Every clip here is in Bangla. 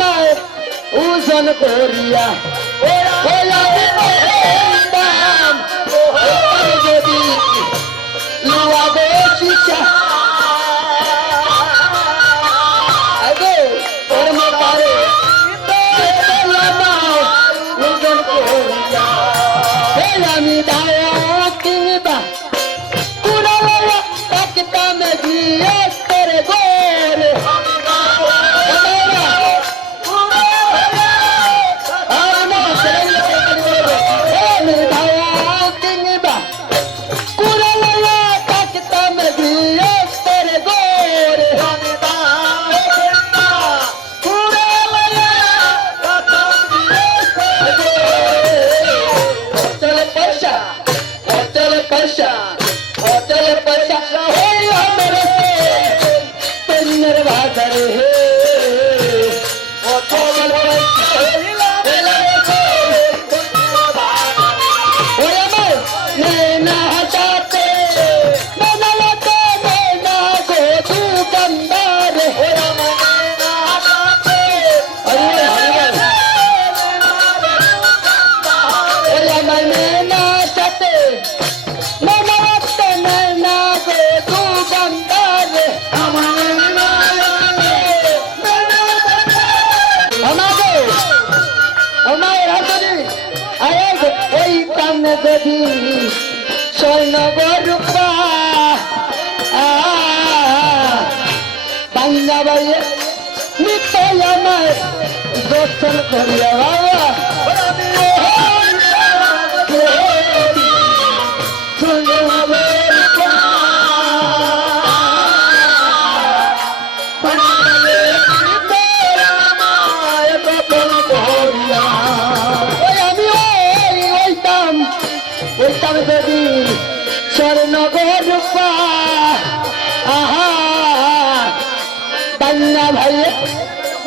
আমায় ওজন করিয়া যদি লুয়াবে শিশা ওর মারে ওজন করিয়া আমি দায়া কিংবা পুরালয়া একটা মেঘিয়ে করে গোরে যদি স্বর্ণগর রূপা বাংলা বাইয়ে নিতাই আমার দর্শন করিয়া বাবা যদি স্বর্ণগর রূপা আহা বাংলা ভাইয়ে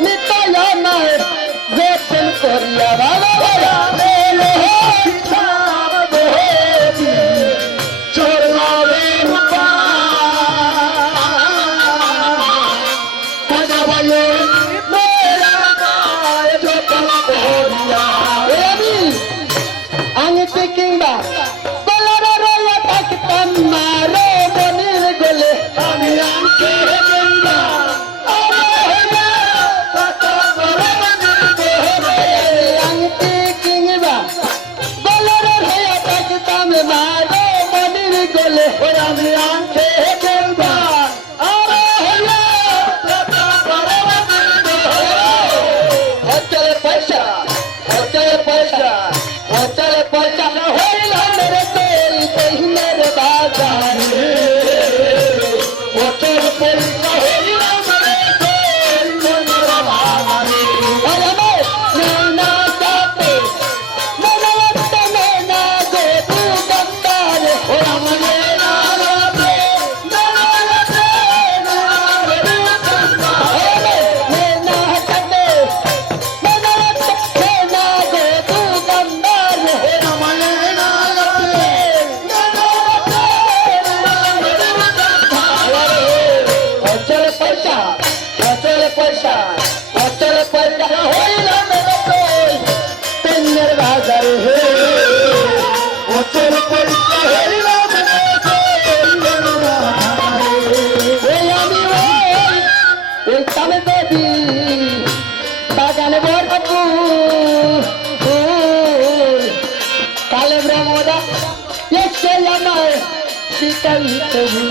নিতাই আমার দর্শন করিয়া বাবা আঙিতে কিংবা বাগানে বরবু কালে ব্রহ্মদা এসে আমার শীতল তবু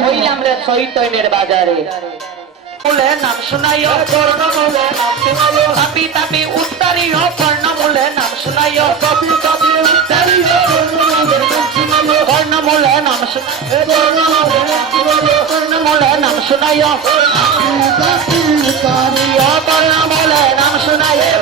হইলাম রে চৈতন্যের বাজারে মূলে নাম শুনাইও কর্ণমূলে নাম শুনাইও তাপি তাপি উত্তরীয় কর্ণমূলে নাম শুনাইও তাপি তাপি উত্তরীয় কর্ণমূলে নাম শুনাইও কর্ণমূলে নাম শুনাইও কর্ণমূলে নাম শুনাইও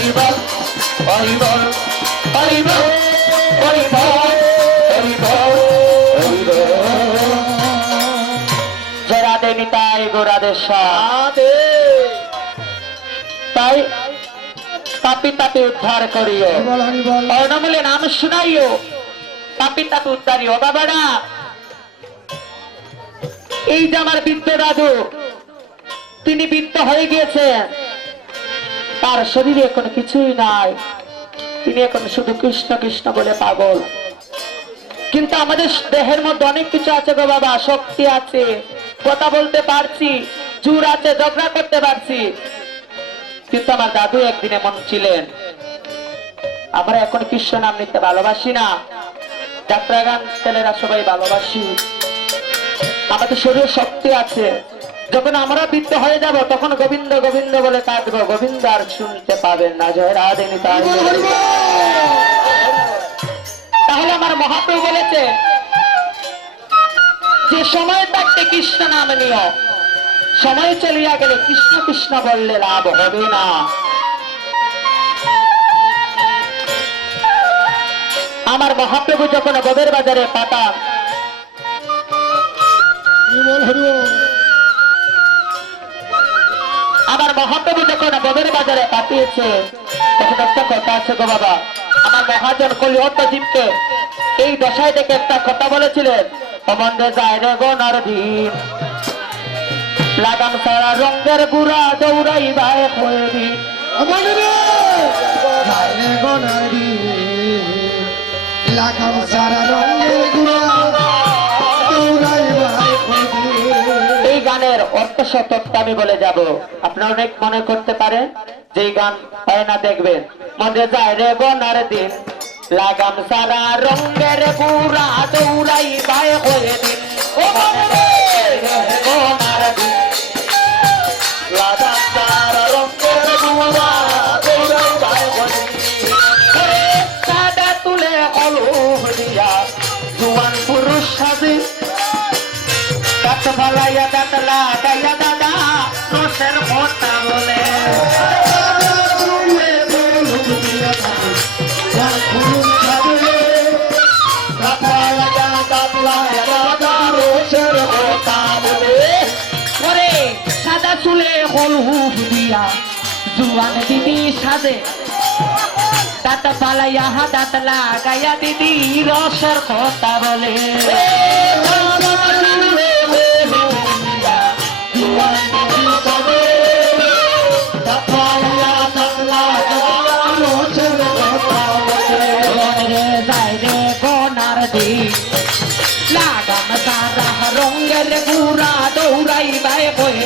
হরিবল হরিবল হরিবল হরিবল হরিবল জয় রাধে নিতাই গৌরাধে সাধে তাই পাপি তাপি উদ্ধার করিও কর্ণমূলে নাম শুনাইও পাপি তাপি উদ্ধারিও বাবারা এই যে আমার বৃদ্ধ দাদু তিনি বৃদ্ধ হয়ে গিয়েছেন তার শরীরে এখন কিছুই নাই তিনি এখন শুধু কৃষ্ণ কৃষ্ণ বলে পাগল কিন্তু আমাদের দেহের মধ্যে অনেক কিছু আছে গো বাবা শক্তি আছে কথা বলতে পারছি জোর আছে ঝগড়া করতে পারছি কিন্তু আমার দাদু একদিন এমন ছিলেন আমরা এখন কৃষ্ণ নাম নিতে ভালোবাসি না যাত্রা গান ছেলেরা সবাই ভালোবাসি আমাদের শরীরে শক্তি আছে যখন আমরা বৃদ্ধ হয়ে যাব তখন গোবিন্দ গোবিন্দ বলে কাঁদব গোবিন্দ আর শুনতে পাবেন না জয় রাধে নিতাই তাহলে আমার মহাপ্রভু বলেছে যে সময় থাকতে কৃষ্ণ নাম নিও সময় চলিয়া গেলে কৃষ্ণ কৃষ্ণ বললে লাভ হবে না আমার মহাপ্রভু যখন গোবের বাজারে পাঠান আমার মহাপ্রভু যখন বদের বাজারে পাঠিয়েছে তখন একটা কথা আছে গো বাবা আমার মহাজন কলিহট্টজিমকে এই দশায় দেখে একটা কথা বলেছিলেন অমন্দে যায় রে গনার দিন লাগাম সারা রঙের গুড়া দৌড়াই বাই হয়ে দিন লাগাম সারা রঙের গুড়া দৌড়াই বাই এই গানের অর্থ সত্যটা আমি বলে যাব আপনারা অনেক মনে করতে পারেন যে গান হয় না দেখবেন মনে যায় রে বনার দিন লাগাম সারা রঙের গুড়া দৌড়াই বাই হয়ে দিন ও বনার দিন লাগাম সারা রঙের গুড়া দৌড়াই বাই হয়ে দিন সাদা তুলে হলুদ দিয়া জুয়ান পুরুষ সাজে দাঁত ভালাইয়া দাঁত লাগাইয়া দাদা রসের কথা বলে সাদা চুলে হলুদ দিয়া জুয়ান দিদি সাজে দাঁত পালাইয়া দাঁত লাগাইয়া দিদি রসের কথা বলে লাগাম সাদা রঙের গুড়া দৌড়াই বাই বয়ে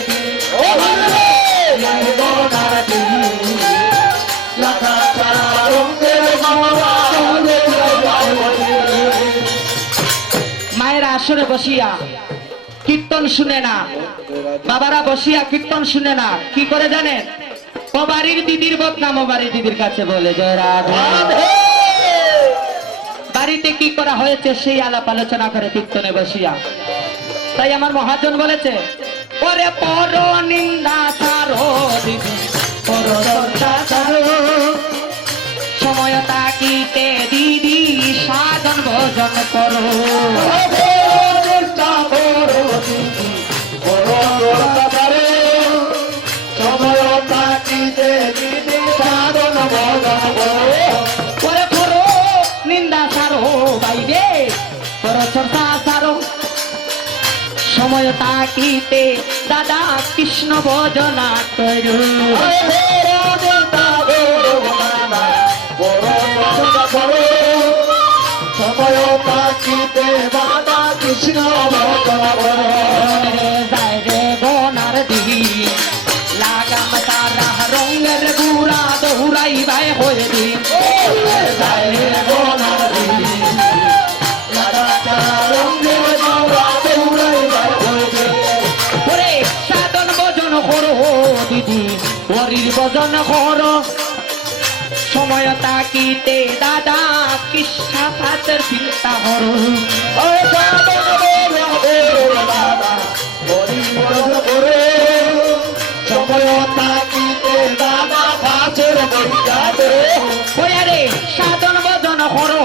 মায়ের আসরে বসিয়া কীর্তন শুনে না বাবারা বসিয়া কীর্তন শুনে না কি করে জানেন ও বাড়ির দিদির বদনাম ও বাড়ির দিদির কাছে বলে জয় রাধে বাড়িতে কি করা হয়েছে সেই আলাপ আলোচনা করে কীর্তনে বসিয়া তাই আমার মহাজন বলেছে ওরে পর নিন্দা সারো দিদি পর সারো সময় তাকিতে দিদি সাধন ভজন করো সময় তাকিতে দিদি সাধন ভজন করো নিন্দা সারো বাইরে চর্চা সারো সময় তাকিতে দাদা কৃষ্ণ ভজনা করো সময় তাকিতে দাদা কৃষ্ণ ভজন করো রে যায় রে গোনার দিন লাগাম তারা রঙের গুড়া দৌড়াই বাই হয়ে দিন যায় রে গোনার দিন লাগা তারা রঙের গুড়া দৌড়াই বাই হয়ে দিন ওরে সাধন ভজন করো দিদি হরির ভজন করো সময় তাকিতে দাদা কৃষ্ণ পাতের চিন্তা করো ও সাধন বলো বাবা হরি ভজন করো সময় তাকিতে দাদা পাশের বইটা দে ওরে রে সাধন ভজন করো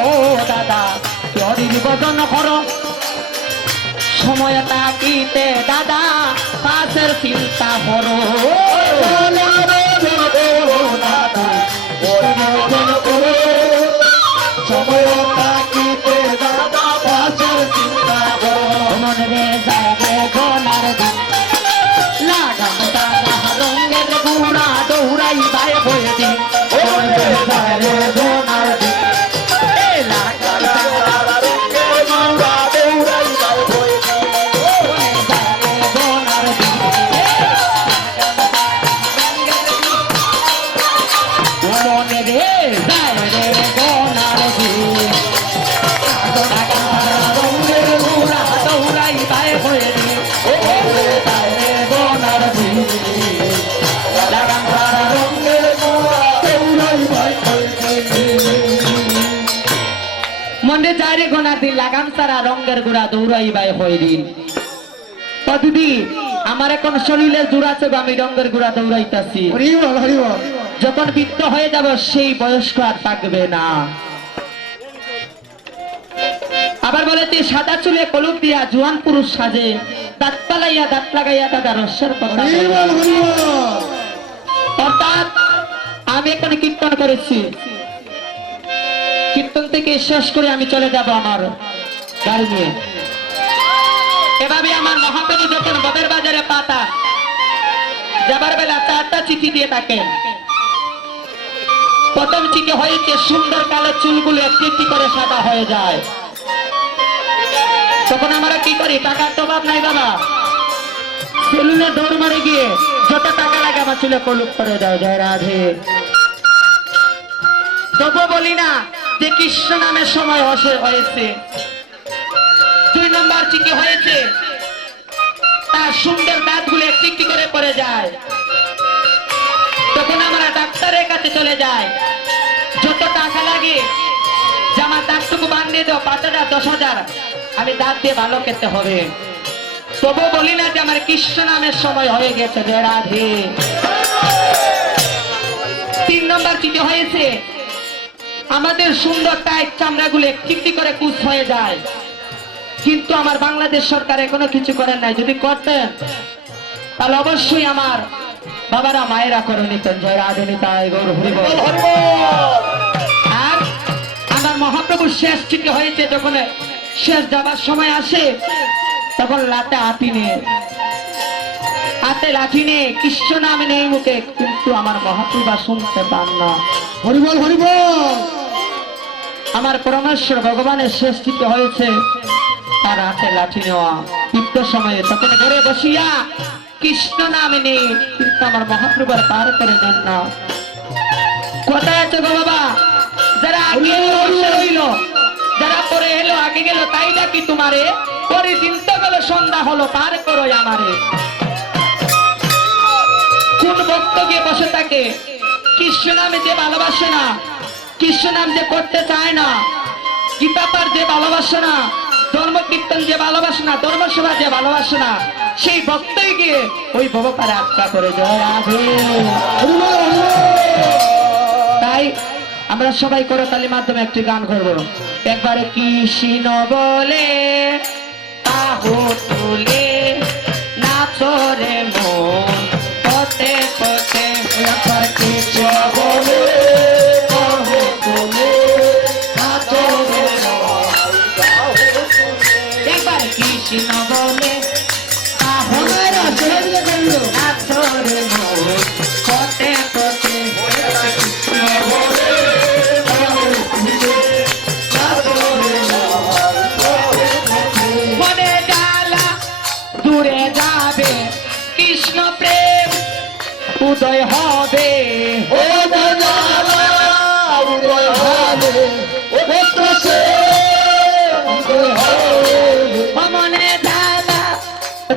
দাদা হরির ভজন করো সময় তাকিতে দাদা পাশের চিন্তা করো মনে রে যায় রে গোনার দিন লাগাম তারা রঙের গুড়া দৌড়াই বাই হয়ে দিন মনে রে যায় রে গোনার দিন এ লাগাম তারা রঙের গুড়া দৌড়াই বাই হয়ে দিন মনে যায় রে গোনার দিন মনে রে যায় রে গোনার দিন রঙের গুড়া দৌড়াই বাই হয়ে দিন যায় রে গোনার দিন লাগাম তারা রঙের মনে যায় রে গোনার দিন লাগাম সারা রঙের গুড়া দৌড়াই বাই হয়ে দিন ও দিদি আমার এখন শরীরের জোর আছে গো, আমি রঙের গুড়া দৌড়াইতাছি হরিবল হরিবল যখন বৃদ্ধ হয়ে যাব সেই বয়স্ক আর থাকবে না আবার বলেছে সাদা চুলে কলুক দিয়া জোয়ান পুরুষ সাজে দাঁত পালাইয়া দাঁত লাগাইয়া দাদা রস্যের কথা বলে। হরিবল হরিবল অর্থাৎ আমি এখানে কীর্তন করেছি কীর্তন থেকে শেষ করে আমি চলে যাব আমার গাড়ি নিয়ে এভাবে আমার মহাপ্রভু যখন বদের বাজারে পাতা যাবার বেলা 4টা চিঠি দিয়ে থাকেন প্রথম চিঠি হয়েছে সুন্দর কালো চুলগুলো একটি একটি করে সাদা হয়ে যায় তখন আমরা কি করি টাকার তো অভাব নাই বাবা সেলুনে দৌড় মারে গিয়ে যত টাকা লাগে আমার চুলে কলুপ করে দাও জয় রাধে তবু বলি না যে কৃষ্ণ নামের সময় হয়েছে 2 নম্বর চিঠি হয়েছে তার সুন্দর দাঁতগুলো একটি একটি করে পড়ে যায় তখন আমরা ডাক্তারের কাছে চলে যাই যত টাকা লাগে যে আমার দাঁতটুকু বানিয়ে দাও 5,000 10,000 আমি দাঁত দিয়ে ভালো খেতে হবে তবু বলি না যে আমার কৃষ্ণ নামের সময় হয়ে গেছে জয় রাধে 3 নম্বর চিঠি হয়েছে আমাদের সুন্দর টাইট চামড়াগুলো একটি একটি করে কুচ হয়ে যায় কিন্তু আমার বাংলাদেশ সরকার এখনো কিছু করেন নাই যদি করতেন তাহলে অবশ্যই আমার বাবারা মায়েরা করে নিতেন জয় রাধে নিতাই গৌর হরি বল। আর আমার মহাপ্রভুর শেষ চিঠি হয়েছে যখন শেষ যাবার সময় আসে তখন হাতে লাঠি নিয়ে কৃষ্ণ নাম নেই মুখে কিন্তু আমার মহাপ্রভু শুনতে পান না হরিবল হরিবল আমার পরমেশ্বর ভগবানের শেষ চিঠি হয়েছে তার হাতে লাঠি নেওয়া তৃপ্ত সময়ে তখন ঘরে বসিয়া কৃষ্ণ নাম নেই কিন্তু আমার মহাপ্রভুর পার করে দেন না কোথায় আছে গো বাবা যারা আগে রইল যারা পরে এলো আগে গেল তাই নাকি তোমারে পরে দিন তো গেল সন্ধ্যা হলো পার করো আমারে কোন ভক্ত গিয়ে বসে থাকে কৃষ্ণ নামে যে ভালোবাসে না কৃষ্ণ নাম যে করতে চায় না গীতা পাঠ যে ভালোবাসে না ধর্ম কীর্তন যে ভালোবাসে না ধর্মসভা যে ভালোবাসে না সেই ভক্তই গিয়ে ওই ভবপারে আটকা করে জয় রাধে তাই আমরা সবাই করতালির মাধ্যমে একটি গান করবো একবারে কৃষ্ণ বলে তাহু তুলে নাচরে মন পথে পথে একবার কৃষ্ণ বলে তাহু তুলে নাচরে একবার কৃষ্ণ বলে তাহু মনেরা সেদিকে কইল নাচরে মন পথে পথে কৃষ্ণ বলে তাহু তুলে নাচরে মনে কৃষ্ণ প্রেম উদয় হবে ও দাদা উদয় হবে ও প্রসে উদয় হবে মনে দাদা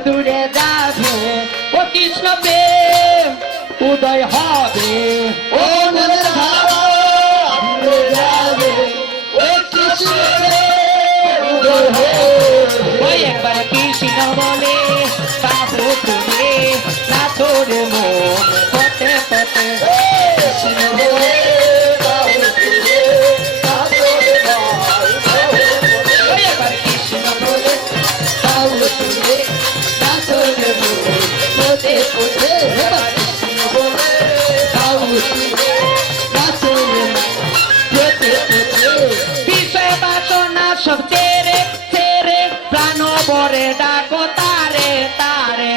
দূরে যাবে ও কৃষ্ণ প্রেম উদয় হবে ও দাদা উদয় হবে ও প্রসে উদয় হবে ওই একবার কৃষ্ণ বলে বাবু তুমি নাচোর মন পথে পথে কৃষ্ণ বলে বাবু তুলে সাগরে বাই ওই একবার কৃষ্ণ বলে বাবু তুলে সাগরে বাই পথে পথে কৃষ্ণ বলে বাবু তুলে সাগরে বাই পথে পথে বিষয় বাসনা সব ছেড়ে ছেড়ে প্রাণ ভরে ডাকো তারে তারে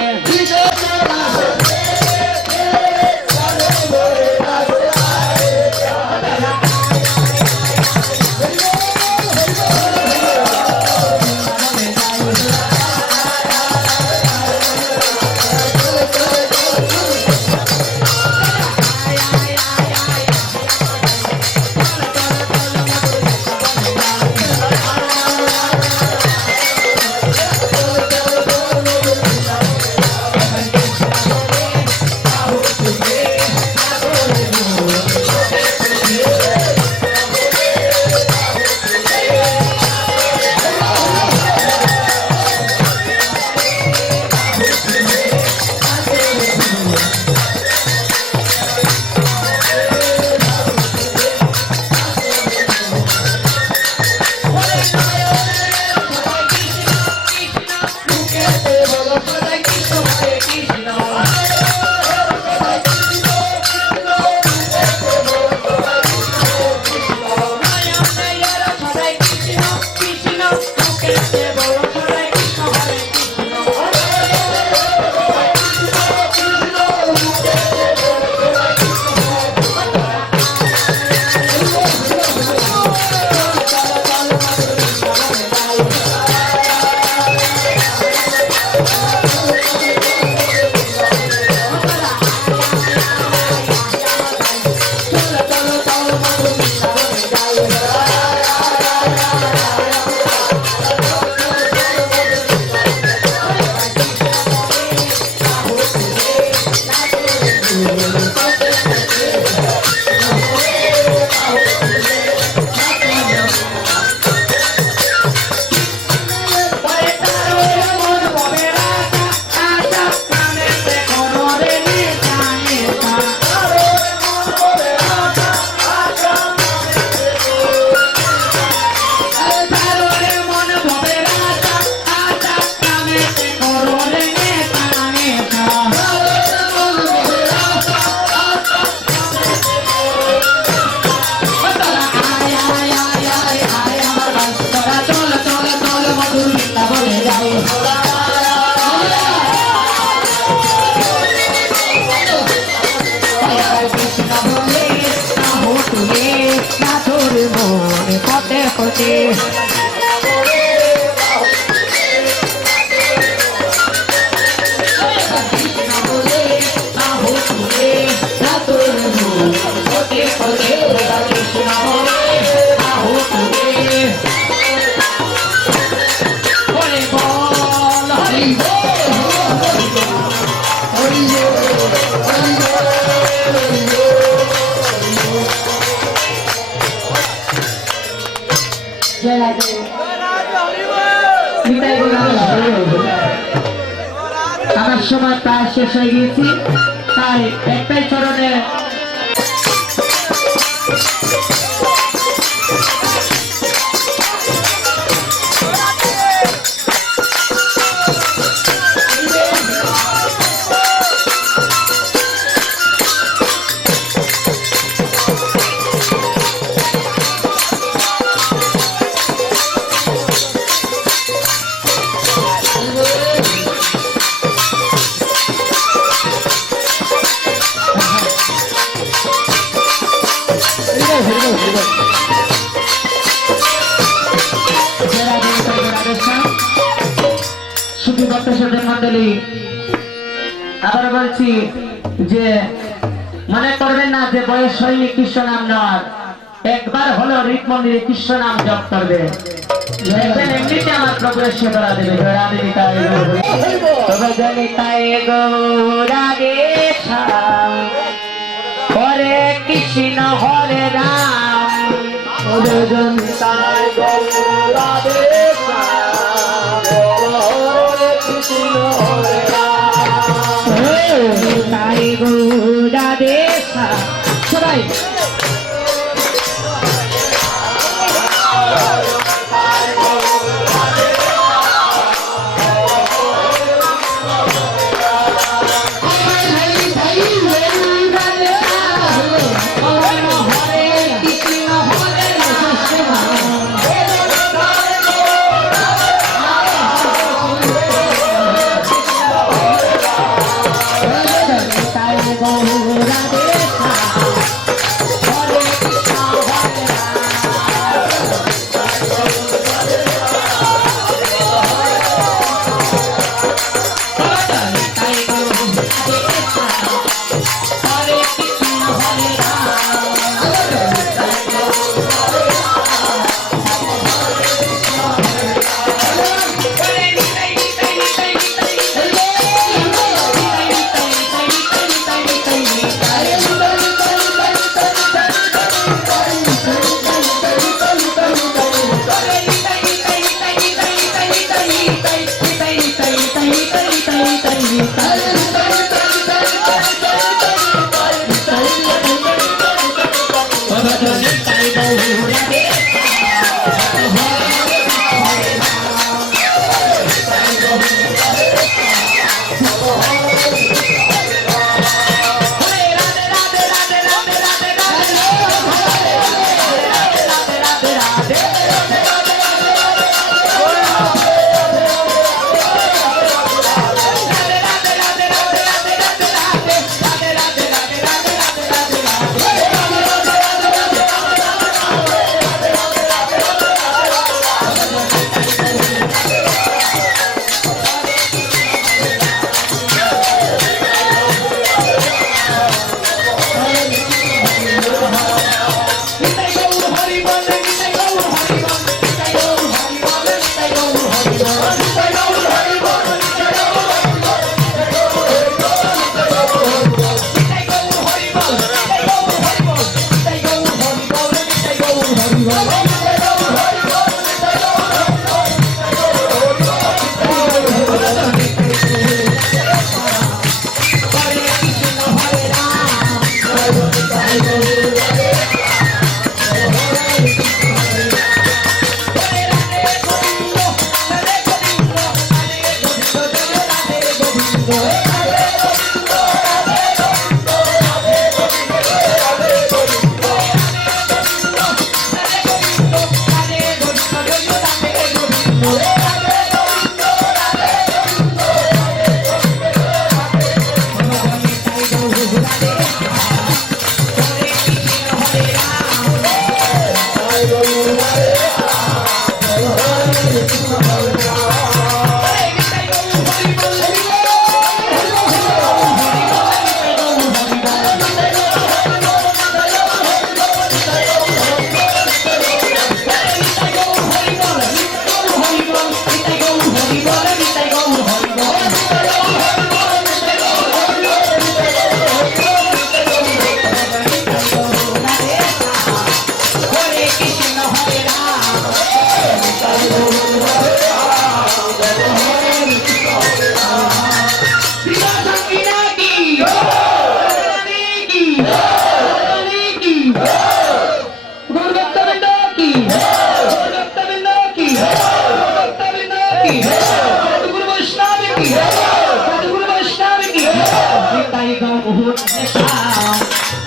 পথে পথে আমার সময় প্রায় শেষ হয়ে গিয়েছি, তাই একটাই চরণে আবার বলছি যে মনে করবেন না যে বয়স হয়নি কৃষ্ণ নাম নেওয়ার, একবার হলো হৃদ মন্দিরে কৃষ্ণ নাম জপ করবে, দেখবেন এমনিতে আমার প্রভু এসে ধরা দেবে। ধরা দেবে তাই তবে জানি তাই গৌরাগে হরে কৃষ্ণ হরে রাম, তবে জানি তাই গৌরাগে হরে কৃষ্ণ হরে রাম। তাই গৌরাগে সবাই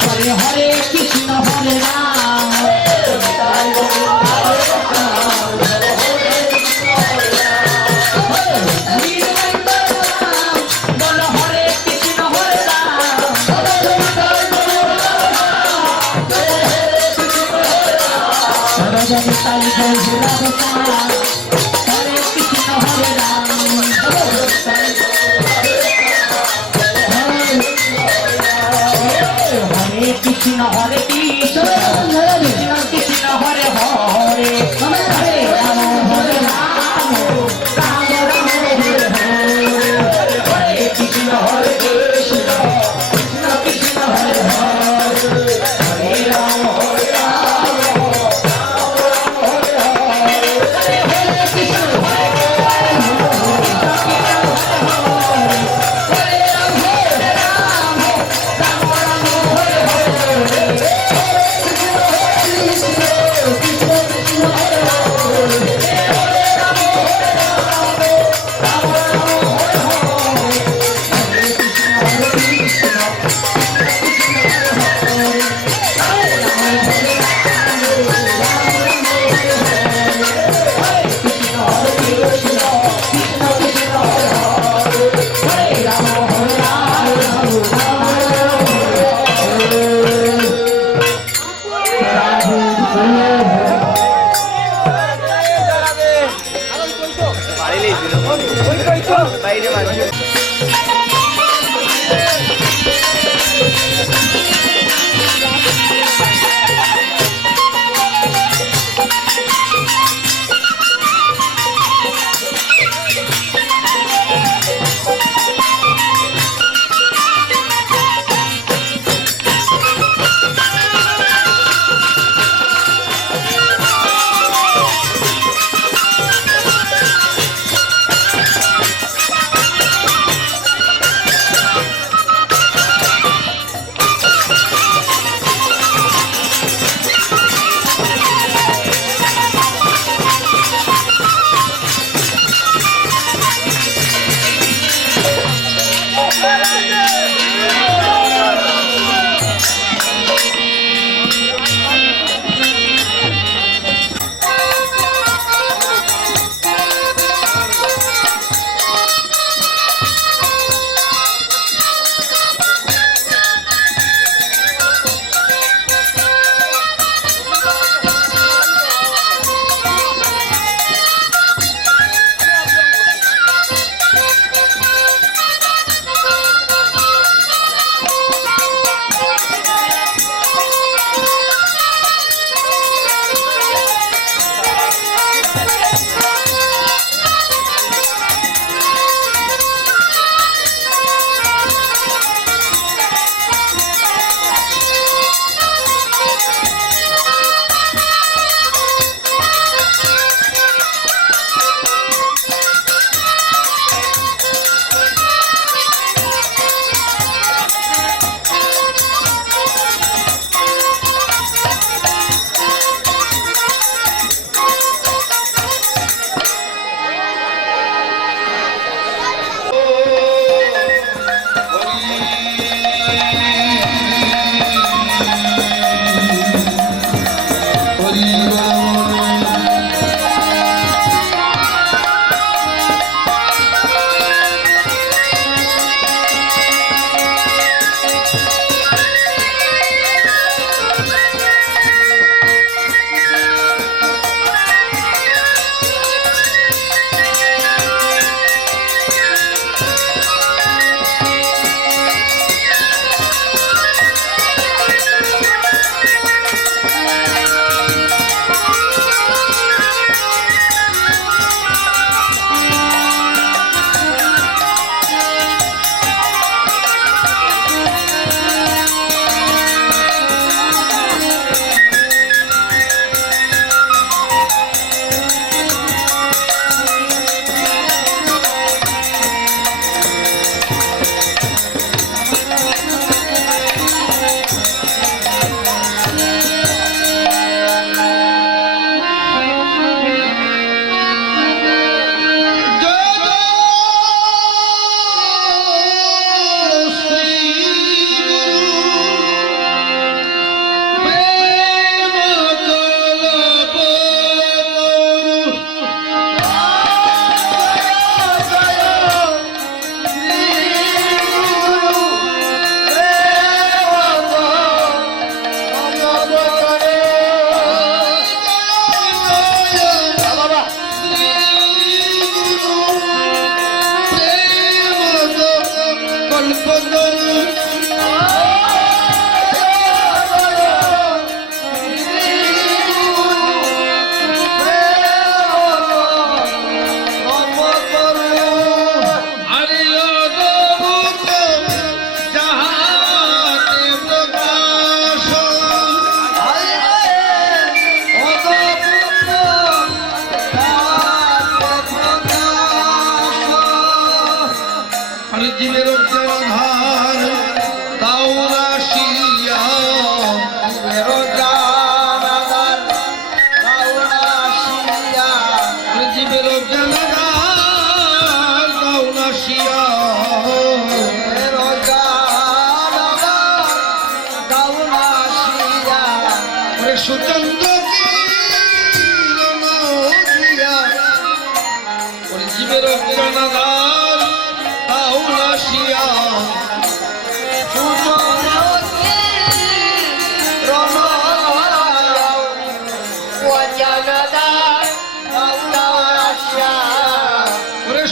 হরে হরে কৃষ্ণ হরে রাম বলো হরে কৃষ্ণ হরে রাম তাই হরে কৃষ্ণ হরে রাম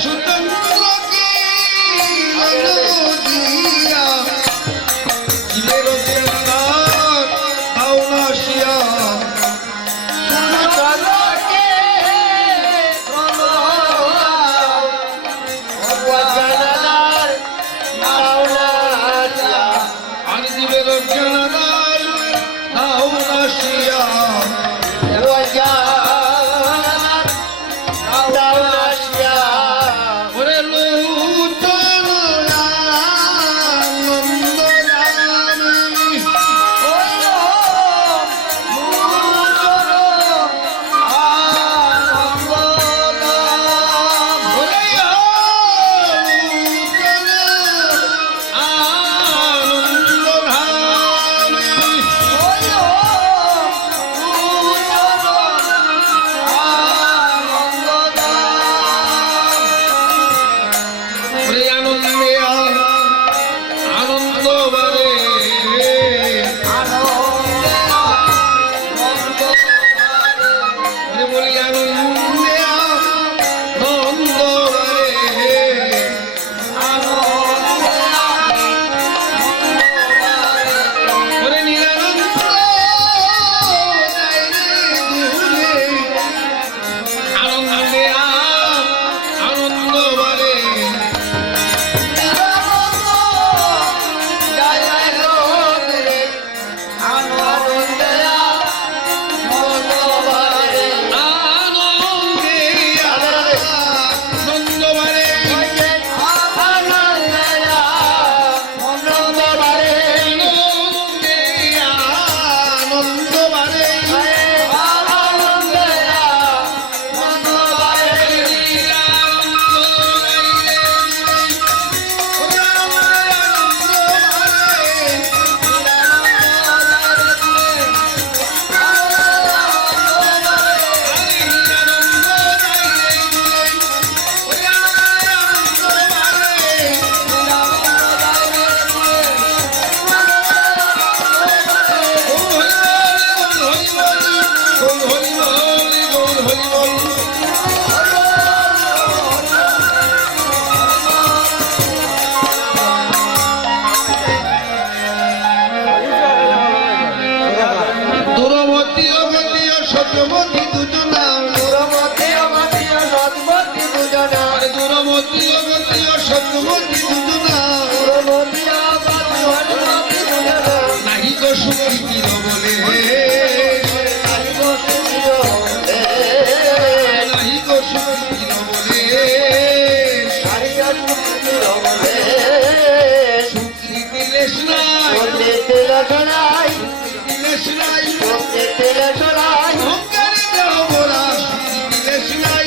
সুতন্ত্রকে দিয়া জীবের অজ্ঞান দাও নাশিয়া আমি জীবের অজ্ঞান দাও নাশিয়া ওরে লুচন আনন্দ রামী ওরে লুচন আনন্দ রামী ওরে আনন্দে আনন্দ বারে ওরে বলি আনন্দে আনন্দ বারে ওরে নিরানন্দ আনন্দে আনন্দ বারে আনন্দে আনন্দ বারে আনন্দে আনন্দ বারে দূরবর্তী অগতি ও সত্যবতী দুজনা আরে দূরবর্তী অগতি ও সত্যবতী দুজনা নাহি তো সুখী বলে নাহি তো সুখী বলে সুখী দিলেশ নাই দিলেশ নাই অহংকারে দেহ বলা সুখী দিলেশ নাই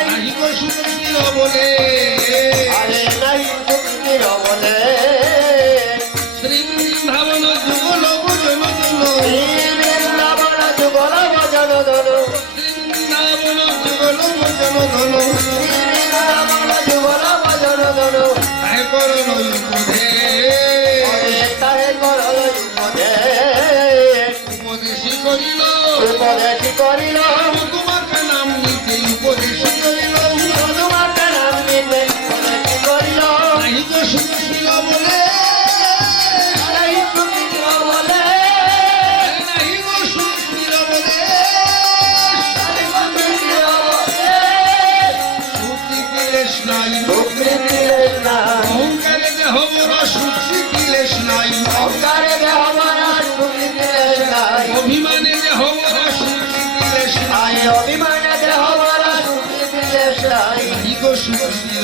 নাহি তো সুখী বলে শ্রী বৃন্দাবন যুগল ভজন শ্রী বৃন্দাবন যুগল ভজন তাহে করণ উপদেশী করিল তোমাকে নাম নিতে উপদেশী করিল নাহি তো সুখী বলে নাহি তো সুখী বলে সুখী দিলেশ নাই অহংকারে দেহ বড় সুখী দিলেশ নাই অভিমানে দেহ বড় সুখী দিলেশ নাই নাহি তো সুখী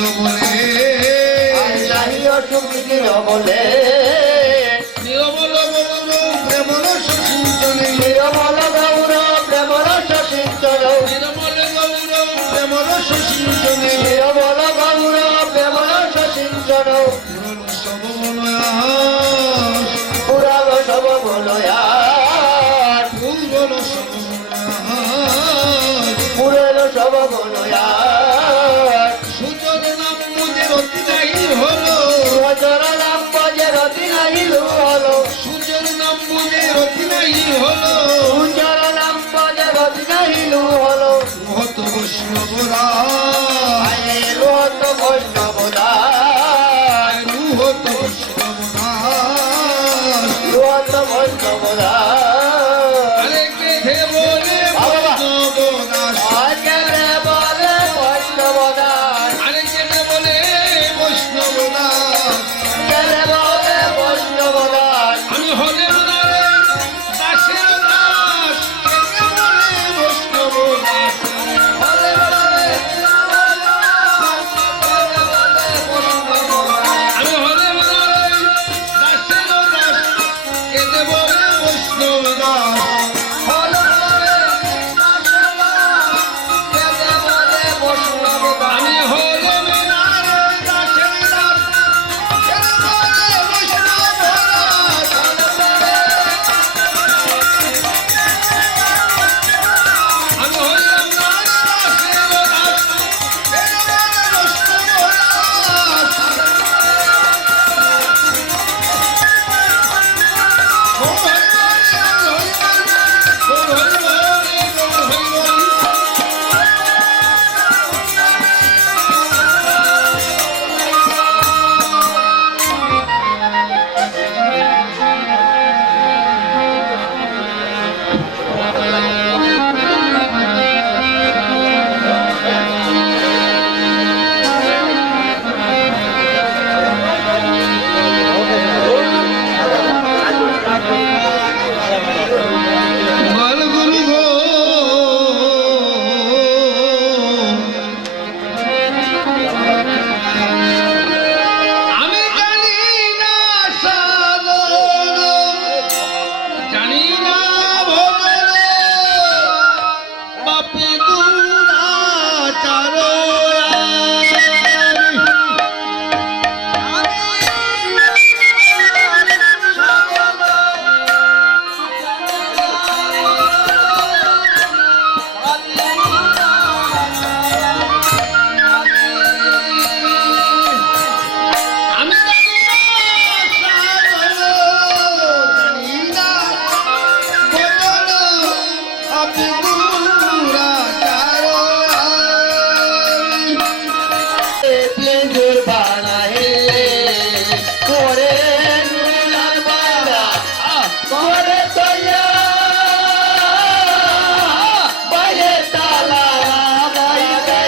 বলে নিরবল গৌর প্রেমর সচিন্তনে নিরবল গৌর প্রেমর সচিন্তনে পুরাণ সব বলয়াস পুরাণ সব বলয়াস সুজর নাম মুজের অতি নাহি হলো সুজর নাম মুজের অতি নাহি হলো সুজর নাম মুজের অতি নাহি হলো সুজর নাম মুজের অতি নাহি হলো মহত বৈষ্ণব বৈষ্ণবদাস রুহত বৈষ্ণবদাস রুহত বৈষ্ণবদাস আরে কে বলে বৈষ্ণবদাস কে বলে বৈষ্ণবদাস আরে কে বলে বৈষ্ণবদাস কে বলে বৈষ্ণবদাস আমি হলে উনারে দাসের দাস কে বলে বৈষ্ণবদাস হলে উনারে আমি হলে উনারে দাসের দাস কে বলে বৈষ্ণবদাস হলে উনারে আমি হলে উনারে দাসের দাস কে বলে বৈষ্ণবদাস আমি হইলাম নারী দাসের দাস কে বলে বৈষ্ণবদাস আমি জানি না সাধন জানি না ভজন বাপি দুরাচার আমি জানি না সাধন জানি না ভজন আপনি দুরাচার প্লেজর বানায়ে করে নুরার বালা করে তয়া বাইরে তালা বাইরে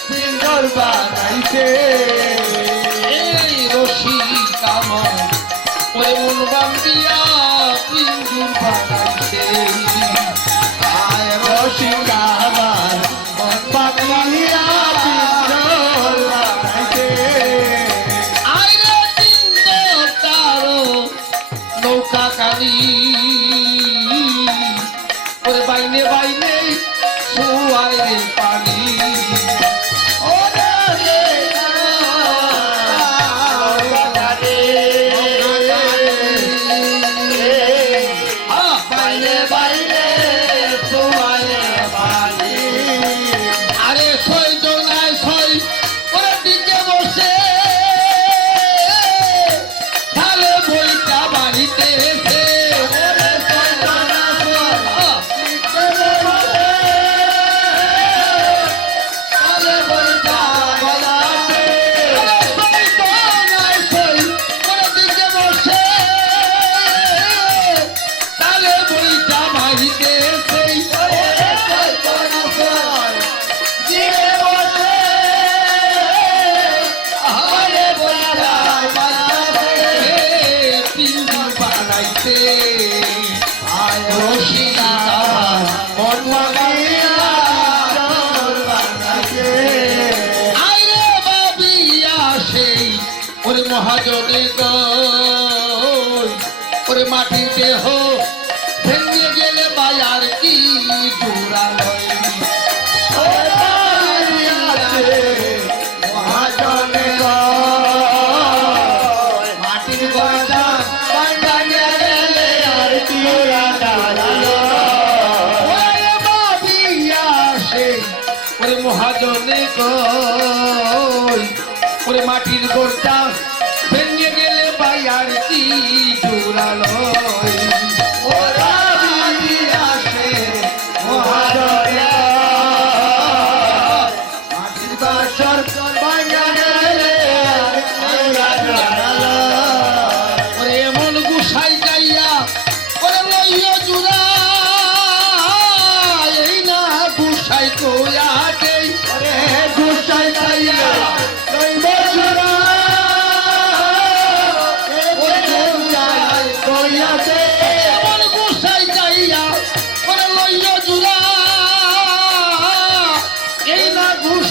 প্লেজর বানাইছে এই রশি কামন ওই মন বান্দিয়া প্লেজর বানাইছে আয় রশি কামন মন বান্দিয়া প্লেজর বানাইছে আইরে তিনটে তারো নৌকা কারি ওরে বাইনে বাইনে সুয়াই রে পানি ওরে রে বাইনে বাইনে সুয়াই রে পানি আরে সই জনায় সই ওরে দিকে বসে তাহলে বইটা বাড়িতে এসে ওরে সই জনায় সই দিকে বসে তাহলে বইটা বাড়াতে আরে সই জনায় সই ওরে দিকে বসে তাহলে বইটা বাড়িতে এসে ওরে সই জনায় সই দিকে বসে আরে বইটা বাড়াতে পিঞ্জু বানাইতে আয় রশিয়া মন মাগিয়া বানাইতে আরে বাবিয়া সেই ওরে মহাজনে গই ওরে মাটির দেহ ভেঙে গেলে বায়ার কি জোড়া লয় ওরে বাবিয়া সেই মহাজনে গই মাটির গয়না বান্ধানে গেলে আর কি রাডালো ওরে বাবিয়া সেই ওরে মহাজনে কই ওরে মাটির গোটা ভেঙে গেলে বায়ার কি জোড়ালো ওরা বাবিয়া সেই মহাজনে মাটির বাসর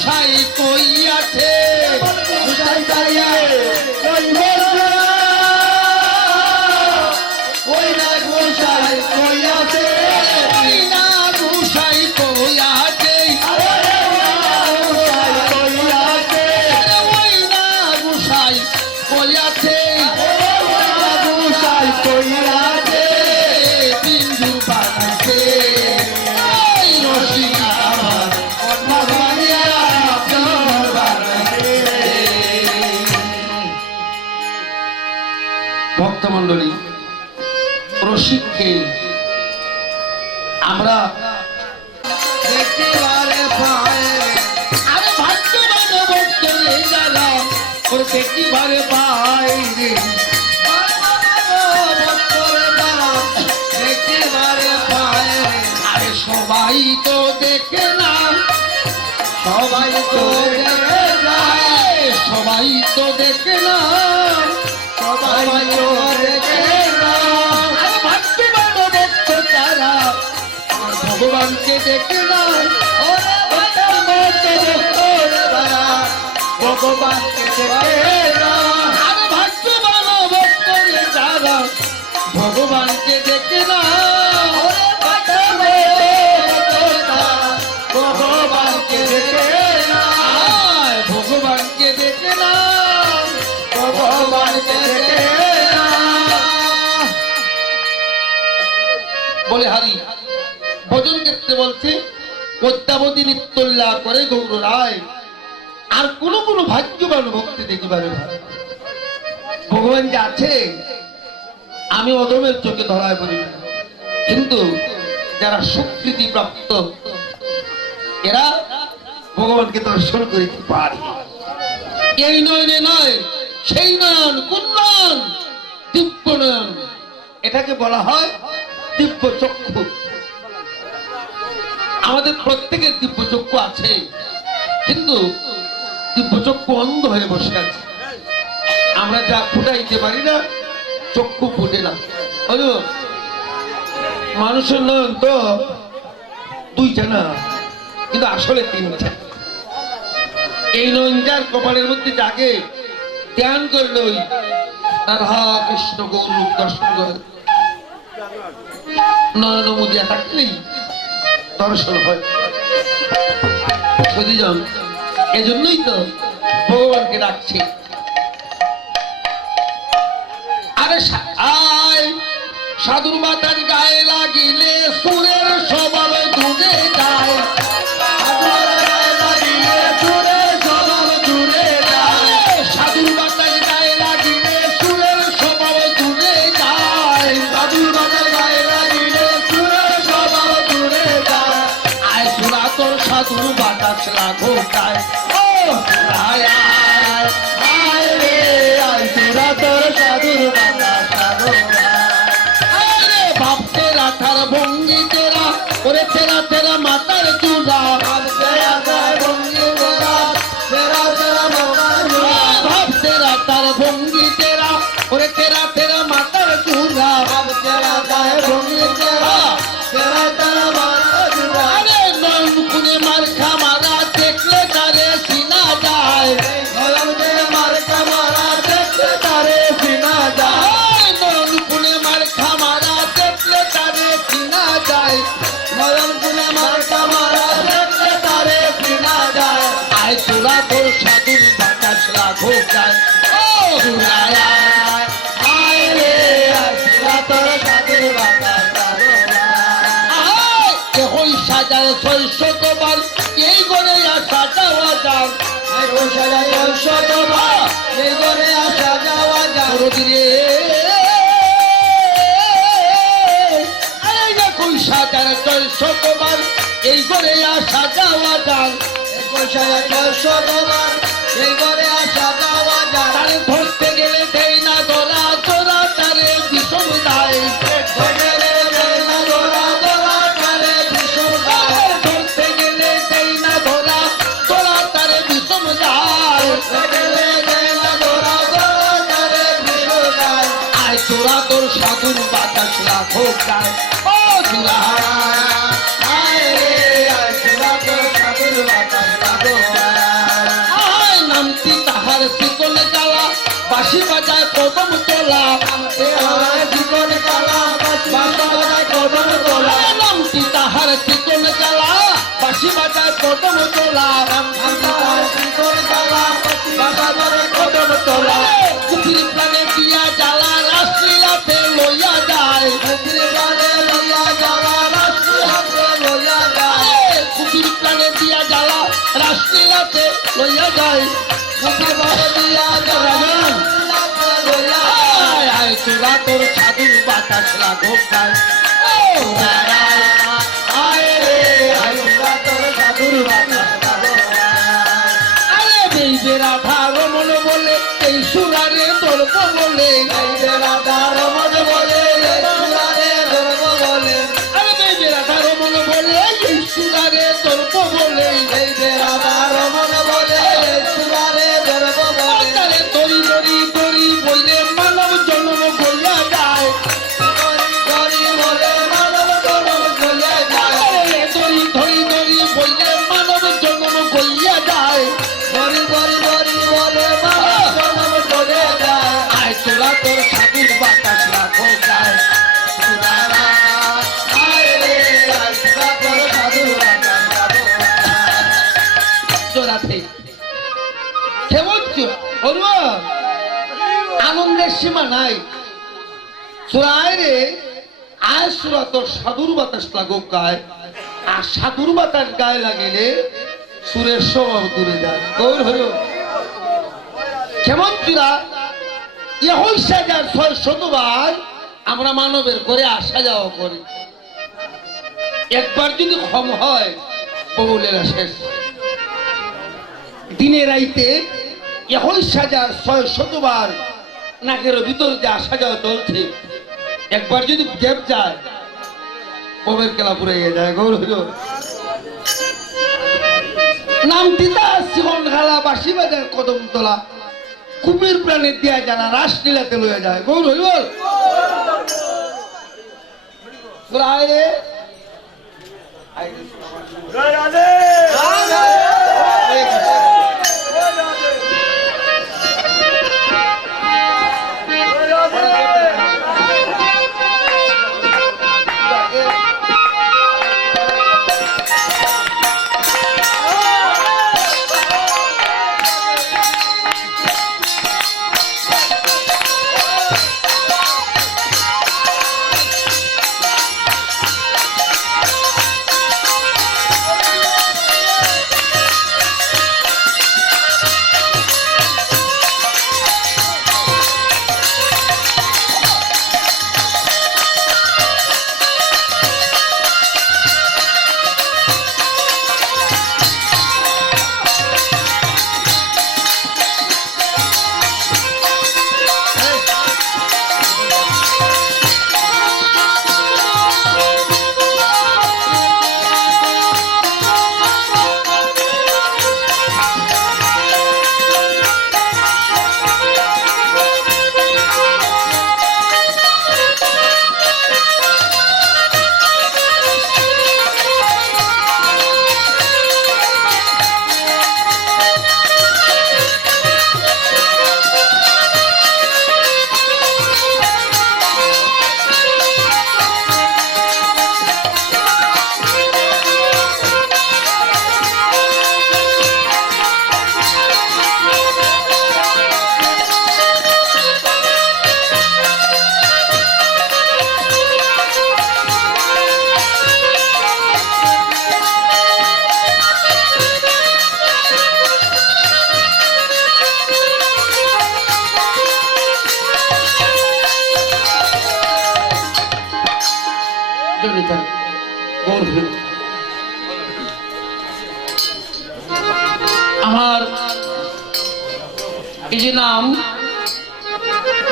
গোসাই কই আছে গোসাই দাঁড়িয়ে ওই না গোসাই কই আছে ওই না গোসাই কই আছে ওই না গোসাই কই আছে গোসাই কই আছে বিন্দু বানাতে এই রসিকা আমার কথা বানিয়া আপনার বানাতে ভক্তমণ্ডলী রসিককে আমরা দেখিবারে পাই আরে ভাগ্যবান ভক্তরে যারা ওর দেখিবারে পাই রে ভক্তরে যারা দেখিবারে পাই রে আরে সবাই তো দেখে না সবাই তো দেখে না সবাই তো দেখে না সবাই তো দেখে না আরে ভাগ্যবান ভক্ত তারা ভগবানকে দেখে না ভগবানকে দেখে না আরে ভাগ্যবান ভক্তরে যারা ভগবানকে দেখে না ভগবানকে দেখে না ভগবানকে দেখে না ভগবানকে দেখে না বলে হারি ভজন ক্ষেত্রে বলছে পদ্মাবতী নিত্যল্লা করে গৌর রায় আর কোন ভাগ্যবান ভক্তি দেখিবারে ভগবান যে আছে আমি অদমের চোখে ধরায় পড়ি না কিন্তু যারা স্বীকৃতি প্রাপ্ত এরা ভগবানকে দর্শন করিতে পারে এই নয়নে নয় সেই নয়ন কোন নয়ন দিব্য নয়ন এটাকে বলা হয় দিব্য চক্ষু আমাদের প্রত্যেকের দিব্য চক্ষু আছে কিন্তু দিব্য চক্ষু অন্ধ হয়ে বসে আছে আমরা যা ফুটাইতে পারি না চক্ষু ফুটে না মানুষের নয়ন তো দুইটা না কিন্তু আসলে তিনটা এই নয়ন যার কপালের মধ্যে জাগে ধ্যান করলে ওই রাধা কৃষ্ণ গৌরূপ দর্শন করে নয়ন মুদিয়া থাকলেই দর্শন হয় সতীজন এজন্যই তো ভগবানকে ডাকছি আরে আয় সাধুর মাতার গায়ে লাগিলে সুরের স্বভাব দূরে যায় সাধুর মাতার গায়ে লাগিলে সুরের স্বভাব দূরে যায় সাধুর মাতার গায়ে লাগিলে সুরের স্বভাব দূরে যায় আয় সুরা তোর সাধুর বাতাস লাঘো যায় ও আয় আয় আয় রে আয় সুরা তোর সাধুর বাতাস লাঘো রাধার ভঙ্গি তেরা ওরে তেরা তেরা মাতার চূড়া ভাবতে রাধার ভঙ্গি তেরা তেরা তেরা মাতার চূড়া ভাবতে রাধার ভঙ্গি তেরা ওরে তেরা তেরা মাতার চূড়া ভাবতে রাধার ভঙ্গি তেরা তেরা তেরা মাতার চূড়া আরে নয়ন কুনে মার্কা মারা দেখলে তারে সিনা যায় নয়ন কুনে মার্কা মারা দেখলে তারে সিনা যায় নয়ন কুনে মার্কা মারা দেখলে তারে সিনা যায় নয়ন কুনে মার্কা মারা দেখলে তারে সিনা যায় আয় তোরা তোর সাধুর বাতাস লাঘো যায় ও দুরায় আয় রে আয় তোরা তোর সাধুর বাতাস লাঘো যায় কেহই সাজায় ৬০০ বার এই গড়ে আসা যাওয়া যান কেহই সাজায় ৬০০ বার এই গড়ে আসা যাওয়া যান রে সাজার ৬০০ বার এই ঘরে আসা যাওয়া যান ৬০০ বার এই ঘরে আসা যাওয়া যান তারে ধরতে গেলে দেই না ধরা তোরা তারে বিষম দেয় ধরতে গেলে দেই না ধরা তোরা তারে বিষম দেয় ধরতে গেলে দেই না ধরা তোরা তারে বিষম দেয় ধরতে গেলে দেই না ধরা তোরা তারে বিষম দেয় আয় তোরা তোর সাধুর বাতাস লাঘো যায় ও দুরা আয় রে আয় তোরা তোর সাধুর বাতাস লাঘো যায় বাঁশি বাজায় কদম তোলা নামতে হয় জীবন কালা বাঁশি বাজায় কদম তোলা নামটি তাহার চিকন জ্বালা বাঁশি বাজায় কদম তোলা নামতে হয় জীবন কালা বাঁশি বাজায় কদম তোলা কুপির প্রাণে দিয়া জ্বালা রাসলীলাতে লইয়া যায় কুপির প্রাণে লইয়া জ্বালা রাসলীলাতে লইয়া যায় কুপির প্রাণে দিয়া জ্বালা রাসলীলাতে লইয়া যায় কুপির প্রাণে দিয়া জ্বালা রাসলীলাতে লইয়া আয় আয় তোরা তোর সাধুর বাতাস লাগো গায় আয় রে আয়ুরা তোর সাধুর বাতাস লাগো আরে বেইবে রাধা রমন বলে এই সুরারে তোর বলে গাইবে রাধা রমন বলে সুরারে ধর্ম বলে আরে বেইবে রাধা রমন বলে এই সুরারে তোর বলে গাইবে রাধা রমন বলে সুরারে ধর্ম বলে তারে তরি তরি তরি বইলে মানব জন্ম বইয়া যায় গরি বলে মানব জন্ম বলে যায় আরে তরি ধরি ধরি বইলে মানব জন্ম বইয়া যায় গরি গরি গরি বলে মানব জন্ম বলে যায় আয় তোরা তোর সাধুর বাতাস রাখো যায় আয় রে আয়ুরা তোর সাধুর বাতাস লাগো জোড়াতে কেমন হনুমান আনন্দের সীমা নাই সুরায় রে আয় সুরা তোর সাধুর বাতাস লাগুক গায় আর সাধুর বাতাস গায়ে লাগিলে সুরের স্বভাব দূরে যায় গৌর হল কেমন চূড়া ইহই সাজার ৬০০ বার আমরা মানবের করে আসা যাওয়া করি একবার যদি ক্ষম হয় কবুলেরা শেষ দিনে রাইতে এখন সাজার ৬০০ বার নাকের ভিতর যে আসা যাওয়া চলছে একবার যদি গ্যাপ যায় কবের খেলা পুরে যায় গৌর হইল নাম দিতা জীবন খেলা বাসি বাজার কদম তোলা কুমির প্রাণে দিয়া যারা রাসলীলাতে লইয়া যায় গৌর হইল প্রায় জনিতা গৌর হইল আমার এই যে নাম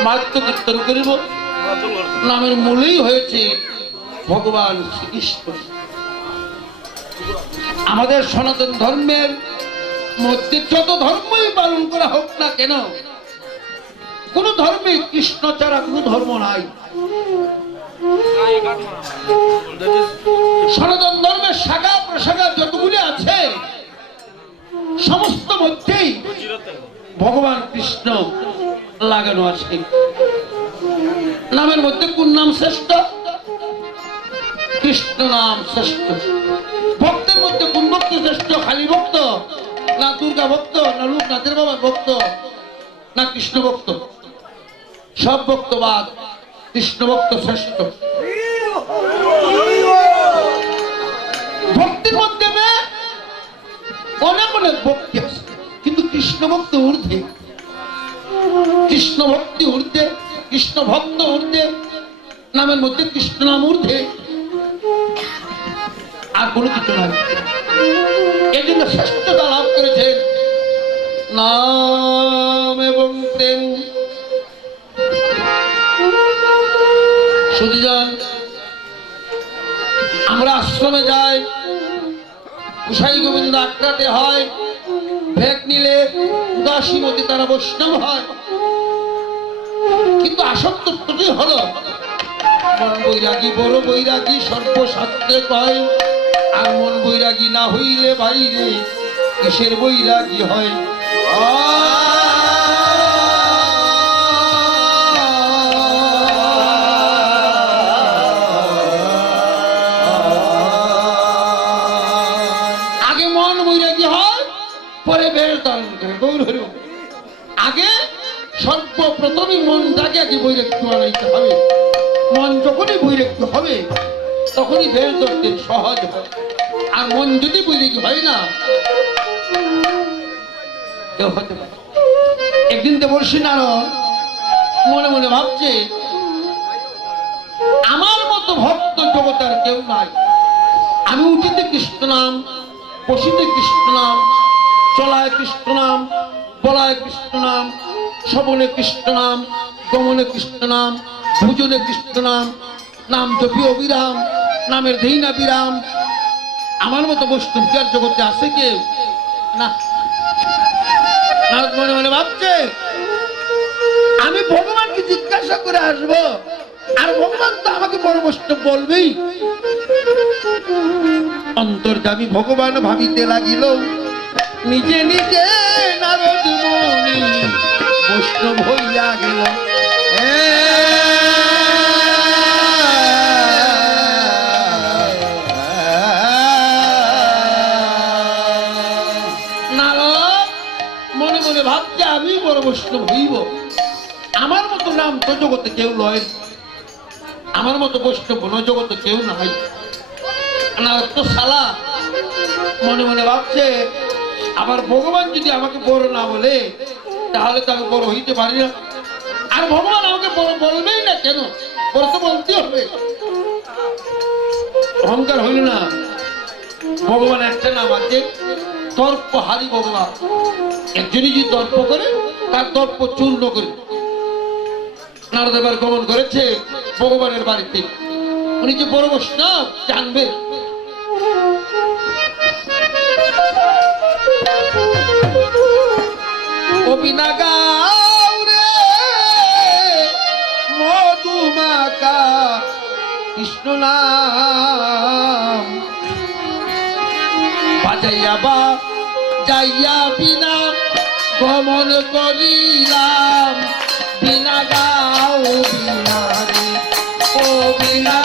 মাত্র কীর্তন করিব নামের মূলেই হয়েছে ভগবান শ্রীকৃষ্ণ আমাদের সনাতন ধর্মের মধ্যে যত ধর্মই পালন করা হোক না কেন কোন ধর্মে কৃষ্ণ ছাড়া কোন ধর্ম নাই সনাতন ধর্মের শাখা প্রশাখা যতগুলি আছে সমস্ত মধ্যেই ভগবান কৃষ্ণ লাগানো আছে। নামের মধ্যে কোন নাম শ্রেষ্ঠ? কৃষ্ণ নাম শ্রেষ্ঠ। ভক্তের মধ্যে কোন ভক্ত শ্রেষ্ঠ? খালি ভক্ত না দুর্গা ভক্ত না লোকনাথের বাবার ভক্ত না কৃষ্ণ ভক্ত? সব ভক্তবাদ, কৃষ্ণ ভক্ত শ্রেষ্ঠ। ভক্তির মধ্যে অনেক অনেক ভক্তি আছে, কিন্তু কৃষ্ণ ভক্ত ঊর্ধ্বে, কৃষ্ণ ভক্তি ঊর্ধ্বে, কৃষ্ণ ভক্ত ঊর্ধ্বে, নামের মধ্যে কৃষ্ণ নাম ঊর্ধ্বে, আর কোনো কিছু নাই। এই জন্য শ্রেষ্ঠতা লাভ করেছেন নাম এবং প্রেম। সুধীজন, আমরা আশ্রমে যাই, গোসাই গোবিন্দ আক্রাতে হয়, ভেগ নিলে উদাসীনতি তারা বৈষ্ণব হয়, কিন্তু আসক্তটি হলো মন বৈরাগী, বড় বৈরাগী সর্বশাস্ত্রে কয়, আর মন বৈরাগী না হইলে বাইরে কিসের বৈরাগী হয়। আগে মন বৈরাগী হয়, পরে বেশ ধারণ করে গৌর হরি। আগে সর্বপ্রথমই মনটাকে আগে বৈরাগ্য বানাইতে হবে। মন যখনই বৈরাগ্য হবে তখনই বেশ ধরতে সহজ হয়। আর মন যদি বৈরাগ্য হয় না, কেউ হতে পারে। একদিন তো বলছি নারদ মনে মনে ভাবছে, আমার মতো ভক্ত জগতার কেউ নাই। আমি উঠিতে কৃষ্ণ নাম, বসিতে কৃষ্ণ নাম, চলায় কৃষ্ণ নাম, বলায় কৃষ্ণ নাম, শ্রবণে কৃষ্ণ নাম, গমনে কৃষ্ণ নাম, ভোজনে কৃষ্ণ নাম, নাম জপি অবিরাম, নামের ধেই না বিরাম। আমার মতো বৈষ্ণব কি আর জগতে আছে কেউ? না। নারদ মনে মনে ভাবছে, আমি ভগবানকে জিজ্ঞাসা করে আসবো, আর ভগবান তো আমাকে বড় বৈষ্ণব বলবেই। অন্তর্যামী ভগবান ভাবিতে লাগিল, নিজে নিজে নারদ মুনি বৈষ্ণব হইয়া গেল। নারদ মনে মনে ভাবছে, আমি বড় বৈষ্ণব হইব। আমার মতো নাম তো জগতে কেউ লয়, আমার মতো বৈষ্ণব জগতে কেউ নাই। নারদ তো শালা মনে মনে ভাবছে, আবার ভগবান যদি আমাকে বড় না বলে তাহলে তো আমি বড় হইতে পারি না। আর ভগবান আমাকে বড় বলবেই না কেন? বড় তো বলতে হবে। অহংকার হইল না। ভগবান একটা নাম আছে, তর্পহারি ভগবান। একজনই যদি তর্প করে তার তর্প চূর্ণ করে। নারদ এবার গমন করেছে ভগবানের বাড়িতে। উনি যে বড় বৈষ্ণব জানবে। বিনা গাও রে মধুমাকা কৃষ্ণ নাম, বাজাইয়া বা যাইয়া বিনা গমন করিলাম। বিনা গাও বিনা রে ও বিনা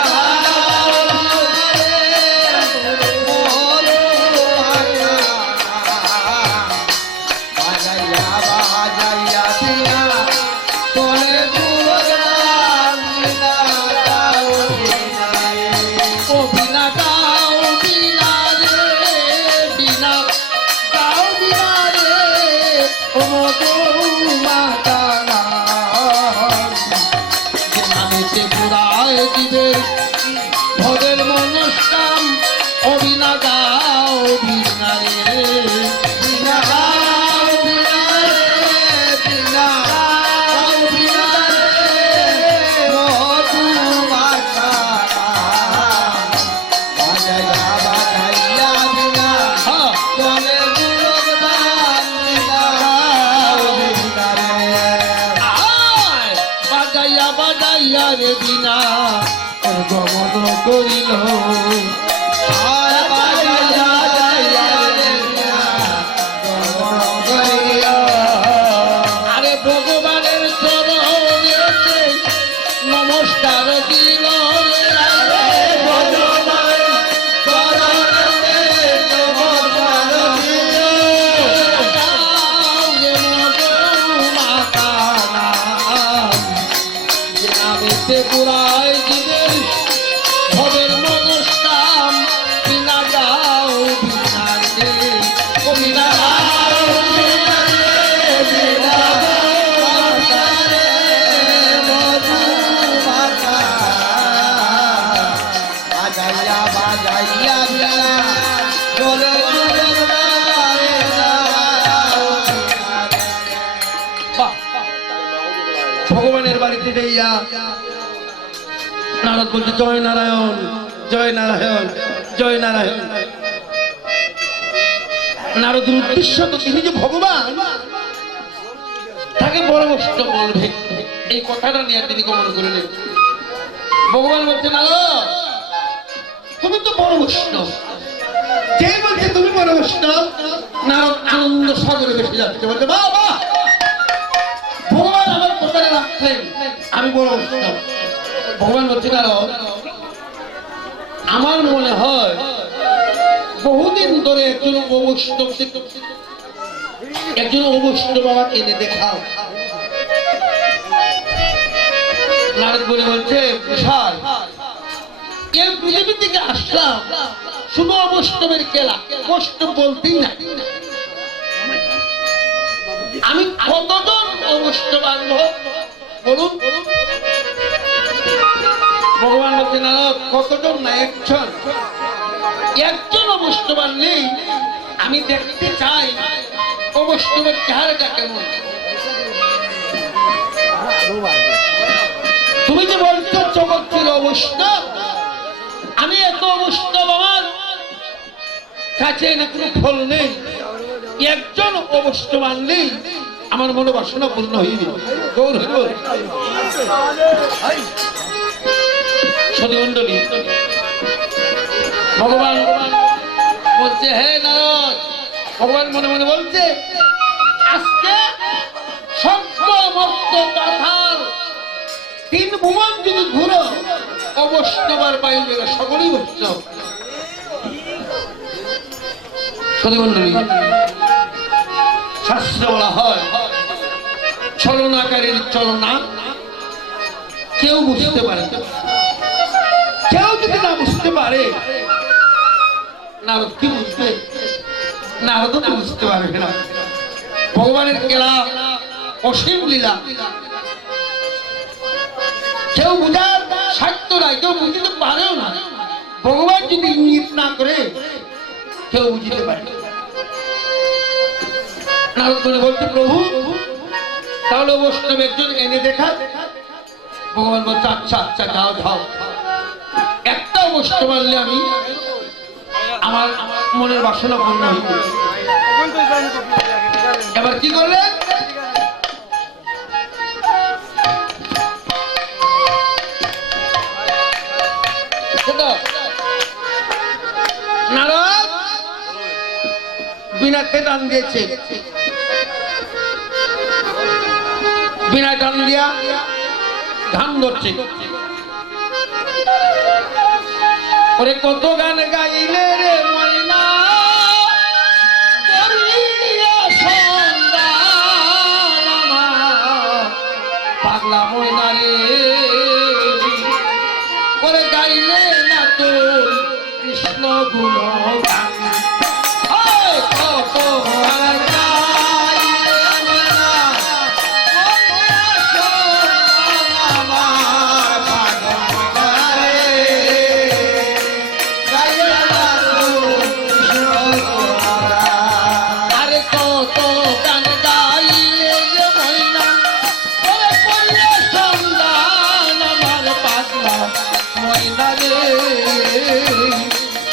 ভদের মনস্কাম অবিনা গাও বিনা রে, বিনা গাও বিনা রে, বিনা গাও বিনা রে মধুমাখা বাজাইয়া বাজাইয়া বিনা চলে গুণগান। বিনা গাও বিনা রে, বাজাইয়া বাজাইয়া রে বিনা গমন করিল। আরে ভগবানের দেইয়া নারদ বলছে জয় নারায়ণ, জয় নারায়ণ, জয় নারায়ণ। নারদের উদ্দেশ্য তো তিনি যে ভগবান, তাকে বড় বৈষ্ণব বলবে, এই কথাটা নিয়ে তিনি গমন করলেন। ভগবান বলছে নারদ তুমি তো বড় বৈষ্ণব। যে বলছে তুমি বড় বৈষ্ণব, নারদ আনন্দ সাগরে ভেসে যাচ্ছে, বলছে বাবা ভগবান আমার কথাটা রাখছেন, আমি বড় বৈষ্ণব। ভগবান বলছে নারদ আমার মনে হয় বহুদিন ধরে একজন অবৈষ্ণব আমাকে এনে দেখাও। নারদ বলে বলছে বিশাল, এই পৃথিবী থেকে আসলাম শুধু অবৈষ্ণবের খেলা, বৈষ্ণব বলতেই না। আমি কতজন অবৈষ্ণব আনবো বলুন? ভগবান বলছে নারদ কতজন না, একজন। একজন অবৈষ্ণব আনলেই আমি দেখতে চাই অবৈষ্ণবের চেহারাটা কেমন। তুমি যে বলছো জগৎ ছিল অবৈষ্ণব, আমি এত অবৈষ্ণব আমার কাছে না কোনো ফল নেই। একজন অবৈষ্ণব আনলেই আমার মনোবাসনা পূর্ণ হয়ে যাবে। সদমণ্ডলী ভগবান বলছে হে নারদ, ভগবান মনে মনে বলছে আজকে সর্বমস্ত পাথার তিন ভুবন যদি ঘুরো অবৈষ্ণবার বায়ু বেলা সকলেই বৈষ্ণব। সদমণ্ডলী শাস্ত্রে বলা হয় ছলনাকারীর চলনা কেউ বুঝতে পারে না। কেউ যদি না বুঝতে পারে নারদ কি বুঝবে? নারদ তো বুঝতে পারবে না। ভগবানের খেলা অসীম লীলা, কেউ বুঝার সাধ্য নাই, কেউ বুঝতে পারেও না। ভগবান যদি ইঙ্গিত না করে কেউ বুঝতে পারে। নারদ বলছে প্রভু তাহলে বৈষ্ণব একজন এনে দেখা। ভগবান বলছে আচ্ছা আচ্ছা যাও যাও, একটা বৈষ্ণব আনলে আমি আমার মনের বাসনা পূর্ণ হইবে। এবার কি করলেন? নারদ বিনাকে টান দিয়েছে, বিনা টান দিয়া ধান ধরছে। ওরে কত গান গাইলে রে ময়না পাগলা ময়না রে, ওরে গাইলে না তো কৃষ্ণ গুণ গান।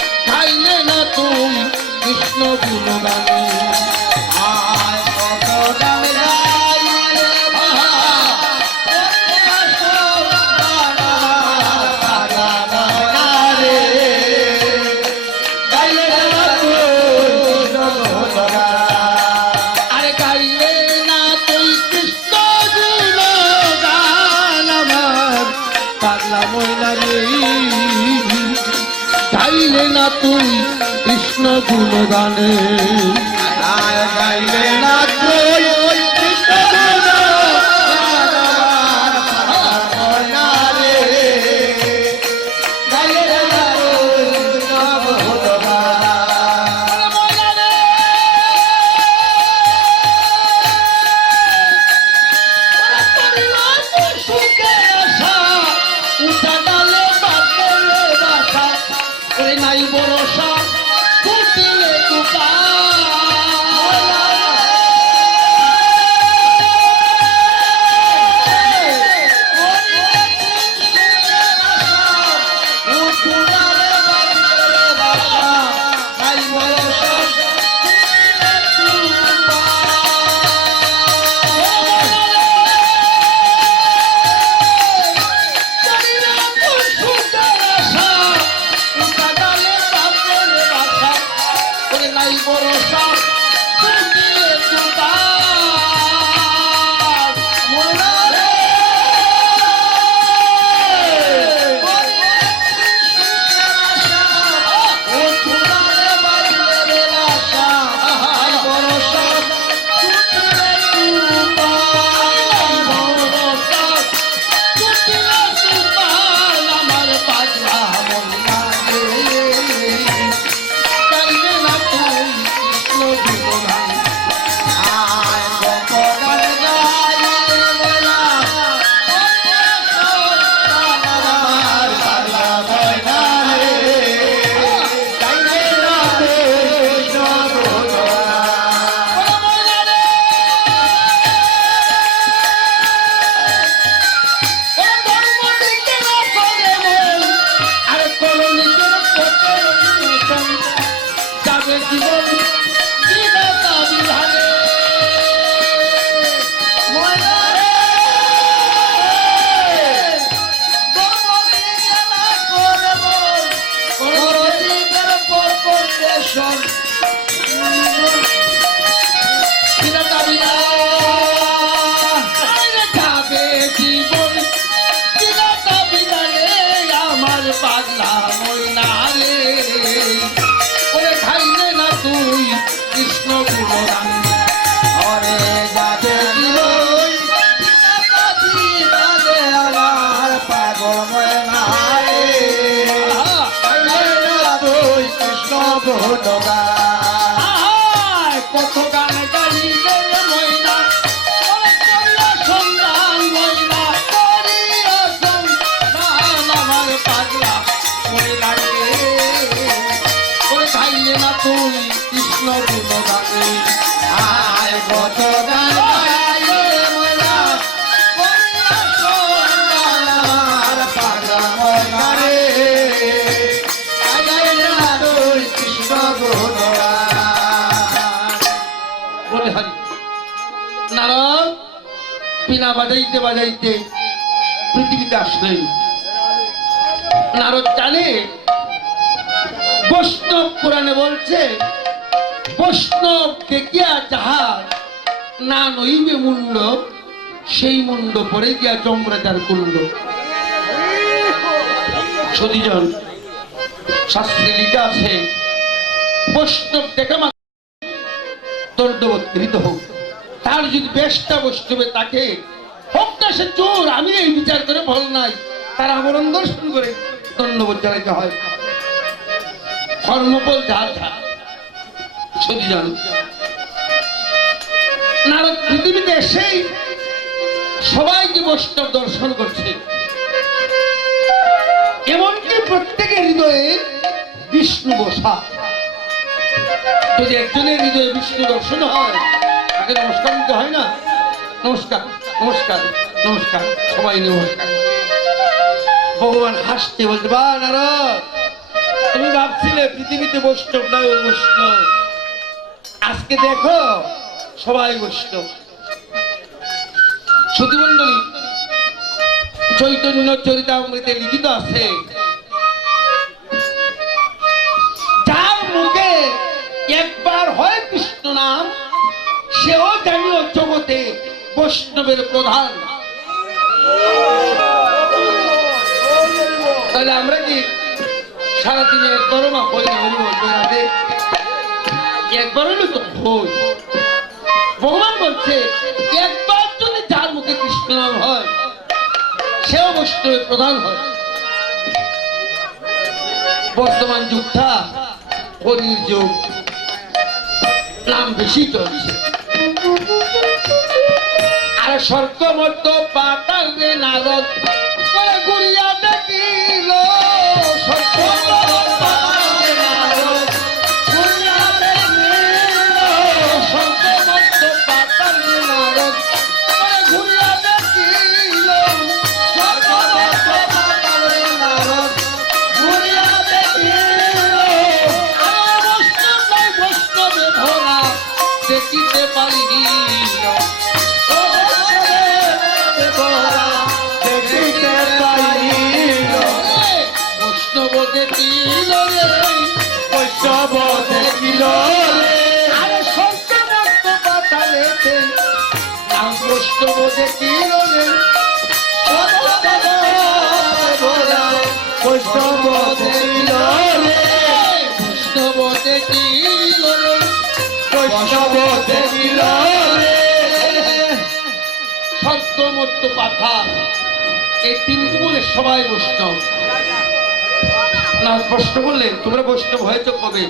গাইলে না তুই কৃষ্ণ গুণ গানে, গাইলে না তুই কৃষ্ণ গুণ গানে, গাইলে না নাই বরসা কুটিলে তুকা পাগলা ময়নারে ওরে খাইলে না তুই কৃষ্ণ গুণগান হরে যাবে দিলই আমার পাগল ময়নারে তুই কৃষ্ণ গুণগান কত গান গাইলে ময়না ওরে করিয়া সন্ধান ময়না করিয়া সন্ধান আমার পাগলা ময়নারে ওরে খাইলে না তুই কৃষ্ণ গুণগান আয় কত গান গাইলে ময়না করিয়া সন্ধান আমার পাগল ময়নারে গাইলে না তুই কৃষ্ণ গুণগান বলে হরি নারদ বিনা বাজাইতে বাজাইতে পৃথিবীতে আসলেন। নারদ জানে বৈষ্ণব পুরাণে বলছে বৈষ্ণব দেখিয়া যাহার না নইবে মুন্ড সেই মুন্ড পরে গিয়া যমরাজার কুণ্ড। সতীজন শাস্ত্রে লিখা আছে বৈষ্ণব দেখা দণ্ডবৎকৃত হোক, তার যদি বেশটা বৈষ্ণবে তাকে হোক না সে চোর, আমি এই বিচার করে ভুল নাই, তার আমরণ দর্শন করে দণ্ডবোধ জানাইতে হয়। কর্মফল যার যার সত্যি জানো নারদ পৃথিবীতে এসেই সবাইকে বৈষ্ণব দর্শন করছে, এমনকি প্রত্যেকের হৃদয়ে বিষ্ণু বসা। যদি একজনের হৃদয়ে বিষ্ণু দর্শন হয় তাকে নমস্কার দিতে হয় না? নমস্কার নমস্কার নমস্কার, সবাই নমস্কার। ভগবান হাসতে বলতে বা নারদ তুমি ভাবছিলে পৃথিবীতে বৈষ্ণব নয় ওই বৈষ্ণব, আজকে দেখো সবাই বৈষ্ণব। সতীমণ্ডলী চৈতন্য চরিতামৃতে লিখিত আছে যার মুখে একবার হয় কৃষ্ণ নাম সেও জানিও জগতে বৈষ্ণবের প্রধান। তাহলে আমরা কি সারাদিনে একবারও না হই না হরি বলবো না যে একবার হইলে তো হই। ভগবান বলছে একবার যদি যার মুখে কৃষ্ণ নাম হয় সেও বৈষ্ণবের প্রধান হয়। বর্তমান যুগটা হরির যুগ, নাম বেশি চলছে। আর স্বর্গ মধ্য পাতাল রে নারদ করে ঘুরিয়া দেখিল, স্বর্গ মধ্য পাতাল রে নারদ ঘুরিয়া দেখিল, স্বর্গ মধ্য পাতাল রে নারদ করে ঘুরিয়া দেখিল, স্বর্গ মধ্য পাতাল রে নারদ ঘুরিয়া দেখিল। আমার বৈষ্ণব নাই বৈষ্ণবে ভরা দেখিতে পারিল, দেখিল রে বৈষ্ণব দেখিল রে বৈষ্ণব দেখিল রে বৈষ্ণব দেখিল রে সত্যমত্ত পাঠা এই তিনটি বলে সবাই বৈষ্ণব। না প্রশ্ন করলেন তোমরা বৈষ্ণব হয়েছ কবে?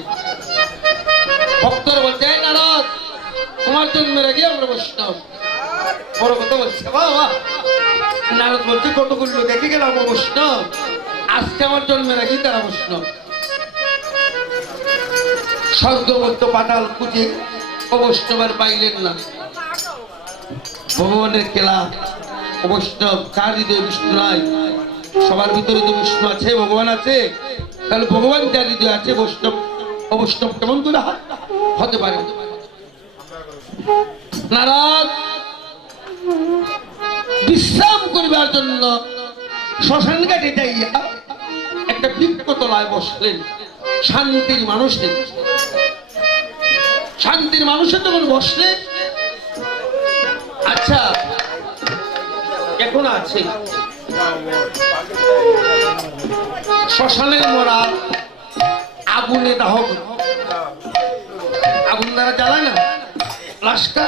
ভক্তরা বলছে "এই নারদ, তোমার জন্মের আগে আমরা বৈষ্ণব।" বড় কথা বলছে বাবা। নারদ বলছে কতগুলো দেখে গেলাম বৈষ্ণব, আজকে আমার জন্মের আগেই তারা বৈষ্ণব। স্বর্গমত্ত পাতাল খুঁজে অবৈষ্ণব আর পাইলেন না। ভগবানের খেলা অবৈষ্ণব, কার হৃদয়ে বিষ্ণু নাই? সবার ভিতরে তো বিষ্ণু আছে, ভগবান আছে। তাহলে ভগবান যার হৃদয়ে আছে বৈষ্ণব অবৈষ্ণব কেমন করে হতে পারে? নারদ বিশ্রাম করিবার জন্য শ্মশান ঘাটে যাইয়া একটা বৃক্ষতলায় বসলেন। শান্তির মানুষের যখন বসলেন, আচ্ছা এখন আছে শ্মশানের মরা আগুনে দাহ, আগুন দ্বারা জ্বালায় না লাশটা,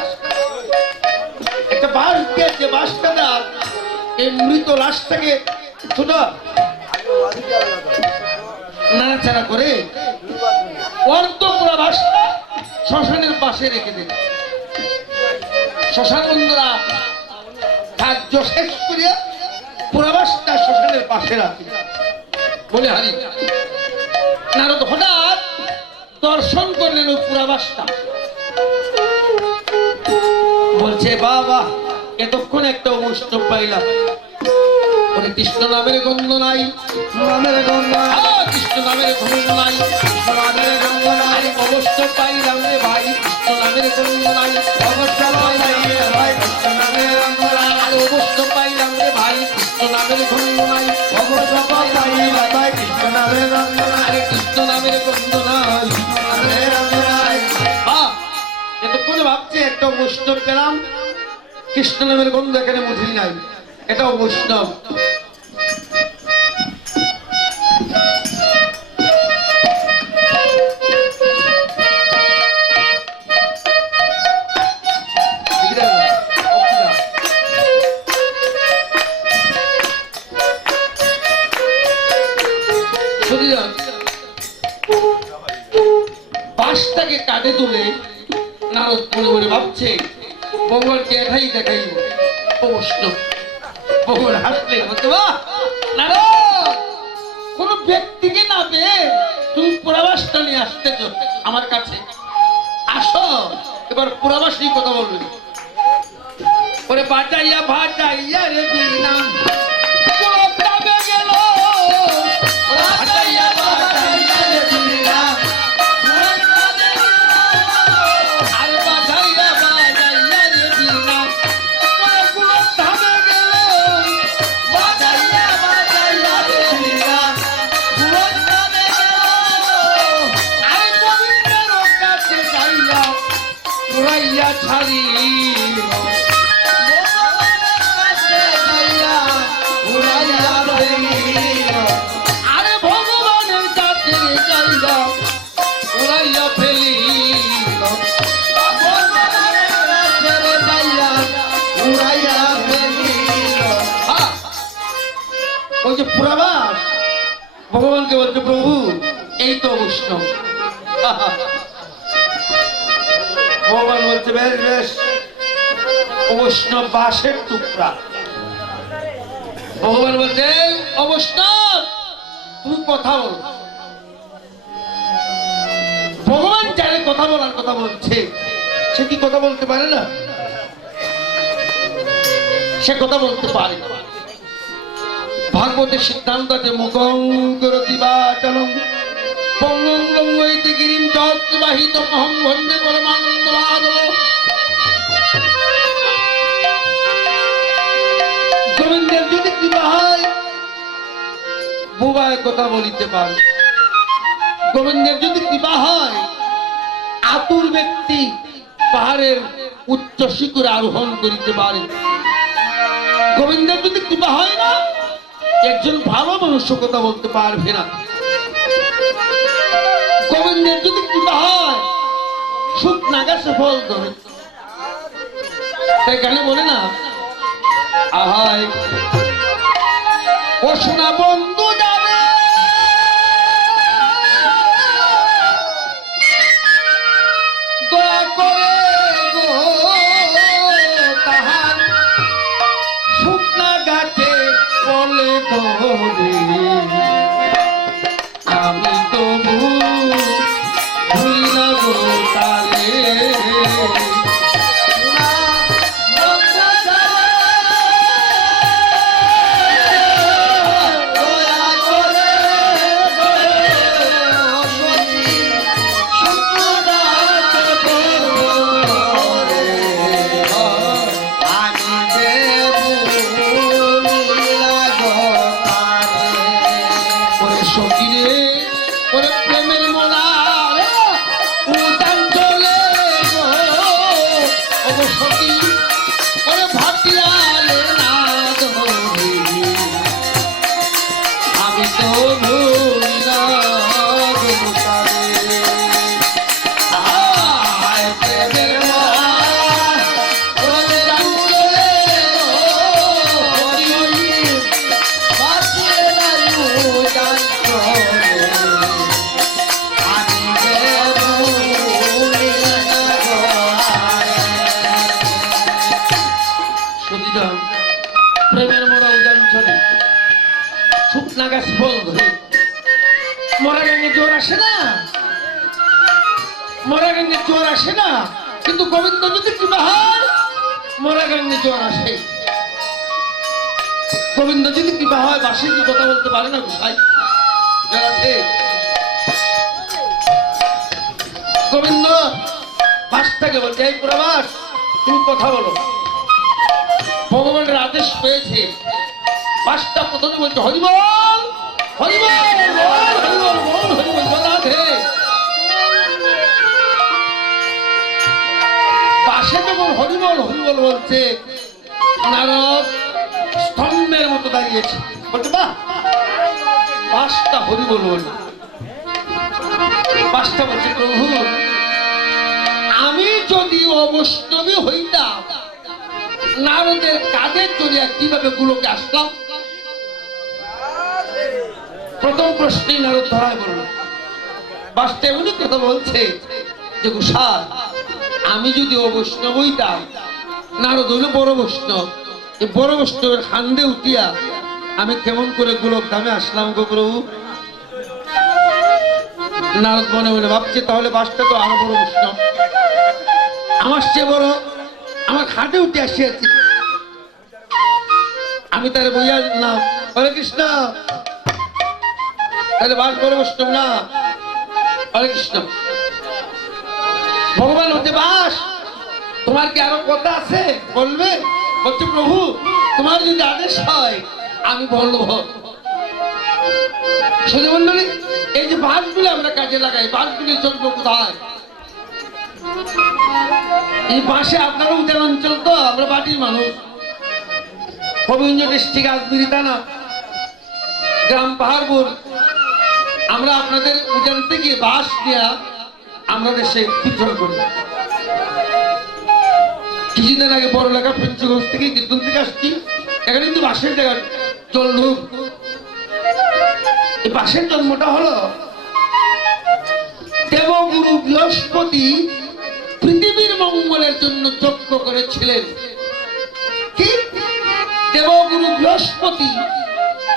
একটা বাঁশ দিয়েছে, বাঁশটা দা এই মৃত লাশটাকে ছোট নাড়াচাড়া করে অর্ধপুরা বাঁশটা শ্মশানের পাশে রেখে দেন। শ্মশান বন্ধুরা কার্য শেষ করিয়া পুরাবাসটা শ্মশানের পাশে রাখে বলে হারি। নারদ হঠাৎ দর্শন করলেন ওই পুরাবাসটা, বলছে বাবা এতক্ষণ একটা বৈষ্ণব পাইলাম, ওরে কৃষ্ণ নামের গন্ধ নাই, নামের গঙ্গা কৃষ্ণ নামের গন্ধ নাই, নামের গঙ্গা নাই অবশ্যই পাইলাম রে ভাই, কৃষ্ণ নামের গন্ধ নাই, অবশ্য পাইলাই রে ভাই কৃষ্ণ নামের গঙ্গা নাই আর অবশ্যই পাইলাম রে ভাই, কৃষ্ণ নামের গন্ধ নাই, অবশ্য পাইলাই রে ভাই কৃষ্ণ নামের গঙ্গা নাই আরে কৃষ্ণ নামের গন্ধ নাই। নামের গঙ্গা নাই এতক্ষণে ভাবছে একটা বৈষ্ণব পেলাম, কৃষ্ণ নামের গন্ধ এখানে মুঠি নাই, এটাও বৈষ্ণব। বাসটাকে কাঁধে তুলে নারদ মনে মনে ভাবছে ভগবানকে একাই দেখাই অবশ্য। ভগবান হাসলেন, বলতে বাহ নারদ, কোন ব্যক্তিকে না পেয়ে তুমি পুরাবাসটা নিয়ে আসতেছ আমার কাছে, আসো এবার পুরাবাসী কথা বলবে। ওরে বাজাইয়া ভাজাইয়া রে বিনা পুরোটাবে গেল, বাজাইয়া ভাজাইয়া রে বিনা আর বাজাইয়া ভাজাইয়া রে বিনা পুরোটাবে গেল, বাজাইয়া ভাজাইয়া রে বিনা পুরোটাবে গেল। আর গোবিন্দের কাছে যাইয়া পুরাইয়া ছাড়িল, আরে ভগবানের কাছে যাইয়া উড়াইয়া ফেলিল, উড়াইয়া ফেলিল ওই যে পুরাবাস ভগবানকে বলছে প্রভু এই তো বৈষ্ণব। ভগবান বলছে বেশ বেশ, বৈষ্ণব বাসের টুকরা। ভগবান বলছে অবৈষ্ণব তুমি কথা বলো। ভগবান যারে কথা বলার কথা বলছে সে কি কথা বলতে পারে না? সে কথা বলতে পারে। ভাগবতের সিদ্ধান্ত আছে মুখং করতি বাচনং পঙ্গং লঙ্ঘয়িতে গিরিম যৎবাহিতম অহং বন্দে পরমানন্দ মাধব। গোবিন্দের যদি কৃপা হয় বুবায় কথা বলিতে পারে, গোবিন্দের যদি কৃপা হয় আতুর ব্যক্তি পাহাড়ের উচ্চ শিখরে আরোহণ করিতে পারে। গোবিন্দের যদি কৃপা হয় না, একজন ভালো মানুষ কথা বলতে পারবে না। গোবিন্দের যদি কৃপা হয়, সুখ নাগাছে ফল ধরে। তাই গানে বলে না, আহাই ও সোনা বন্ধু যাবে দয়া করে গো, তাহার শুকনা গাছে বলে ধরে আমি তো ভুলি না গো তালে। প্রেমের মোড়া উদান চলে, শুকনা গাছ ফল ধরে। মরা গাঙ্গে জোর আসে না, মরা গাঙ্গে জোর আসে না, কিন্তু গোবিন্দ যদি কৃপা হয়, মরা গাঙ্গে জোর আসে। গোবিন্দ যদি কৃপা হয়, বাসে কি কথা বলতে পারে না গোসাই? গোবিন্দ বাসটাকে বলছে, এই প্রবাস তুমি কথা বলো। ভগবানের আদেশ পেয়েছে, বাসটা প্রথমে বলছে হরিবল হরিবল হরিবল হরিবল বলাধে। বাসে যখন হরিবল হরিবল বলছে, নারদ স্তম্ভের মতো দাঁড়িয়েছে, বলছে বাহ, বাসটা হরিবল বল। বাসটা বলছে প্রভু, আমি যদি অবৈষ্ণবী হইতাম, নারদের কাজের জন্য কিভাবে গুলোকে আসলাম? প্রথম প্রশ্নেই নারদ ধরায় বলল। বাসটা এমনি কথা বলছে যে গোসাই, আমি যদি অবৈষ্ণব হইতাম, নারদ হইল বড় বৈষ্ণব, এই বড় বৈষ্ণবের খান্দে উঠিয়া আমি কেমন করে গোলক ধামে আসলাম গো প্রভু? নারদ মনে মনে ভাবছে, তাহলে বাসটা তো আরো বড় বৈষ্ণব, আমার চেয়ে বড়, আমার খাটে উঠে আসিয়াছি, আমি তার বইয়া না। হরে কৃষ্ণ, তাহলে বাস বড় বৈষ্ণব না? হরে কৃষ্ণ। ভগবান হচ্ছে বাস, তোমার কি আরো কথা আছে বলবে? বলছে প্রভু, তোমার যদি আদেশ হয় আমি বলবো। শুধু মন্ডলী, এই যে বাসগুলো আমরা কাজে লাগাই, বাসগুলির জন্য কোথায়? এই পাশে আপনারা উত্তর অঞ্চল, তো আমরা বাটির মানুষ, হবিগঞ্জ ডিস্ট্রিক্ট আজমিরি থানা, গ্রাম পাহাড়পুর। আমরা আপনাদের উজান থেকে বাস নিয়ে আমরা দেশে বিতরণ করি। কিছুদিন আগে বড়লেখা পঞ্চগঞ্জ থেকে কীর্তন থেকে আসছি, এখানে কিন্তু বাসের জায়গা চলল। এই বাসের জন্মটা হলো দেবগুরু বৃহস্পতি পৃথিবীর মঙ্গলের জন্য যজ্ঞ করেছিলেন। কি? দেবগুরু বৃহস্পতি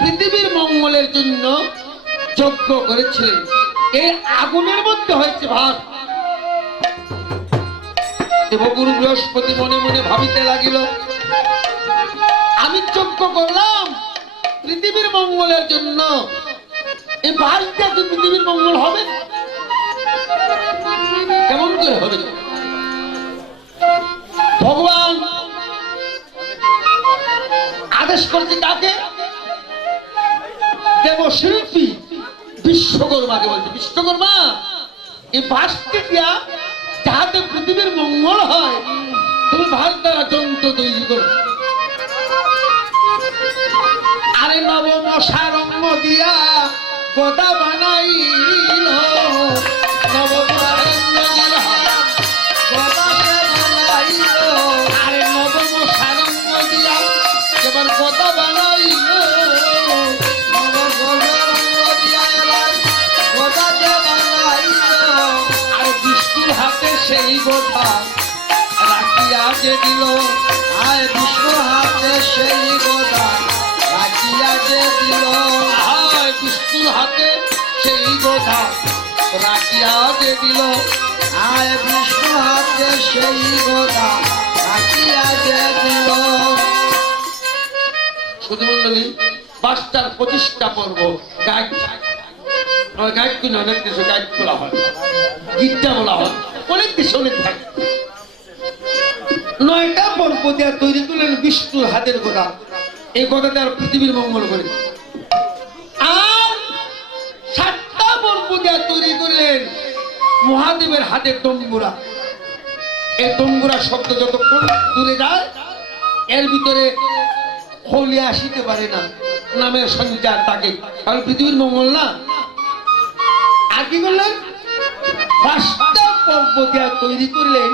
পৃথিবীর মঙ্গলের জন্য যজ্ঞ করেছিলেন। এই আগুনের মধ্যে হয়েছে ভাত। দেবগুরু বৃহস্পতি মনে মনে ভাবিতে লাগিল, আমি যজ্ঞ করলাম পৃথিবীর মঙ্গলের জন্য, এই ভাতটা কি পৃথিবীর মঙ্গল হবে? কেমন করে হবে? ভগবান আদেশ করছে কাকে? দেবশিল্পী বিশ্বকর্মাকে বলছে, বিশ্বকর্মা এই বাসটি দিয়া যাহাতে পৃথিবীর মঙ্গল হয়, তুমি ভাত দ্বারা যন্ত্র তৈরি করো। আরে নব মশা রঙ্গ দিয়া গদা বানাইল নব মশা রঙ্গ দিয়া গদাকে বানাইল আরে নব মশা রঙ্গ দিয়া এবার গদা বানাইল আর বিষ্ণুর হাতে সেই গদা রাখিয়া যে দিল আয় বিষ্ণু হাতে সেই গোদা রাখিয়া যে দিল আয় বিষ্ণুর হাতে সেই গদা রাখিয়া যে দিল আয় বিষ্ণু হাতে সেই গোদা রাখিয়া যে দিল সুধীমণ্ডলী বাসটার প্রতিষ্ঠা পর্ব গাইড আমার গাইড কিনে অনেক কিছু গাইড বলা হয় গীতটা বলা হয় অনেক কিছু অনেক থাকে 9টা পর্ব দেওয়া তৈরি করলেন বিষ্ণুর হাতের গদা এই গদাতে আর পৃথিবীর মঙ্গল করে আর 7টা পর্ব দেওয়া তৈরি করলেন মহাদেবের হাতের তম্বুরা এই তম্বুরা শব্দ যতক্ষণ দূরে যায় এর ভিতরে হলে আসিতে পারে না নামের সঞ্চার তাকে কারণ পৃথিবীর মঙ্গল না আর কি করলেন 5টা পর্ব দেওয়া তৈরি করলেন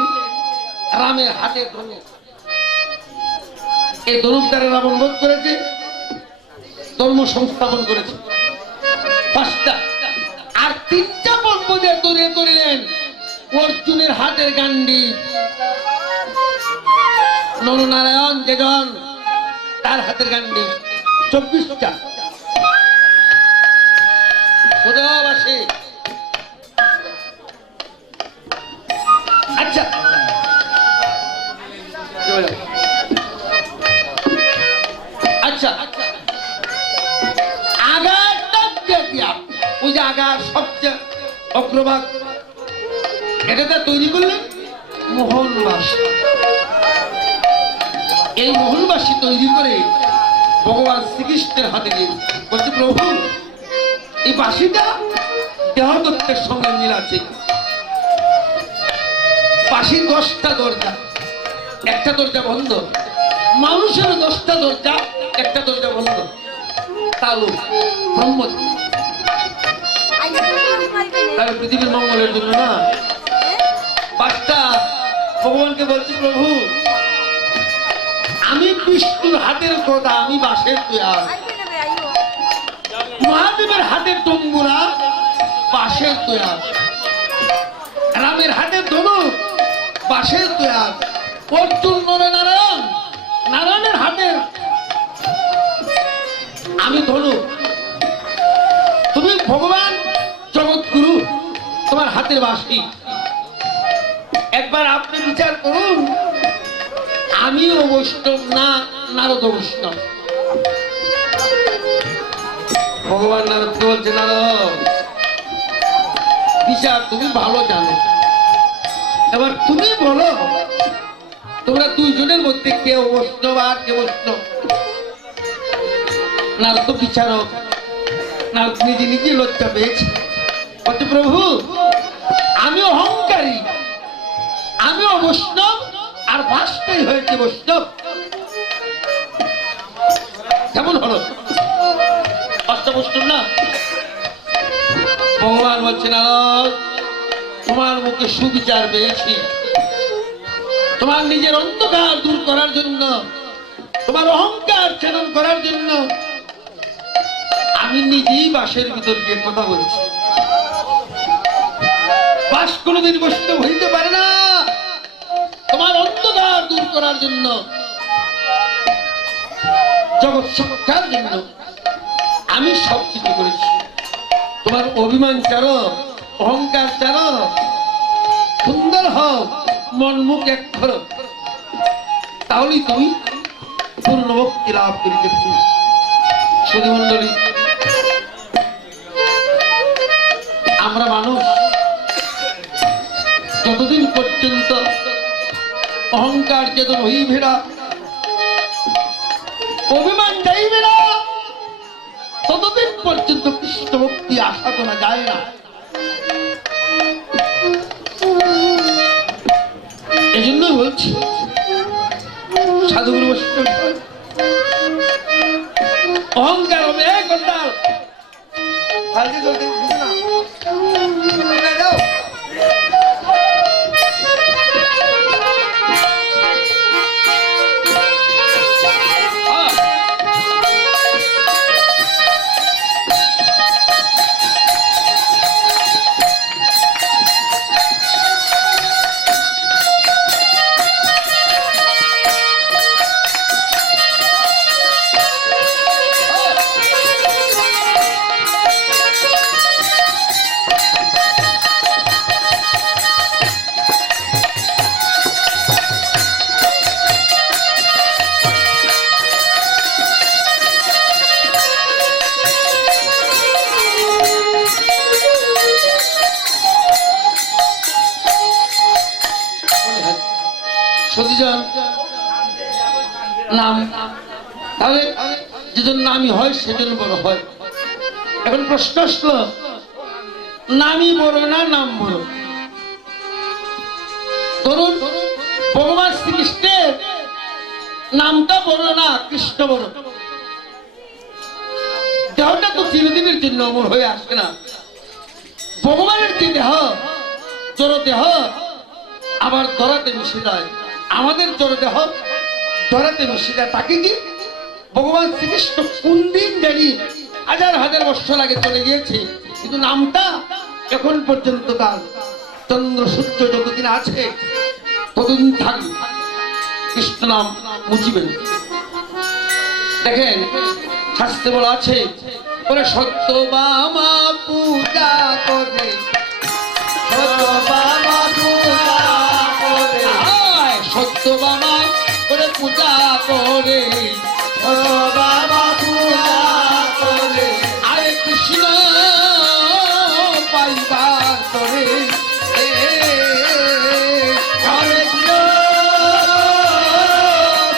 রামের হাতে ধনুক এই ধনুক দ্বারা রাবণ বধ করেছে ধর্ম সংস্থাপন করেছে 5টা আর 3টা পর্ব দিয়ে তৈরি করলেন অর্জুনের হাতের গান্ডি নরনারায়ণ যেজন তার হাতের গান্ডি 24টা খোদাবাসী আচ্ছা আচ্ছা আগারটা দিয়া ওই যে আগার সবচেয়ে অগ্রভাগ এটাতে তৈরি করলেন মোহনবাসী এই মোহনবাসী তৈরি করে ভগবান শ্রীকৃষ্ণের হাতে দিয়ে বলছে প্রভু এই বাসিটা দেহতত্ত্বের সঙ্গে মিল আছে বাসির 10টা দরজা একটা দরজা বন্ধ মানুষের 10টা দরজা একটা দরজা বন্ধ তালু ব্রহ্ম তাহলে পৃথিবীর মঙ্গলের জন্য না 5টা ভগবানকে বলছি প্রভু আমি বিষ্ণুর হাতের কথা আমি বাসের তৈয়ার মহাদেবের হাতের তম্বুরা বাসের তৈয়ার রামের হাতের ধনুক বাসের তৈয়ার অর্জুন নারায়ণ নারায়ণের হাতের আমি ধনুক তুমি ভগবান জগৎগুরু তোমার হাতের বাসি একবার আপনি বিচার করুন আমিও বৈষ্ণব না নারদ বৈষ্ণব ভগবান নারদকে বলছে নারদ বিচার তুমি ভালো জানো এবার তুমি বলো তোমরা দুইজনের মধ্যে কেউ বৈষ্ণব আর কে বৈষ্ণব নারদ বিচারক নারদ নিজে নিজে লজ্জা পেয়েছে বলছে প্রভু আমি অহংকারী আমিও বৈষ্ণব আর বাসটাই হয়েছে বৈষ্ণব কেমন হলো বাসটা বৈষ্ণব না ভগবান বলছে নারদ তোমার মুখে সুবিচার পেয়েছি তোমার নিজের অন্ধকার দূর করার জন্য তোমার অহংকার ছেদন করার জন্য আমি নিজেই বাসের ভিতর গিয়ে কথা বলছি বাস কোনোদিন বৈষ্ণব হইতে পারে না তোমার অন্ধকার দূর করার জন্য জগৎ শিক্ষার জন্য আমি সব কিছু করেছি তোমার অভিমান চারো অহংকার চারো সুন্দর হও মন মুখ এক করো তাহলেই তুমি পূর্ণ ভক্তি লাভ করিতে সুধীমণ্ডলী আমরা মানুষ যতদিন পর্যন্ত অহংকার চেতন হইবে না অভিমান যাইবে না ততদিন পর্যন্ত কৃষ্ণ ভক্তি আশা করা যায় না এই জন্যই বলছি সাধুগুরু বৈষ্ণব অহংকার হবে এই করতাল হালকা জলদি দিস না না দাও সতীজন নাম তাহলে যেজন নামই হয় সেজন বড় হয়। এখন প্রশ্ন আসলো নামই বড় না নাম বড়? ধরুন ভগবান শ্রীকৃষ্ণের নামটা বড় না কৃষ্ণ বড়? দেহটা তো চিরদিনের জন্য অমর হয়ে আসে না। ভগবানের যে দেহ জড় দেহ আবার ধরাতে মিশে যায়, আমাদের জড় দেহ ধরাতে মিশে যায়। তাকে কি ভগবান শ্রীকৃষ্ণ কোন দিন জানি হাজার হাজার বছর আগে চলে গিয়েছে, কিন্তু নামটা এখন পর্যন্ত তার চন্দ্র সূর্য যতদিন আছে ততদিন থাকবে, কৃষ্ণ নাম মুছিবে না। দেখেন শাস্ত্রে বলা আছে বলে সত্যভামা পূজা করে, সত্যভামা পূজা করে, সত্যভামা করে পূজা করে, সত্যভামা পূজা করে, আরে কৃষ্ণ পাইবার করে, হরে কৃষ্ণ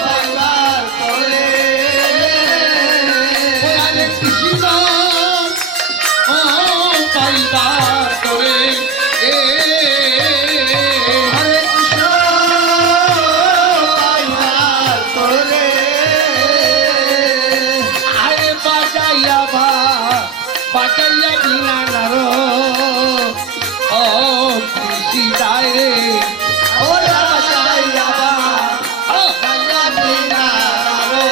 পাইবার করে, আরে কৃষ্ণ পাইবার করে, হরে কৃষ্ণ পাইবার করে, আরে বাজাইয়া বাজাইয়া বিনা নার ও কৃষি দায় রে, ওরে বাজাইয়া ও বাজাইয়া বিনা রো,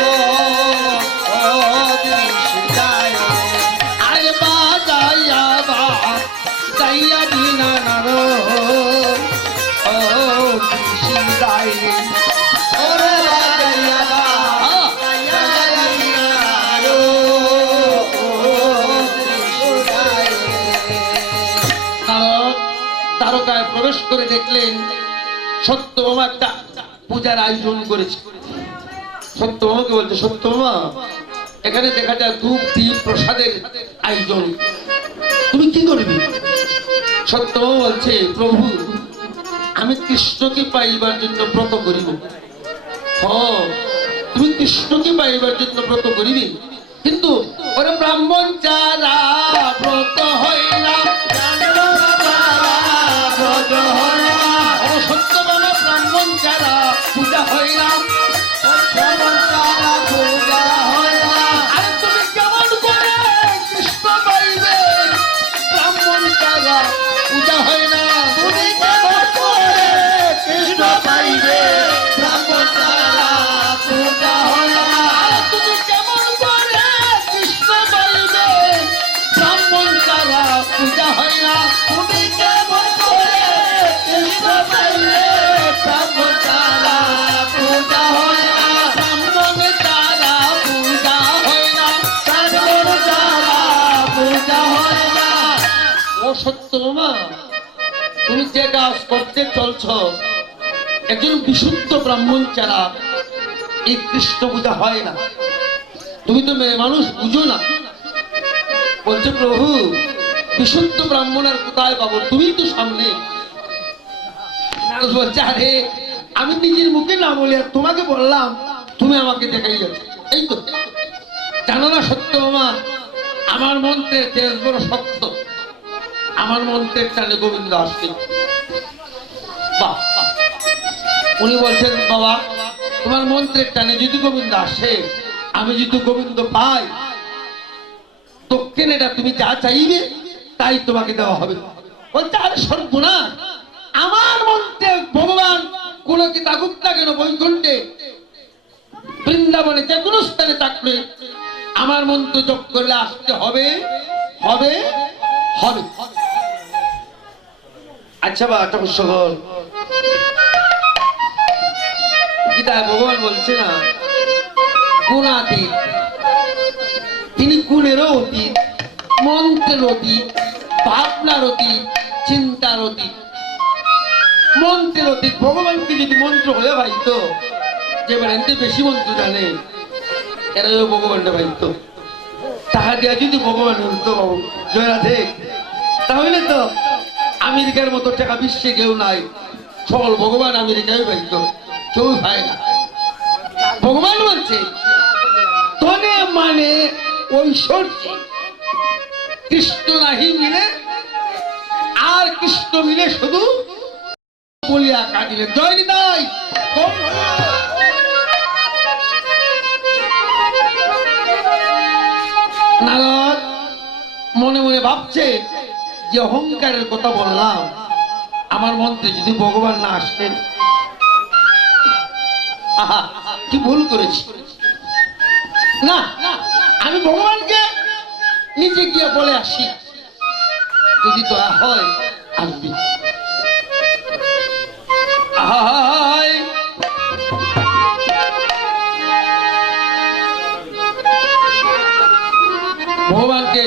ও কৃষ্ণ যায় আরে বাজাইয়া বাজাইয়া বিনা নার ও কৃষি দায় রে, ওরে বাজাইয়া বাজাইয়া বিনা রো, ও কৃষ্ণ যায় তারকায় প্রবেশ করে দেখলেন সত্যভামা একটা পূজার আয়োজন করেছে। সত্যভামাকে বলছে সত্যভামা এখানে দেখা যায় ধূপ দীপ প্রসাদের আয়োজন, তুমি কি করবে? সত্যভামা বলছে প্রভু আমি কৃষ্ণকে পাইবার জন্য ব্রত করিব। তুমি কৃষ্ণকে পাইবার জন্য ব্রত করিবে, কিন্তু ওরে ব্রাহ্মণ চারা ব্রত হয় না, ব্রত হয় না, সত্যভামা ব্রাহ্মণ চারা পূজা হয় না, সত্যভামা পূজা হয় না, আরে তুমি কেমন করে কৃষ্ণ পাইবে? ব্রাহ্মণ চারা পূজা হয় না, তুমি কেমন করে কৃষ্ণ পাইবে? ব্রাহ্মণ ছাড়া পূজা হয় না, আরে তুমি কেমন করে কৃষ্ণ পাইবে? ব্রাহ্মণ চারা পূজা হয় না, তুমি কেমন করে কৃষ্ণ পাইবে? ব্রাহ্মণ ছাড়া পূজা হয় না, ব্রাহ্মণ চারা পূজা হয় না। ব্রাহ্মণ ছাড়া পূজা হয় না। ও সত্যভামা তুমি যে কাজ করতে চলছ একজন বিশুদ্ধ ব্রাহ্মণ ছাড়া এই কৃষ্ণ পূজা হয় না, তুমি তো মেয়ে মানুষ বুঝো না। বলছে প্রভু বিশুদ্ধ ব্রাহ্মণ আর কোথায় পাবো, তুমি তো সামনে। বলছে আরে আমি নিজের মুখে না বলি আর তোমাকে বললাম, তুমি আমাকে দেখাই যাচ্ছ। এই তো জানো না সত্যভামা আমার মন্ত্রের তেজ বড় শক্ত, আমার মন্ত্রের টানে গোবিন্দ আসছে। বাহ বাহ। উনি বলছেন বাবা তোমার মন্ত্রের টানে যদি গোবিন্দ আসে, আমি যদি গোবিন্দ পাই দক্ষিণেটা তুমি যা চাইবে তাই তোমাকে দেওয়া হবে। বলছে আরে সর্বনাশ, আমার মন্ত্রে ভগবান কোন কি থাকুক না কেন, বৈকুণ্ঠে বৃন্দাবনে যে কোনো স্থানে থাকলে আমার মন্ত্র জপ করলে আসতে হবে হবে হবে। আচ্ছা বা তপস্যগণ, গীতায় ভগবান বলছে না গুণাতীত, তিনি গুণেরও অতীত, মন্ত্রের অতীত, ভাবনার অতীত, চিন্তার অতীত। মন্ত্রের অতীত ভগবানকে যদি মন্ত্র হয়ে ভাইতো, যে এতে বেশি মন্ত্র জানে এরা ভগবানটা ভাইতো, তাহা দিয়া যদি ভগবান হতো জয়রাধে, তাহলে তো আমেরিকার মতো টাকা বিশ্বে কেউ নাই, সকল ভগবান আমেরিকায় পাইতো, কেউ পায় না। ভগবান বলছে ধনে মানে ঐশ্বর্য কৃষ্ণ নাহি মিলে, আর কৃষ্ণ মিলে শুধু বলিয়া কাঁদিলে। জয় নিতাই। নারদ মনে মনে ভাবছে যে অহংকারের কথা বললাম, আমার মন্ত্রে যদি ভগবান না আসতেন, আহা কি ভুল করেছি। না আমি ভগবানকে নিজে গিয়ে বলে আসি, যদি দয়া হয় আসবি। আহাই ভগবানকে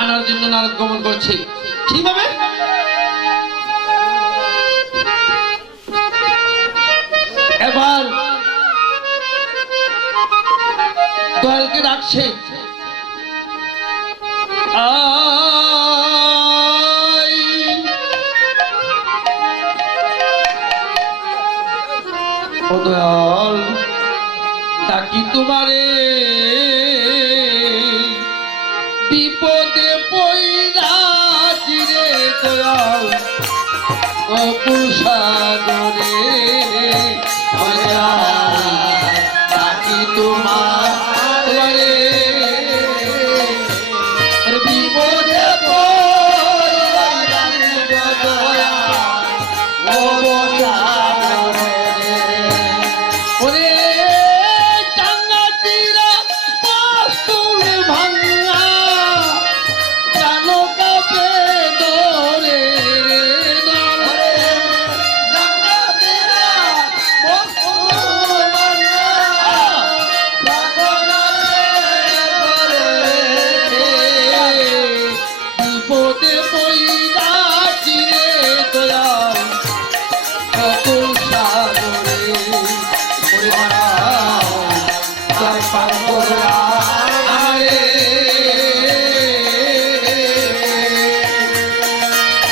আনার জন্য নারদ গমন করছে। কিভাবে? এবার দয়ালকে ডাকছে, ও দয়াল ডাকি তোমারে, বিপদে পইরাছি রে দয়াল অপুর সাগরে, ডাকি তোমারে বিপদে পইরাছি রে দয়াল অপুর সাগরে। ওরে জান্নাতীরা পাস্তুল ভাঙা, জানো কাপে দরে রে দরে, জান্নাতীরা পাস্তুল ভাঙা, জানো কাপে দরে রে, বিপদে পইরাছি রে দয়াল অকুল সাগরে। ওরে মারা জয় পাগলা আরে,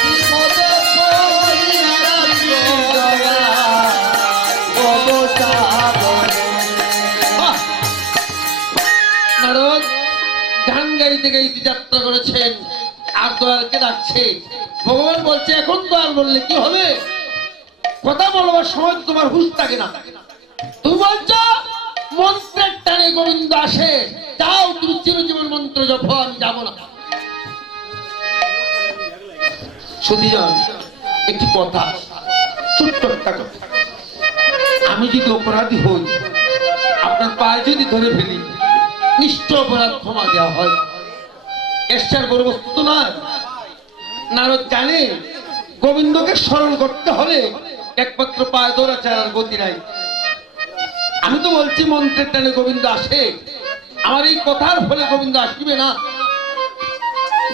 বিপদে পইরাছি দয়াল অকুল সাগরে। নারদ গান গাইতে গাইতে যাত্রা করেছেন, আর দয়ালকে ডাকছে। ভগবান বলছে এখন দয়াল বললে কি হবে, কথা বলবার সময় তোমার হুঁশ থাকে না। তুমি বলছো মন্ত্রের টানে গোবিন্দ আসে, যাও তুমি চিরজীবন মন্ত্র জপ, আমি যাব না। সুধীজন একটি কথা, ছোট্ট একটা কথা, আমি যদি অপরাধী হই, আপনার পায়ে যদি ধরে ফেলি, নিশ্চয় অপরাধ ক্ষমা দেওয়া হয়, এর বড় বস্তু তো নয়। নারদ জানে গোবিন্দকে স্মরণ করতে হলে একমাত্র পায়ে ধরা ছাড়ার গতি নাই। আমি তো বলছি মন্ত্রের টানে গোবিন্দ আসে, আমার এই কথার ফলে গোবিন্দ আসবে না।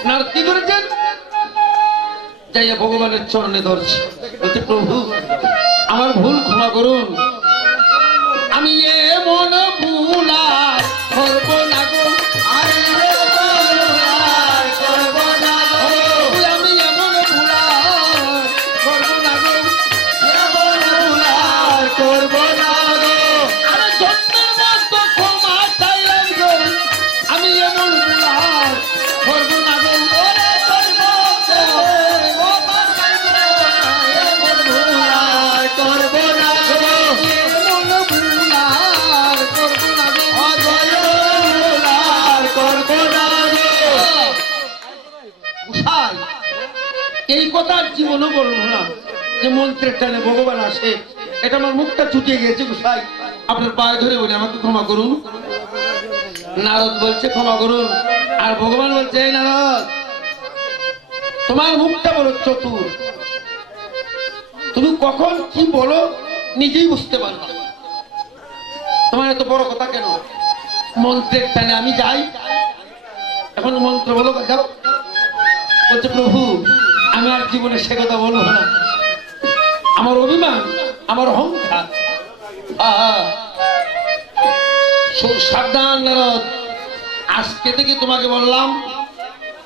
নারদ কি করেছেন, যাইয়া ভগবানের চরণে ধরছে, বলছে প্রভু আমার ভুল ক্ষমা করুন, আমি এমন ভুল আর করব না গো, আমি এমন ভুল আর করব না গো, আমি এমন ভুল আর করব না গো, এমন ভুল আর করব না গো, আমি জন্মের মতো ক্ষমা চাইলাম গো, আমি এমন ভুল আর করব না গো, ওরে করব গো, ক্ষমা চাইলাম, এমন ভুল আর করব না গো, এমন ভুল আর করব না গো, অজয় ভুল আর করব না গো, কথা আর জীবনও বলবো না যে মন্ত্রের টানে ভগবান আসে। এটা আমার মুখটা চুটিয়ে গেছে গোসাই, আপনার পায়ে ধরে বলে আমাকে ক্ষমা করুন। নারদ বলছে ক্ষমা করুন, আর ভগবান বলছে এই নারদ, তোমার মুখটা বড় চতুর, তুমি কখন কি বলো নিজেই বুঝতে পারো না। তোমার এত বড় কথা কেন? মন্ত্রের টানে আমি যাই, এখন মন্ত্র বলো, যাও। বলছে প্রভু আমি আর জীবনে সে কথা বলবো না, আমার অভিমান, আমার অহংকার। সাবধান নারদ, আজকে থেকে তোমাকে বললাম,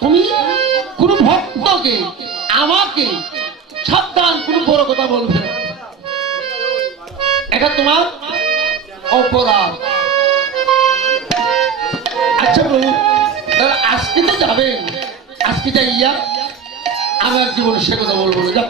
তুমি কোন ভক্তকে আমাকে সাবধান কোন বড় কথা বলবে না, এটা তোমার অপরাধ। আচ্ছা প্রভু, আজকে তো যাবেন, আজকে যাইয়া আমার জীবনে সে কথা বলবো না, যাও।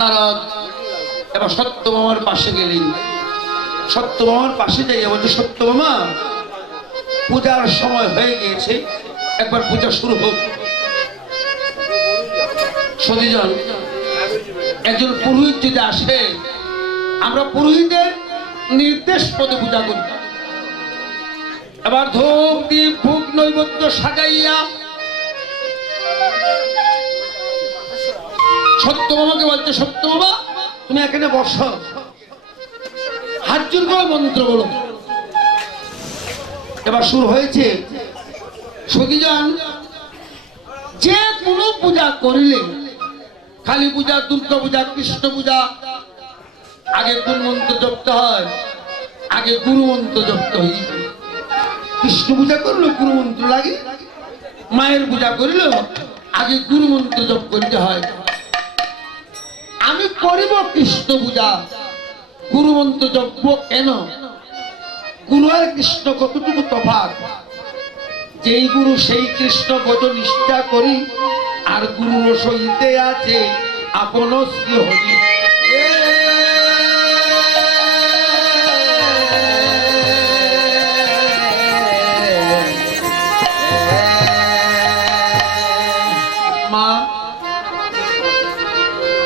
নারদ এবার সত্যভামার পাশে গেলেন, সত্যভামার পাশে যাই বলছে সত্যভামা পূজার সময় হয়ে গিয়েছে, একবার পূজা শুরু হোক। সতীজন, একজন পুরোহিত যদি আসে, আমরা পুরোহিতের নির্দেশ পদে পূজা করি। এবার ধূপ দিয়ে ভোগ নৈবেদ্য সাজাইয়া সত্যভামাকে বলছে সত্যভামা তুমি এখানে বসো, হাত জোর করে মন্ত্র বলো। এবার শুরু হয়েছে। সতীজন, যে কোনো পূজা করিলে, কালী পূজা, দুর্গা পূজা, কৃষ্ণ পূজা, আগে কোন মন্ত্র জপতে হয়? আগে গুরু মন্ত্র জপতে হয়। কৃষ্ণ পূজা করলে গুরু মন্ত্র লাগে, মায়ের পূজা করিলে আগে গুরু মন্ত্র জপ করতে হয়। আমি করিব কৃষ্ণ পূজা, গুরু মন্ত্র জপব কেন? গুরু আর কৃষ্ণ কতটুকু তফাৎ? যেই গুরু সেই কৃষ্ণ কত নিষ্ঠা করি, আর গুরুর সহিতে আছে আপন শ্রী হরি। মা,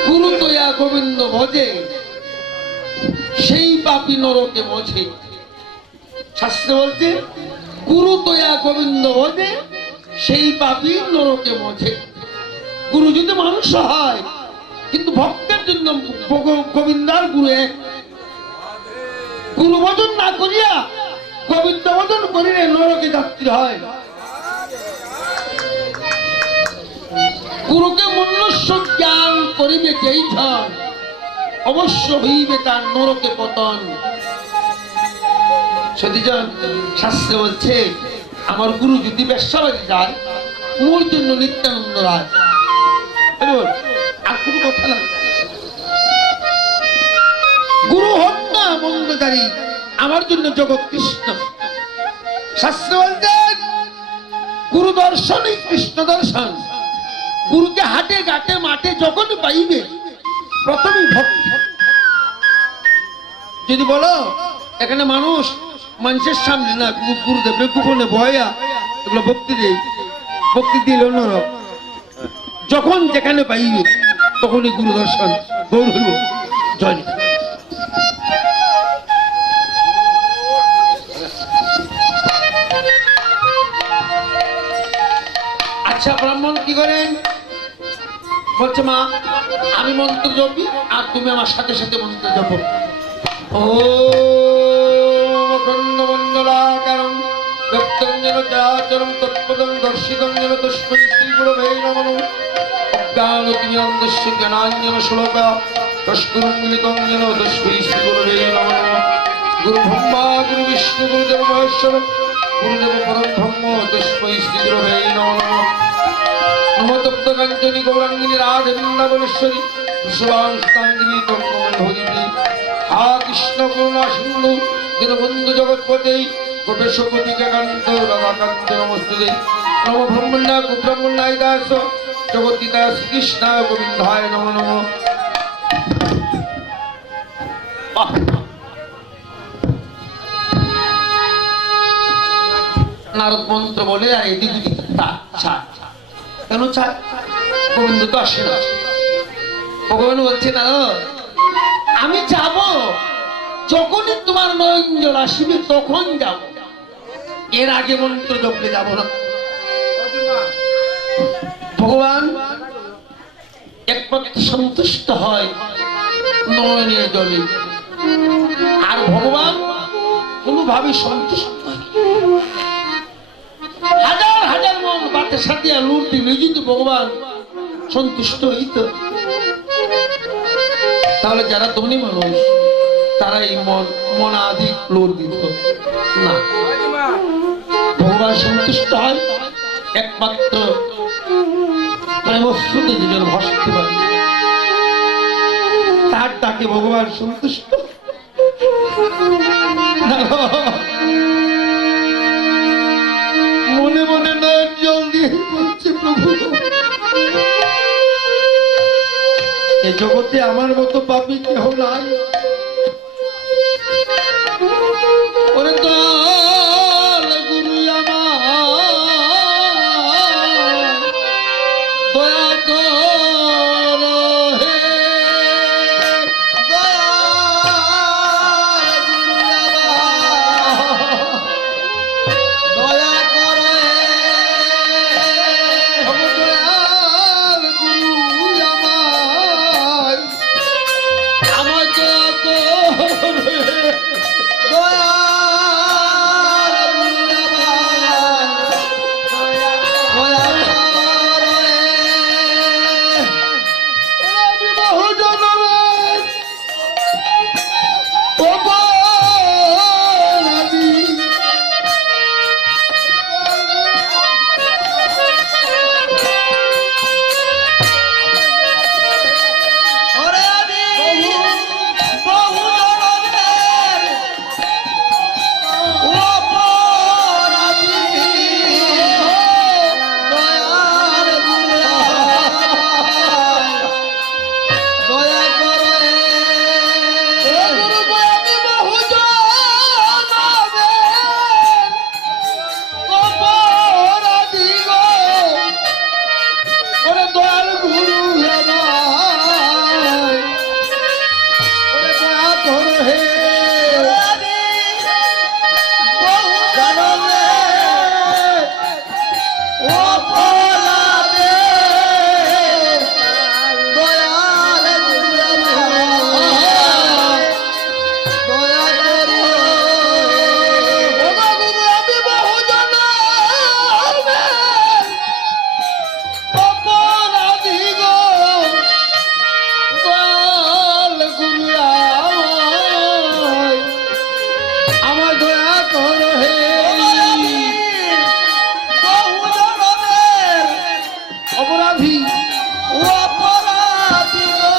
গুরু তয়া গোবিন্দ ভজে, সেই পাপী নরকে মজে। শাস্ত্রে বলছে গুরু তয়া গোবিন্দ ভজে, সেই পাপী নরকে মজে। গুরু যদি মানুষ হয়, কিন্তু ভক্তের জন্য গোবিন্দ আর গুরু এক। গুরু ভজন না করিয়া গোবিন্দ ভজন করিলে নরকে যাত্রী হয়। গুরুকে মনুষ্য জ্ঞান করিবে যেই জন, অবশ্য হইবে তার নরকে পতন। সতীজন, শাস্ত্রে বলছে আমার গুরু যদি বেশ্যাবাড়ি যায়, মোর জন্য নিত্যানন্দ রায়। আর কোনো কথা না, গুরু হোক না মন্দচারী, আমার জন্য জগৎ কৃষ্ণ। শাস্ত্রে বলছেন গুরু দর্শনই কৃষ্ণ দর্শন। গুরুকে হাটে ঘাটে মাঠে যখন পাইবে, প্রথমেই ভক্তি। যদি বলো এখানে মানুষ মানুষের সামনে না, গুরুদেব গোপনে ভয়া এগুলো ভক্তি দেয়, ভক্তি দিল নরক। যখন যেখানে পাইবে তখনই গুরু দর্শন। গৌর হইব জয়। আচ্ছা ব্রাহ্মণ কি করেন? বলছে মা আমি মন্ত্র জপি আর তুমি আমার সাথে সাথে মন্ত্র জপো। ও খণ্ডমণ্ডলাকারম ব্যক্তঞ্জন চাচরম তৎপদং দর্শিতঞ্জন তস্मै শ্রী গুরবে নমঃ। অজ্ঞানতিমিরন্ধস্য জ্ঞানাঞ্জন শ্লোকা তস্কুরং মিলিতঞ্জন তস্मै শ্রী গুরবে নমঃ। গুরু ব্রহ্মা গুরু বিষ্ণু গুরুদেব মহেশ্বর গুরুদেব পরম ব্রহ্ম তস্मै শ্রী গুরবে নমঃ। নমতপ্ত কাঞ্চনী গৌরাঙ্গিনী রাধে বৃন্দাবনেশ্বরী বিশ্ববাংস্তাঙ্গিনী তন্ময় হা কৃষ্ণ করুণা সিন্ধু দীনবন্ধু জগৎপতে গোপেশ কোটিকাকান্ত রাধাকান্ত নমস্তুতে। নম ব্রহ্মণ্যা কুব্রহ্মণ্যায় দাস জগদ্গীতা শ্রীকৃষ্ণায় গোবিন্দায় নমো নমঃ। নারদ মন্ত্র বলে আর এদিক ওদিক কেন চায়? গোবিন্দ তো আসে না। ভগবান বলছে না আমি যাব, যখনই তোমার নয়নজল আসিবে তখন যাব, এর আগে মন্ত্র জপলে যাব না। ভগবান একমাত্র সন্তুষ্ট হয় নয়নের জলে, আর ভগবান কোনোভাবে সন্তুষ্ট হয়। হাজার হাজার মন বাতে সাথে লুট দিলে যদি ভগবান সন্তুষ্ট হইত, তাহলে যারা ধনী মানুষ তারা এই মনাধিক লোট দিত না। ভগবান সন্তুষ্ট হয় একমাত্র প্রেমস্রোতে যেজন ভাসতে পারে, তার ডাকে ভগবান সন্তুষ্ট। মনে মনে নয়ন জল দিয়ে বলছে প্রভু এ জগতে আমার মতো পাপী কেহ নাই। ওরে দয়াল গুরু আমার দয়া কর হে, দয়াল গুরু আমার দয়া কর হে। দয়াল গুরু আমার আমার দয়া কর হে। দয়াল গুরু আমার দয়া কর হে। আমি বহু জনমের অপরাধী, ওরে আমি বহু জনমের অপরাধী, দয়াল গুরু আমার দয়া কর হে। আমি বহু জনমের অপরাধী গো। ওরে দয়াল গুরু আমার ওরে দয়া কর হে। বহু জনমের অপরাধী, দয়াল গুরু আমার দয়া করিও। ওগো গুরু আমি বহু জনমের অপরাধী গো। দয়াল গুরু আমার দয়া কর হে। বহু জনমের অপরাধী অপরাধী গো,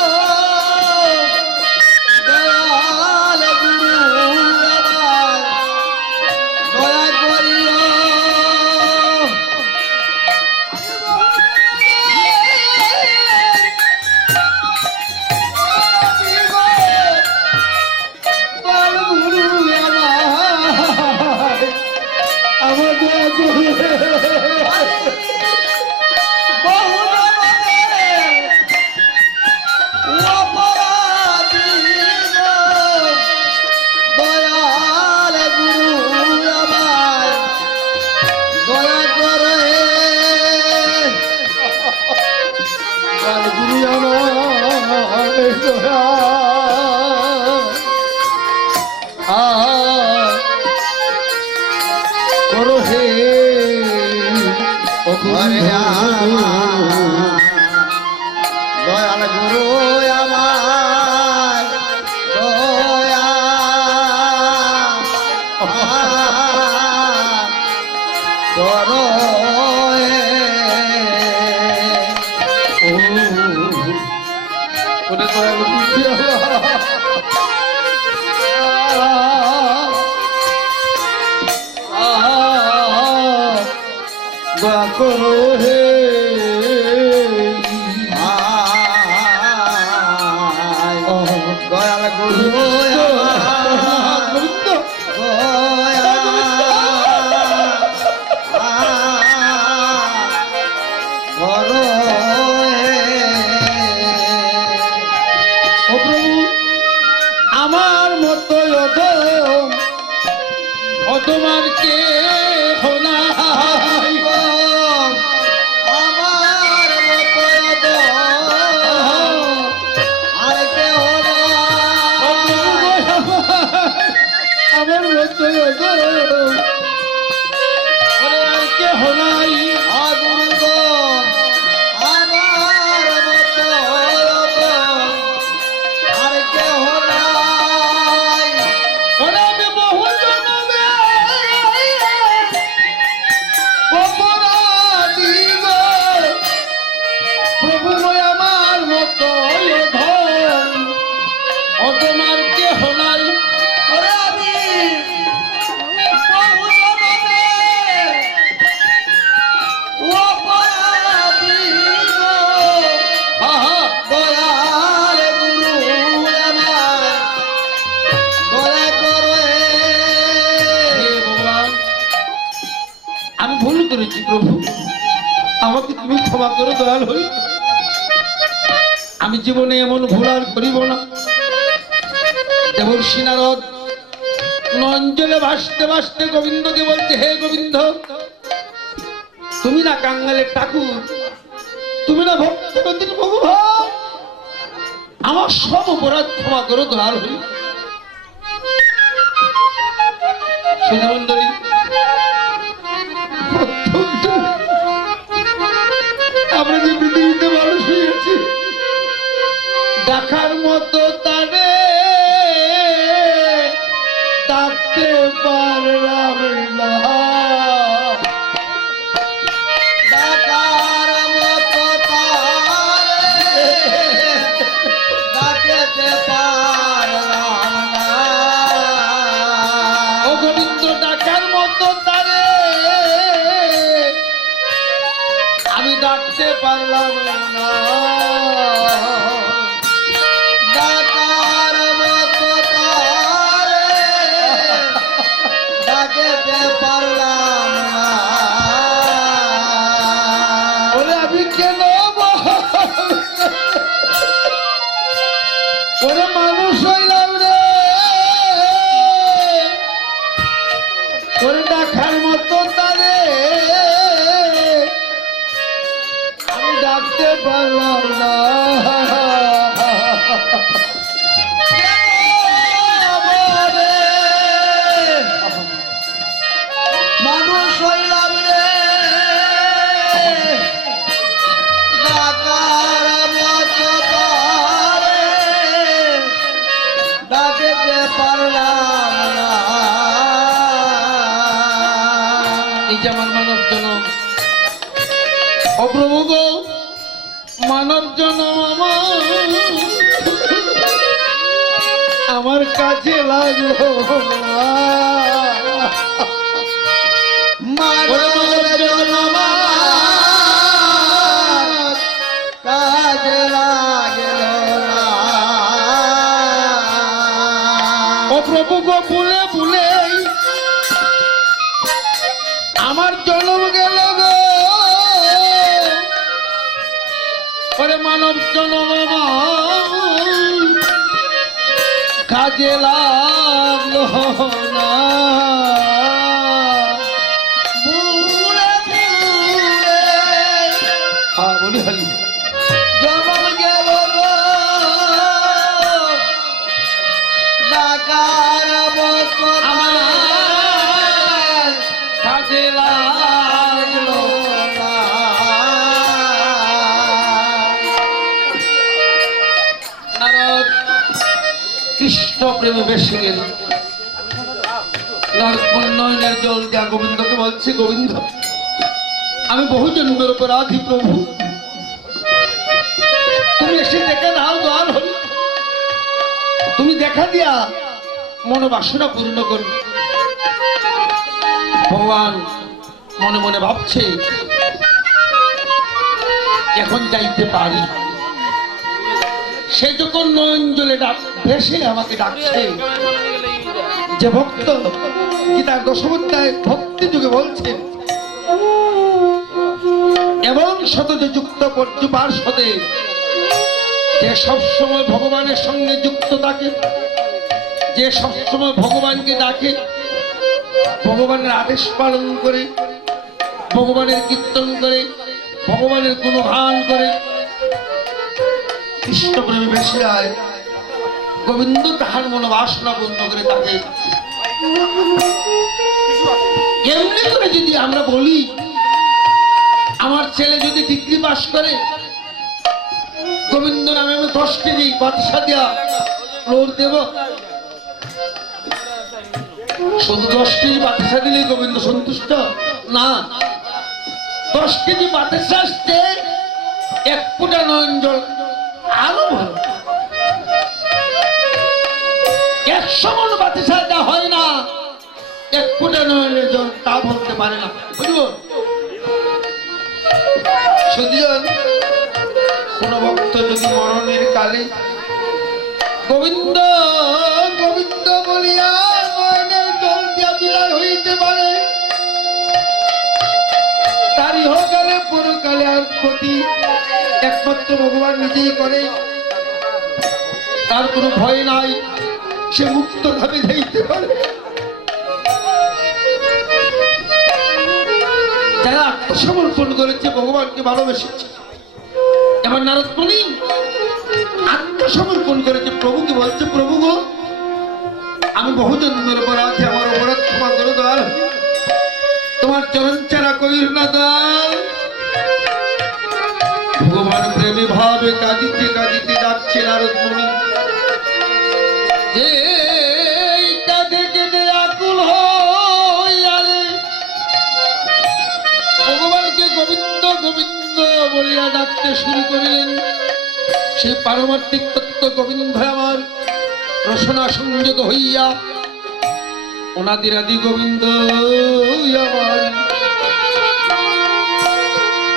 দয়াল গুরু আমার দয়া করিও। দয়াল গুরু আমার দয়া কর হে। বহু জনমের দয়াল গুরু আমার দয়া করো হে ঘরে আমার দয়াল গুরু আমার দয়া করো ওরে দয়াল গুরু দয়া করো হে দয়াল গুরু আমার গোবিন্দ দয়া করো ও প্রভু আমার মতো অতমার কে হোনাই আমার মতো আর কেহ আমার মতো ওরে আর কে হোনাই আগুন আমার মতো আর কেহ নাই ওরে আমি বহু জন্মে অপরাধী গো। প্রভু গো আমার মতো ধন অতমার কে হোনাই ওরে আমি বহু জনমে অপরাধী গো। দয়াল গুরু আমার দয়া করো হে ভগবান আমি ভুল করেছি প্রভু আমাকে তুমি ক্ষমা করে দয়াল হই আমি জীবনে এমন ভুল আর করিব না দেবর্ষি নারদ নঞ্জলে ভাসতে ভাসতে গোবিন্দকে বলতে হে গোবিন্দ তুমি না কাঙ্গালের ঠাকুর তুমি না ভক্তপতির ভগবান আমার সব অপরাধ ক্ষমা করো দয়াল হই সুধমণ্ডলী আমরা যে পৃথিবীতে মানুষ হয়েছি দেখার মতো তারে ডাকতে পারলাম না ডাকার মতো তারে ডাকতে পারলাম না। ও গোবিন্দ ডাকার মতো তারে আমি ডাকতে পারলাম না ডাকার মতো তারে ডাকতে পারলাম না। ওরে আমি কেন ওরে মানুষ হইলাম রে ওরে ডাকার মতো তারে আমি ডাকতে পারলাম না মানুষ হইলাম রে ডাকার মতো তারে ডাকতে পারলাম না। এই যে আমার মানব জনম অপ্রভু গো মানব জনম আমার কাছে লাগলো না। মানব জনম আমার কাজে লাগল না। ও প্রভু গো ভুলে ভুলে আমার জন্ম গেল গো ওরে মানব জনম আমার কাজে লাগলো না ভুলে ভুলে হ্যাঁ বলি হরি জন্ম আমার কাজে লাগলো না। নারদ কৃষ্ণ প্রেমে বেশি গেল। নারদ নয়নের জল দিয়া গোবিন্দকে বলছে, গোবিন্দ আমি বহু জন্মের অপরাধী প্রভু, তুমি এসে দেখে দাও দয়াল হরি, তুমি দেখা দিয়া মনোবাসনা পূর্ণ করো। ভগবান মনে মনে ভাবছে এখন যাইতে পারি। সে যখন নয়ন জলে ভেসে আমাকে ডাকছে, যে ভক্ত গীতার দশমধ্যায় ভক্তি যুগে বলছেন, এবং শতজ যুক্ত পর্যুপার সাথে যে সবসময় ভগবানের সঙ্গে যুক্ত থাকে, যে সবসময় ভগবানকে ডাকে, ভগবানের আদেশ পালন করে, ভগবানের কীর্তন করে, ভগবানের গুণগান করে, কৃষ্ণ প্রেমে বেশি আয়, গোবিন্দ তাহার মনোবাসনা পূর্ণ করে থাকে। এমনি করে যদি আমরা বলি আমার ছেলে যদি ডিগ্রি পাস করে, গোবিন্দ নামে আমি 10 কেজি বাতাসা দিয়া লোর দেব, শুধু 10 কেজি বাতাসা দিলেই গোবিন্দ সন্তুষ্ট না। 10 কেজি বাতাসা আসতে 1 ফুটা নয়ন জল আরো ভালো। 100 মন বাতাসা দেওয়া হয় না, 1 ফুটা নয়নের জল তা বলতে পারে না। বুঝবো সুধীজন, কোন ভক্ত যদি মরণের কালে গোবিন্দ গোবিন্দ বলিয়া নয়নের জল দিয়া বিদায় হইতে পারে, তার ইহকালে পরকালে আর ক্ষতি একমাত্র ভগবান নিজেই করে। তার কোনো ভয় নাই, সে মুক্ত ভাবে যাইতে পারে। যারা আত্মসমর্পণ করেছে, ভগবানকে ভালোবেসেছে, এবার নারদ মুনি আত্মসমর্পণ করেছে, প্রভুকে বলছে, প্রভু গো আমি বহু জন্মের অপরাধী, আমার অপরাধ ক্ষমা করো দয়াল, তোমার চরণ চারা করির না দয়াল। ভগবান প্রেমী ভাবে কাঁদিতে কাঁদিতে যাচ্ছে নারদ মুনি, যে কাঁদে কেঁদে আকুল হইয়া রে ভগবানকে গোবিন্দ গোবিন্দ বলিয়া ডাকতে শুরু করিলেন। সেই পারমার্থিক তত্ত্ব গোবিন্দ আমার রসনা সংযোগ হইয়া অনাদির আদি গোবিন্দ আমার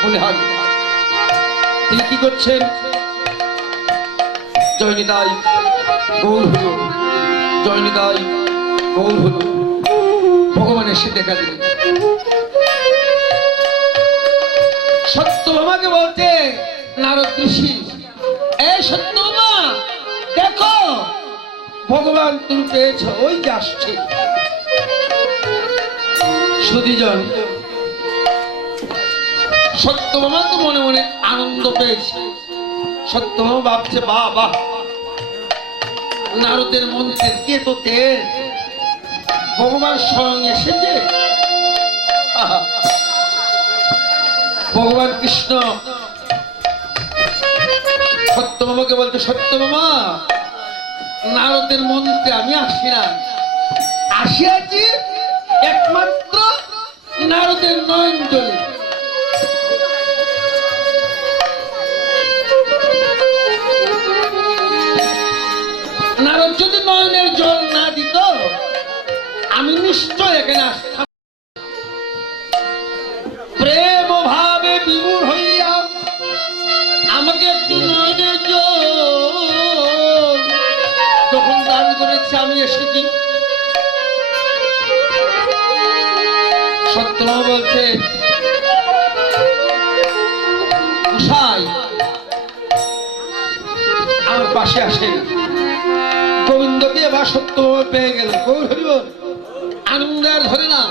বলে হাত। তিনি কি করছেন? জয়নিতাই গৌর হল, জয়নিতাই গৌর হল। ভগবান এসে দেখা দিলেন। সত্যভামাকে বলছে নারদ ঋষি, এই সত্যভামা দেখো ভগবান তুমি পেয়েছ, ওই যে আসছে। সুধীজন, সত্যভামা তো মনে মনে আনন্দ পেয়েছে। সত্যভামা ভাবছে, বাহ বাহ, নারদের মন্ত্রের কে তো তেল, ভগবান স্বয়ং এসেছে। আহা, ভগবান কৃষ্ণ সত্যভামাকে বলতে, সত্যভামা নারদের মন্ত্রে আমি আসি না, আসিয়াছি একমাত্র নারদের নয়ন জলে। নারদ যদি নয়নের জল না দিত, আমি নিশ্চয় এখানে আসতাম। প্রেম ভাবে বিমূঢ় হইয়া আমাকে একটু নয়নের জল যখন দান করেছে, আমি এসেছি। সত্যভামা বলছে, গোসাই আমার পাশে আসেন। গোবিন্দকে এবার সত্যভামা পেয়ে গেল। গৌর হরি বল, আনন্দ আর ধরে না।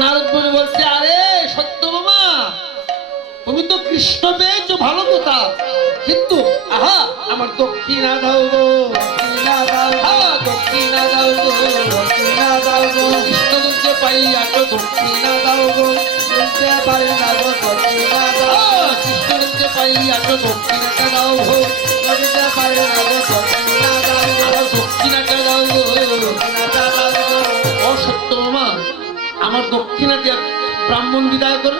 নারদ মুনি বলছে, আরে সত্যভামা তুমি তো কৃষ্ণ পেয়েছো, ভালো কথা, কিন্তু আহা আমার দক্ষিণা দাও গো, দক্ষিণা দাও, দক্ষিণ পাইয়াছ দক্ষিণাটা দাও গো, লইতে পারি না গো দক্ষিণা দাও গো, আবার দক্ষিণাটা দাও গো। দক্ষিণাটা দাও গো। ও সত্যভামা, আমার দক্ষিণা দিয়ে ব্রাহ্মণ বিদায় করে।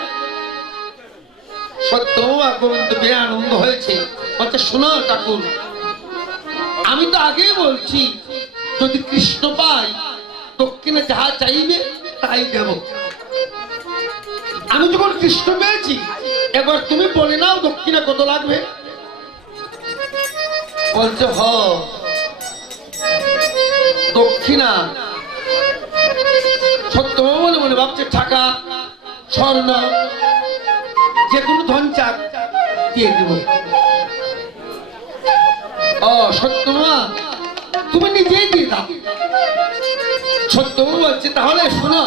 সত্যভামা গোবিন্দ বেশ আনন্দ হয়েছে, বলছে শোনো ঠাকুর, আমি তো আগেই বলছি যদি কৃষ্ণ পাই দক্ষিণে যাহা চাইবে তাই দেব। আমি যখন কৃষ্ণ পেয়েছি এবার তুমি বলে নাও দক্ষিণা কত লাগবে। বলছে হ দক্ষিণা সত্য মনে মনে ভাবছে টাকা স্বর্ণ যে কোনো ধন চাক দিয়ে দিব। ও সত্যমা তুমি নিজেই দিয়ে দাও। সত্যমা বলছে তাহলে শোনো,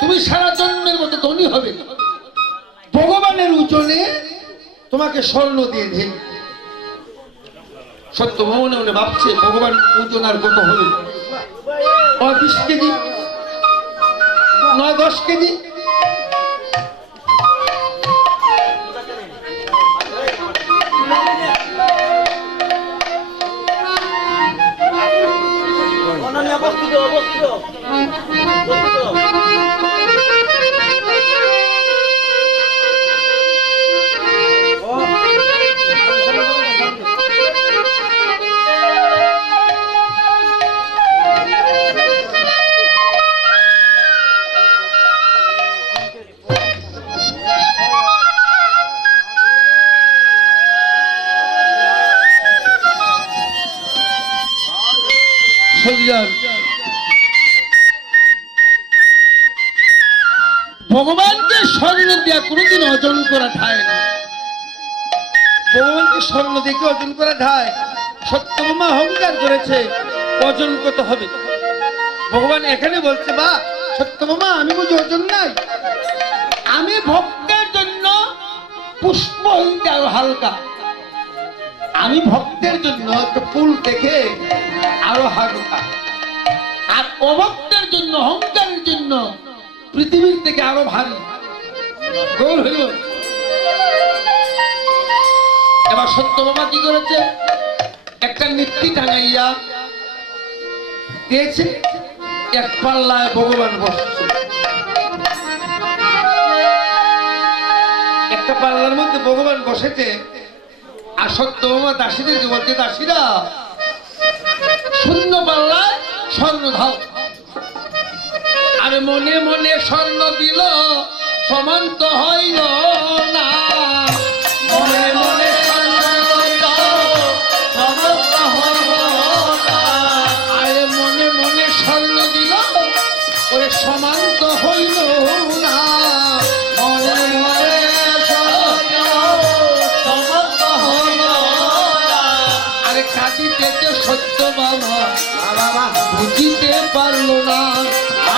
তুমি সারা জন্মের মতো ধনী হবে, ভগবানের ওজনে তোমাকে স্বর্ণ দিয়ে দেন। সত্যমা মনে মনে ভাবছে ভগবান ওজন আর কত হবে, 20 কেজি, 9-10 কেজি। ভগবানকে স্বর্ণ দিয়া কোনোদিন অর্জন করা যায় না। ভগবানকে স্বর্ণ দিয়ে অর্জন করা যায়? সত্যভামা অহংকার করেছে অর্জন কত হবে। ভগবান এখানে বলছে বা সত্যভামা আমি বুঝি অর্জন নাই, আমি ভক্তের জন্য পুষ্প হইতে আরো হালকা, আমি ভক্তের জন্য একটা ফুল দেখে আরো হালকা, আর অভক্তের জন্য অহংকারের জন্য পৃথিবীর থেকে আরো ভারী। গোল হইল। এবার সত্যভামা কি করেছে, একটা নীতি টাঙাইয়া দিয়েছে, এক পাল্লায় ভগবান বসছে, একটা পাল্লার মধ্যে ভগবান বসেছে। আর সত্যভামা দাসীদেরকে বলছে দাসীরা শূন্য পাল্লায় স্বর্ণ ধাও। আরে মনে মনে স্বর্ণ দিল সমান তো হইল না, মনে মনে স্বর্ণ দিল সমান তো হইল না। আরে মনে মনে স্বর্ণ দিল ওরে সমান তো হইল না, মনে মনে স্বর্ণ সমান তো হইল না। আরে কাঁদিতে সত্যভামা বাবা বুঝিতে পারলো না,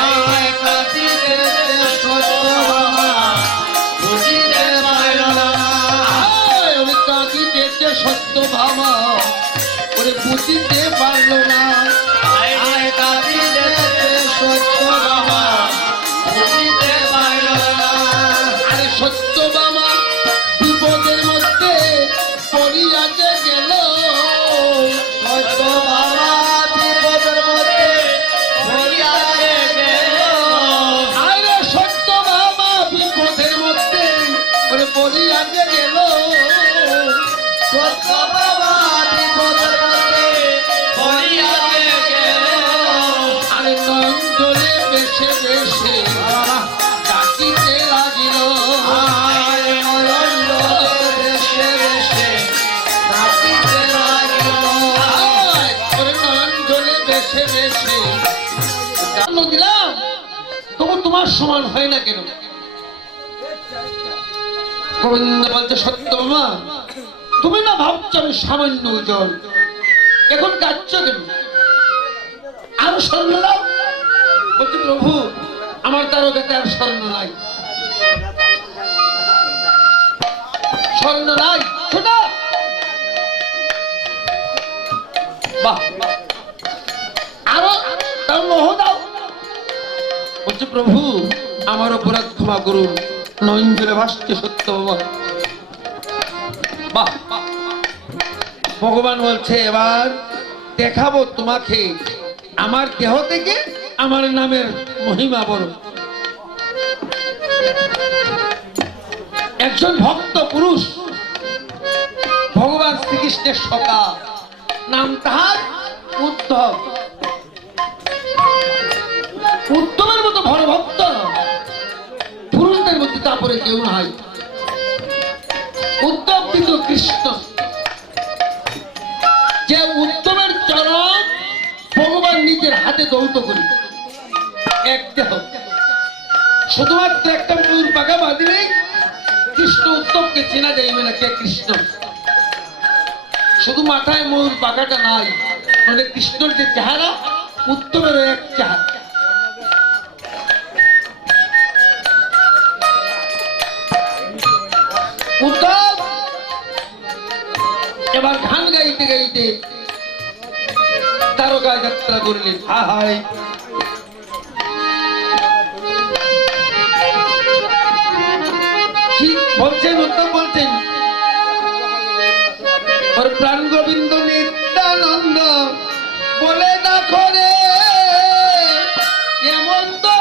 আয় কাঁদিতে সত্যভামা বুঝিতে পারল না। ওরে কাঁদিতে সত্যভামা ওরে বুঝিতে পারলো না। আয় কাঁদিতে সত্যভামা বুঝিতে পারল না। আরে সত্যভামা বিপদের মধ্যে পড়িয়াতে গেল, সত্যভামা বিপদের মধ্যে পড়িয়াতে গেল। আরে সত্যভামা বিপদের মধ্যে ওরে পড়িয়াতে গেল। সত্যভামা বিপদের মধ্যে পড়িয়াতে গেল। আরে নন্দরে বেশে বেশে ডাকিতে লাগিল, আয় নয়ন দেশে দেশে কাঁদিতে লাগিল। ওরে নন্দরে বেশে বেশে জানো দিলাম, তবু তোমার সমান হয় না কেন? গোবিন্দ বলছে সত্যভামা তুমি না ভাবছো আমি সামান্য ওজন, এখন কাঁদছ কেন? আরো স্বর্ণ দাও। বলছে প্রভু আমার তারকাতে আর স্বর্ণ নাই, স্বর্ণ নাই। শোনো বাহ, আরো তার মোহ দাও। বলছে প্রভু আমার অপরাধ ক্ষমা করুন। নয়ন জলে ভাসছে সত্যভামা। বাহ, ভগবান বলছে এবার দেখাবো তোমাকে আমার দেহ থেকে আমার নামের মহিমা বড়। একজন ভক্ত পুরুষ ভগবান শ্রীকৃষ্ণের সখা, নাম তাহার উদ্ধব। উদ্ধবের মতো বড় ভক্ত পুরুষদের মধ্যে তারপরে কেউ নাই। উদ্ধব কিন্তু কৃষ্ণ, যে উদ্ধবের চরণ ভগবান নিজের হাতে দৌত করি এক দেহ, শুধুমাত্র একটা ময়ূর পাখা বাঁধিলেই কৃষ্ণ উদ্ধবকে চেনা যাইবে না কে কৃষ্ণ। শুধু মাথায় ময়ূর পাখাটা নাই, মানে কৃষ্ণর যে চেহারা উদ্ধবের এক চেহারা। উদ্ধব এবার গান গাইতে গাইতে তারকা যাত্রা করলেন। হায় কি বলছেন উদ্ধব, বলছেন ওর প্রাণ গোবিন্দ নিত্যানন্দ বলে দেখো রে এমন তো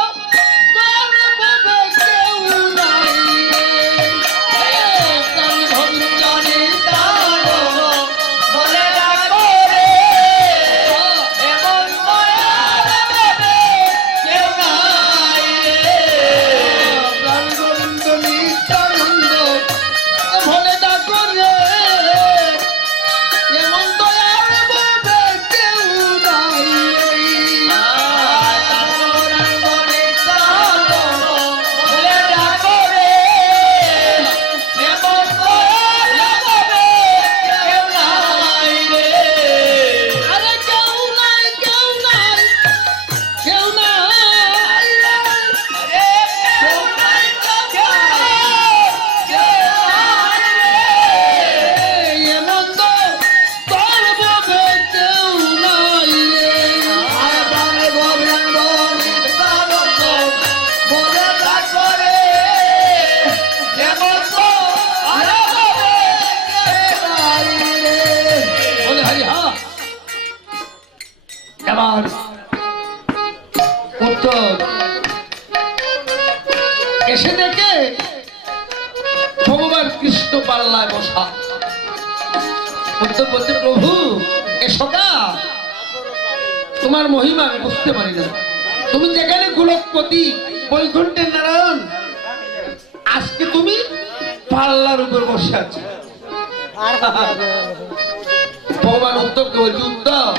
এসে দেখে ভগবান কৃষ্ণ পাল্লায় বসা। বলতে প্রভু এসকা তোমার মহিমা আমি বুঝতে পারি না। তুমি যেখানে গোলকপতি বৈকুণ্ঠের নারায়ণ, আজকে তুমি পাল্লার উপর বসে আছো। ভগবান উদ্ধবকে বলছি, উদ্ধব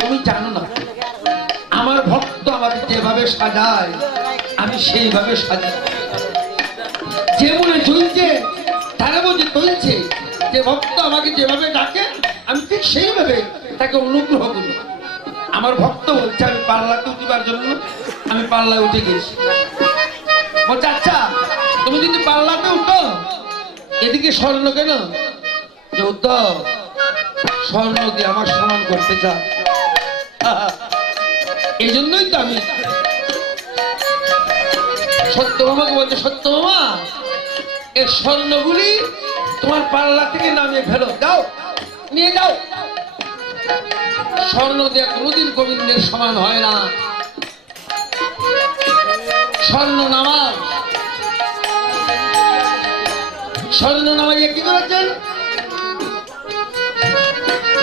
তুমি জানো না আমার ভক্ত আমাকে যেভাবে সাজায় আমি সেইভাবে সাজাই। যে মনে চলছে তারা বলছে চলছে, যে ভক্ত আমাকে যেভাবে ডাকে আমি ঠিক সেইভাবে তাকে অনুগ্রহ করি। আমার ভক্ত বলছে আমি পাল্লাতে উঠিবার জন্য আমি পাল্লায় উঠে গেছি। বলছে আচ্ছা তুমি যদি পাল্লাতে উঠো এদিকে স্বর্ণ কেন? যে উদ্ধব স্বর্ণ দিয়ে আমার সমান করতে চাও, এই জন্যই তো আমি। সত্যভামাকে বলছে সত্যভামা এর স্বর্ণগুলি তোমার পাল্লা থেকে নামিয়ে ফেলো, যাও নিয়ে যাও। স্বর্ণ দিয়ে কোনোদিন গোবিন্দের সমান হয় না। স্বর্ণ নামা, স্বর্ণ নামাইয়ে কি করেছেন?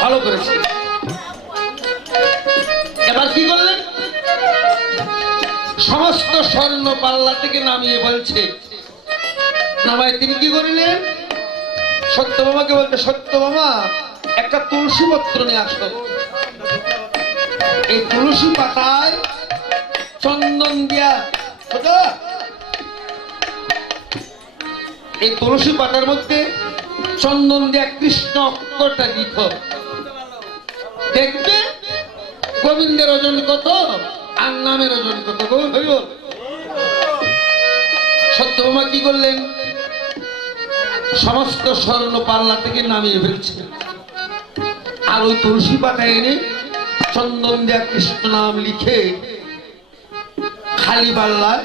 ভালো করেছে। এবার কি করলেন? সমস্ত স্বর্ণ পাল্লা থেকে নামিয়ে বলছে, নামায় তিনি কি করিলেন? সত্যভামাকে বলতে সত্যভামা একটা তুলসী পত্র নিয়ে আসলো। এই তুলসী পাতায় চন্দন দিয়া, এই তুলসী পাতার মধ্যে চন্দন দিয়া কৃষ্ণ অক্ষরটা লিখ, দেখবে গোবিন্দের ওজন কত আর নামের ওজন কত। সত্যভামা কি করলেন? সমস্ত স্বর্ণ পাল্লা থেকে নামিয়ে ফেলছে, আর ওই তুলসী পাতা এনে চন্দন দিয়া কৃষ্ণ নাম লিখে খালি পাল্লায়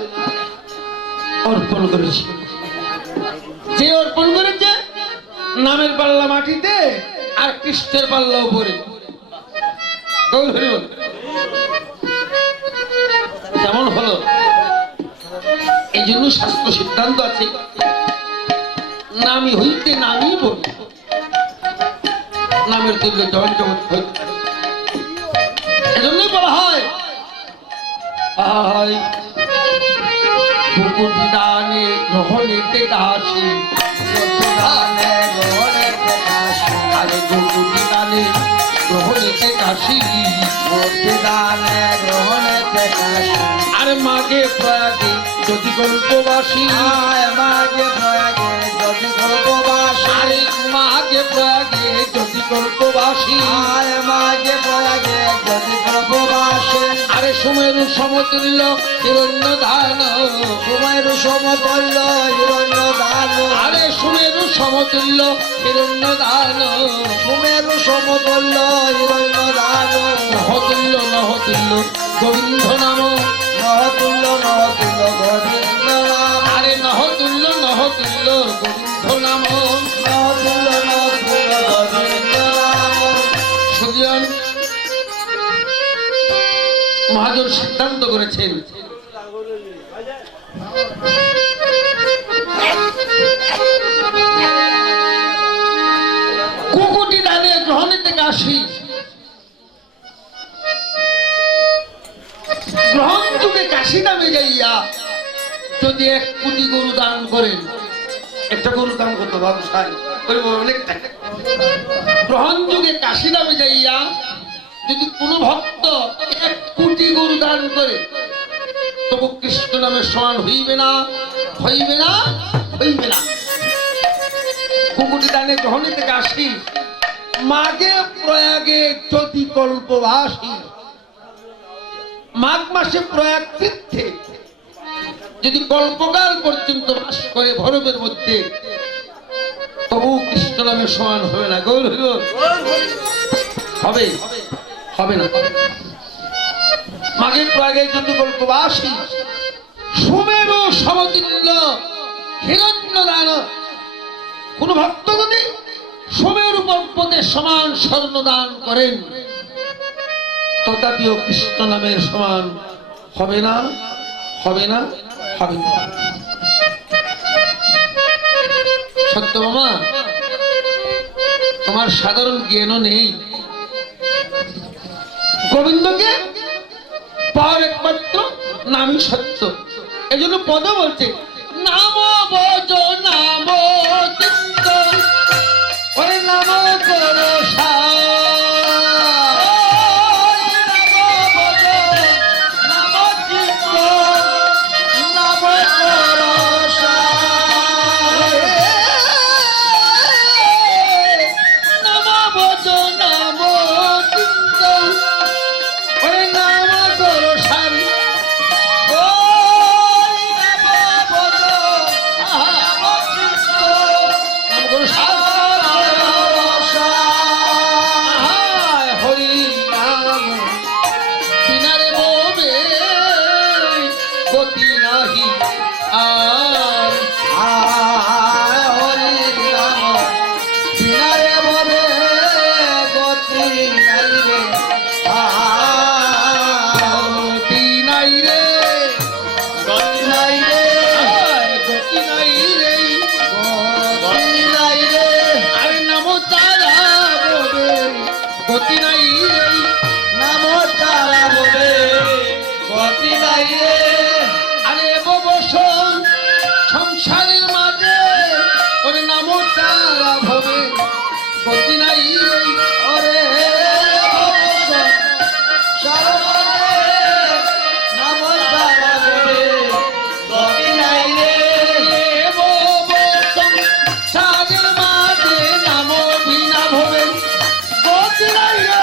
অর্পণ করেছে। যে অর্পণ করেছে নামের পাল্লা মাটিতে আর কৃষ্ণের পাল্লা উপরে। গৌর হরি বল। যেমন হলো, এই জন্য শাস্ত্র সিদ্ধান্ত আছে, নামই হইতে নামই বলি, নামের তুল্য জগৎ জগৎ হইতে। এজন্যই বলা হয় কুকুটি দানে গ্রহণেতে দাসী, আরে কুকুটি দানে গ্রহণেতে দাসী, আরে মাগে প্রয়াগে যদি গল্পবাসী, মাগে প্রয়াগে যদি গল্পবাসী, আরে মাগে প্রয়াগে যদি গল্পবাসী, মাগে প্রয়াগে যদি গল্পবাসী, আরে সুমেরু সমতুল্য হিরণ্য দান, সুমেরু সমতুল্য হিরণ্য দান, আরে সুমেরু সমতুল্য হিরণ্য দান, সুমেরু সমতুল্য হিরণ্য দান, নহতুল্য নহতুল্য গোবিন্দ নাম, নহতুল্য নহতুল্য গোবিন্দ নাম, আরে নহতুল্য নহতুল্য গোবিন্দ নাম, নহতুল্য নহতুল্য গোবিন্দ নাম। সুজন মহাজন সিদ্ধান্ত করেছেন, কুকুটি দানে গ্রহণেতে কাশী, গ্রহণ যুগে কাশী নামে যাইয়া যদি 1 কোটি গরু দান করেন, একটা গরু দান করতে বাবু সাই অনেকটা, গ্রহণ যুগে কাশী নামে যাইয়া যদি কোন ভক্ত 1 কোটি গরু দান করে, তবু কৃষ্ণ নামের সমান হইবে না, হইবে না, হইবে না। কুকুটি দানে গ্রহণেতে কাশী, মাগে প্রয়াগে যদি কল্পবাসী, মাঘ মাসে প্রয়াগ তীর্থে যদি কল্পকাল পর্যন্ত বাস করে ভরবের মধ্যে, তবু কৃষ্ণ নামের সমান হবে না। গৌর হরি বল। হবে হবে না। মাঘের প্রয়াগে যদি কল্পবাসী, সুমেরু সমতুল্য হিরণ্য দান, কোন ভক্ত যদি সুমেরু পর্বতের সমান স্বর্ণ দান করেন, তথাপিও কৃষ্ণ নামের সমান হবে না, হবে না, হবে না। সত্য মামা, তোমার সাধারণ জ্ঞানও নেই। গোবিন্দকে পাওয়ার একমাত্র নামই সত্য। এই জন্য পদ বলছে নাম বজ নাম চিন্ত, ওরে নাম করো সংসারের মাঝে ওরে নাম চারা ভবে গতি নাই, ওরে নাম চারা ভবে গতি নাই রে, সংসারের মাঝে নাম বিনা ভবে গতি নাই রে,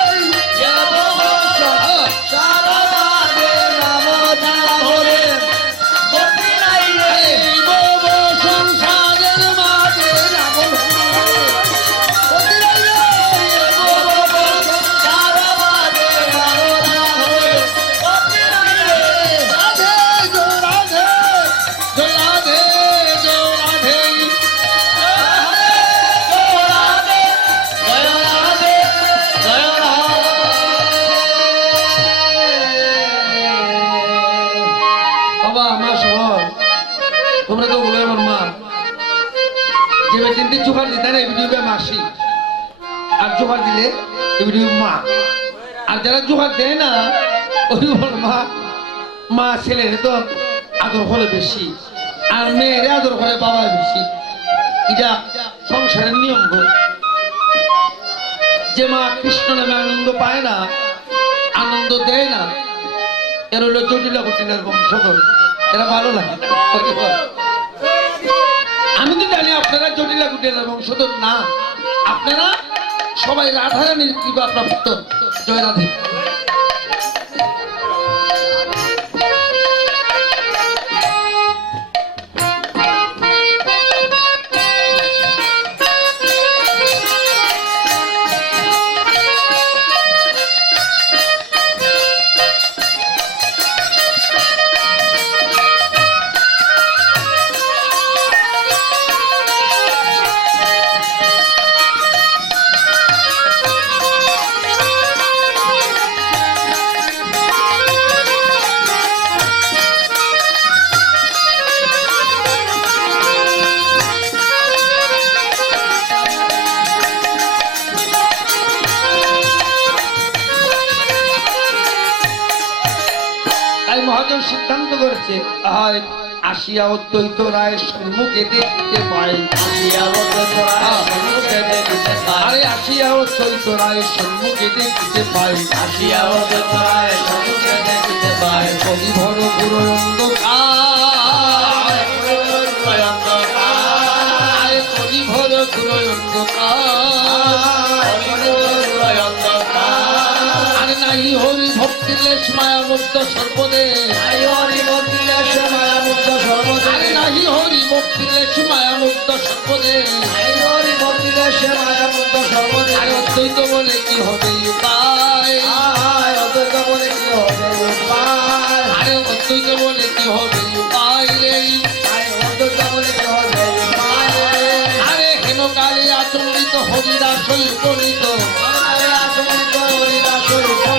সারা মাঝে নাম চারা ভবে গতি নাই রে, সংসারের মাঝে নাম গতি নাই রে। নিবে মাসি, আর জোগাড় দিলে এমনি মা, আর যারা জোগাড় দেয় না ওই বল মা। মা ছেলের তো আদর হলে বেশি, আর মেয়ের আদর হলে বাবা বেশি। এটা সংসারের নিয়ম গো। যে মা কৃষ্ণ নামে আনন্দ পায় না, আনন্দ দেয় না, এর হলো জটিলা কুটিলার বংশধর, এরা ভালো লাগে। আমি তো জানি আপনারা জটিলা কুটিলার বংশধর না, আপনারা সবাই রাধারানীর কৃপা প্রাপ্ত। জয় রাধে। মহাজন সিদ্ধান্ত করেছে, আয় আসিয়া অদ্বৈত রায়ের সম্মুখে দেখতে পাই। আরে আসিয়া অদ্বৈত রায়ের সম্মুখে দেখতে পাই। কলি ভর পুরো অন্ধকার, কলি ভর পুরো অন্ধকার। আরে নাই হরি ভক্তির লেশ মায়া মুক্ত সর্বদে, নাই হরি ভক্তির লেশ মায়া মুক্ত সর্বদে, নাই হরি ভক্তির লেশ মায়া মুক্ত সর্বদে, নাই হরি ভক্তির লেশ মায়া মুক্ত সর্বদে। আরে অদ্বৈত বলে কি হবে উপায়, অদ্বৈত বলে কি হবে উপায়, আরে অদ্বৈত বলে কি হবে উপায় রে, অদ্বৈত বলে কি হবে উপায়। আরে হেন কালে আচরিত হরিদাস উপনীত,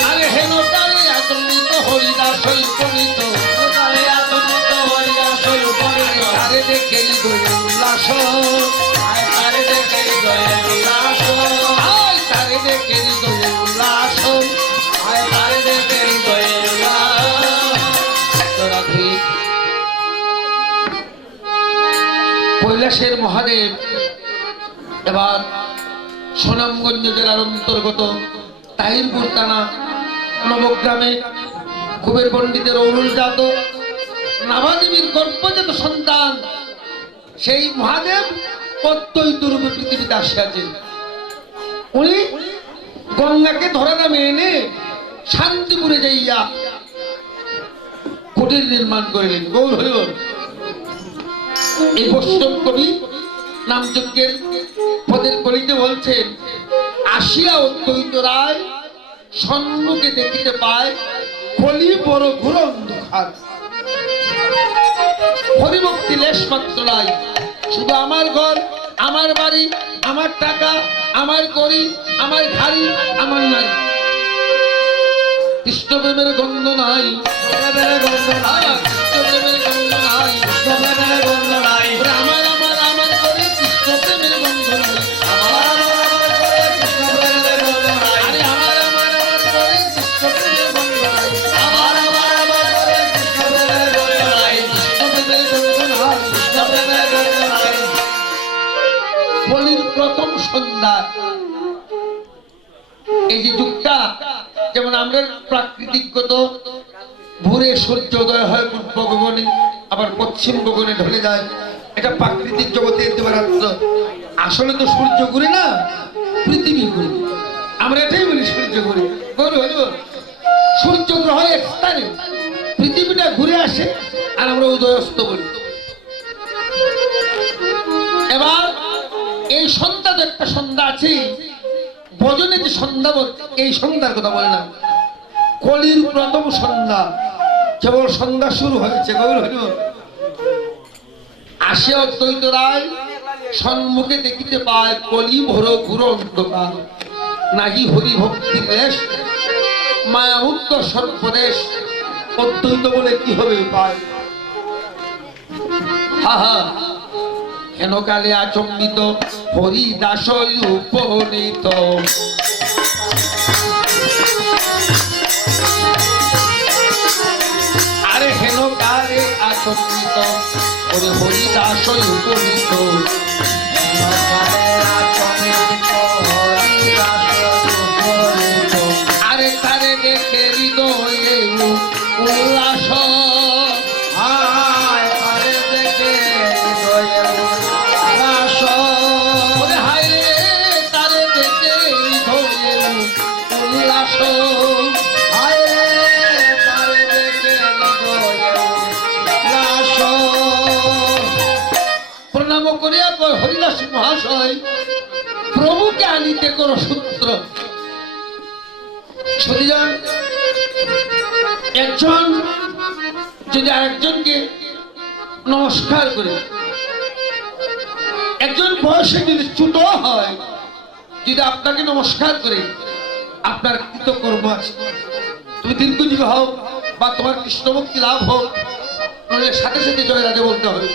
আরে হেন কালে আচরিত হরিদাস উপনীত, আরে দেখে হৃদয়ে উল্লাস, আরে দেখে হৃদয়ে উল্লাস, আরে দেখে হৃদয়ে উল্লাস, আরে দেখে হৃদয়ে উল্লাস। কৈলাসের মহাদেব এবার সুনামগঞ্জ জেলার অন্তর্গত তাহিরপুর থানা নবগ্রামে কুবের পণ্ডিতের অরুণ জাত নাভাদেবীর গর্ভজাত সন্তান সেই মহাদেব অদ্বৈত রূপে পৃথিবীতে আসিয়াছেন। উনি গঙ্গাকে ধরা নামে এনে শান্তিপুরে যাইয়া কুটির নির্মাণ করিলেন। গৌর হরিব। এই বৈষ্ণব কবি নামযজ্ঞের পদের কলিতে বলছেন, আসিয়া অদ্বৈত রায় সম্মুখে দেখিতে পায়, কলি বড় ঘোর অন্ধকার। হরিভক্তি লেশ মাত্র নাই, শুধু আমার ঘর, আমার বাড়ি, আমার টাকা, আমার করি, আমার ঘাড়ি, আমার নাই, কৃষ্ণ প্রেমের গন্ধ নাই, কৃষ্ণ প্রেমের গন্ধ নাই, আমার আমার আমার করে কৃষ্ণ প্রেমের গন্ধ নাই, আমার আরে আমার আমার আমার করে কৃষ্ণ প্রেমের গন্ধ নাই, আমার আমার আমার করে কৃষ্ণ প্রেমের গন্ধ নাই, কৃষ্ণ প্রেমের গন্ধ নাই, কৃষ্ণ প্রেমের গন্ধ নাই। হোলির প্রথম সন্ধ্যা, এই যে যুগটা যেমন আমরা প্রাকৃতিকগত ভোরে সূর্যোদয় হয় পূর্ব গগনে, আবার পশ্চিম গগনে ঢলে যায়, এটা প্রাকৃতিক জগতে দেবরাত্র। আসলে তো সূর্য ঘুরে না, পৃথিবী ঘুরে, আমরা এটাই বলি সূর্য ঘুরে। সূর্য গ্রহ এক স্থানে, পৃথিবীটা ঘুরে আসে, আর আমরা উদয়স্ত বলি। এবার এই সন্ধ্যা তো একটা সন্ধ্যা আছে, ভজনে যে সন্ধ্যা এই সন্ধ্যার কথা বলে না, কলির প্রথম সন্ধ্যা, কেবল সন্ধ্যা শুরু হয়েছে। গৌর হরিব। আসিয়া অদ্বৈত রায় সম্মুখে দেখিতে পায়, কলি ভোর ঘুর অন্ধকার, নাহি হরি ভক্তি দেশ, মায়ামুক্ত সর্বদেশ, অদ্বৈত বলে কি হবে উপায়। হা হা, হেন কালে আচম্বিত হরিদাস উপনীত। আরে হেন কালে আচম্বিত ওরে হরিদাস উপনীত। আরে তারে দেখে হৃদয়ে উল্লাস। ওরে হায় রে তারে দেখে হৃদয়ে উল্লাস। প্রণাম করিয়া কয় হরিদাস মহাশয় প্রভুকে আনিতে করো সূত্র। সতীজন একজন যদি আরেকজনকে নমস্কার করে, একজন বয়সে যদি ছোট হয় যদি আপনাকে নমস্কার করে, আপনার কৃতকর্ম আছে, তুমি দীর্ঘজীবী হও বা তোমার কৃষ্ণ ভক্তি লাভ হোক, নইলে সাথে সাথে জয় রাধে বলতে হবে।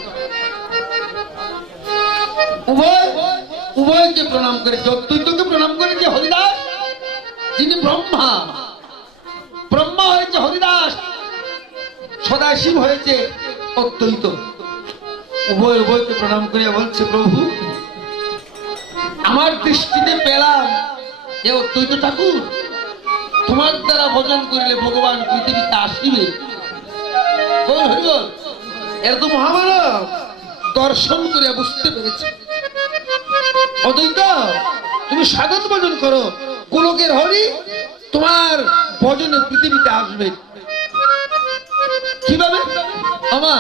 উভয়কে প্রণাম করে, অদ্বৈতকে প্রণাম করে যে হরিদাস যিনি ব্রহ্মা, ব্রহ্মা হয়েছে হরিদাস, সদাশিব হয়েছে অদ্বৈত। উভয়কে প্রণাম করিয়া বলছে প্রভু আমার দৃষ্টিতে পেলাম এ অদ্বৈত ঠাকুর, তোমার দ্বারা ভজন করিলে ভগবান পৃথিবীতে আসিবে। এর তো মহামানব দর্শন করিয়া বুঝতে পেরেছে। অদ্বৈত তুমি স্বাগত ভজন করো, গোলকের হরি তোমার ভজনে পৃথিবীতে আসবে। কিভাবে? আমা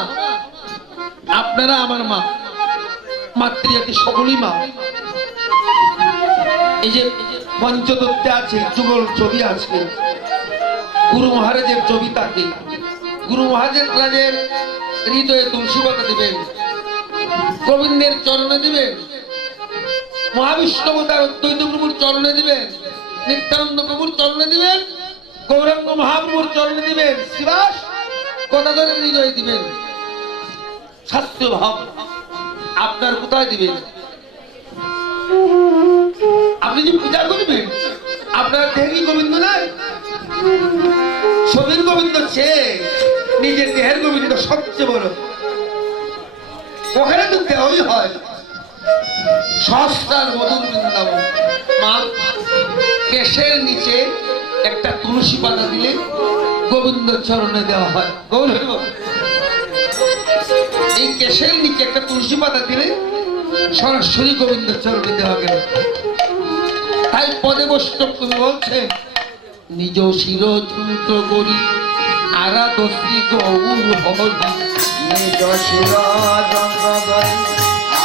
আপনারা আমার মা, মাতৃজাতি সকলেই মা। এই যে পঞ্চতত্ত্বে আছে, যুগল ছবি আছে, গুরু মহারাজের ছবি থাকে। গুরু মহারাজের হৃদয়ে তুলসী পাতা দিবেন, গোবিন্দের চরণে দিবেন, মহাবিষ্ণু তার অদ্বৈত প্রভুর চরণে দিবেন, নিত্যানন্দ প্রভুর চরণে দিবেন, গৌরাঙ্গ মহাপ্রভুর চরণে দিবেন, শ্রীবাস গদাধরের হৃদয়ে দিবেন। শাস্ত্র ভাব আপনার কোথায় দিবেন? আপনি যে পূজা করবেন আপনার দেহের গোবিন্দ নাই, ছবির গোবিন্দ সে নিজের দেহের গোবিন্দ সবচেয়ে বড়। ওখানে তো দেহই হয় সহস্রার মধুর বৃন্দাবন। মা কেশের নিচে একটা তুলসী পাতা দিলে গোবিন্দ চরণে দেওয়া হয়। এই কেশের নিচে একটা তুলসী পাতা দিলে সরাসরি গোবিন্দ চরণে দেওয়া গেল। তাই পদে বৈষ্ণব তুমি বলছে নিজ শির যন্ত্র করি আরাধ শ্রী গৌর হরি। নিজ শির যন্ত্র করি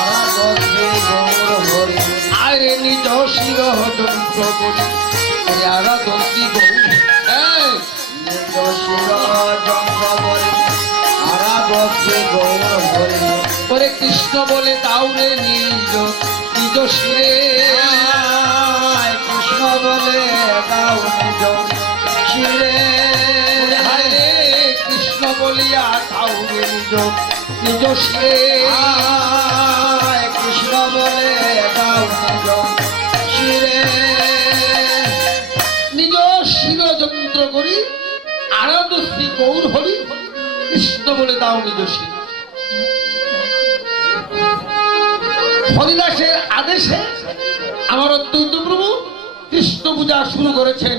আরাধ শ্রী গৌর হরি। আরে নিজ শির যন্ত্র করি আরাধ শ্রী গৌর। নিজ শির যন্ত্র করি আরাধ শ্রী গৌর হরি। ওরে কৃষ্ণ বলে তাউরে নিজ নিজ শিরে। কৃষ্ণ বলে দাও নিজ শিরে। হায় কৃষ্ণ বলিয়া তাউরে নিজ নিজ শিরে। কৃষ্ণ বলে দাও নিজ শিরে। নিজ শির যন্ত্র করি আরাধ শ্রী গৌর হরি। কৃষ্ণ বলে দাও নিজ শির। হরিদাসের আদেশে আমার অদ্বৈত প্রভু কৃষ্ণ পূজা শুরু করেছেন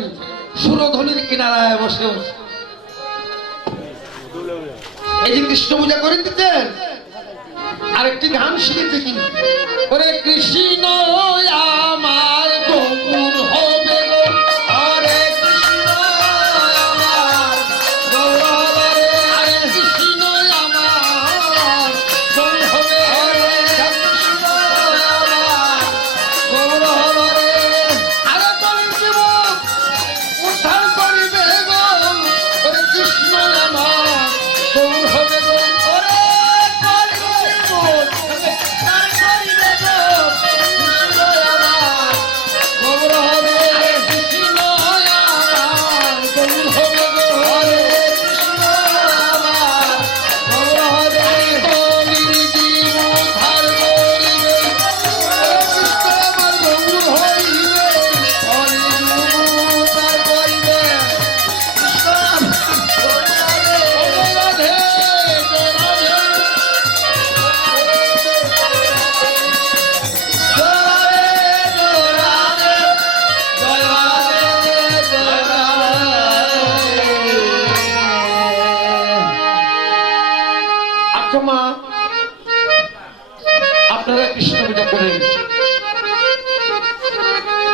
সুরধ্বনির কিনারায় বসে বসে। এই যে কৃষ্ণ পূজা করে দিতেন আরেকটি গান শিখেছে কি, ওরে কৃষ্ণ আমার গৌর হবে গো। হরে কৃষ্ণ আমার গৌর হরে। আরে কৃষ্ণ আমার গৌর হবে। হরে কৃষ্ণ আমার গৌর হরে। আরে তরি জীব উদ্ধার করিবে গো। ওরে কৃষ্ণ আমার গৌর হবে গো। ওরে করি গো, তার করিবে গো। কৃষ্ণ আমার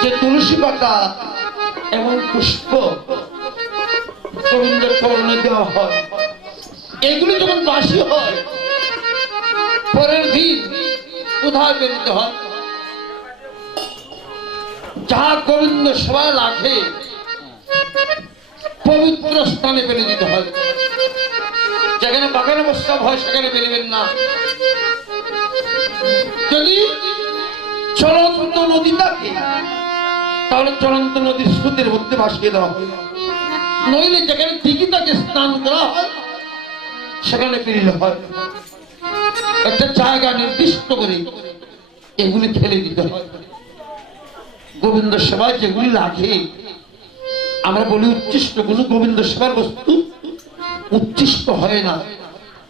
যে তুলসী পাতা এবং পুষ্প গোবিন্দের চরণে দেওয়া হয়, এগুলি যখন বাসি হয় পরের দিন কোথায় বেরোতে হয়? যাহা গোবিন্দ সেবা লাখে পবিত্র স্থানে ফেলে দিতে হয়। যেখানে বাগান অবস্থা হয় সেখানে ফেলবেন না। যদি চলন্ত নদী থাকে তাহলে চলন্ত নদীর স্রোতের মধ্যে ভাসিয়ে দেওয়া হয়, নইলে যেখানে দিঘি তাকে স্নান করা হয় সেখানে ফেলিলে হয়। একটা জায়গা নির্দিষ্ট করে এগুলি ফেলে দিতে হয়। গোবিন্দ সেবায় যেগুলি লাগে আমরা বলি উচ্ছিষ্ট, কোন গোবিন্দ সেবার বস্তু উচ্ছিষ্ট হয় না,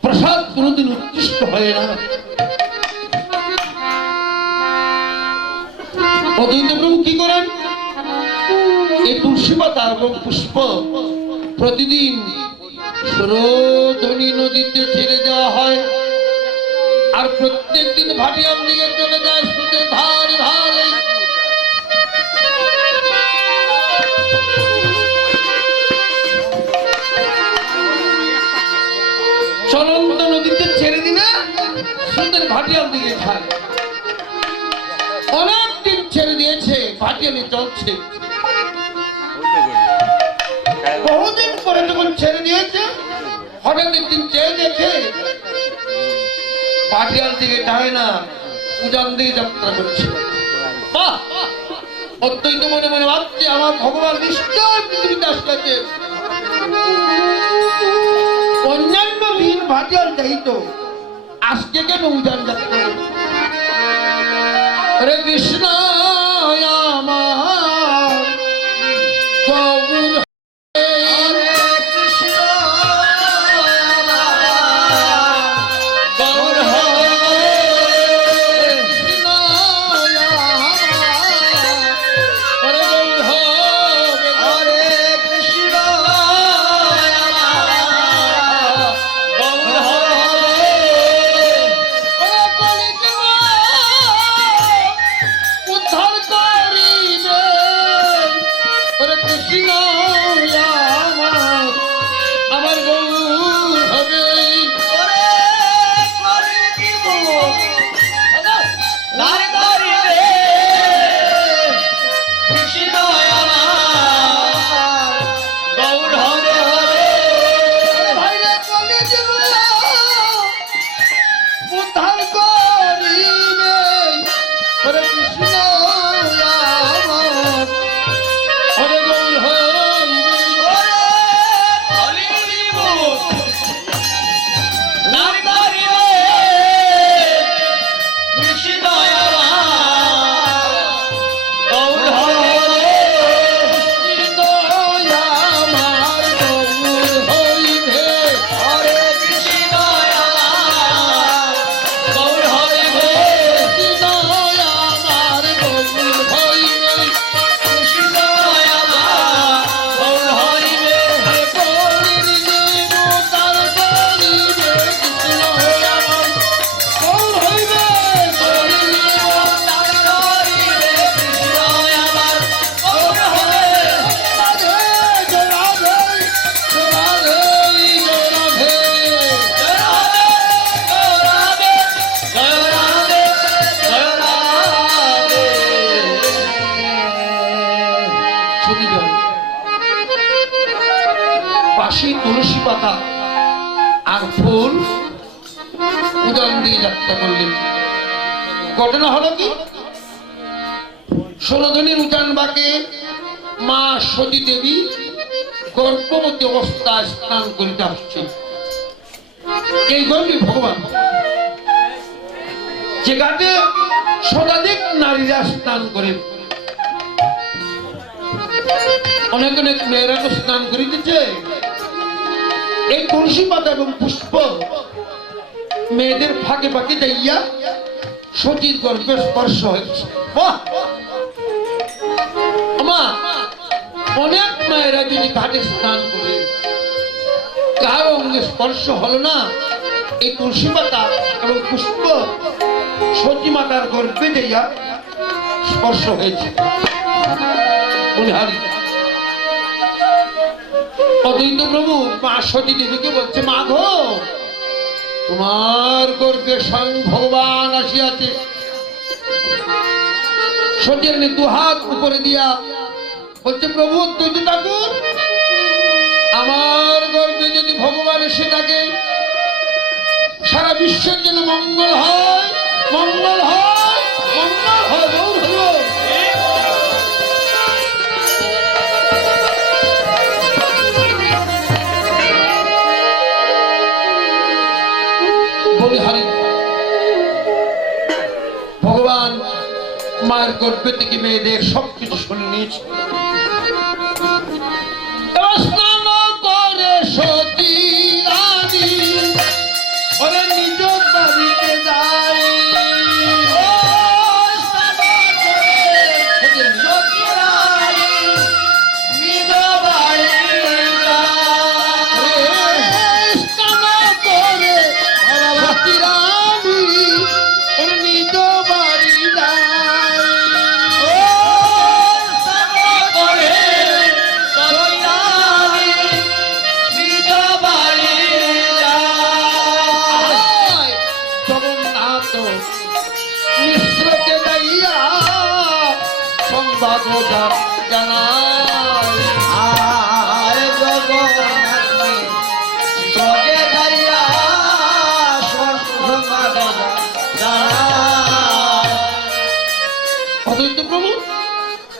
প্রসাদ কোনদিন উচ্ছিষ্ট হয় না। অদ্বৈত প্রভু কি করেন? এই তুলসী পাতা এবং পুষ্প প্রতিদিন সুরধনী নদীতে ছেড়ে দেওয়া হয়, আর প্রত্যেক দিন ভাটিয়ার দিকে চলে যায় স্রোতের ধারে ধারে। চলন্ত নদীতে ছেড়ে দিলে স্রোতের ভাটিয়ার দিকে যায়। অনেকদিন ছেড়ে দিয়েছে, ভাটিয়ালি চলছে। বহুদিন পরে যখন ছেড়ে দিয়েছে, হঠাৎ একদিন চেয়ে দেখে পাটিয়াল দিকে যায় না, উজান দিকে যাত্রা করছে। বাহ! অত্যন্ত মনে মনে ভাবছে আমার ভগবান নিশ্চয় পৃথিবীতে আসছে। অন্যান্য দিন ভাটিয়াল যাইতো, আজকে কেন উজান যাত্রা? হরে কৃষ্ণ আমার গৌর পাশে তুলসী পাতা আর ফুল উদান দিয়ে যাত্রা করলেন। ঘটনা হলো কি, ষোলজনের উজান বাকে মা সতী দেবী গর্ভবতী অবস্থায় স্নান করিতে আসছে। এই গর্বে ভগবান যে ঘাটে শতাধিক নারীরা স্নান করেন, অনেক অনেক মেয়েরা তো স্নান করিতেছে। এই তুলসী পাতা এবং পুষ্প মেয়েদের ফাঁকে ফাঁকে যাইয়া সতীর গর্ভে স্পর্শ হয়েছে। অনেক মায়েরা যদি ঘাটে স্নান করে কার অঙ্গে স্পর্শ হলো না, এই তুলসী পাতা এবং পুষ্প সতী মাতার গর্ভে যাইয়া স্পর্শ হয়েছে। বলিহারি অদ্বৈত প্রভু মা সতী দেবীকে বলছে, মা গো, তোমার গর্ভে স্বয়ং ভগবান আসিয়াছে। সতী রানী দুহাত উপরে দিয়া বলছে, প্রভু অদ্বৈত ঠাকুর, আমার গর্ভে যদি ভগবান এসে থাকে, সারা বিশ্বের জন্য মঙ্গল হয়, মঙ্গল হয়, মঙ্গল হয়। গৌর হল বলিহারি ভগবান মায়ের গর্ভে থেকে মেয়েদের সবকিছু শুনে নিয়েছে। স্নান করে সতী রানী ওরে নিজ বাড়িতে যায়।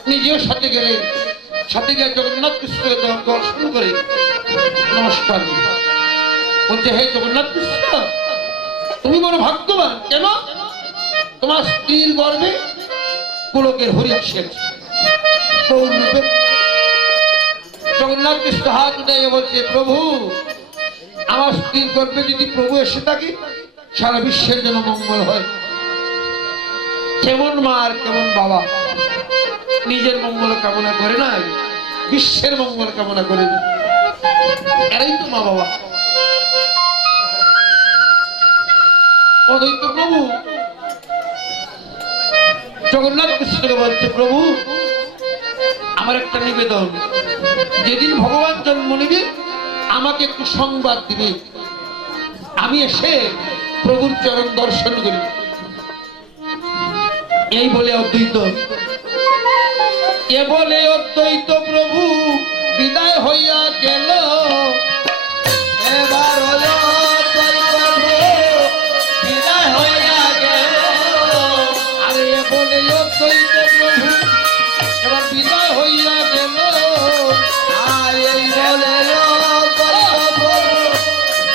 নিজেও সাথে গেলেন, সাথে গিয়ে জগন্নাথ কৃষ্ণকে দর্শন করে নমস্কার বলছে, হে জগন্নাথ কৃষ্ণ, তুমি বড় ভাগ্যবান। কেন? তোমার স্ত্রীর গর্ভে পুলকের হরি আসিয়াছে গৌর রূপে। জগন্নাথ কৃষ্ণ হাত উঠে বলছে, প্রভু, আমার স্ত্রীর গর্ভে যদি প্রভু এসে থাকে, সারা বিশ্বের জন্য মঙ্গল হয়। কেমন মা আর কেমন বাবা, নিজের মঙ্গল কামনা করে না, বিশ্বের মঙ্গল কামনা করে না। এরাই তো মা বাবা। অদ্বৈত প্রভু জগন্নাথ কৃষ্ণকে বলছে, প্রভু, আমার একটা নিবেদন, যেদিন ভগবান জন্ম নিবে আমাকে একটু সংবাদ দিবে, আমি এসে প্রভুর চরণ দর্শন করি। এই বলে অদ্বৈত প্রভু বিদায় হইয়া গেল। এবার হলো বিদায় হইয়া গেল। আরে বলে অদ্বৈত প্রভু এবার বিদায় হইয়া গেল। আর এই বলে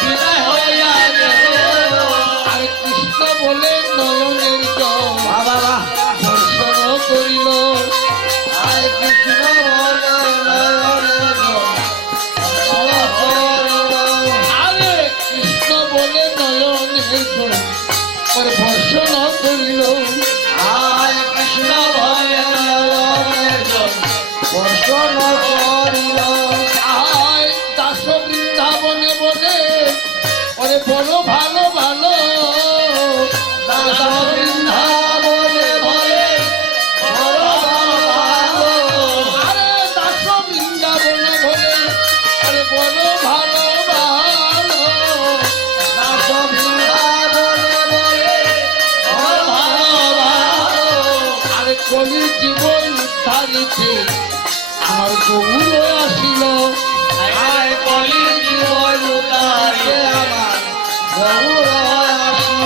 বিদায় হইয়া গেল। আর কৃষ্ণ বলে নয়নের জল দর্শন করিল। ভর্ষণ করিল। আয় কৃষ্ণ ভর্ষণ করিল। আয় দাস বৃন্দাবনে বলে ওরে বড় ভালো ভালো। দাস বৃন্দাবনে বলে বড় ভালো ভালো। আরে দাস বৃন্দাবনে বলে ওরে বড় ভালো ভালো। দাস কলির জীবন উদ্ধারিতে আমার গৌর আসিল। কলির জীবন উদ্ধারিতে আমার গৌর আসিল।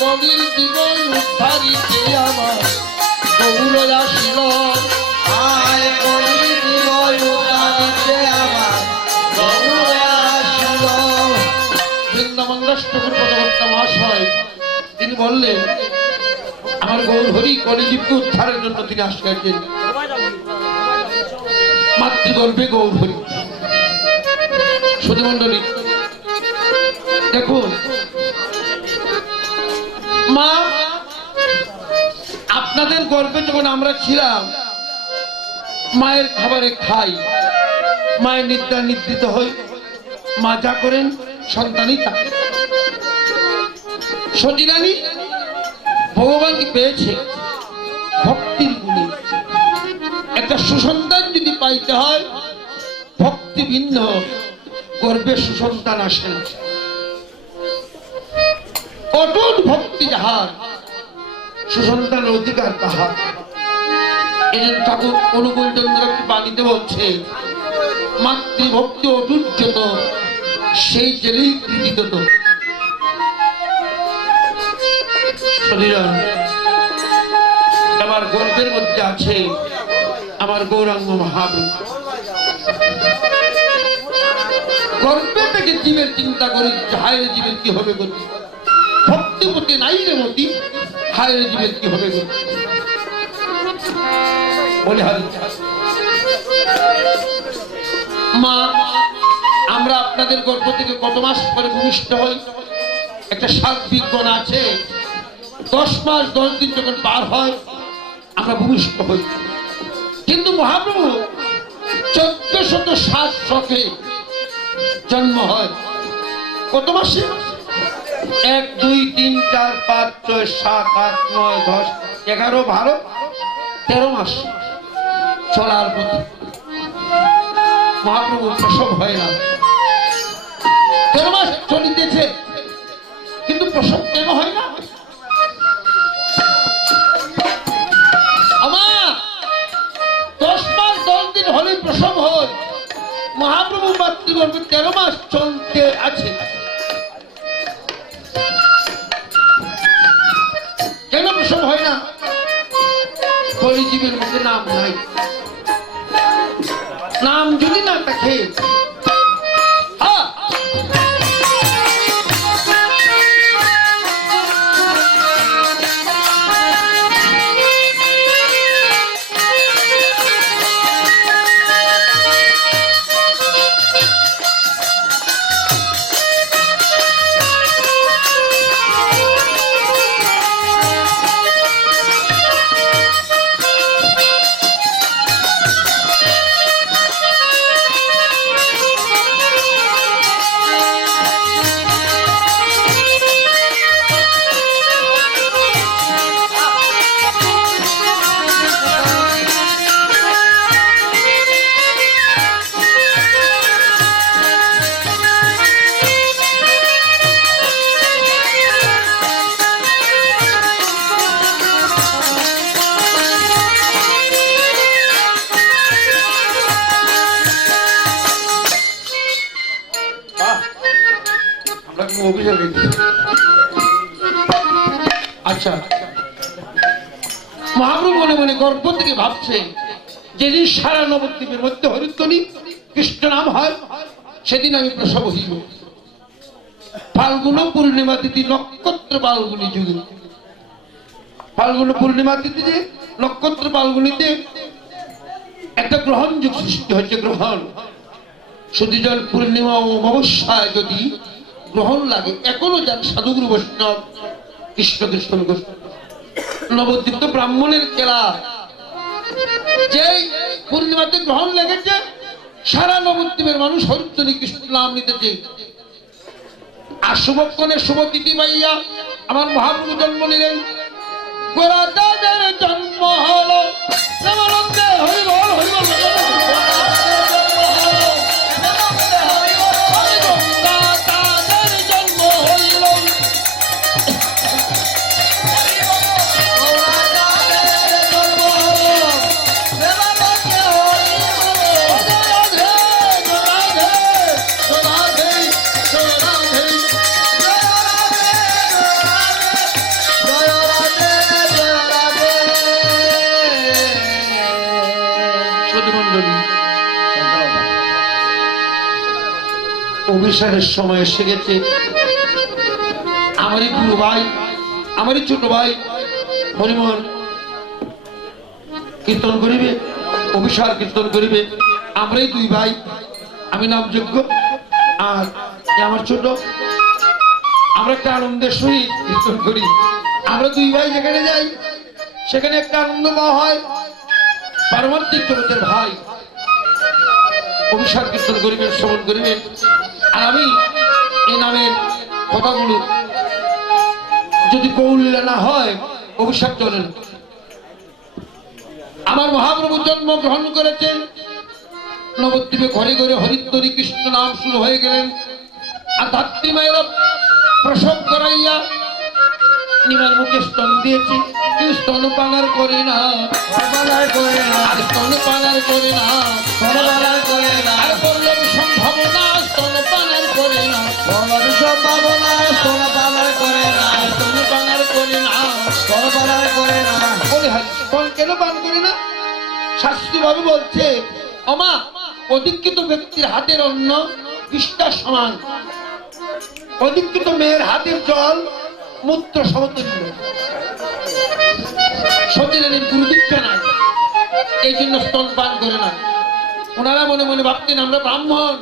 কলির জীবন উদ্ধারিতে আমার গৌর আসিল। কলির জীবন উদ্ধারিতে আমার গৌর আসিল। বৃন্দাবন রাষ্ট্রপুর পদবর্তী মহাশয় তিনি বললেন, আমার গৌর হরি কলিযুগকে উদ্ধারের জন্য তিনি আসলেন। মাতৃগর্ভে গৌর হরি। সুধীমণ্ডলী দেখুন, মা আপনাদের গর্ভে যখন আমরা ছিলাম, মায়ের খাবারে খাই, মায়ের নিদ্রা নিদ্রিত হই, মা যা করেন সন্তানই তা। সতী রানী ভগবানকে পেয়েছে ভক্তির গুণে, সুসন্তান যদি পাইতে হয় ভক্তি ভিন্ন, গর্বে সুসন্তান আসে না। অটুট ভক্তি যাহার, সুসন্তানের অধিকার তাহার। এই জন্য ঠাকুর অনুকূল চন্দ্র বাণীতে বলছে, মাতৃভক্তি অটুট যত, সেই জেলেই কৃতিত। আমার গর্বের মধ্যে আছে আমার গৌরাঙ্গ মহাপ্রভু। গর্বে থেকে জীবের চিন্তা করি, হায় জীবের কি হবে গতি, ভক্তিপতি নাই রে মতি, হায় জীবের কি হবে গতি। বলে মা, আমরা আপনাদের গর্ভ থেকে কত মাস পরে ভূমিষ্ঠ হই? একটা সার্বিক গণ আছে, 10 মাস 10 দিন যখন পার হয় আমরা ভূমিষ্ঠ হই। কিন্তু মহাপ্রভু 1407 শকে জন্ম হয়। কত মাসে? 1 2 3 4 5 6 7 8 9 10 11 12 13 মাস চলার পথে মহাপ্রভু প্রসব হয় না। 13 মাস চলিতেছে, কিন্তু প্রসব কেন হয় না? আমার 10 মাস 10 দিন হলে প্রসব হয়, মহাপ্রভু মাতৃগর্ভে 13 মাস চলতে আছে। কেন প্রসব হয় না? জীবের মধ্যে নাম নাই। নাম যদি না থাকে, আচ্ছা, মহাপ্রভু মনে মনে গর্ব থেকে ভাবছে, যেদিন সারা নবদ্বীপের মধ্যে হরিধ্বনি কৃষ্ণ নাম হয়, সেদিন আমি প্রসব হইব। ফাল্গুন পূর্ণিমা তিথি নক্ষত্র পালগুনি যুগে, ফাল্গুন পূর্ণিমা তিথিতে নক্ষত্র পালগুনিতে একটা গ্রহণ যুগ সৃষ্টি হচ্ছে। গ্রহণ শুধু যখন পূর্ণিমা ও অমাবস্যায় যদি গ্রহণ লাগে, এখনো যান সাধুগুরু বৈষ্ণব কৃষ্ণ কৃষ্ণ নবদ্বীপ তো ব্রাহ্মণের খেলা। যে পূর্ণিমাতে গ্রহণ লেগেছে, সারা নবদ্বীপের মানুষ হরিধ্বনি কৃষ্ণ নাম নিতেছে। আর শুভক্ষণে শুভ তিথি পাইয়া আমার মহাপ্রভু জন্ম নিলেন। গোরাদাদের জন্ম হলো, প্রেমানন্দে হরিবল হরিবল অভিষেকের সময় এসে গেছে। আমারই গুরু ভাই, আমারই ছোট ভাই হরিমোহন কীর্তন করিবে, অভিষেক কীর্তন করিবে। আমরাই 2 ভাই, আমি নামযোগ্য আর আমার ছোট। আমরা একটা আনন্দের সহিত কীর্তন করি। আমরা 2 ভাই যেখানে যাই সেখানে একটা আনন্দ পাওয়া হয়। পারমার্থিক জগতের ভাই অভিষেক কীর্তন করিবেন, শ্রবণ করিবেন। আর আমি এই নামের কথাগুলো যদি কৌল্য না হয়, অভিষেক চলে না। আমার মহাপ্রভু জন্ম গ্রহণ করেছেন নবদ্বীপে, ঘরে ঘরে হরিদ্বরী কৃষ্ণ নাম শুরু হয়ে গেলেন। আর ধাত্রী মায়েরা প্রসব করাইয়া নিমার মুখে স্তন দিয়েছি, কিন্তু স্তনপান আর করে না, আর স্তনপান আর করে না, আর বললেন সম্ভাবনা স্তনপান আর করে না, আর স্তনপান আর করে না। বলে হ্যাঁ, স্তন কেন পান করে না? শাস্ত্রী ভাবে বলছে, অমা অধিকৃত ব্যক্তির হাতের অন্ন বিষ্ঠার সমান, অধিকৃত মেয়ের হাতের জল মূত্র সমতুল্য। সতীরানীর গুরু দীক্ষা নাই, এই জন্য স্তন পান করে না। ওনারা মনে মনে ভাবতেন আমরা ব্রাহ্মণ,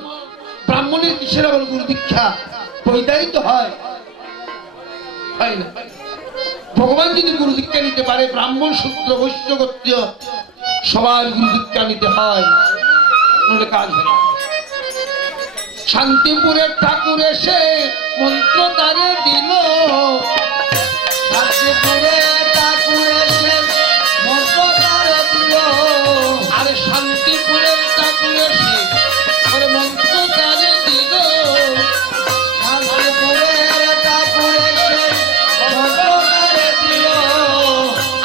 ব্রাহ্মণের কিসের আবার গুরু দীক্ষা, বৈদায়িত হয় না। ভগবান যদি গুরু দীক্ষা নিতে পারে, ব্রাহ্মণ সূত্র বৈশ্য গোত্রীয় সবার গুরু দীক্ষা নিতে হয়, নইলে কাজ হয় না। শান্তিপুরের ঠাকুর এসে মন্ত্র তারে দিল, আরে শান্তিপুরের ঠাকুর এসে ওরে মন্ত্র তারে দিল,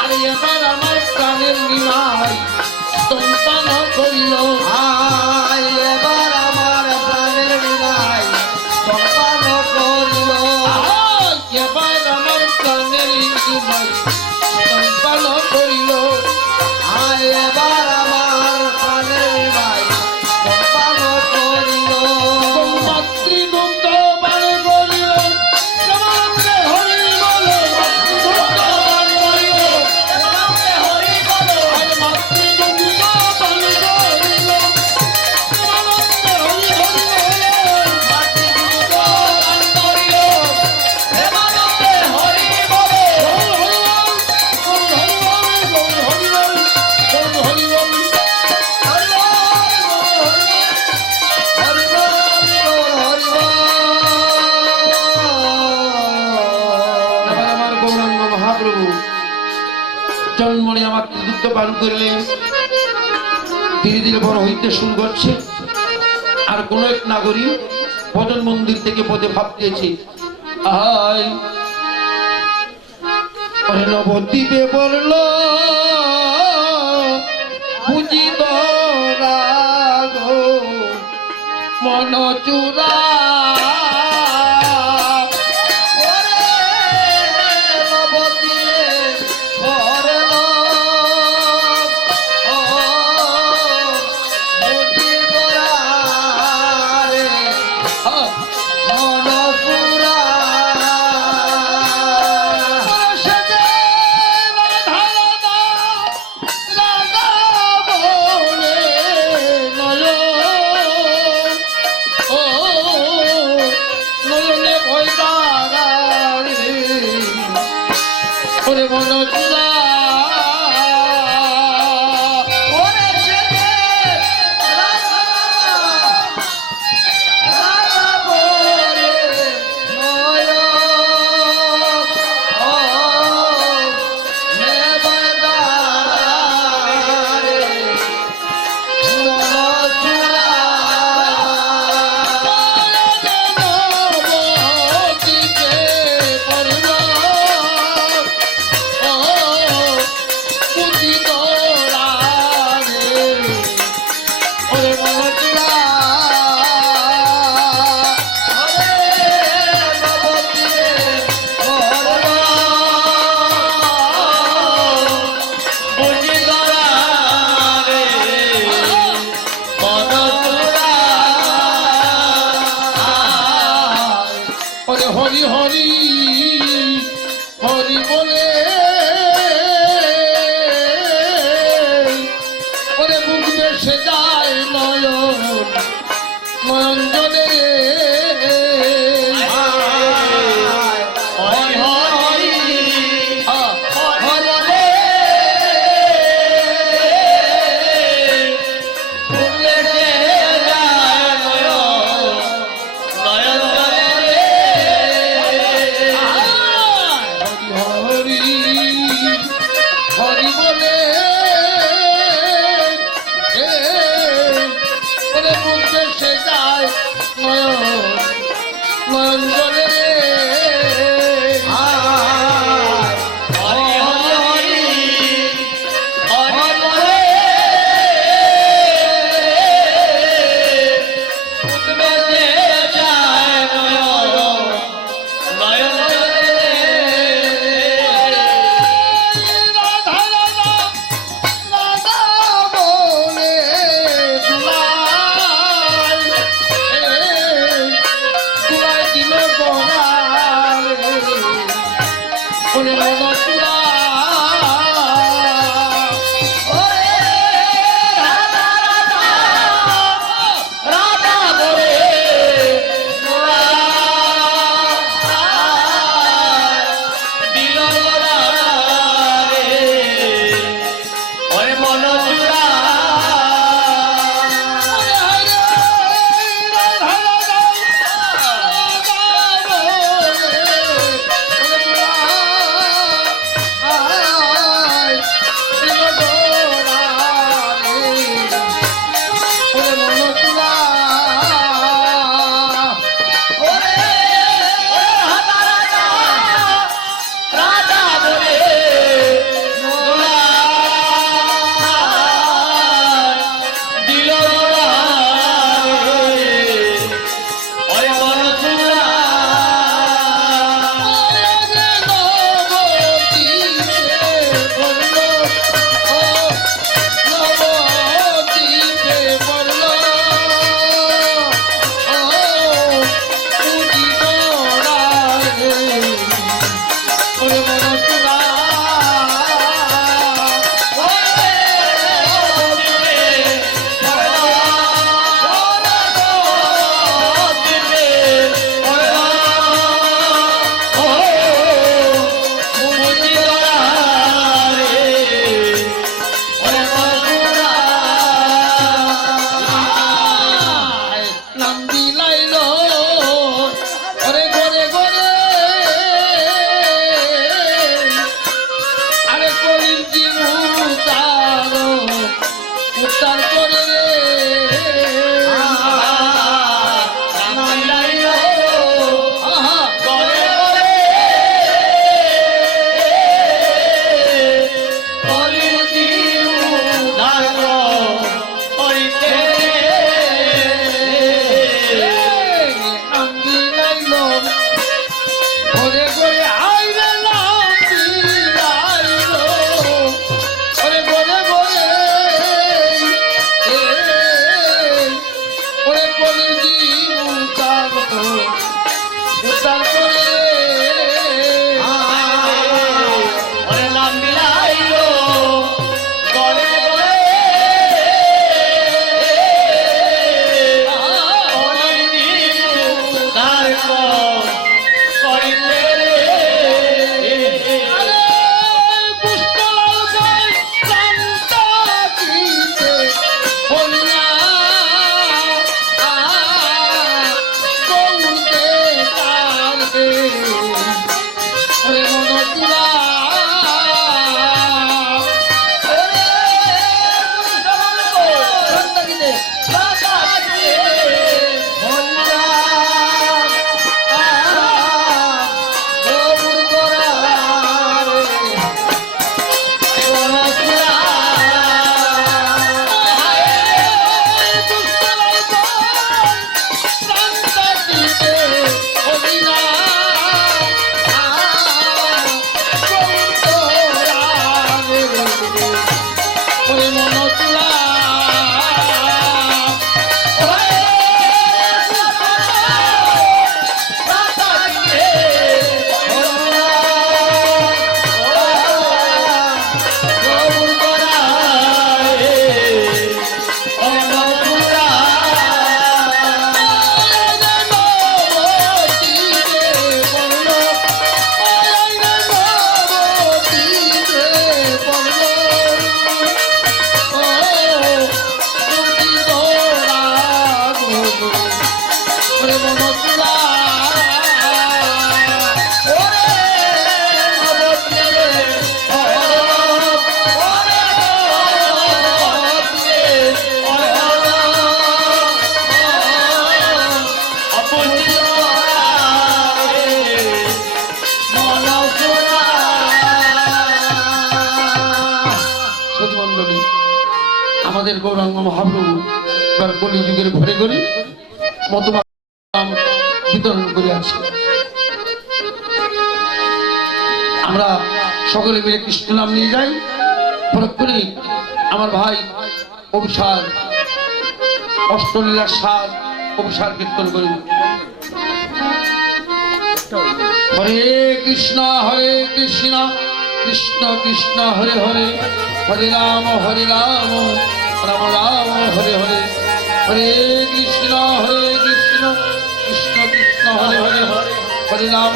আরে এবার আমার প্রাণের নিমাই স্তনপান করিল, এবার আমার প্রাণের নিমাই স্তনপান করিল। মাতৃদুগ্ধ পান করিল, কেমনে হরি বলো, মাতৃদুগ্ধ পান করিল, আর মাতৃদুগ্ধ পান করিল, কেমনে হরি জন্মনে আমার দুগ্ধ পান করিলেন। ধীরে ধীরে বড় হইতে শুরু করছে। আর কোন এক নাগরিক ভজন মন্দির থেকে পদে ভাবতেছে, আয় নবদ্বীপে বলল বুঝি রাগ মন চূড়া, হরি হরি হরি বলে ওরে মুখ বেশে যায় নয়ন নয়ন জলে হরি হরি হরি মুখ বেশে যায় নয়ন হরি বলে নয়ন নয়ন জলে রে হরি হরি হরি হরি উঠবে যে যায় নয়ন নয়ন রাধা রাধা রাধা বলে দুলাই দুলাই দিল গড়ালে ওরে মন তুলা ওরে রাধা রাধা রাধা বলে দিল রে ওরে মন চূড়া ওরে রাধা রাধা রাধা বলে দিল ওরে মন চূড়া নাম দিলাইল ওরে ঘরে ঘরে আরে কলির জীব উতার উত্তার করে রে আহা নাম দিলাইল ঘরে ঘরে আইরে নাম দিলাইল ওরে ঘরে ঘরে ওরে কলির জীব উতার উত্তার করে আমাদের গৌরাঙ্গ মহাপ্রভু এবার কলিযুগের ঘরে ঘরে মতবাদ বিতরণ করে আছে। আমরা সকলে মিলে কৃষ্ণ নাম নিয়ে যাই। পরক্ষণে আমার ভাই অভিসার অষ্টলীলার সার অভিসার কীর্তন করি। হরে কৃষ্ণ কৃষ্ণ কৃষ্ণ হরে হরে, হরে রাম রাম রাম হরে হরে। হরে কৃষ্ণ কৃষ্ণ কৃষ্ণ হরে হরে, হরে রাম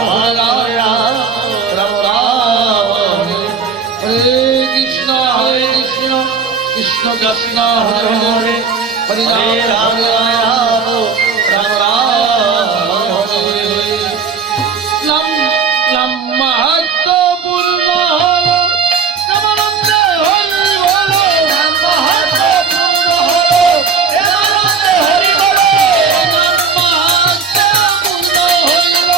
রাম রাম হরে। হরে কৃষ্ণ কৃষ্ণ কৃষ্ণ হরে হরে, হরে রাম রাম রাম হরে। নাম নাম মাহাত্ম্যপূর্ণ হলো, রামানন্দে হরি বলো। নাম মাহাত্ম্যপূর্ণ হলো, রামানন্দে হরি বলো। নাম মাহাত্ম্যপূর্ণ হইল,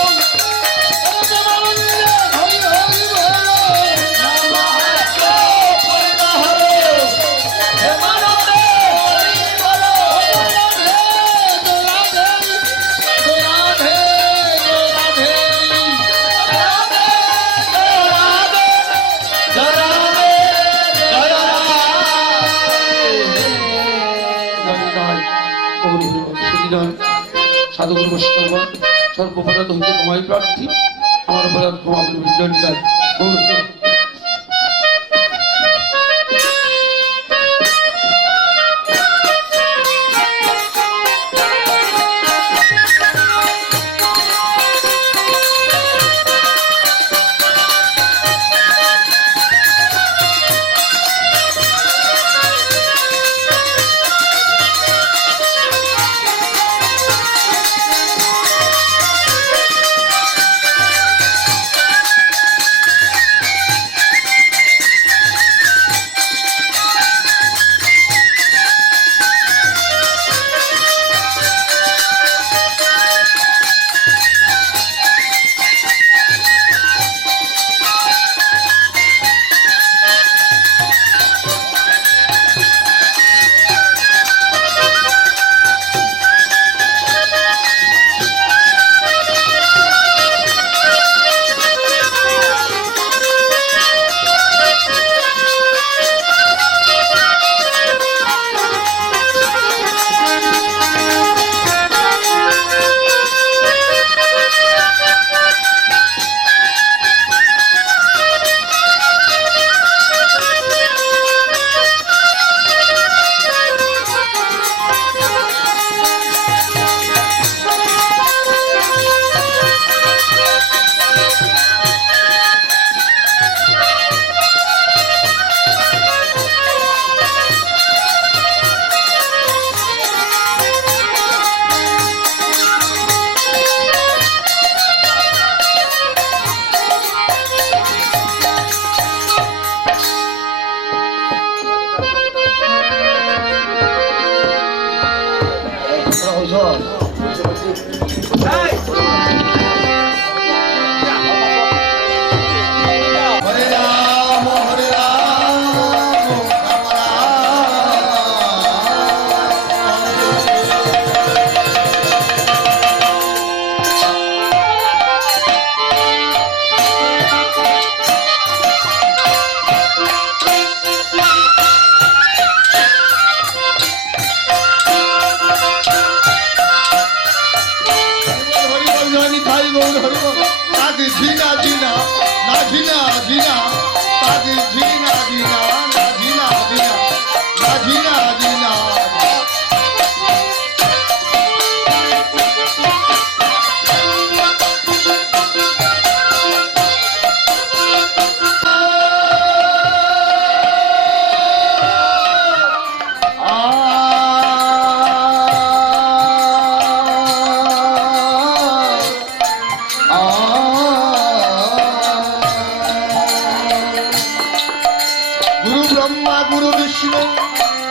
রামানন্দে হরি হরি বলো। নাম মাহাত্ম্যপূর্ণ হলো, রামানন্দে হরি বলো। রাধে রাধে সাধুগুরু বৈষ্ণব সর্বপরাধ হইতে তোমায় প্রার্থী, আমার অপরাধ ক্ষমা করবে। জয়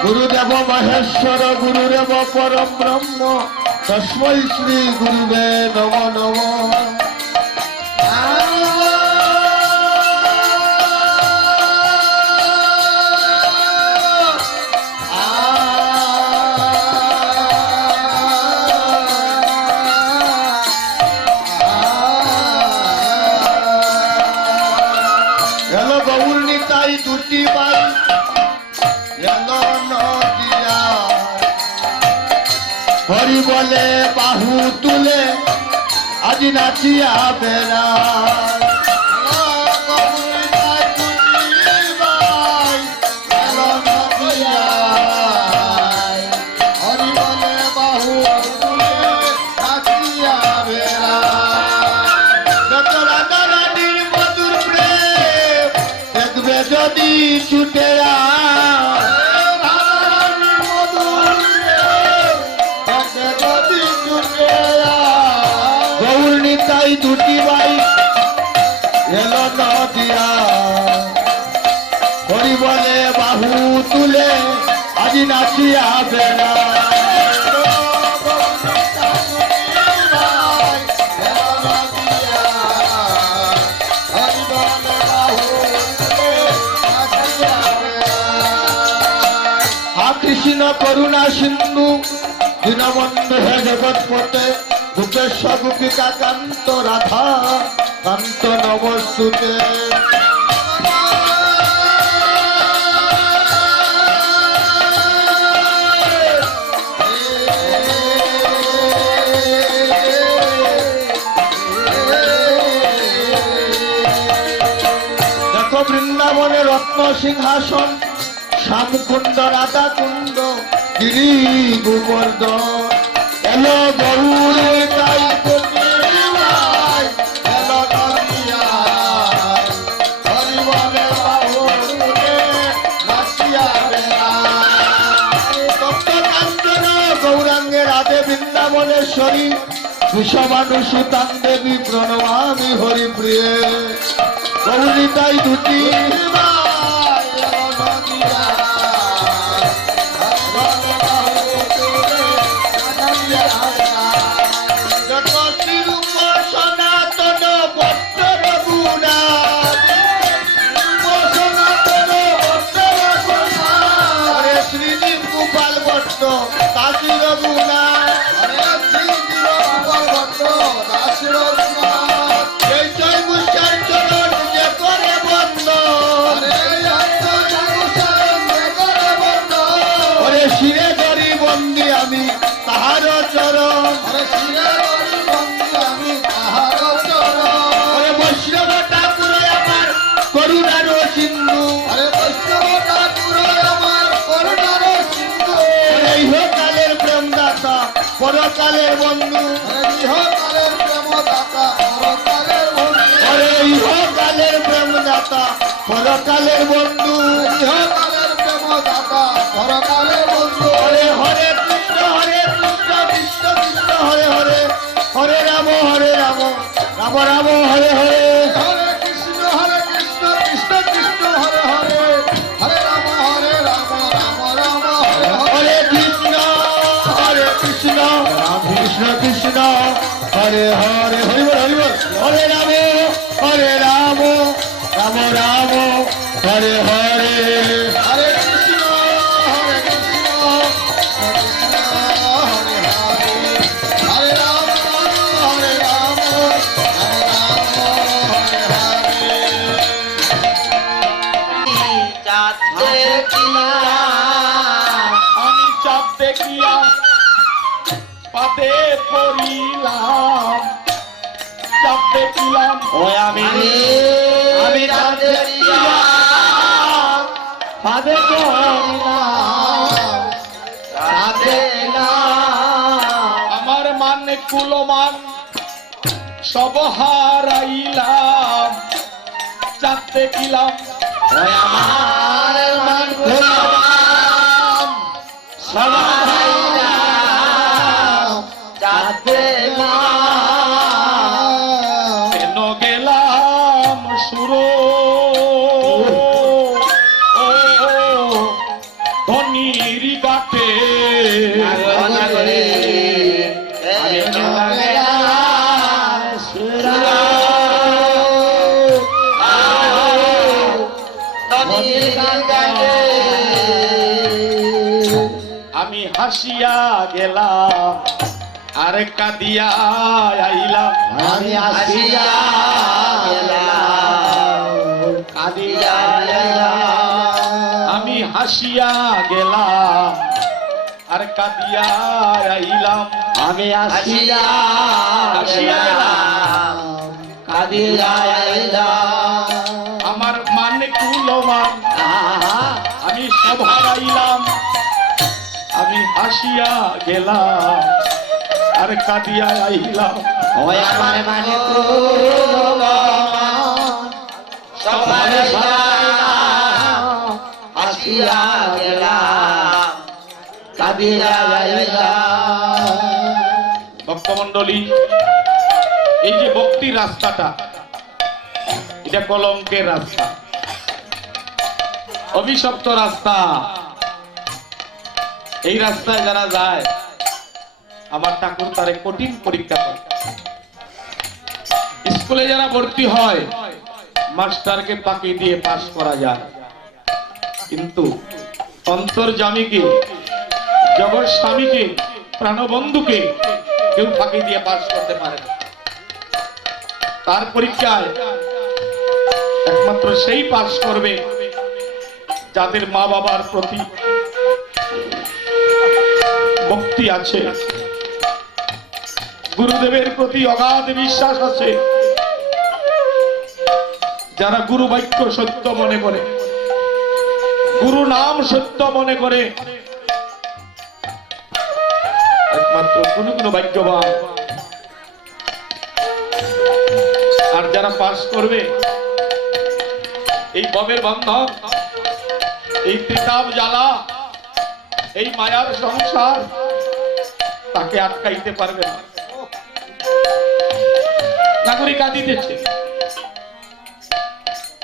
गुरुदेव महेश्वर गुरुदेव परम ब्रह्म तस्मै श्री गुरुवे नमो नमः। দুটি বাই এলো নদিয়া হরি বলে বাহু তুলে আজ নাচিয়া বেড়া হরি বলে বাহু তুলে নাচিয়া বেড়া যত রাধা রানীর মধুর প্রেম দেখবে যদি ছুটে গৌর নিতাই দুটি বাই এলো নদিয়া হরি বলে বাহু তুলে আজি নাচিয়া বেড়া কৃষ্ণ করুণা সিন্ধু দীনবন্ধু হে জগৎপতে ভূপেশ গোপিকা কান্ত রাধা কান্ত নমস্তুতে দেখো বৃন্দাবনে রত্ন সিংহাসন শ্যামকুণ্ড রাধা কুণ্ড গিরি গোবর্ধ এলো গৌর তাই এলো নদিয়া হরি বলে বাহু তুলে নাচিয়া বেড়া ভক্ত কাঞ্চন গৌরাঙ্গে রাধে বৃন্দাবনেশ্বরী কুশমানু সুতাং দেবী প্রণমামি হরি প্রিয়ে গৌরী তাই দুটি শিরে ধরি বন্দি আমি তাহার চরণ বৈষ্ণব ঠাকুর আমার করুণার সিন্ধু ইহকালের প্রেমদাতা পরকালের বন্ধু ইহকালের প্রেমদাতা পরকালের বন্ধু হরে হরে কৃষ্ণ কৃষ্ণ কৃষ্ণ হরে হরে হরে রাম রাম রাম হরে হরে হরে কৃষ্ণ কৃষ্ণ কৃষ্ণ হরে হরে হরে রাম রাম রাম হরে হরে কৃষ্ণ রাম কৃষ্ণ কৃষ্ণ হরে হরে হরি বল হরে রাম রাম রাম হরে হরে হরে কৃষ্ণ হরে রাম আমি চাপ দেখিয়া পাতে পড়িলাম চাপ দেখিলাম আমি পাদে আমার মান কুলমান সব হারাইলাম চাপ দেখিলাম আমার মান কেন গেলাম সুরো ধনির গাটে আমি হাসিয়া গেলাম আর কাঁদিয়া আইলাম আমি আসিয়া গেলাম, কাঁদিয়া গেলাম। হাসিয়া গেলাম আর কাঁদিয়া আইলাম। আমি আসিয়া আসিয়া গেলাম, কাঁদিয়া আইলাম। আমার মানে কুলমান আহা, আমি সব হারাইলাম। আমি হাসিয়া গেলাম আর কাঁদিয়া আইলাম। ওই আমার মানে কুলমান, সবাই হারাইলাম, আসিয়া গেলাম, কাঁদিয়া আইলাম। ভক্তমণ্ডলী, এই যে ভক্তির রাস্তাটা, এটা কলঙ্কের রাস্তা, অভিশপ্ত রাস্তা। এই রাস্তায় যারা যায়, আমার ঠাকুর তারে কঠিন পরীক্ষা করে। স্কুলে যারা ভর্তি হয়, মাস্টারকে ফাঁকি দিয়ে পাস করা যায়, কিন্তু অন্তর্যামীকে, জগৎ স্বামীকে, প্রাণবন্ধুকে কেউ ফাঁকি দিয়ে পাস করতে পারে না। তার পরীক্ষায় একমাত্র সেই পাস করবে যাদের মা বাবার প্রতি ভক্তি আছে, গুরুদেবের প্রতি অগাধ বিশ্বাস আছে, যারা গুরু বাক্য সত্য মনে করে, গুরু নাম সত্য মনে করে, একমাত্র কোন কোন ভাগ্যবান। আর যারা পাস করবে, এই ভবের বন্ধন, এই পিতাব জ্বালা, এই মায়ার সংসার তাকে আটকাইতে পারবে না। নাগরিক দিতেছে,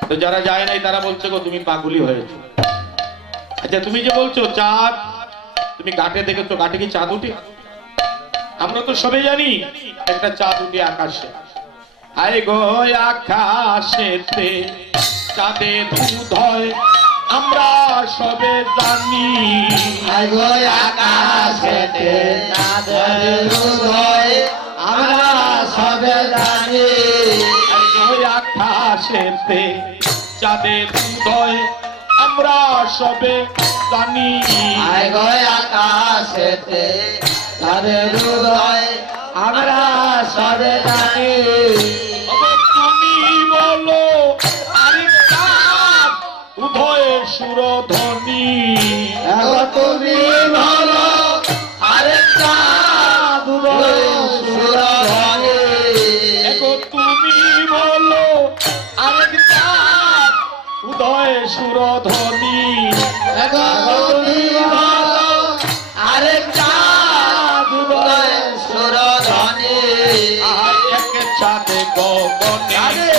তো যারা যায় নাই তারা বলছে গো তুমি পাগলি হয়েছো। আচ্ছা তুমি যে বলছো চাঁদ, তুমি ঘাটে দেখেছো, ঘাটে কি চাঁদ উঠে? আমরা তো সবাই জানি একটা চাঁদ উঠে আকাশে। আয় গো আকাশেতে চাঁদের উদয় আমরা সবে জানি। আয় গো আকাশেতে চাঁদের উদয় আমরা সবে জানি। আয় গো আকাশেতে চাঁদের উদয় আমরা সবে জানি। আয় গো আকাশেতে চাঁদের উদয় আমরা সবে জানি। তবে তুমি বলো আরে চাঁদ উদয় সুরধ্বনি। এখন তুমি বলো আরেক চাঁদ উদয় সুরধ্বনি। এখন তুমি বলো আরেক চাঁদ উদয় সুরধ্বনি। এখন তুমি বলো আরেক চাঁদ উদয় সুরধ্বনি। আর এক চাঁদে গগনে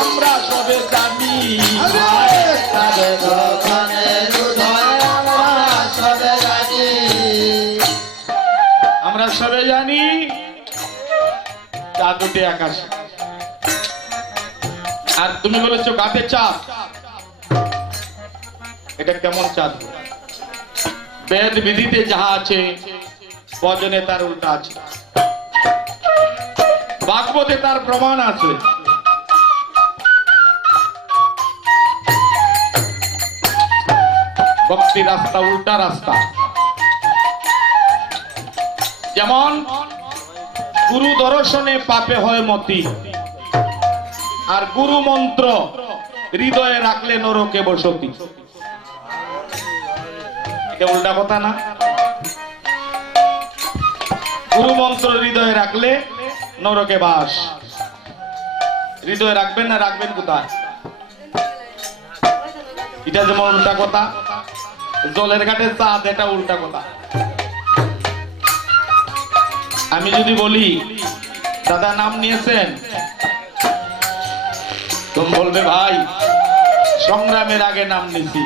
আমরা সবে জানি। চাঁদের গগনের উদয় আমরা সবে জানি। আমরা সবে জানি চাঁদ উঠে আকাশে। আর তুমি বলেছো গাতে চাঁদ, এটা কেমন চাঁদ? বেদ বিধিতে যাহা আছে বচনে তার উল্টা আছে, ভাগবতে তার প্রমাণ আছে। ভক্তি রাস্তা উল্টা রাস্তা। যেমন গুরু দর্শনে পাপে হয় মতি, আর গুরু মন্ত্র হৃদয়ে রাখলে নরকে বসতি। এটা উল্টা কথা না? গুরু মন্ত্র হৃদয়ে রাখলে নরকে বাস। হৃদয়ে রাখবেন না রাখবেন কোথায়? এটা যেমন উল্টা কথা, জলের ঘাটে চাঁদ, এটা উল্টা কথা। আমি যদি বলি দাদা নাম নিয়েছেন, তুমি বলবে ভাই সংগ্রামের আগে নাম নিয়েছি।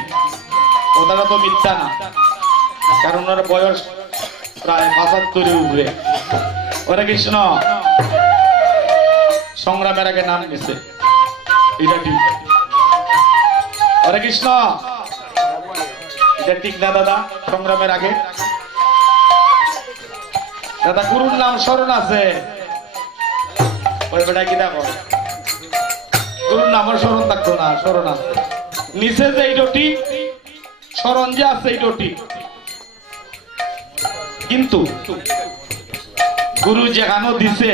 কথাটা তো মিথ্যা না, কারণ ওর বয়স প্রায় ৭৫ উঠবে। ওরা কৃষ্ণ সংগ্রামের আগে নাম নিছে, এটা ঠিক। ওরে কৃষ্ণ এটা ঠিক না দাদা? সংগ্রামের আগে দাদা গুরুর নাম স্মরণ আছে, ওই বেটা কি দেখো গুরুর নাম স্মরণ থাকতো না, স্মরণ আছে নিচে যে এইটা ঠিক, স্মরণ যে আছে এইটা ঠিক, কিন্তু গুরু যেখানে দিছে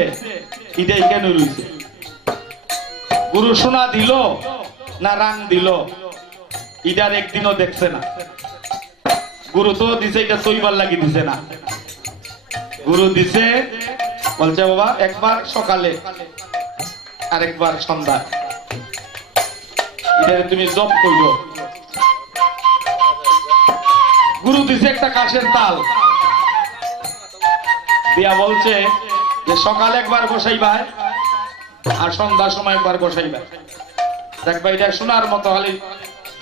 এটাই কেন রয়েছে? গুরু সোনা দিল না রাং দিল এটার একদিনও দেখছে না। গুরু তো দিছে এটা তৈবার লাগি দিছে না। গুরু দিছে বলছে বাবা একবার সকালে আর একবার সন্ধ্যা, এটা তুমি জপ করো। গুরু দিছে একটা কাঠের তাল দিয়া বলছে যে সকালে একবার বসাইবা আর সন্ধ্যার সময় একবার বসাইবা, দেখবা এটা শোনার মতো হলে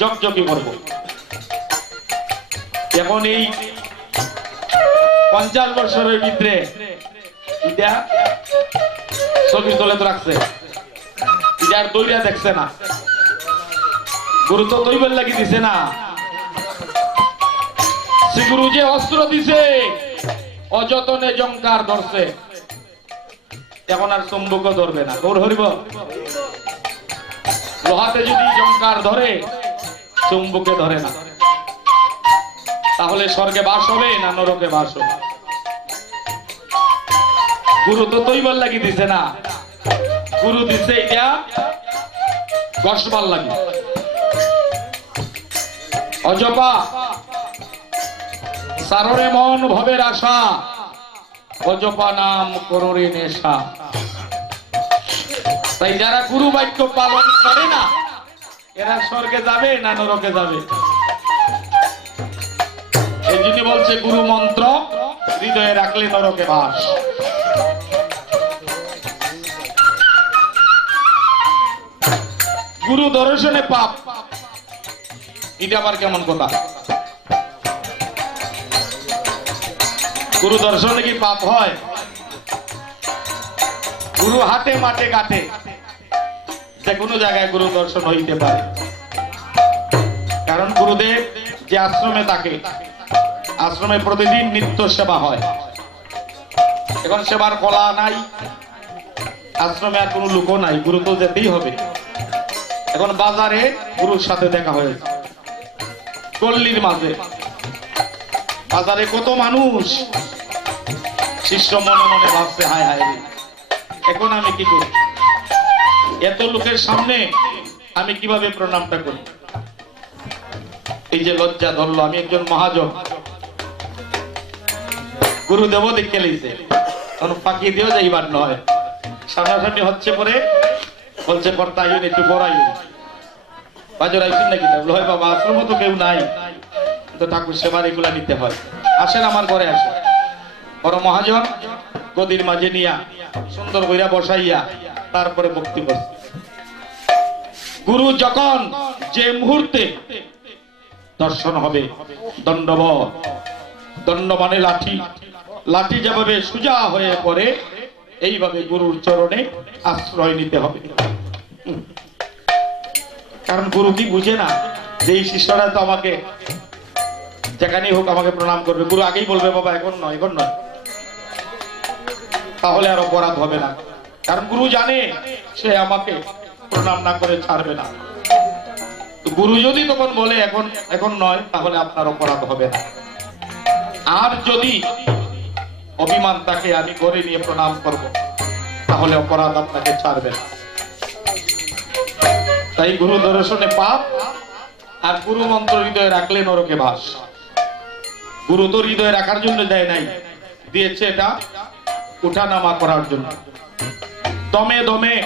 জকজকি করবো। এখন এই 50 বছরের ভিতরে এটা ছবি তোলে তো রাখছে, এটা আর দৈরা দেখছে না। গুরু তো দৈবের লাগি দিছে না, শ্রী গুরু যে অস্ত্র দিছে অযতনে জঙ্কার ধরছে, এখন আর চুম্বক ধরবে না। গৌর হরিব, লোহাতে যদি জঙ্কার ধরে চুম্বকে ধরে না, তাহলে স্বর্গে বাস হবে না নরকে বাস হবে? গুরু তো তৈবার লাগি দিছে না, গুরু দিছে এটা গসবার লাগি। অজপা সাররে মন ভবের আশা, অজপা নাম কররে নেশা। তাই যারা গুরু বাক্য পালন করে না এরা স্বর্গে যাবে না নরকে যাবে? এই জন্য বলছে গুরু মন্ত্র হৃদয়ে রাখলে নরকে বাস। গুরু দর্শনে পাপ, এটা আবার কেমন কথা? গুরু দর্শনে কি পাপ হয়? গুরু হাটে মাঠে ঘাটে যে কোনো জায়গায় গুরু দর্শন হইতে পারে, কারণ গুরুদেব যে আশ্রমে থাকে, আশ্রমে প্রতিদিন নিত্য সেবা হয়। এখন সেবার কলা নাই, আশ্রমে আর কোনো লোকও নাই, গুরু তো যেতেই হবে। এখন বাজারে গুরুর সাথে দেখা হয়েছে, পল্লীর মাঝে বাজারে কত মানুষ, শিষ্য মনে মনে ভাবছে হায় হায় রে, এখন আমি কি করি? এত লোকের সামনে আমি কিভাবে প্রণামটা করি? এই যে লজ্জা ধরলো, আমি একজন মহাজন, গুরুদেব দেখে লিখছে, ফাঁকি দিয়েও যাইবার নয়, সামনাসামনি হচ্ছে পরে বলছে কর্তা আইন একটু বড়াই বাজার আইসুন নাকি? হয় বাবা আশ্রম তো কেউ নাই, তো ঠাকুর সেবার এগুলা নিতে হয়, আসেন আমার ঘরে আসেন। বড় মহাজন গদির মাঝে নিয়া সুন্দর কইরা বসাইয়া তারপরে ভক্তি করছে। গুরু যখন যে মুহূর্তে দর্শন হবে, দণ্ডবত, দণ্ড মানে লাঠি, লাঠি যেভাবে সোজা হয়ে পড়ে এইভাবে গুরুর চরণে আশ্রয় নিতে হবে। কারণ গুরু কি বুঝে না যে এই শিষ্যরা তো আমাকে যেখানেই হোক আমাকে প্রণাম করবে? গুরু আগেই বলবে বাবা এখন নয়, এখন নয়, তাহলে আর অপরাধ হবে না। কারণ গুরু জানে সে আমাকে প্রণাম না করে ছাড়বে না। গুরু যদি তখন বলে এখন এখন নয়, তাহলে আপনার অপরাধ হবে না। আর যদি অভিমান তাকে আমি করে নিয়ে প্রণাম করব, তাহলে অপরাধ আপনাকে ছাড়বে না। তাই গুরু দর্শনে পাপ, আর গুরু মন্ত্র হৃদয়ে রাখলে নরকে বাস। গুরু তো হৃদয়ে রাখার জন্য দেয় নাই, দিয়েছে এটা উঠানামা করার জন্য, দমে দমে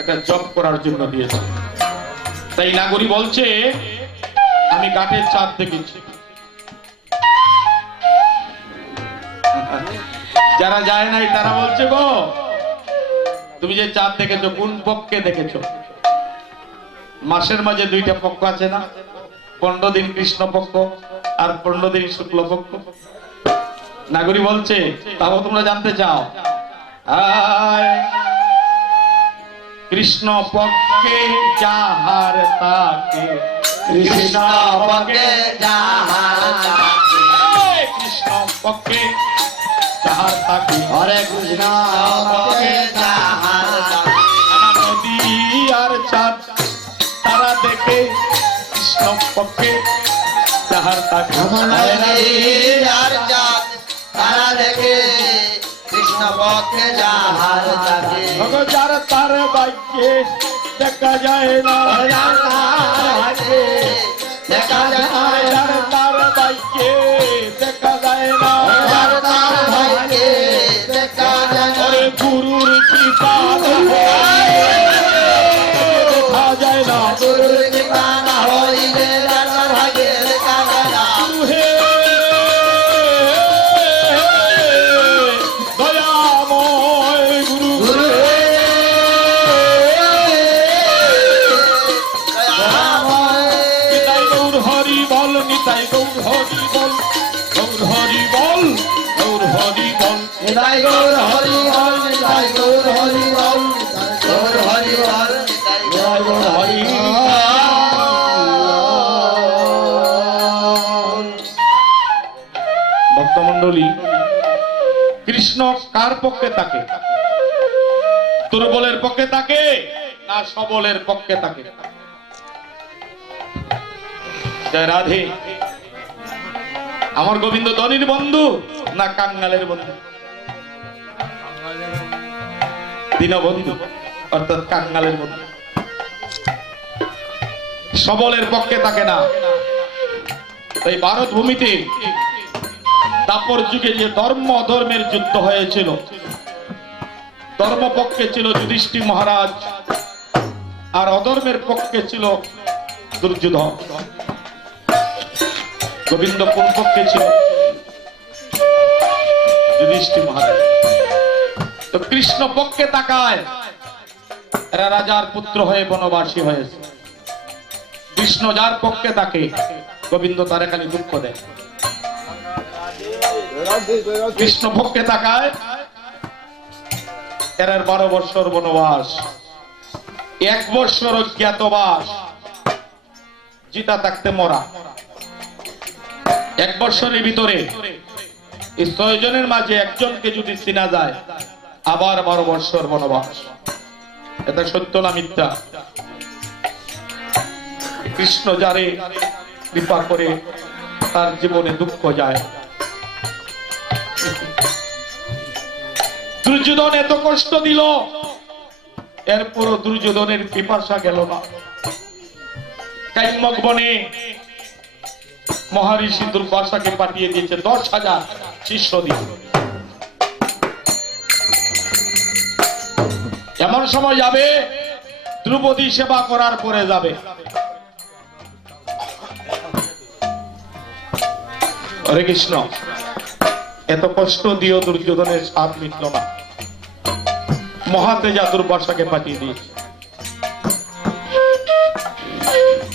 এটা জপ করার জন্য দিয়েছে। তাই নাগরী বলছে আমি কাঠের চাঁদ দেখেছি। যারা যায় নাই তারা বলছে গো তুমি যে চাঁদ দেখেছো কোন পক্ষে দেখেছো? মাসের মাঝে দুইটা পক্ষ আছে না, 15 দিন কৃষ্ণ পক্ষ আর 15 দিন শুক্ল পক্ষ। নাগরী বলছে তাও তোমরা জানতে চাও? কৃষ্ণ পক্ষে যাহার তাকে, কৃষ্ণ পক্ষে যাহার তাকে, কৃষ্ণ পক্ষে যাহার তাকে, হরে কৃষ্ণ পক্ষে যাহার তাকে, নদী আর চাঁদ তারা দেখে কৃষ্ণ পক্ষে যাহার তাকে আর চাঁদ তারা দেখে কৃষ্ণ পক্ষে যাহার থাকে ওগো যার তার ভাগ্যে দেখা যায় না দেখা যায় যার তার ভাগ্যে দেখা যায় না তার ভাইকে দেখা যায় ওরে গুরুর কৃপা দেখা যায় না গুরুর কৃপা না হইলে তার ভাগ্যে দেখা যায় না গুরু হে দয়াময় গুরু গুরু নিতাই গৌর হরি বল নিতাই গৌর হরি বল গৌর হরি বল গৌর হরি বল নিতাই গৌর হরি বল নিতাই গৌর হরি বল গৌর হরি বল নিতাই গৌর হরি ভক্তমন্ডলী কৃষ্ণ কার পক্ষে থাকে দুর্বলের পক্ষে থাকে না সবলের পক্ষে থাকে জয় রাধে আমার গোবিন্দ ধনীর বন্ধু না কাঙ্গালের বন্ধু দীনবন্ধু অর্থাৎ কাঙ্গালের বন্ধু সবলের পক্ষে থাকে না তাই ভারত ভূমিতে দাপর যুগে যে ধর্ম অধর্মের যুদ্ধ হয়েছিল ধর্ম পক্ষে ছিল যুধিষ্ঠির মহারাজ আর অধর্মের পক্ষে ছিল দুর্যোধন গোবিন্দ কোন পক্ষে ছিল যুধিষ্ঠির মহারাজ তো কৃষ্ণ পক্ষে তাকায় এরা রাজার পুত্র হয়ে বনবাসী হয়েছে কৃষ্ণ যার পক্ষে তাকে গোবিন্দ তারে খালি দুঃখ দেয় কৃষ্ণ পক্ষে তাকায় এর 12 বছর বনবাস 1 বছর অজ্ঞাতবাস জিতা থাকতে মরা 1 বছরের ভিতরে এই 6 জনের মাঝে একজনকে যদি চিনা যায় আবার 12 বছর বনবাস এটা সত্য না মিথ্যা কৃষ্ণ যারে কৃপা করে তার জীবনে দুঃখ যায় দুর্যোধন এত কষ্ট দিল এরপরও দুর্যোধনের পিপাসা গেল না কাইম্যক বনে মহারিষি দুর্বাসাকে পাঠিয়ে দিয়েছে 10,000 শিষ্য দিয়ে এমন সময় যাবে দ্রৌপদী সেবা করার পরে যাবে হরে কৃষ্ণ এত কষ্ট দিয়েও দুর্যোধনের সাথ মিটল না মহাতেজা দুর্বাসাকে পাঠিয়ে দিয়েছে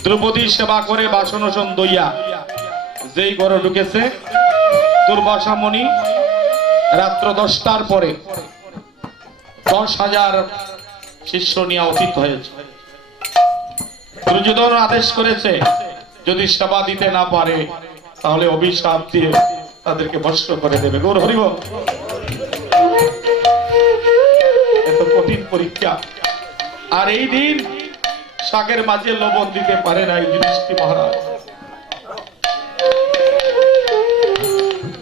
দ্রৌপদী সেবা করে বাসন দইয়া যেই ঘরে ঢুকেছে দুর্বাসা মুনি রাত্র 10টার পরে 10,000 শিষ্য নিয়ে অতীত হয়েছে দুর্যোধন আদেশ করেছে যদি সেবা দিতে না পারে তাহলে অভিশাপ দিয়ে তাদেরকে ভস্ম করে দেবে গৌর হরি বল এত কঠিন পরীক্ষা আর এই দিন শাকের মাঝে লবণ দিতে পারে না যুধিষ্ঠির মহারাজ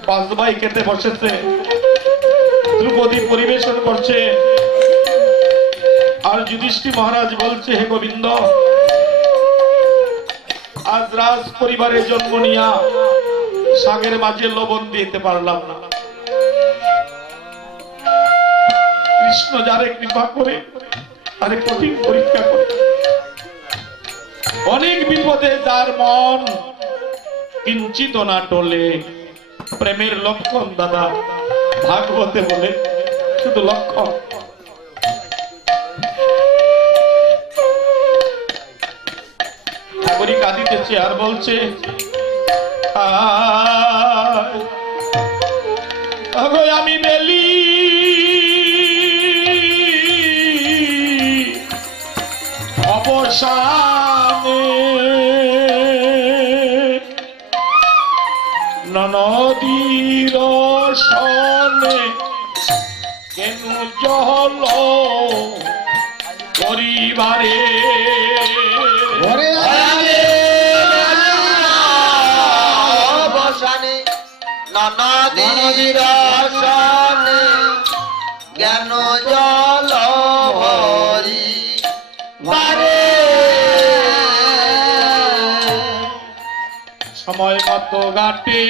5 ভাই খেতে বসেছে দ্রৌপদী পরিবেশন করছে আর যুধিষ্ঠির মহারাজ বলছে হে গোবিন্দ আজ রাজ পরিবারের জন্ম নিয়া শাকের মাঝে লবণ দিতে পারলাম না কৃষ্ণ যারে কৃপা করে আরে কঠিন পরীক্ষা করে অনেক বিপদে যার মন কিঞ্চিত না টলে প্রেমের লক্ষণ দাদা ভাগবতে বলে শুধু লক্ষণ ঠাকুরই কাঁদিতেছে আর বলছে আমি বেলি অবসানে নদীর সনে কেন জল পরিবারে নদীর সনে জ্ঞান জল ভরি বারে সময় মতো ঘাটে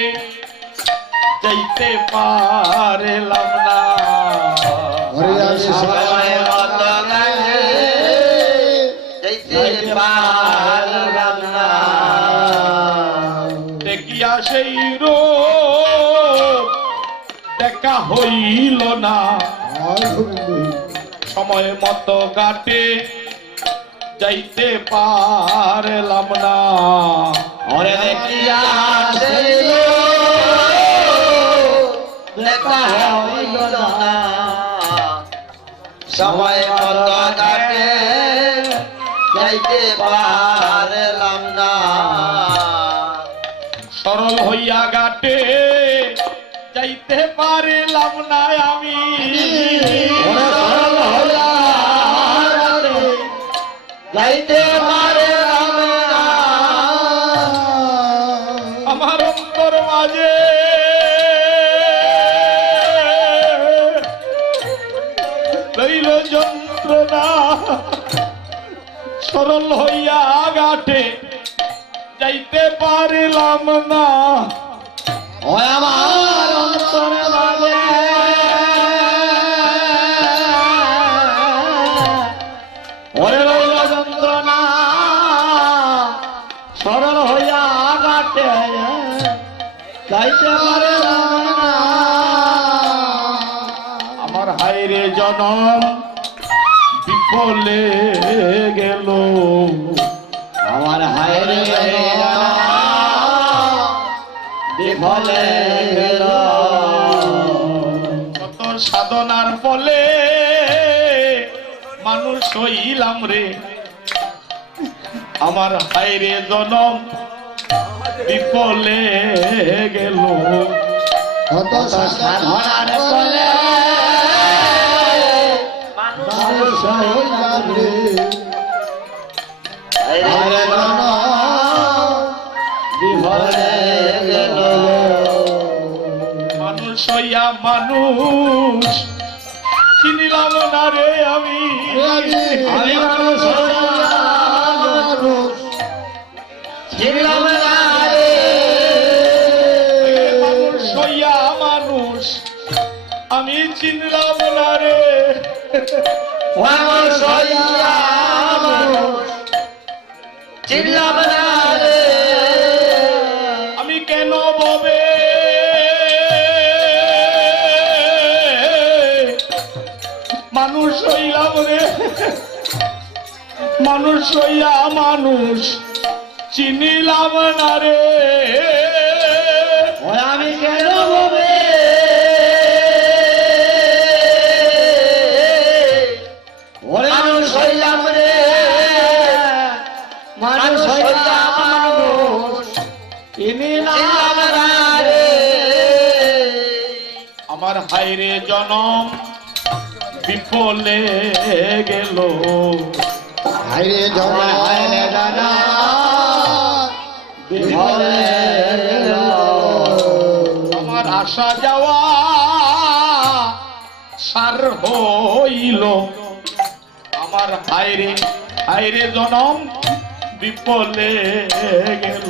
যাইতে পারলাম না সময় মতো গায়ে যাইতে পারলাম না দেখিয়া সেই রূপ দেখা হইল না সময় মতো ঘাটে যাইতে পারলাম না ওরে দেখিয়া সেই দেখা হইল না সময় মতো কাটে যাইতে পারলাম না সরল হইয়া ঘাটে যাইতে পারলাম না আমি যাইতে পারলাম না আমার অন্তর মাঝে লইল যন্ত্রণা সরল হইয়া ঘাটে যাইতে পারলাম না ও আমার অন্তর মাঝে ওরে রইল যন্ত্রণা সরল হইয়া ঘাটে যাইতে পারলাম না আমার হায়রে জনম বিফলে গেল আমার হায়রে বিফলে গেল কত সাধনার ফলে মানুষ হইলাম রে আমার হায়রে জনম বিফলে গেল কত সাধনার ফলে মানুষ হইলাম রে হায়রে জনম বিফলে গেল মানুষ হইয়া মানুষ চিনিলাম না রে আমি আমি মানুষ হইয়া মানুষ ছিলাম না রে মানুষ হইয়া মানুষ আমি চিনলাম না রে মানুষ হইয়া মানুষ ছিলাম না রে আমি কেন ববে মানুষ হইলাম রে মানুষ হইয়া মানুষ চিনিলাম না রে ওই আমি কেন বলবে ওরে মানুষ হইলাম রে মানুষ হইয়া মানুষ চিনিলাম না রে আমার হায়রে জনম বিফলে গেল হায়রে জনা হায়রে জনা বিফলে গেল আমার আসা যাওয়া সার হইল আমার হায়রে হায়রে জনম বিফলে গেল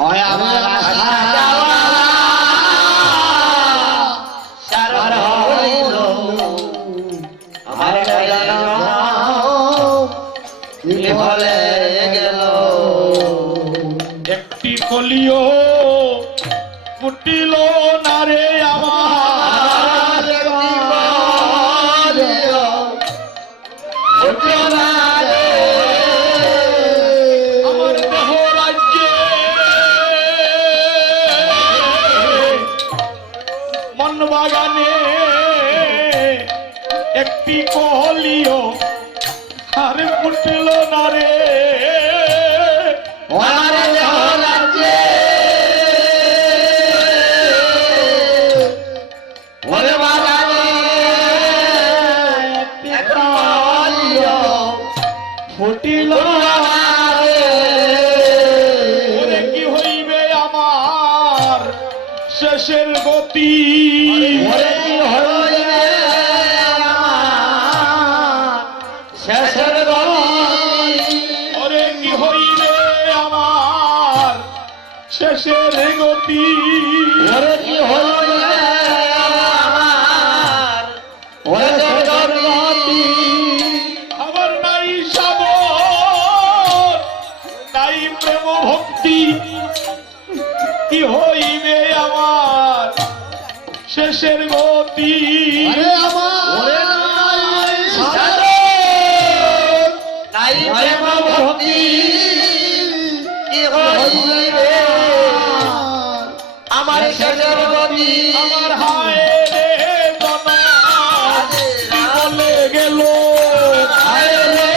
ওই আমার আশা যাওয়া সার হইল আমার জনা বিফলে গেল একটি কলিও ফুটিল না রে আমার আমার দেহ রাজ্যে মন বাগানে একটি কলিও আর ফুটিল না রে ফুটিল ওরে কি হইবে আমার শেষের গতি ওরে কি হইবে আমার শেষের গতি ওরে কি হইবে আমার শেষের গতি ওরে কি হইবে আমার শেষের গতি আমার নাই সাবর নাই প্রেম ভক্তি কি হইবে আমার শেষের গতি ওরে নাই সাধন, নাই প্রেম ভক্তি, কি হইবে আমার শেষের গতি? আমার হায় রে জনম বলে গেল হায় রে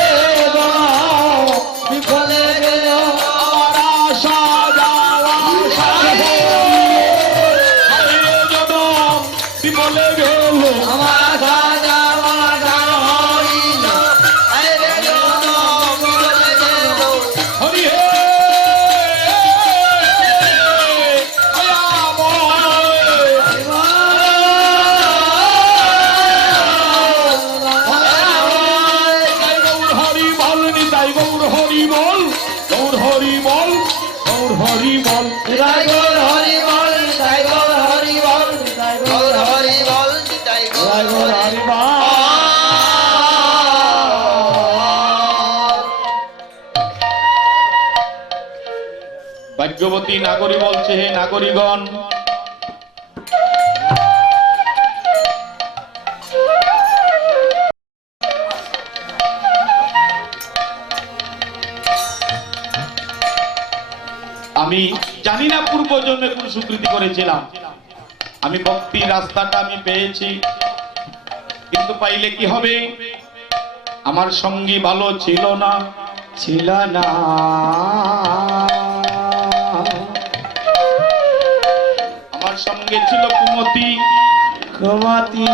জনম বিফলে গেল, আমার আশা যাওয়া হায় রে জনম বিফলে গেল আমার আশা যাওয়া গান হইল, হায় রে জনম বিফলে গেল। হরি হে হরি বল নিতাই গৌর হরি বল গৌর হরি বল গৌর হরি বল জয় গৌর হরি বল, জয় গৌর হরি বল, জয় গৌর হরি বল, জয় গৌর হরি বল। ভাগ্যবতী নাগরী বলছে হে নাগরিগণ আমি জানি না পূর্ব জন্মে কোন স্বীকৃতি করেছিলাম আমি ভক্তির রাস্তাটা আমি পেয়েছি কিন্তু পাইলে কি হবে আমার সঙ্গী ভালো ছিল না ছিল না আমার সঙ্গে ছিল কুমতি কুমতি,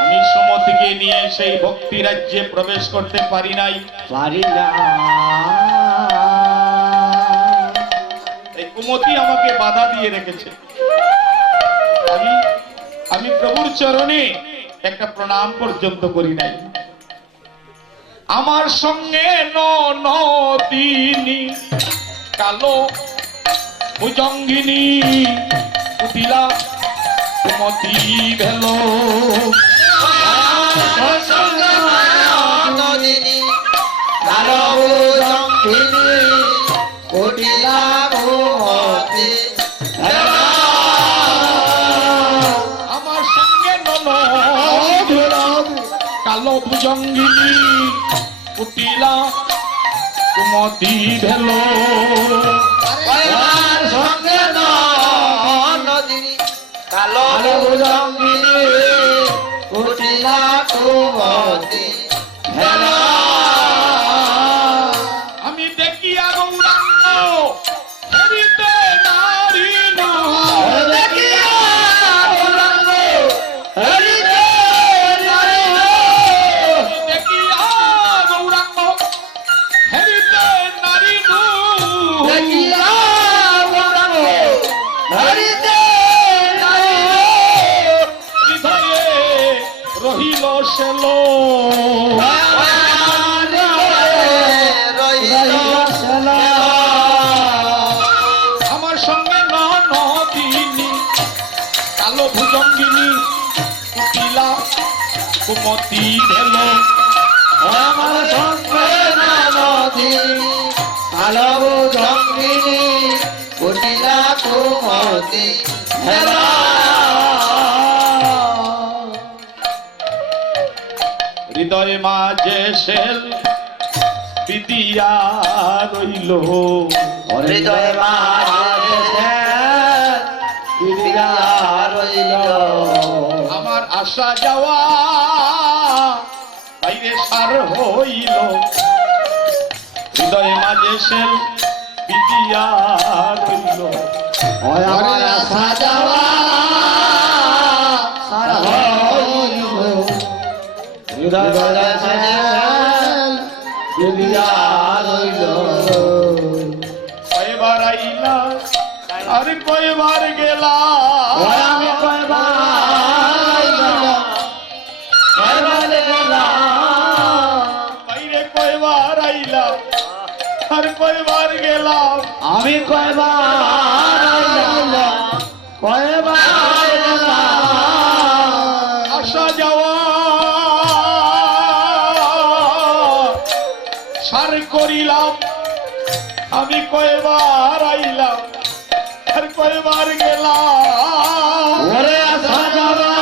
আমি সুমতিকে নিয়ে সেই ভক্তি রাজ্যে প্রবেশ করতে পারি নাই পারি না এই কুমতি আমাকে বাধা দিয়ে রেখেছে আমি আমি প্রভুর চরণে একটা প্রণাম পর্যন্ত করি নাই আমার সঙ্গে নদিনী কালো ভুজঙ্গিনী কুটিলা কুমতি ভেল নদিনী কালো জঙ্গিনী কুটিলা কুমতি, আমার সঙ্গে কালো ভুজঙ্গিনী কুটিলা কুমতি ভেল আমার সঙ্গে নদিনী কালো জঙ্গিনী কুটিলা কুমতি, আমি দেখিয়া গৌরাঙ্গ হরিতে নারী দেখিয়া গৌরাঙ্গ হরিতে নারী, দেখিয়া গৌরাঙ্গ হরিতে নারী দেখিয়া গৌরাঙ্গ হরিতে নারী, হৃদয়ে রহিল সেল আমার সঙ্গে নদিনী কালো ভুজঙ্গিনী কুটিলা কুমতি ভেল আমার সঙ্গে নদিনী কালো জঙ্গিনী কুটিলা কুমতি, হৃদয় মাঝে শেল বিদিয়া রইল হৃদয় রইল, আমার আশা যাওয়া বাইরে সার হইল হৃদয় মাঝে শেল বিদিয়া রইল আমার আশা যাওয়া সারা হইল, হৃদয় রইল, এবার আইলা কয়বার গেলাম আমি কয়বার বাইরে কয়বার আইলাম আর কয়বার গেলাম আমি আসা যাওয়া সার করিলাম আমি কয়বার আইলাম আর কয়বার গেলাম ওরে আসা যাবা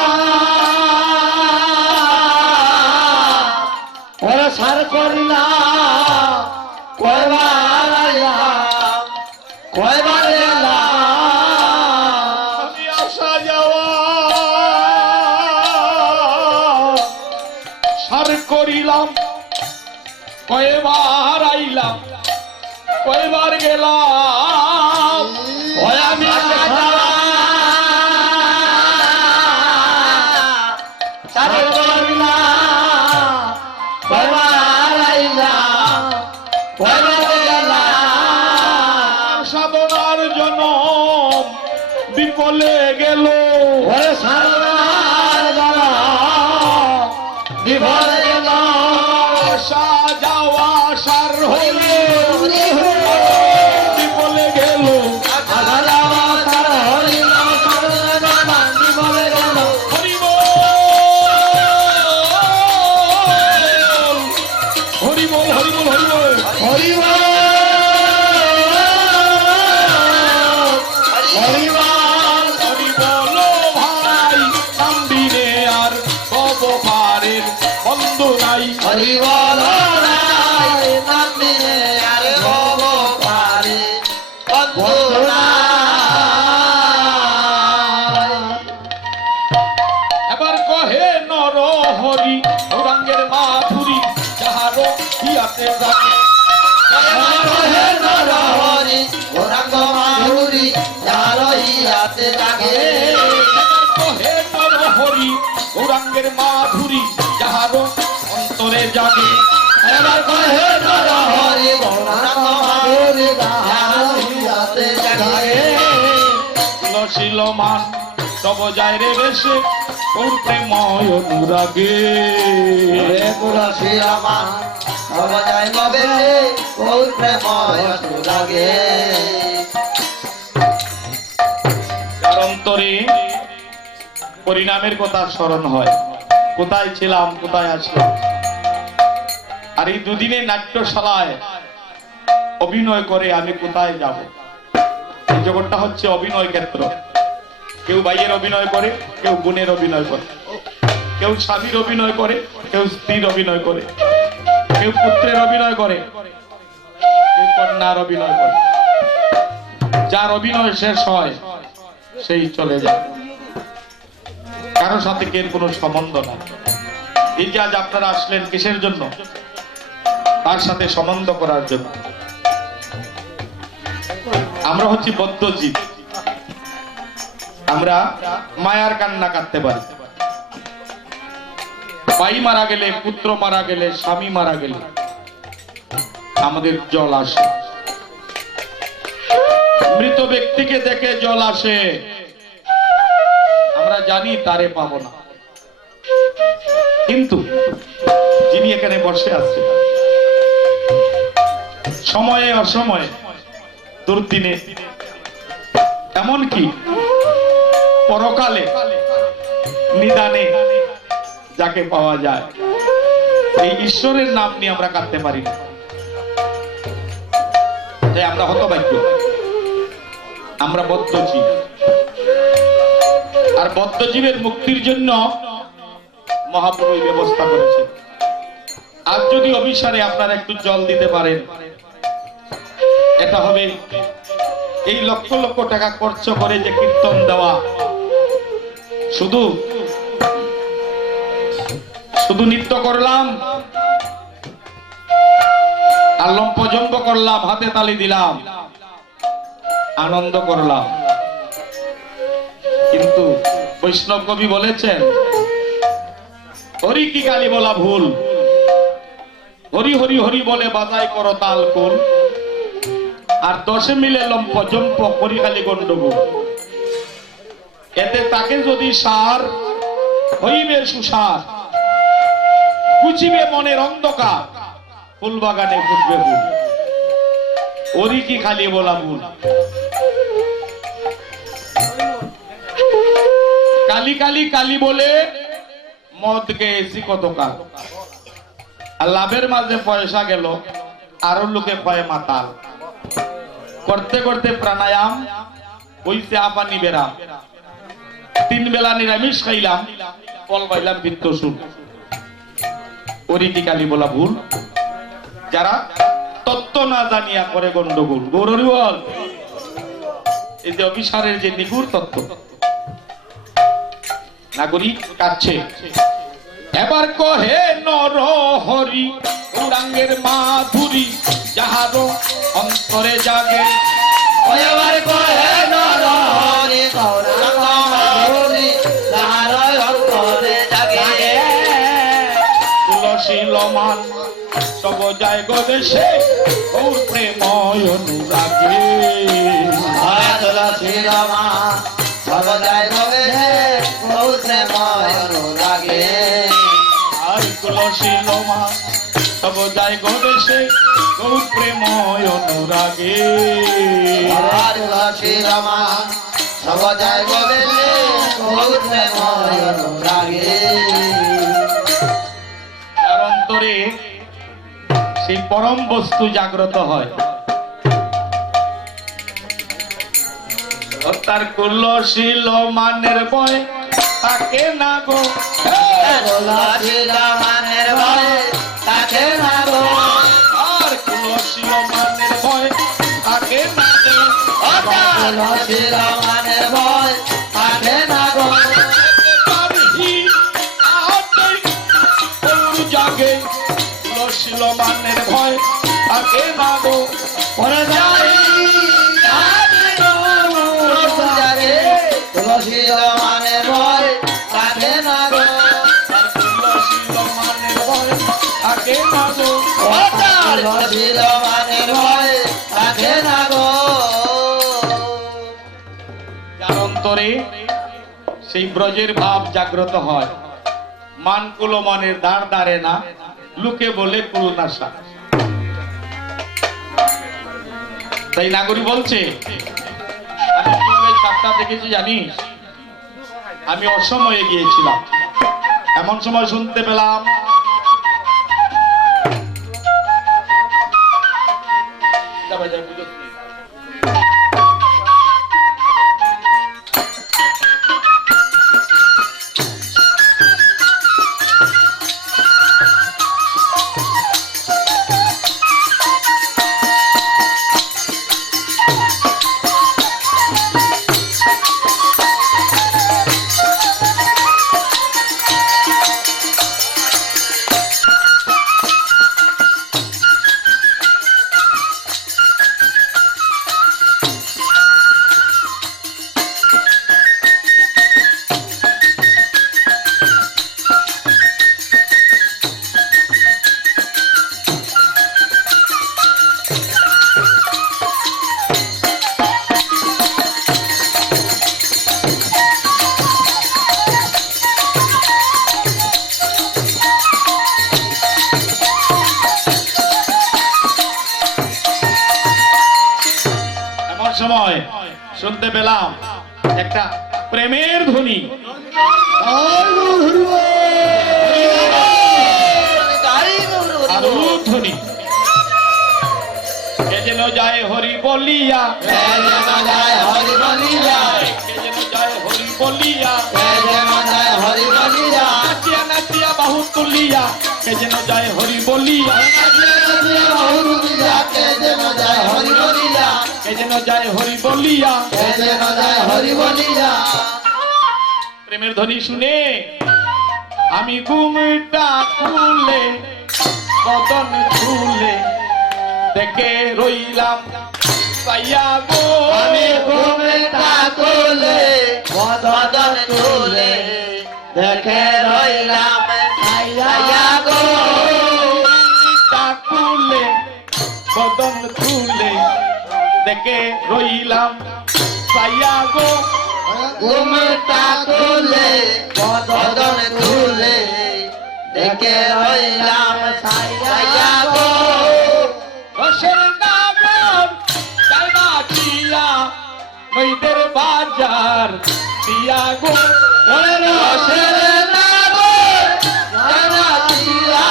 ওরে সার করিলা কয়বার আইলা কয়বার এলা আমি আসা যাওয়া সার করিলাম কয়বার আইলাম কয়বার গেলাম ওই আমি আসা যাবা সার করিলা কয়বার আইলা কয়বার এলা সাধনার জনম বিপলে গেল ওরে সারার গলা বিভোর গেল আসা যাওয়া সার হইল বিপলে গেল আগালাওয়া তার হরিল সারার গলা বিভোর গেল হরি বল হরি বল হরি বল হরি বল হরিব হরিব হরি বলো ভাই কান্দিনে আর কব পারের বন্ধ নাই হরিব রাই নামিনে আর ভব পারে বন্ধুরা এবার কহে নর হরি গৌরাঙ্গের মাধুরী যাহার হিয়াতে যাবে হে নর হরি গৌরাঙ্গ মাধুরী যার ইহাতে জাগে কহে নর হরি গৌরাঙ্গের মাধুরী যাহার অন্তরে জাগে এবার কহে নর হরি গৌরাঙ্গ মাধুরী যার ইহাতে জাগে শিলমান তব যায় রে বেশে ওর প্রেময় অনুরাগে হে পুরসী রামা সব যায় নবে ওর প্রেময় লাগে যার অন্তরে পরিণামের কথা স্মরণ হয় কোথায় ছিলাম কোথায় আসলাম আর এই দুদিনের নাট্যশালায় অভিনয় করে আমি কোথায় যাব এই জগৎটা হচ্ছে অভিনয় ক্ষেত্র কেউ ভাইয়ের অভিনয় করে কেউ বোনের অভিনয় করে কেউ স্বামীর অভিনয় করে কেউ স্ত্রীর অভিনয় করে কেউ পুত্রের অভিনয় করে কেউ কন্যার অভিনয় করে যার অভিনয় শেষ হয় সেই চলে যায় কারোর সাথে এর কোনো সম্বন্ধ নাই এই যে আজ আপনারা আসলেন কিসের জন্য তার সাথে সম্বন্ধ করার জন্য আমরা হচ্ছি বদ্ধ জীব আমরা মায়ার কান্না কাঁদতে পারি ভাই মারা গেলে পুত্র মারা গেলে স্বামী মারা গেলে আমাদের জল আসে মৃত ব্যক্তিকে দেখে জল আসে আমরা জানি তারে পাবো না কিন্তু যিনি এখানে বসে আছেন সময়ে অসময়ে দুর্দিনে এমনকি পরকালে নিদানে যাকে পাওয়া যায় এই ঈশ্বরের নাম নিয়ে আমরা কাঁদতে পারি না তাই আমরা হতভাগ্য আমরা বদ্ধজীব আর বদ্ধজীবের মুক্তির জন্য মহাপ্রভু এই ব্যবস্থা করেছে আজ যদি অভিসারে আপনারা একটু জল দিতে পারেন এটা হবে এই লক্ষ লক্ষ টাকা খরচ করে যে কীর্তন দেওয়া শুধু শুধু নৃত্য করলাম আর লম্পজম্প করলাম হাতে তালি দিলাম আনন্দ করলাম কিন্তু বৈষ্ণব কবি বলেছেন হরি কি গালি বলা ভুল হরি হরি হরি বলে বাজাই করো তাল কুল আর 10 মিলে লম্প জম্প করি খালি গন্ডগোল। এতে তাকে যদি সার হইবে সুসার, বুঝিবে মনের অন্ধকার, ফুল বাগানে ফুটবে ফুল, ওরই কি খালি বলা ভুল। কালি কালি কালি বলে মদ খেয়েছি কতকাল, আর লাভের মাঝে পয়সা গেল, আরো লোকে কয় মাতাল। করতে করতে প্রাণায়াম হইছে আপানি বেরাম, 3 বেলা নিরামিষ খাইলাম, ফল পাইলাম বৃত্ত শুন, ওরই কি কালি বলা ভুল। যারা তত্ত্ব না জানিয়া করে গন্ডগোল, গৌরী বল, এই যে অভিসারের যে নিগুড় তত্ত্ব, নাগরিক কাছে এবার কহে নর হরি গৌরাঙ্গের মাধুরী যাহারো অন্তরে জাগে। এবার কহে নর হরি গৌরাঙ্গ মাধুরী যাহার অন্তরে জাগে। তুলসী লমান সব যায় গদেশে গৌর প্রেময় অনুরাগে। হরে তুলসী রমা সবদাই ভবে গৌর প্রেময় অনুরাগে। আর তুলসী লমান সব যায় গদেশে গৌর প্রেময় অনুরাগে। হরে তুলসী রমা সবদাই ভবে গৌর প্রেময় অনুরাগে। তার অন্তরে সেই পরম বস্তু জাগ্রত হয়। তার তুলসী লমানের বয় তাকে না গো, তুলসী রমানের ভয় তাকে না গো। আর তুলসী লমানের বয় তাকে না গো। তুলসী রমানের ভয় তাকে না গো। পারহি আহাতে গৌর জাগে, তুলসী লমানের ভয় তাকে না গো। ওরে যাই তুলসী রমানের ভয় তাকে না গো। তুলসী লমানের ভয় তাকে না গো। তুলসী রমানের ভয় তাকে না গো। যার অন্তরে সেই ব্রজের ভাব জাগ্রত হয়, মান কুলো মনের দাঁড় দাঁড়ে না, লোকে বলে কুলনাশা। তাই নাগরী বলছে, আমি কিভাবে সাপটা দেখেছি জানিস? আমি অসময়ে গিয়েছিলাম, এমন সময় শুনতে পেলাম সময় শুনতে পেলাম একটা প্রেমের ধ্বনি। আরূপ ধ্বনি কে যেন যায় হরি বলিয়া, কে যেন যায় হরি বলিয়া, কে যেন যায় হরি বলিয়া, কে যেন যায় হরি বলিয়া, নাচিয়া নাচিয়া বাহু তুলিয়া, কে যেন যায় হরি বলিয়া, কে যেন যায় হরি বলিয়া, কে যেন যায় হরি বলিয়া। কে যেন যায় হরি বলিয়া। প্রেমের ধ্বনি শুনে আমি ঘুমটা খুলে বদন খুলে দেখে রইলাম পাইয়া গো। আমি ঘুমটা তুলে বদন তুলে দেখে রইলাম আইয়া গো। ঘুমটা খুলে বদন খুলে দেখে রইলাম সাইয়া গো ঘুমটা তুলে বদন তুলে দেখে রইলাম ছায়া গো রসের নাগর চাইনা চিয়া নইদের বাজার দিয়া গো রসের নাগর জানা দিয়া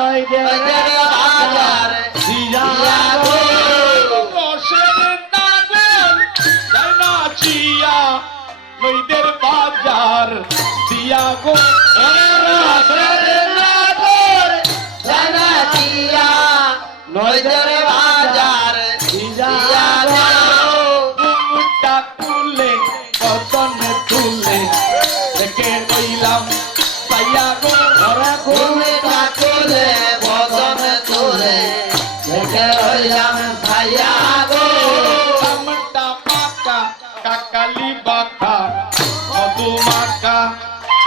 নইদের বাজার দিয়া গো রসের নাগর চাইনা চিয়া নইদের বাজার দিয়া গো রসের নাগর জানা দিয়া নইদের বাজার দিয়া গো ঘুমটা তুলে বদন তুলে দেখে রইলাম সাইয়া গো ঘুমটা তুলে বদন তুলে দেখে রইলাম ছায়া গো আমটা পাকা কাকালি বাঁকা মধু মাকা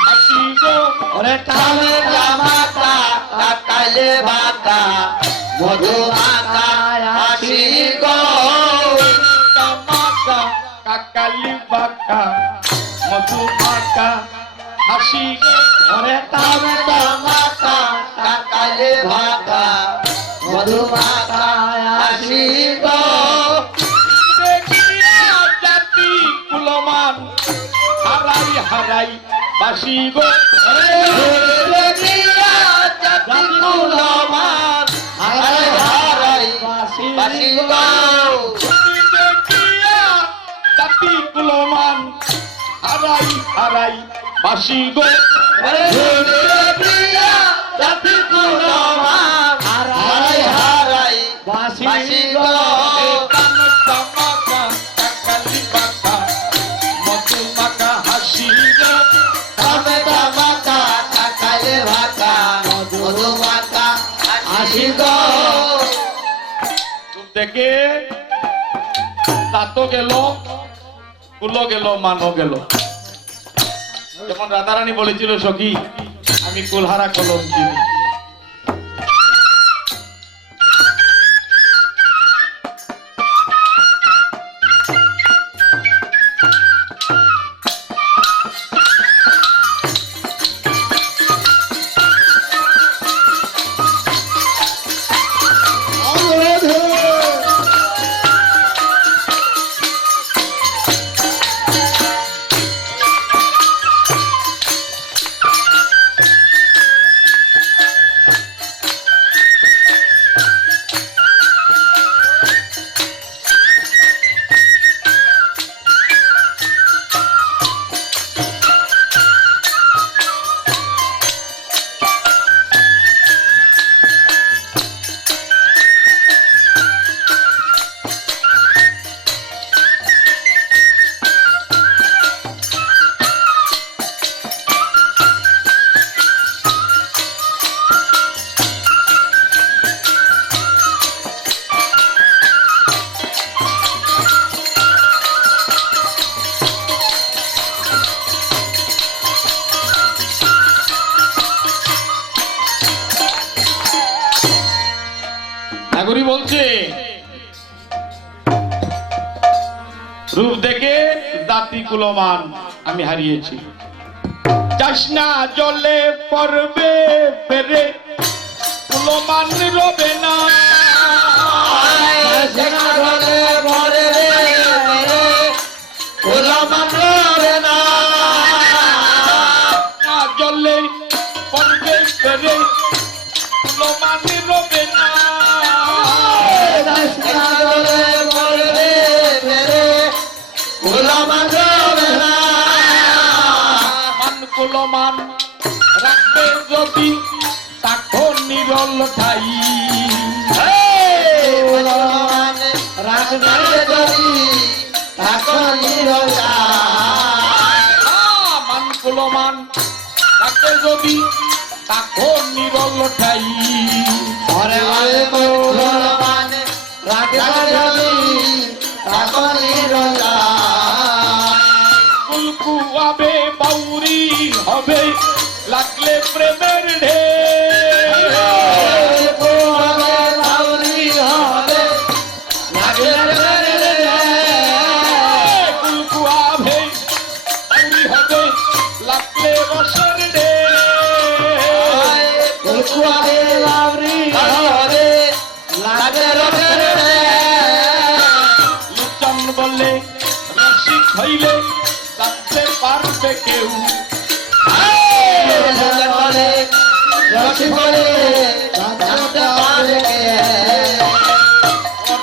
হাসি গো ওরে টালে জামাতা কাকালে বাতা মধু মাতা হাসি গো মাকা কাকালি বাঁকা মধু মাকা হাসি গো ওরে টালে জামাতা কাকালে বাতা মধু মাতা হাসি গো দেখিয়া জাতি কুলমান হারাই হারাই বাসি গো দেখিয়া জাতি কুলমান হারাই হারাই বাসি গো দেখিয়া জাতি কুলমান হারাই হারাই বাসি গো দেখিয়া জাতি কুলমান হারাই হারাই বাসি গো মাকা কাকালি বাঁকা মধু মাকা হাসি গো তবে তামাকা কাকালে ভাকা মধু মাকা হাসি গো থেকে তাতো গেল কুলো গেল মানো গেল। যখন রাধারানী বলেছিল সখী আমি কুলহারা কলম চিনি, নাগরী বলছে রূপ দেখে জাতি কুলমান আমি হারিয়েছি। যাস না জলে পড়বে ফেরে কুলমান রবে না, না জলে পড়বে ফেরে কুলমান রবে না, মান কুলমান রাখবে যদি তাকো নিরল ঠাই, মান কুলমান রাখবে যদি তাকো নিরল ঠাই, কুলকু আবে বাউরি হবে লাগলে প্রেমের ঢেউ, বলে রসিক হইলে জানতে পারবে কেউ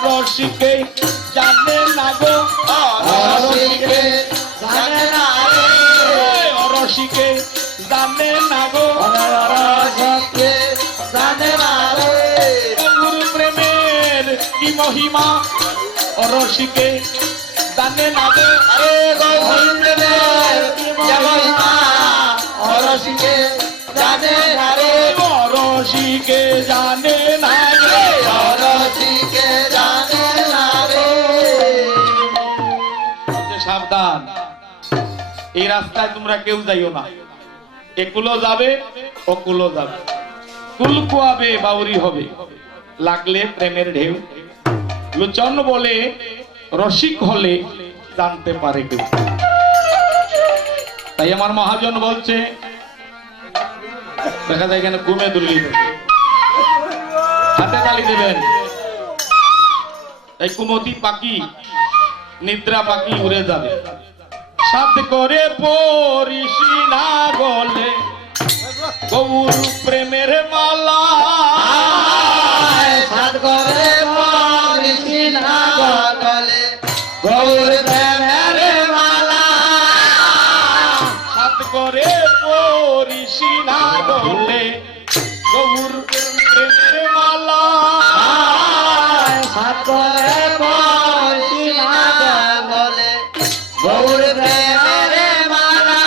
রসিকে জানে না গো রসিকে জানে না গো গুরু প্রেমের কি মহিমা রসিকে জানে না গো রসিকে জানে না সাবধান এই রাস্তায় তোমরা কেউ যাইও না একুলো যাবে অকুলো যাবে কুল কুয়াবে বাউরি হবে লাগলে প্রেমের ঢেউ লোচন বলে রসিক হলে জানতে পারে কেউ তাই আমার মহাজন বলছে দেখা যায় এখানে ঘুমে দুর্লি হাতে তালি দেবেন এই কুমতি পাখি নিদ্রা পাখি উড়ে যাবে সাত করে পরিসি না গলে গৌর প্রেমের মালা সাত করে পরিসি না গলে গৌর প্রেমের মালা সাত করে পরিসি না গলে গৌর প্রেমের মালা সাত করে পরিসি না গলে গৌর প্রেমের মালা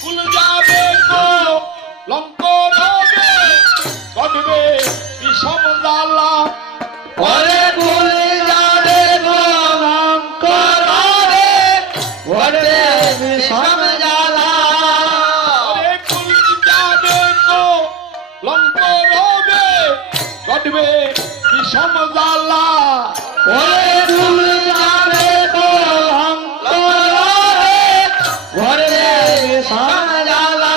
ফুল যাবে গো লঙ্কর হবে ঘটবে বিষম জ্বালা ওরে ফুল যাবে গো লঙ্কর হবে ঘটবে বিষম জ্বালা ওরে ফুল যাবে গো লঙ্কর হবে ঘটবে বিষম জ্বালা ওরে ফুল যাবে গো লঙ্কর হবে ঘটবে বিষম জ্বালা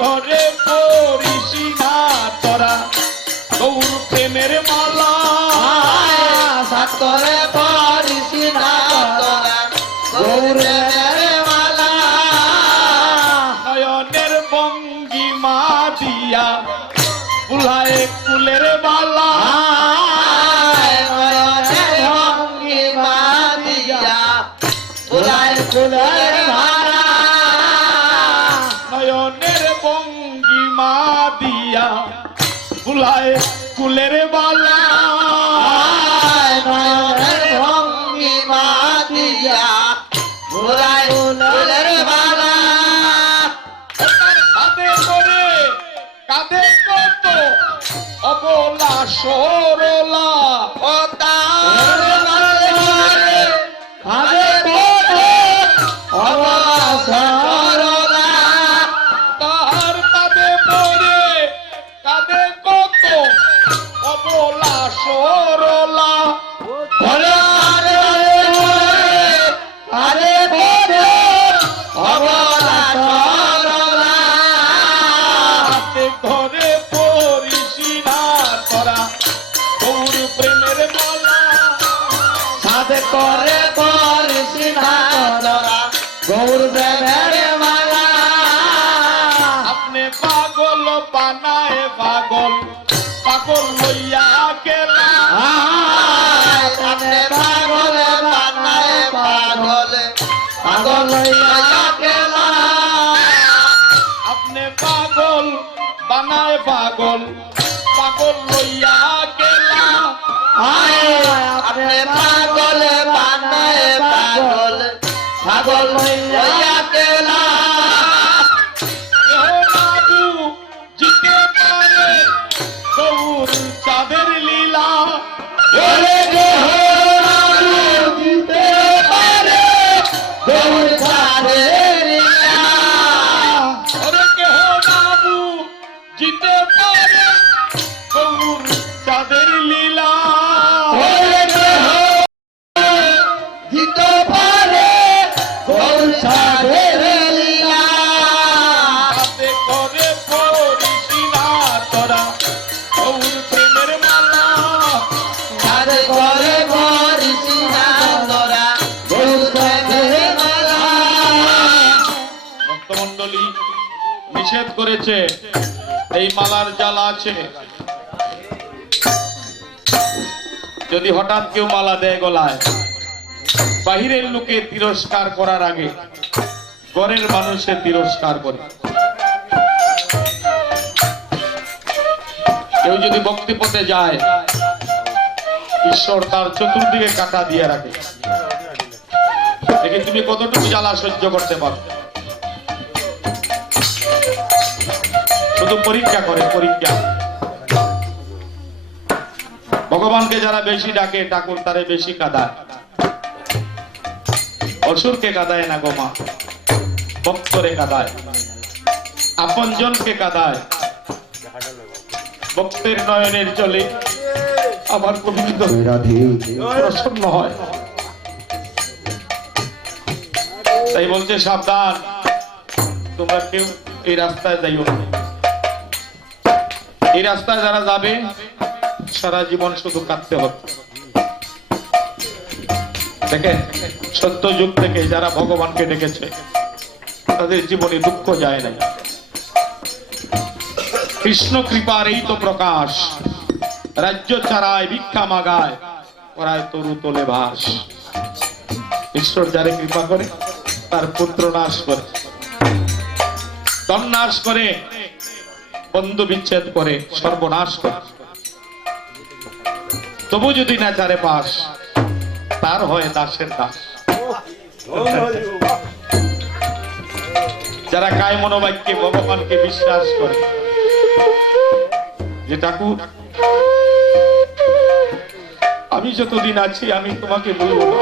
করে পরিসি না তোরা গৌর প্রেমের মালা সাত করে পরিসি না তোরা গৌর প্রেমের মালা নয়নের ভঙ্গিমা দিয়া বুলায় কুলের বালা নয়নের ভঙ্গিমা দিয়া বুলায় কুলের বালা নয়নের ভঙ্গিমা দিয়া বুলায় কুলের বালা নয়নের ভঙ্গিমা দিয়া বুলায় কুলের বালা কাঁদে করে কাঁদে কত অবলা সরলা ও তার কাঁদে কত অবলা সরলা তার কাঁদে পড়ে কাঁদে কত অবলা সরলা কাঁদে পড়ে অবলা সরলা ঘরে পরিসি না তোরা গৌর প্রেমের মালা সাথে করে পরিসি না তোরা গৌর প্রেমের মালা আপনি পাগল বানায় পাগল পাগল লইয়া গেলা আপনি পাগল বানায় পাগল পাগল লইয়া গেলা আপনি পাগল বানায় পাগল পাগল লইয়া গেলা আপনি পাগল বানায় পাগল পাগল লইয়া গেলা বাবু জিতে পারে গৌর চাঁদের লীলা জিতে পারে গৌর চাঁদের লীলা ওরে কেহ বাবু জিতে পারে গৌর চাঁদের লীলা জিতে পারে গৌর চাঁদের লীলা হাতে করে পরিসি না তোরা গৌর প্রেমের মালা হাতে করে নিষেধ করেছে এই মালার জ্বালা আছে, যদি হঠাৎ কেউ মালা দেয় গলায়, বাহিরের লোকে তিরস্কার করার আগে ঘরের মানুষের তিরস্কার করে। কেউ যদি ভক্তি পথে যায়, ঈশ্বর তার চতুর্দিকে কাটা দিয়ে রাখে। দেখে তুমি কতটুকু জ্বালা সহ্য করতে পারো। শুধু পরীক্ষা করে, পরীক্ষা। ভগবানকে যারা বেশি ডাকে, ঠাকুর তারে বেশি কাঁদায়। অসুরকে কাঁদায় না গো মা, ভক্তরে কাঁদায়, আপনজনকে কাঁদায়। ভক্তের নয়নের জলে আমার গোবিন্দ প্রসন্ন হয়। তাই বলছে সাবধান, তোমরা কেউ এই রাস্তায় যাইও না। এই রাস্তায় যারা যাবে সারা জীবন শুধু কাঁদতে হবে। দেখেন, সত্য যুগ থেকে যারা ভগবানকে ডেকেছে তাদের জীবনে দুঃখ যায় না। কৃষ্ণ কৃপার এই তো প্রকাশ, রাজ্য ছাড়ায় ভিক্ষা মাগায়, করায় তরু তোলে ভাস। ঈশ্বর যারে কৃপা করে তার পুত্র নাশ করে, ধন নাশ করে, বন্ধু বিচ্ছেদ করে, সর্বনাশ করে। তবু যদি না চারে পাশ, তার হয় দাসের দাস। যারা কায় মনোবাক্যে ভগবানকে বিশ্বাস করে যে ঠাকুর আমি যতদিন আছি আমি তোমাকে বলবো না,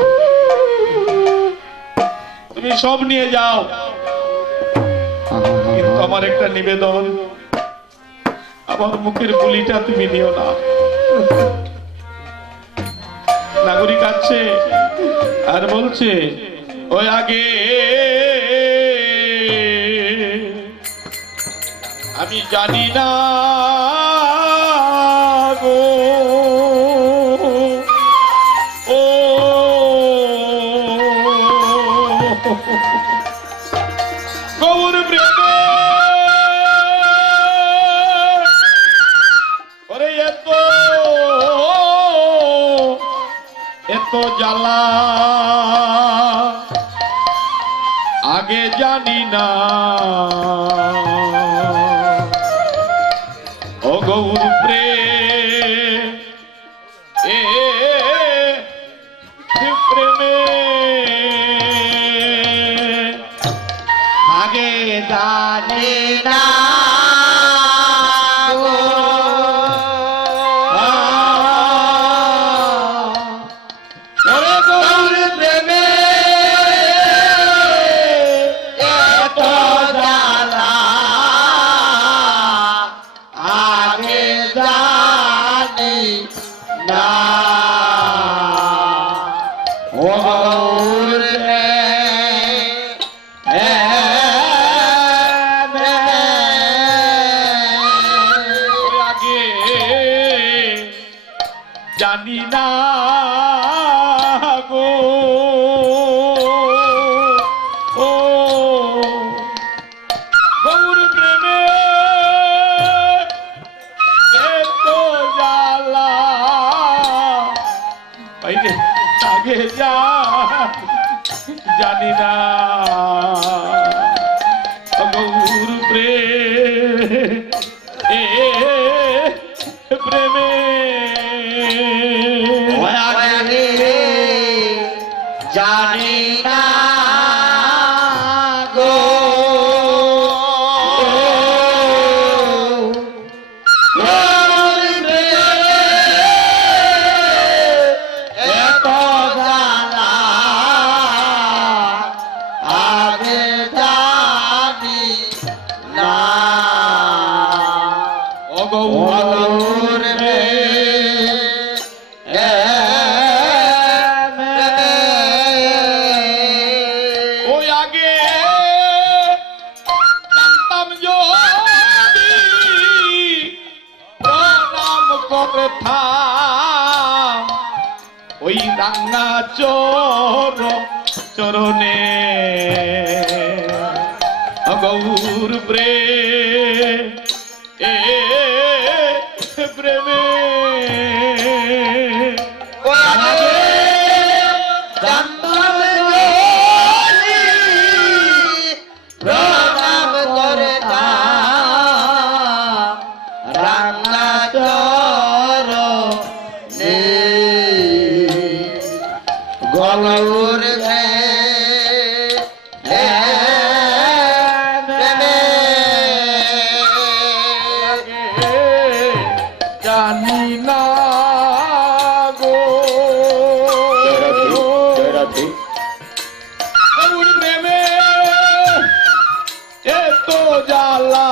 তুমি সব নিয়ে যাও, কিন্তু আমার একটা নিবেদন, আমার মুখের গুলিটা তুমি নিও না। নাগরিক আছে আর বলছে ওই আগে আমি জানি না গো, ও গৌর প্রেমে ওরে এত জ্বালা আগে জানি না। ও গৌর প্রেমে আগে জানি না গো, ওরে গৌর প্রেমে এত জ্বালা আগে জানি না। ও গৌর আগে জানি না গো, ও গৌর প্রেমে এত জ্বালা আগে জানি না। গৌর প্রেমে জানি না গো, এত জ্বালা আগে জানি না। ও গৌর ওই আগে জানতাম যদি প্রণাম করে থাম ওই রাঙ্গা চরণে। গৌর প্রেম গৌর জানি না গো গৌর প্রেমে এত জ্বালা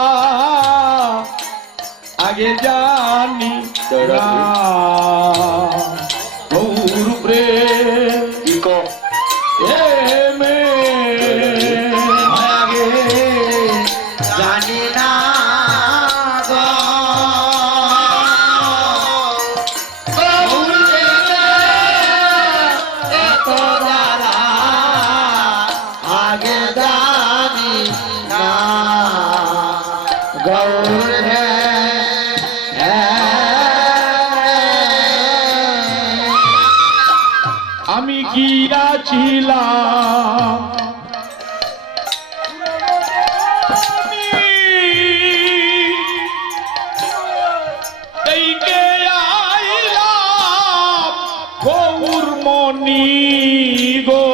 আগে জানি না গৌর প্রেমে আগে জানি না গো গৌর এত জ্বালা আগে জানি না গৌর আমি গিয়াছিলাম এইকে আইলাম গৌরমণি গো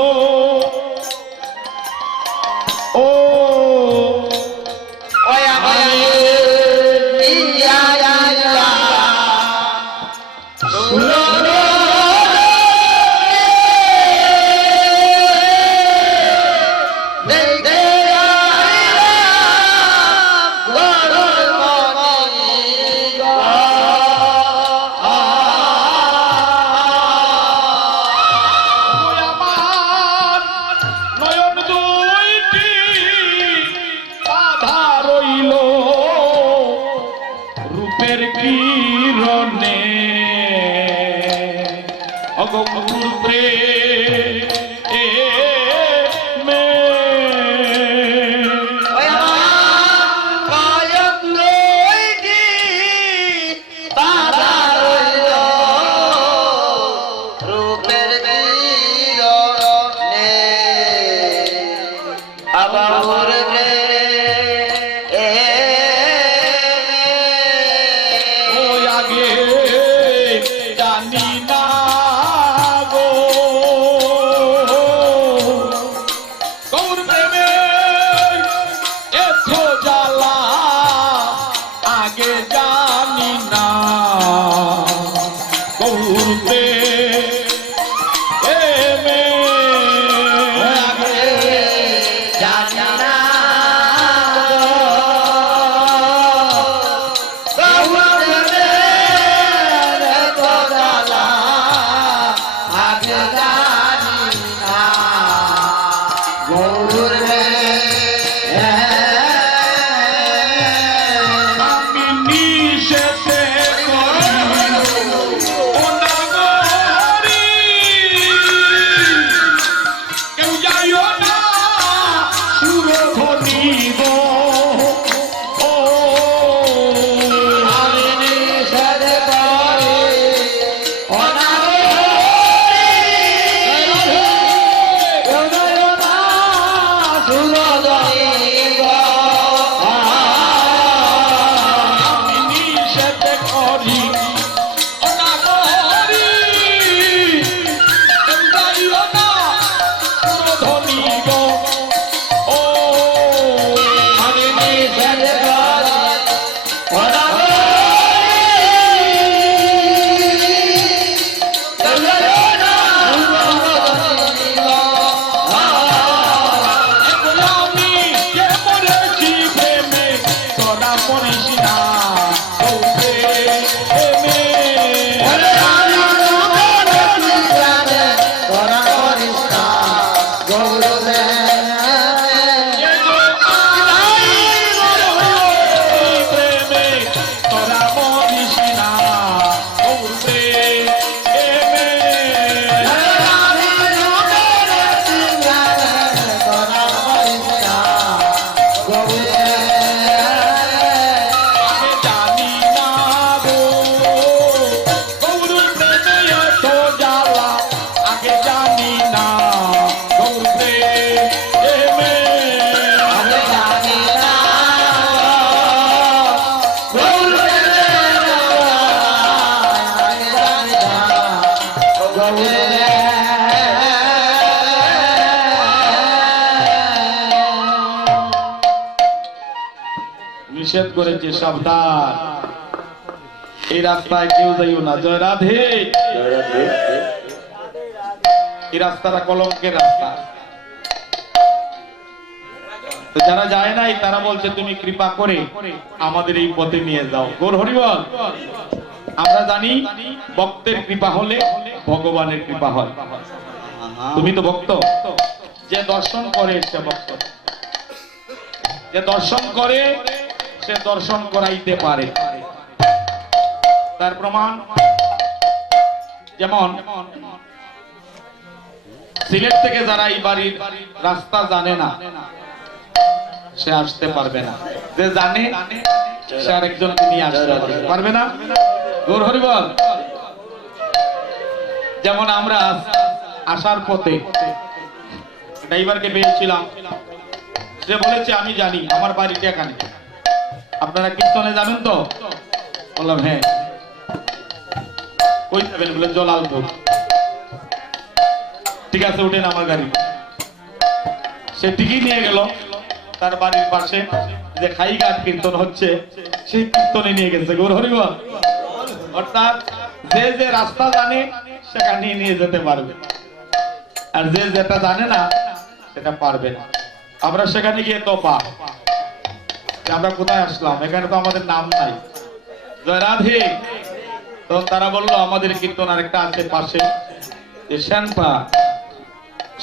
ও ওই আমার নয়ন দুইটি বাধা রইল রূপের কিরণে অগৌর প্রেমে ওই আগে জানি না গো গৌর প্রেমে এত জ্বালা আগে জানি না গৌর প্রেমে আমি নিষেধে করি ও নাগরি কেউ যাইও না সুরধ্বনি গো ও আমি নিষেধে করি ও নাগরি কেউ যাইও না সুরধ্বনি গো ও আমি কে মরেছি প্রেমে তোরা মরিস না গৌর প্রেমে প্রেমে তোরা মরিস না গৌর প্রেমে আগে জানি না গো গৌর প্রেমে এত জ্বালা আগে জানি না গৌর প্রেমে নিষেধ করেছে, সাবধান, এই রাস্তায় কেউ যাইও না। জয় রাধে। এই রাস্তাটা কলঙ্কের রাস্তা। তো যারা যায় নাই তারা বলছে তুমি কৃপা করে আমাদের এই পথে নিয়ে যাও। গৌর হরি বল। আমরা জানি ভক্তের কৃপা হলে ভগবানের কৃপা হয়। তুমি তো ভক্ত, যে দর্শন করে সে ভক্ত, যে দর্শন করে সে দর্শন করাইতে পারে। তার প্রমাণ যেমন সিলেট থেকে যারা এই বাড়ির রাস্তা জানে না সে আসতে পারবে না, যে জানে সে আরেকজনকে নিয়ে আসতে পারবে না। গৌর হরি বল। যেমন আমরা আসার পথে ড্রাইভারকে পেয়েছিলাম, সে বলেছে আমি জানি, আমার বাড়িটা এখানে, আপনারা কীর্তনে যাবেন তো? বললাম হ্যাঁ। কই যাবেন? বলে জলালপুর। ঠিক আছে, উঠেন আমার গাড়ি। সে ঠিকই নিয়ে গেল তার বাড়ির পাশে যে খাইঘাট কীর্তন হচ্ছে সেই কীর্তনে নিয়ে গেছে। গৌর হরি বল। অর্থাৎ যে যে রাস্তা জানে সেখানে নিয়ে যেতে পারবে, আর যে যেটা জানে না সেটা পারবে না। আমরা সেখানে গিয়ে তো আমরা কোথায় আসলাম, এখানে তো আমাদের নাম নাই। জয় রাধে। তো তারা বললো আমাদের কীর্তন আরেকটা আছে পাশে, যে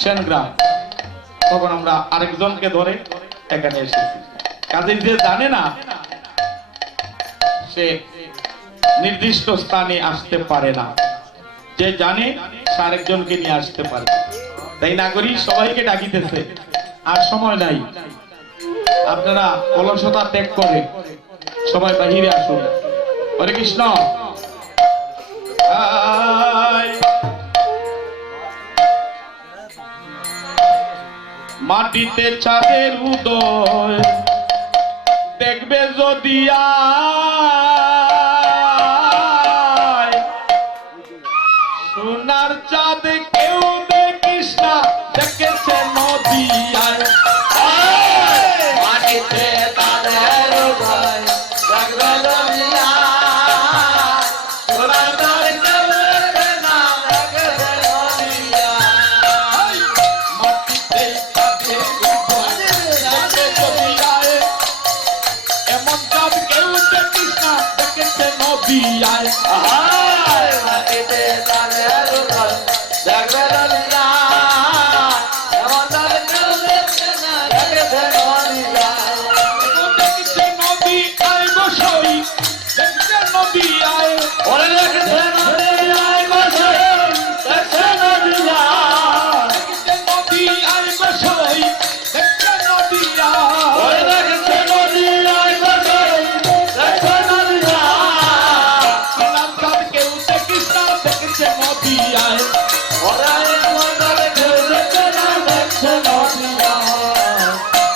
সেনগ্রাম। তখন আমরা আরেকজনকে ধরে এখানে এসেছি। কাজে যে জানে না সে নির্দিষ্ট স্থানে আসতে পারে না, যে জানে সে আরেকজনকে নিয়ে আসতে পারে। তাই না করি সবাইকে ডাকিতেছে, আর সময় নাই, আপনারা অলসতা ত্যাগ করে সবাই বাহিরে আসুন। হরে কৃষ্ণ। মাটিতে চাঁদের উদয় দেখবে যদি সোনার চাঁদ কেউ দেখিস না, দেখেছে নদিয়ায়। মাটিতে তাদের উদয় দেখবে দুনিয়ায়, সোনার চাঁদ কেউ দেখে না, দেখেছে নদিয়ায়। মাটিতে চাঁদের উদয় দেখবে নদিয়ায়, এমন চাঁদ কেউ দেখিস না, দেখেছে নদিয়ায়। মাটিতে তাদের উদয় দেখবে দুনিয়ায়, এমন চাঁদ কেউ দেখে না, দেখেছে নদিয়ায়। দেখেছে নদিয়ায় গোসাই, দেখেছে নদিয়ায়। ওরে দেখেছে নদিয়ায় গোসাই, দেখেছে নদিয়ায়। দেখেছে নদিয়ায় গোসাই, দেখেছে নদিয়ায়। ওরে দেখেছে নদিয়ায় গোসাই, দেখেছে নদিয়ায়। সোনার চাঁদ কেউ দেখিস না, দেখেছে নদিয়ায়। ওরে এমন চাঁদ কেউ দেখে না, দেখেছে নদিয়ায়।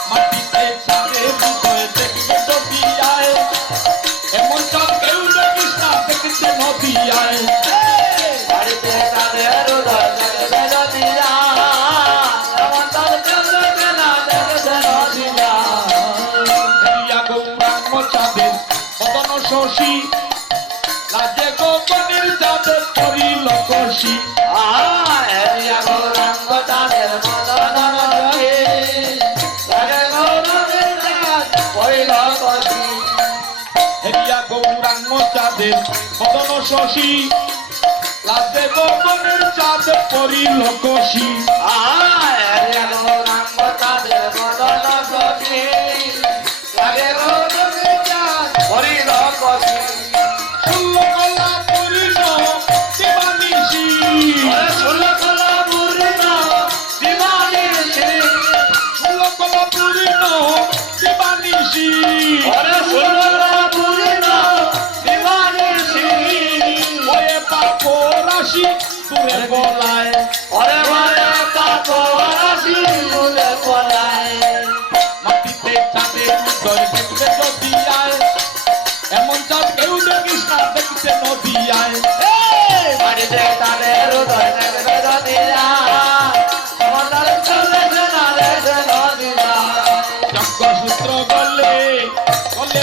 মাটিতে চাঁদের উদয় দেখবে নদিয়ায়, এমন চাঁদ কেউ দেখিস না, দেখেছে নদিয়ায়। বাড়িতে তাদের উদয় দেখবে নদিয়ায়, এমন চাঁদ কেউ দেখে না, দেখেছে নদিয়ায়। হেরিয়া গৌরাঙ্গ চাঁদের মদন শশী, লাজে গোপনের চাঁদ করিল কষি। হেরিয়া গৌরাঙ্গ চাঁদের মদন শশী, লাগে গৌরবের চাঁদ পড়িল কষি। হেরিয়া গৌরাঙ্গ চাঁদের মদন শশী, লাজে গোপনের চাঁদ করিল কষি। হেরিয়া গৌরাঙ্গ চাঁদের মদন শশী, লাগে গৌরবের চাঁদ পড়িল কষি। ষোলকলা পূর্ণ দিবানিশি, ওরে ষোলকলা পূর্ণ দিবানিশি, ষোলকলা পূর্ণ দিবানিশি। ওরে ষোলকলা পূর্ণ দিবানিশি। ওরে পাপ রাশি দূরে বলায়, ওরে মারে পাপ রাশি দূরে পলায়। মাটিতে চাঁদের উদয় দেখবে নদিয়ায়, এমন চাঁদ কেউ দেখিস না, দেখছে নদিয়ায়। বাড়িতে তাদের উদয় দেখবে নদিয়ায়, এমন চাঁদ কেউ দেখে না, দেখে নদিয়ায়। যজ্ঞ সূত্র গলে গলে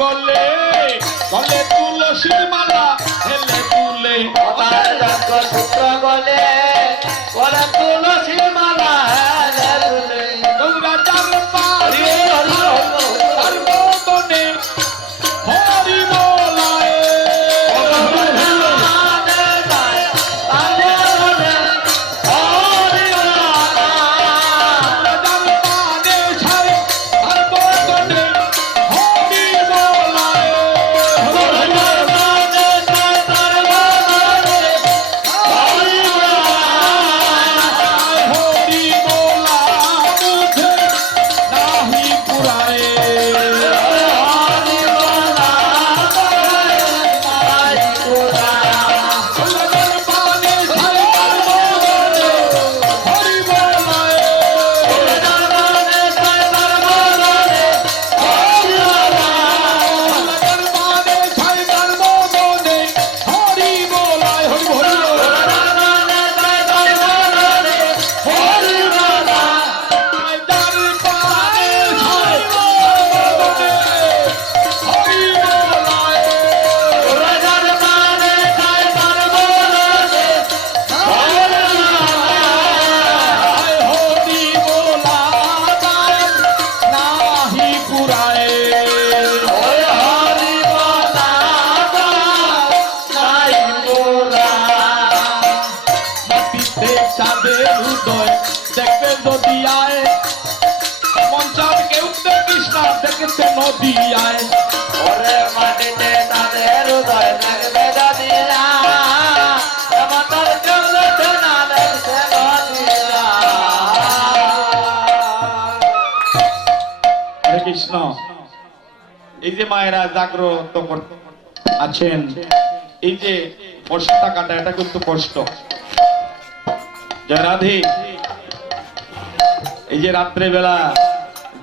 গলে গলে তুলসীর মালা হেলে তুলে তার যজ্ঞ সূত্র গলে গলে তুলসী মালা হেলে তুলে। গৌরা যার পারে হরি হরি হরি তার মতনে হরি বলায় নদিয়ায় ওরে মাটিতে তাদের হৃদয় থাকবে নদিয়া, আমাদের কেউ দেখে না দেখছে নদিয়া। হরে কৃষ্ণ। এই যে মায়েরা জাগ্রত আছেন, এই যে বসে থাকাটা এটা কিন্তু কষ্ট। জয় রাধে। এই যে রাত্রে বেলা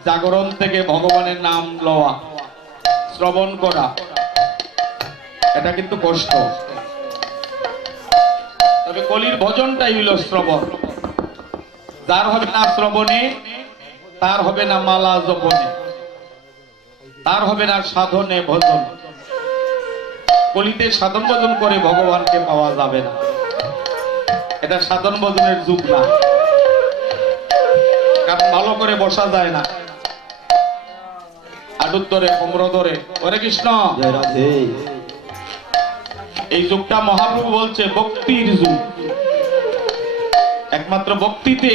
জাগরণ থেকে ভগবানের নাম লওয়া, শ্রবণ করা, এটা কিন্তু কষ্ট। তবে কলির ভজনটাই হইল শ্রবণ। যার হবে না শ্রবণে, তার হবে না মালা জপনে, তার হবে না সাধনে ভজন। কলিতে সাধন ভজন করে ভগবানকে পাওয়া যাবে না, এটা সাধন ভজনের যুগ না। কারণ ভালো করে বসা যায় না, আডুর ধরে কোমর ধরে। হরে কৃষ্ণ। এই যুগটা মহাপ্রভু বলছে ভক্তির যুগ, একমাত্র ভক্তিতে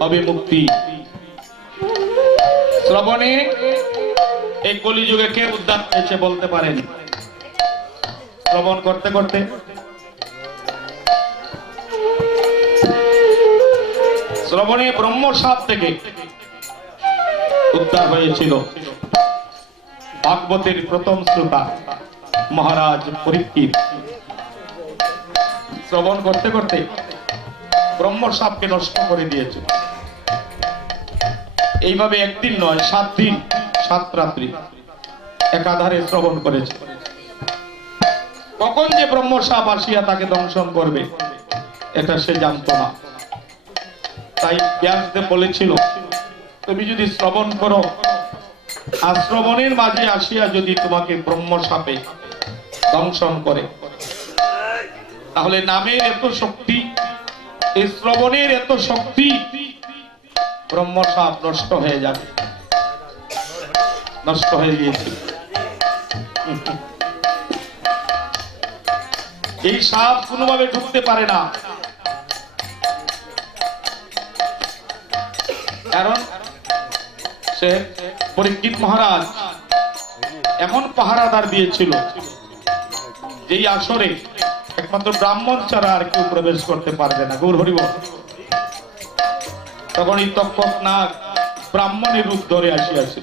হবে মুক্তি। শ্রবণে এই কলিযুগে কে উদ্ধার হয়েছে বলতে পারেন? শ্রবণ করতে করতে শ্রবণে ব্রহ্মসাপ থেকে উদ্ধার হয়েছিল ভাগবতের প্রথম শ্রোতা মহারাজ পরীক্ষিত। শ্রবণ করতে করতে ব্রহ্মসাপকে নষ্ট করে দিয়েছে। এইভাবে একদিন নয়, 7 দিন 7 রাত্রি একাধারে শ্রবণ করেছে। কখন যে ব্রহ্মসাপ আসিয়া তাকে দংশন করবে এটা সে জানতো না। তাই ব্যাসদেব বলেছিল, তুমি যদি শ্রবণ করো, আর শ্রবণের মাঝে আসিয়া যদি তোমাকে ব্রহ্মসাপে দংশন করে, তাহলে নামের এত শক্তি, এই শ্রবণের এত শক্তি, ব্রহ্মসাপ নষ্ট হয়ে যাবে। নষ্ট হয়ে গিয়েছিল। এই সাপ কোনোভাবে ঢুকতে পারে না, কারণ সে পরীক্ষিত মহারাজ এমন পাহারাদার দিয়েছিল, যেই আসরে একমাত্র ব্রাহ্মণ ছাড়া আর কেউ প্রবেশ করতে পারবে না। গৌর হরি বল। তখন এই তক্ষক নাগ ব্রাহ্মণের রূপ ধরে আসিয়াছে।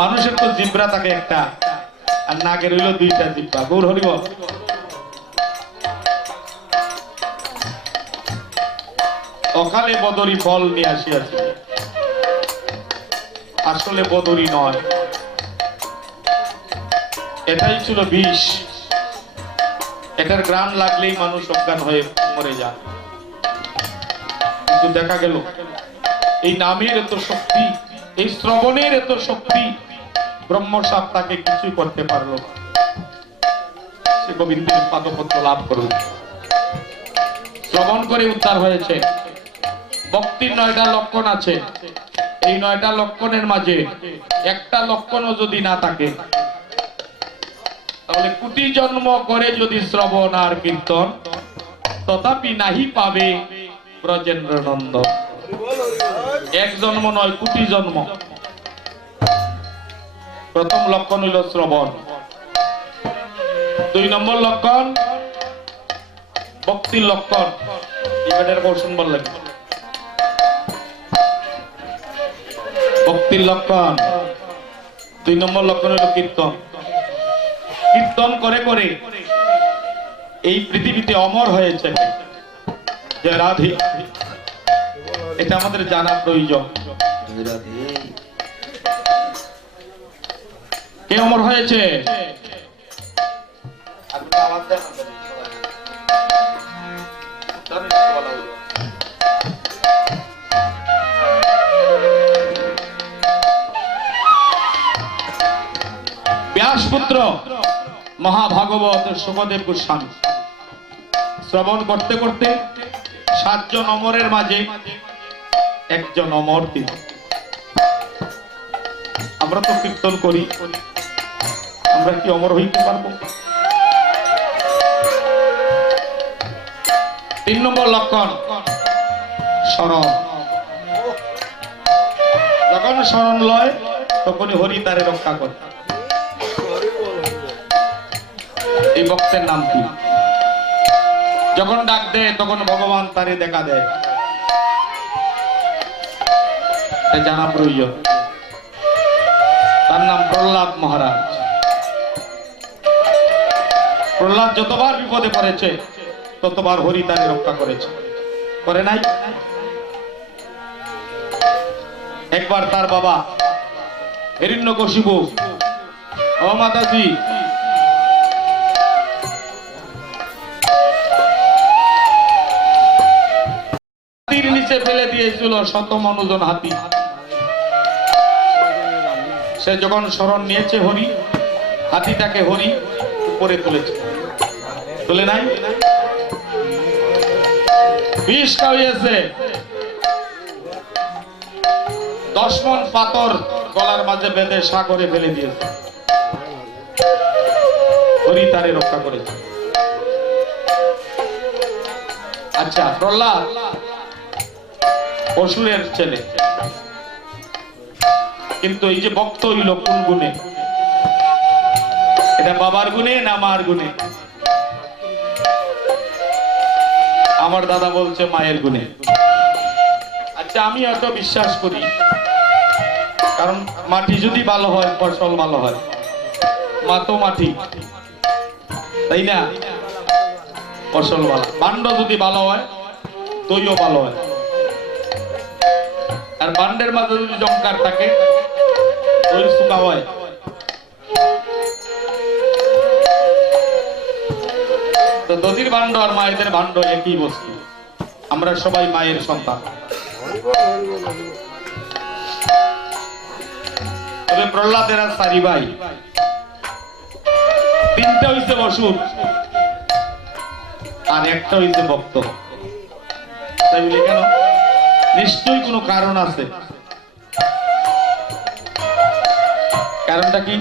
মানুষের তো জিব্রা থাকে একটা, আর নাগের হইল 2টা জিব্বা। গৌর হরি বল। অকালে বদরি ফল নিয়ে আসিয়াছে, আসলে বদরি নয়, এটাই ছিল বিষ। এটার গ্রাম লাগলেই মানুষ অজ্ঞান হয়ে মরে যায়। কিন্তু দেখা গেল এই নামের এত শক্তি, এই শ্রবণের এত শক্তি, ব্রহ্মসাপ তাকে কিছুই করতে পারলো না। সে গোবিন্দের পাদপত্র লাভ করল, শ্রবণ করে উদ্ধার হয়েছে। ভক্তির 9টা লক্ষণ আছে। এই 9টা লক্ষণের মাঝে একটা লক্ষণও যদি না থাকে, তাহলে কোটি জন্ম করে যদি শ্রবণ আর কীর্তন, তথাপি নাহি পাবে ব্রজেন্দ্র নন্দ। এক জন্ম নয়, কোটি জন্ম। প্রথম লক্ষণ হইল শ্রবণ। 2 নম্বর লক্ষণ ভক্তির লক্ষণ। এবারের কৌশল বললেন ভক্তির লক্ষণ। 2 নম্বর লক্ষণ হইল কীর্তন। কীর্তন করে করে এই পৃথিবীতে অমর হয়েছে যে রাধে। এটা আমাদের জানা প্রয়োজন। কে অমর হয়েছে? ব্যাসপুত্র মহাভাগবত সুখদেব গোস্বামী শ্রবণ করতে করতে 7 জন অমরের মাঝে একজন অমর তিনি। আমরা তো কীর্তন করি, আমরা কি অমর হইতে পারবো? 3 নম্বর লক্ষণ স্মরণ। যখন স্মরণ লয় তখনই হরি তারে রক্ষা করে। এই ভক্তের নাম কি? যখন ডাক দেয় তখন ভগবান তারে দেখা দেয়। জানা প্রয়োজন। তার নাম প্রহ্লাদ মহারাজ। প্রহ্লাদ যতবার বিপদে পড়েছে ততবার হরি তারে রক্ষা করেছে, করে নাই? একবার তার বাবা হিরণ্যকশিপু, ও মাতাজি, হাতির নিচে ফেলে দিয়েছিল 100 মনোজন হাতি। সে যখন শরণ নিয়েছে হরি, হাতিটাকে হরি উপরে তুলেছে, তুলে নাই? বিষ খাওয়িয়েছে। 10 মণ পাথর গলার মাঝে বেঁধে সাগরে ফেলে দিয়েছে। হরি তারে রক্ষা করেছে। আচ্ছা, প্রহ্লাদ অসুরের ছেলে, কিন্তু এই যে ভক্ত হইল কোন গুণে? এটা বাবার গুণে না মার গুণে? আমার দাদা বলছে মায়ের গুণে। আচ্ছা, আমি হয়তো বিশ্বাস করি, কারণ মাটি যদি ভালো হয় ফসল ভালো হয়। মা তো মাটি, তাই না? ফসল ভালো। বান্ড যদি ভালো হয় দইও ভালো হয়। আর বান্ডের মাঝে যদি জমকার থাকে দই শুকা হয়। তো দধির ভাণ্ড আর মায়েদের ভাণ্ড একই বস্তু। আমরা সবাই মায়ের সন্তান। তবে প্রহ্লাদের আর 4 ভাই, 3টা হইছে অসুর আর একটা হইছে ভক্ত। তাই বলি কেন? নিশ্চয়ই কোনো কারণ আছে। কারণটা কি?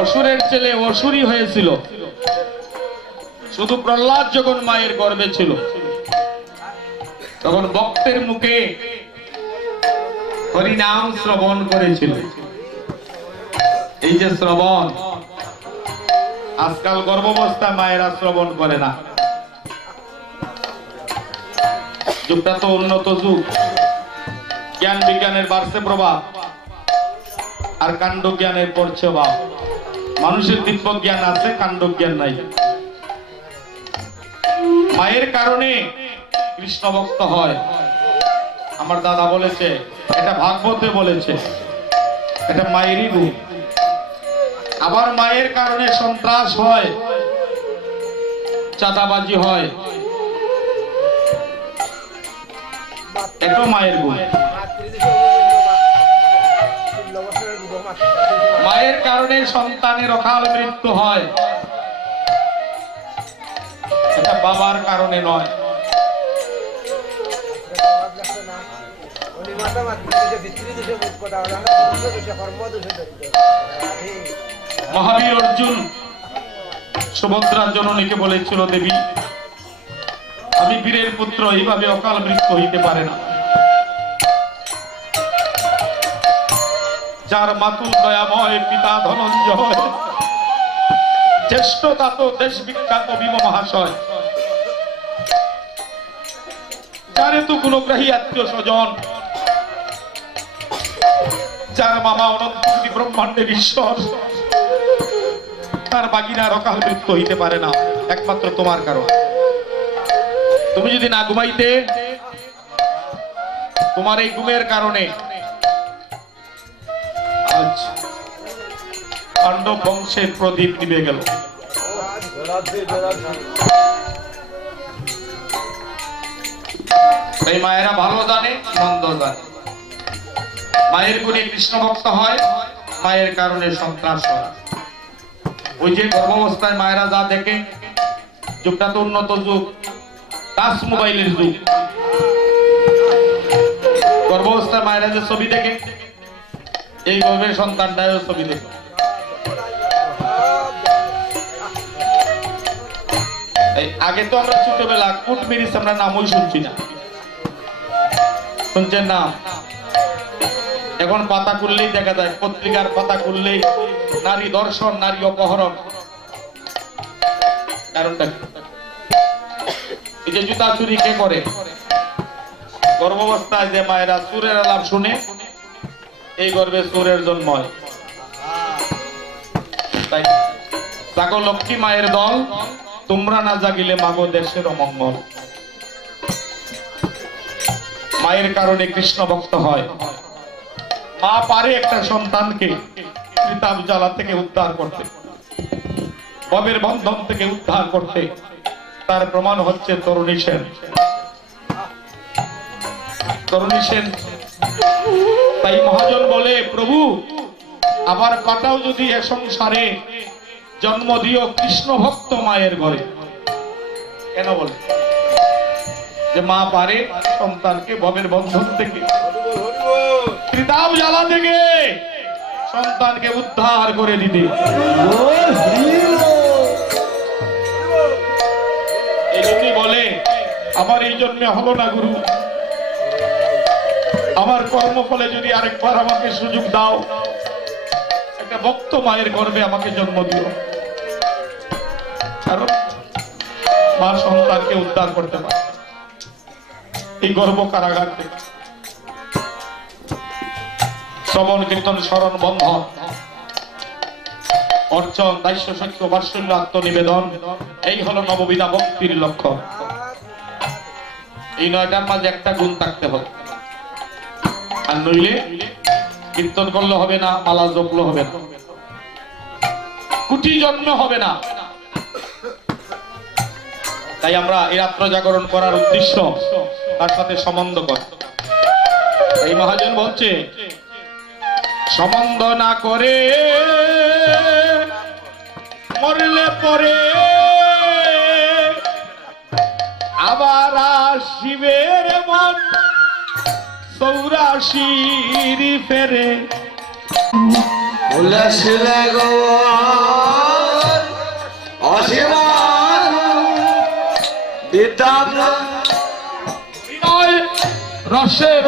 অসুরের ছেলে অসুরই হয়েছিল। শুধু প্রহ্লাদ যখন মায়ের গর্ভে ছিল তখন ভক্তের মুখে হরিনাম শ্রবণ করেছিল। এই যে শ্রবণ, আজকাল গর্ভাবস্থায় মায়েরা শ্রবণ করে না। যুগটা তো উন্নত যুগ, জ্ঞান বিজ্ঞানের বাড়ছে প্রভাব আর কাণ্ড জ্ঞানের পড়ছে ভাব। মানুষের দিব্য জ্ঞান আছে, কাণ্ড জ্ঞান নাই। মায়ের কারণে কৃষ্ণ ভক্ত হয়। আমার দাদা বলেছে, এটা ভাগবতে বলেছে, এটা মায়েরই গুণ। আবার মায়ের কারণে সন্ত্রাস হয়, চাঁদাবাজি হয়, এটাও মায়ের গুণ। মায়ের কারণে সন্তানের অকাল মৃত্যু হয়, এটা বাবার কারণে নয়। মহাবীর অর্জুন সুভদ্রার জননীকে বলেছিল, দেবী আমি বীরের পুত্র, এইভাবে অকাল মৃত্যু হইতে পারে না। যার মাতুল দয়াময় পিতা ধনঞ্জয়, জ্যেষ্ঠ তাত দেশ বিখ্যাত ভীম মহাশয়, যার তো গুণগ্রাহী আত্মীয় স্বজন, যার মামা অনন্ত কোটি ব্রহ্মাণ্ডের ঈশ্বর, তার বাগিনার অকাল মৃত্যু হইতে পারে না একমাত্র তোমার কারণ। তুমি যদি না ঘুমাইতে, তোমার এই ঘুমের কারণে আজ পাণ্ডব বংশের প্রদীপ নিভে গেল। এই মায়েরা ভালো জানে, মন্দ জানে। মায়ের গুণে কৃষ্ণ ভক্ত হয়, মায়ের কারণে সন্ত্রাস হয়। ওই যে গর্ভাবস্থায় মায়েরা যা দেখে, যুগটা তো উন্নত যুগ, টাচ মোবাইলের যুগ। গর্ভাবস্থায় মায়েরা যে ছবি দেখে, এই গর্ভের সন্তানটাও ছবি দেখে। আগে তো আমরা ছোটবেলা কুট মেরিস আমরা নামই শুনছি না, শুনছেন না? এখন পাতা খুললেই দেখা যায়, পত্রিকার পাতা খুললেই নারী দর্শন, নারী অপহরণ। কারণটা কি? এই যে জুতা চুরি কে করে? গর্ভাবস্থায় যে মায়েরা চুরের আলাপ শুনে, এই গর্ভে চোরের জন্ম হয়। তাই জাগো লক্ষ্মী মায়ের দল, তোমরা না জাগিলে মাগো দেশের অমঙ্গল। মায়ের কারণে কৃষ্ণ ভক্ত হয়। মা পারে একটা সন্তানকে ত্রিতাপ জ্বালা থেকে উদ্ধার করতে, ভবের বন্ধন থেকে উদ্ধার করতে। তার প্রমাণ হচ্ছে তরুণী সেন। তরুণী সেন তাই মহাজন বলে, প্রভু আবার পাঠাও যদি এ সংসারে, জন্ম দিও কৃষ্ণ ভক্ত মায়ের ঘরে। কেন বলে? যে মা পারে সন্তানকে ভবের বন্ধন থেকে, ত্রিতাপ জ্বালা থেকে সন্তানকে উদ্ধার করে দিতে। এই জন্যই বলে, আমার এই জন্মে হলো না গুরু, আমার কর্মফলে যদি আরেকবার আমাকে সুযোগ দাও, একটা ভক্ত মায়ের গর্ভে আমাকে জন্ম দিও। কারণ মা সন্তানকে উদ্ধার করতে পারে এই গর্ভ কারাগার থেকে। শ্রবণ কীর্তন স্মরণ বন্ধন অর্চন দাস্য সত্য বাৎসল্য আত্মনিবেদন, এই হলো নববিধা ভক্তির লক্ষ্য। এই ৯টার মাঝে একটা গুণ থাকতে হবে, আর নইলে কীর্তন করলে হবে না, মালা জপলে হবে না, কুটি জন্ম হবে না। তাই আমরা এই রাত্র জাগরণ করার উদ্দেশ্য তার সাথে সম্বন্ধ কর। এই মহাজন বলছে, সম্বন্ধ না করে মরলে পরে আবার আসিবের মন ৮৪ ফেরে। রসের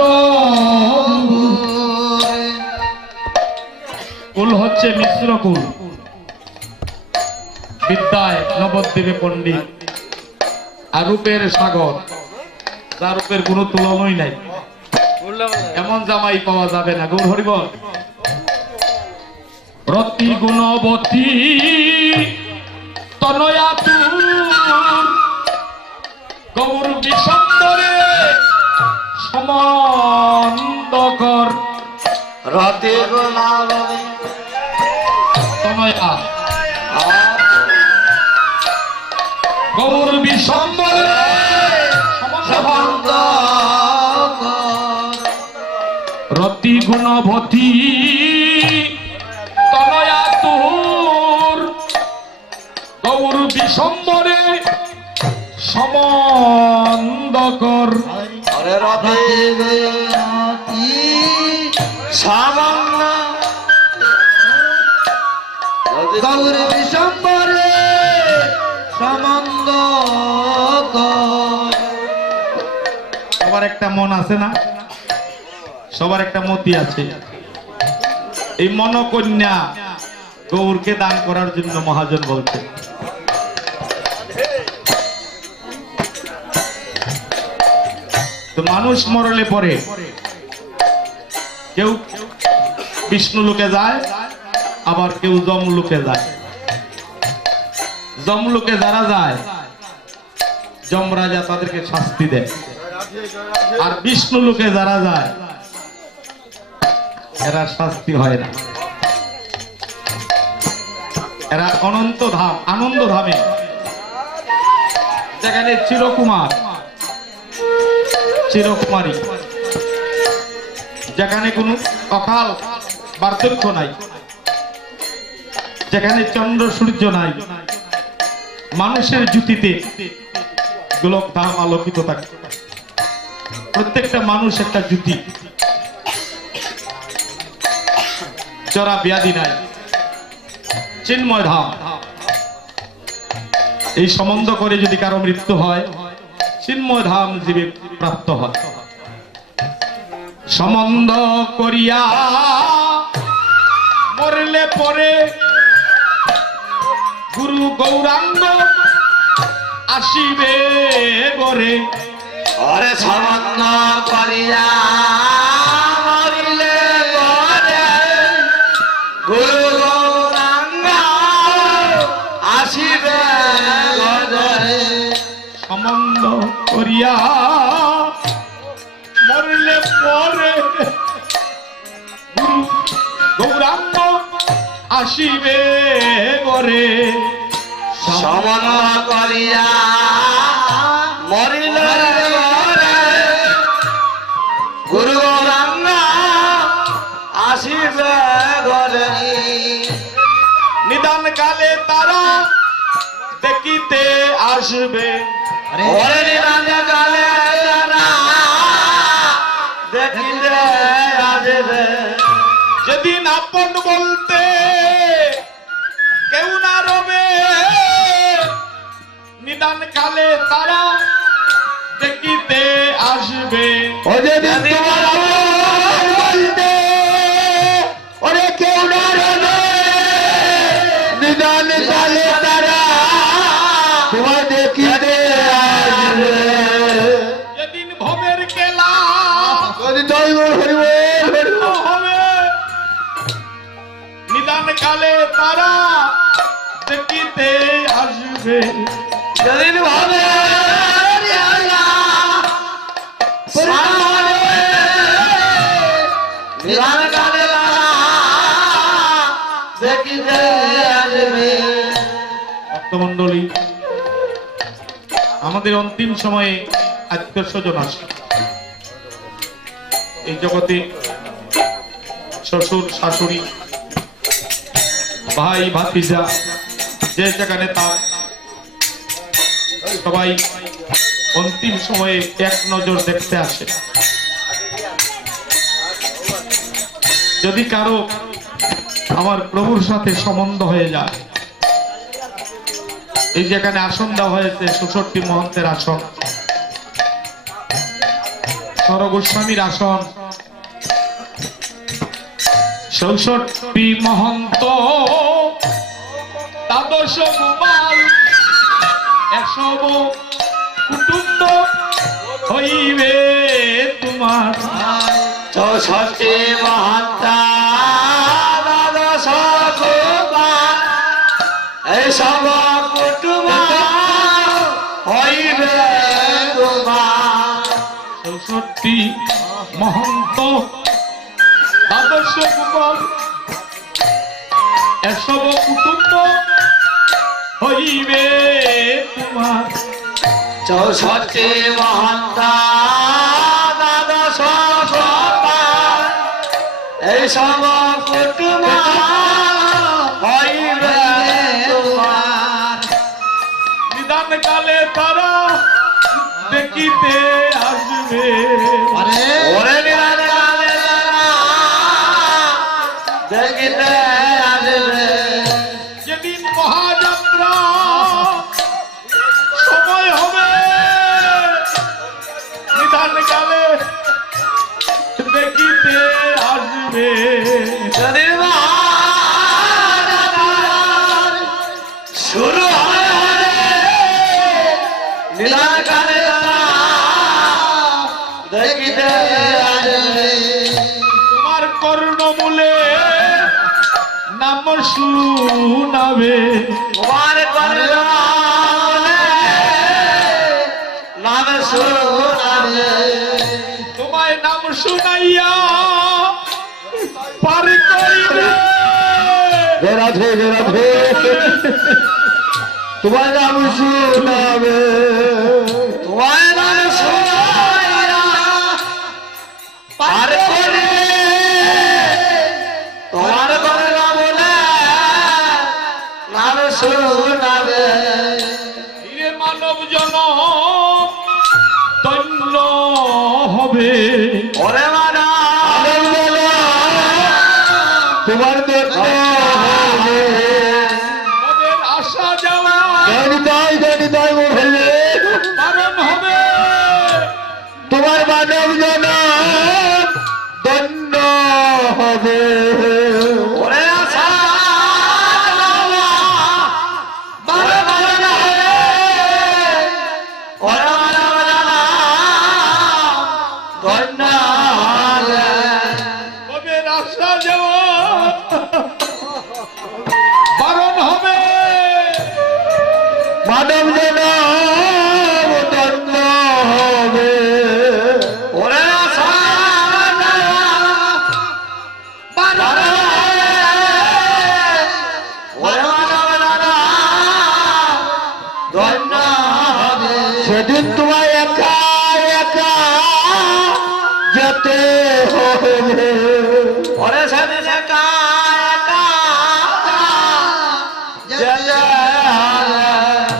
কুল হচ্ছে মিশ্র কুল, বিদ্যায় নবদ্বীপে পণ্ডিত, আর রূপের সাগর, যার রূপের কোনো তুলনাই নাই। এমন জামাই পাওয়া যাবে না। গৌর হরিবল। রতি গুণবতী তনয়া তুর গৌর বিষন্দরে সমন্দকর। রাতে গোলাবতী তনয়া গৌর বিষন্দরে রতি গুণবতী তনয়া বিশ্বম্বরে সম্বন্ধকর আরে রথে সামান্য গৌর বিশ্বম্বরে সম্বন্ধ সবার একটা মন আছে না, সবার একটা মতি আছে। এই মনকন্যা গৌরকে দান করার জন্য মহাজন বলছে, তো মানুষ মরলে পরে কেউ বিষ্ণু লোকে যায়, আবার কেউ যম লোকে যায়। যম লোকে যারা যায়, যমরাজা তাদেরকে শাস্তি দেয়। আর বিষ্ণু লোকে যারা যায়, এরা শাস্তি হয় না, এরা অনন্ত ধাম, আনন্দ ধামে, যেখানে চিরকুমার চিরকুমারী, যেখানে কোনো অকাল বার্ধক্য নাই, যেখানে চন্দ্র সূর্য নাই, মানুষের জ্যোতিতে গোলক ধাম আলোকিত থাকে। প্রত্যেকটা মানুষ একটা জ্যোতি, জরা ব্যাধি নাই, চিন্ময় ধাম। এই সম্বন্ধ করে যদি কারো মৃত্যু হয়, চিন্ময় ধাম জীবে প্রাপ্ত হয়। সম্বন্ধ করিয়া মরলে পরে গুরু গৌরাঙ্গ আসিবে গরে। আরে সামান্য করিয়া মরিলে পরে গুরু গৌরাঙ্গ আসিবে গরে। সম্বন্ধ করিয়া মরলে পরে গুরু গৌরাঙ্গ আসিবে গরে। সমান করিয়া মরিলে পরে গুরু গৌরাঙ্গ আসিবে গরে। নিদান কালে তারা দেখিতে আসবে। ওরে নিদান কালে তারা দেখিতে আসবে। যেদিন আপন বলতে কেউ না রবে, নিদান কালে তারা দেখিতে আসবে। ও যেদিন তোমার আপন বলতে ওরে কেউ না রবে, নিদান কালে তারা তোমার দেখিতে আসবে। যেদিন ভবের কেলা হবে, নিদান কালে তারা দেখিতে আসবে। যেদিন ভাবে নিদান কালে তারা দেখিতে আসবে। ভক্তমণ্ডলী, আমাদের অন্তিম সময়ে আত্মীয় স্বজন আসে। এই জগতে শ্বশুর শাশুড়ি ভাই ভাতিজা যে যেখানে তার সবাই অন্তিম সময়ে এক নজর দেখতে আসে। যদি কারো আমার প্রভুর সাথে সম্বন্ধ হয়ে যায়, এই যেখানে আসন দেওয়া হয়েছে ৬৬ মহন্তের আসন, সর গোস্বামীর আসন, ৬৬ মহন্ত দ্বাদশ গোপাল এসব কুটুম্ব হইবে তোমার। ৬৬ মহাত্মা দ্বাদশ গোপাল এসব কুটুম্ব হইবে তোমার। ৬৬ মহন্ত দ্বাদশ গোপাল এসব কুটুম্ব হইবে তোমার। ৬৬ মহাত্মা দ্বাদশ গোপাল এসব কুটুম্ব হইবে তোমার। কালে তারা দেখিতে আসবে ওরে নিদান কালে তারা দেখিতে আসবে। যেদিন মহাযাত্রা সময় হবে নিদান কালে দেখিতে আসবে। যদি শুরু হয় নিদান কালে তারা দেখিতে আসবে। তোমার কর্ণমূলে নাম শুনাবে তোমার কর্ণমূলে নাম শুনাবে। তোমায় নাম শুনাইয়া পার করিবে রাধে রাধে তোমার নাম শুনাবে। তোমার নাম শুনাইয়া পার করিবে। তোমার কর্ণমূলে নাম শুনাবে। ধীরে মানব জনম ধন্য হবে ওরে মানা তোমার দেখতে হবে। ওদের আসা যাওয়া জনিতাই বলবে কারণ হবে তোমার মানব জন দণ্ড হবে। ওরে আশা যাওয়া মানব জন হবে। ওরে মানব জন দণ্ড হবে। ওদের আসা যাওয়া বারণ হবে মানব জন দণ্ড হবে। ওরে আশা যাওয়া মানব সেদিন তোমায় একা একা যেতে হবে। ওরে সেদিন একা একা যেতে হবে।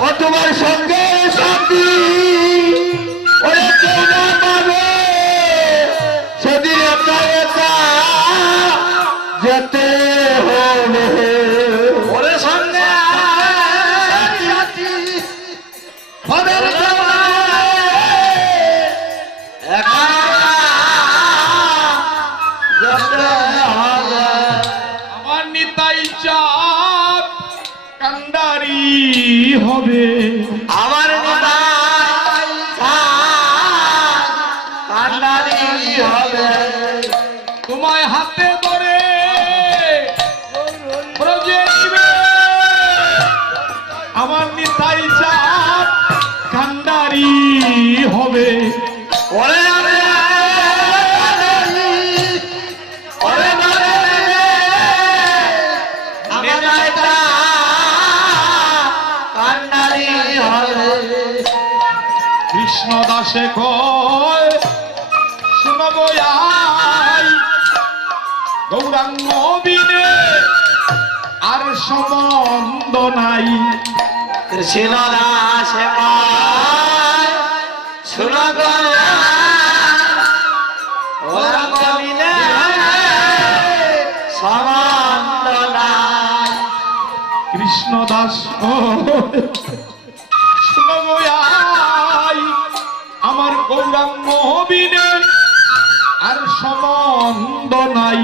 ও তোমার সঙ্গে সাথী ওরে কেউ না পাবে। সেদিন একা একা যেতে হবে। ওরে সঙ্গে সাথী ওদের কেউ না একা যেতে হবে। আমার নিতাই চাঁদ কান্ডারি হবে আমার নিতাই চাঁদ কান্ডারি হবে। তোমায় হাতে ধরে ব্রজে নিবে আমার নিতাই চাঁদ কান্ডারি হবে ওরে আমি ওরে ধরে আমার নিতাই কান্ডারি হবে। কৃষ্ণ দাসে কয় শুনব আই গৌরাঙ্গ বিনে আর সম্বন্ধ নাই কৃষ্ণ দাসে পায় শুনো সমান্ত নাই। কৃষ্ণ দাস শুনব আই আমার গৌরাঙ্গ বিনে আর সম্বন্ধ নাই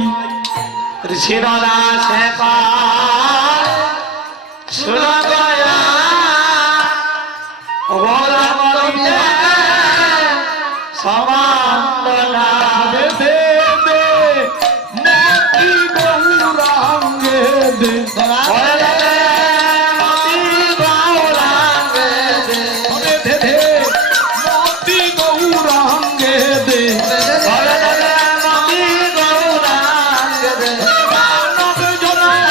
কৃষ্ণ দাসে পায় শুনো সমান্ত নাই। দে দে দে মতি গৌরাঙ্গে দে দে দে দে মতি গৌরাঙ্গে দে মানব জনায়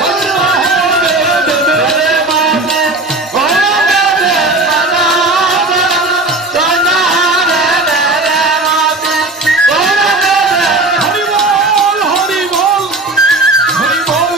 ধন্য হবে দে দে হরি বল হরি বল হরি বল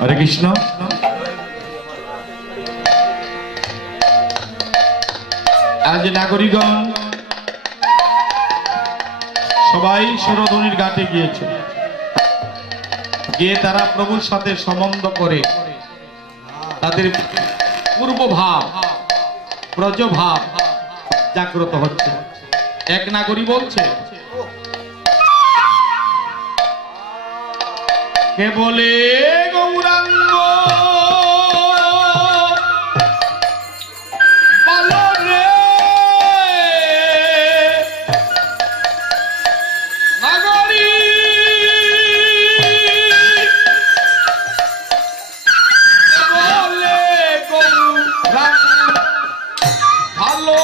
হরে কৃষ্ণ। আজ নাগরিকগণ সবাই সুরধনির ঘাটে গিয়েছে, গিয়ে তারা প্রভুর সাথে সম্বন্ধ করে তাদের পূর্বভাব ব্রজভাব জাগ্রত হচ্ছে। এক নাগরী বলছে, কে বলে গৌরাঙ্গ বলো রে নাগরী, বলে গৌরাঙ্গ ভালো,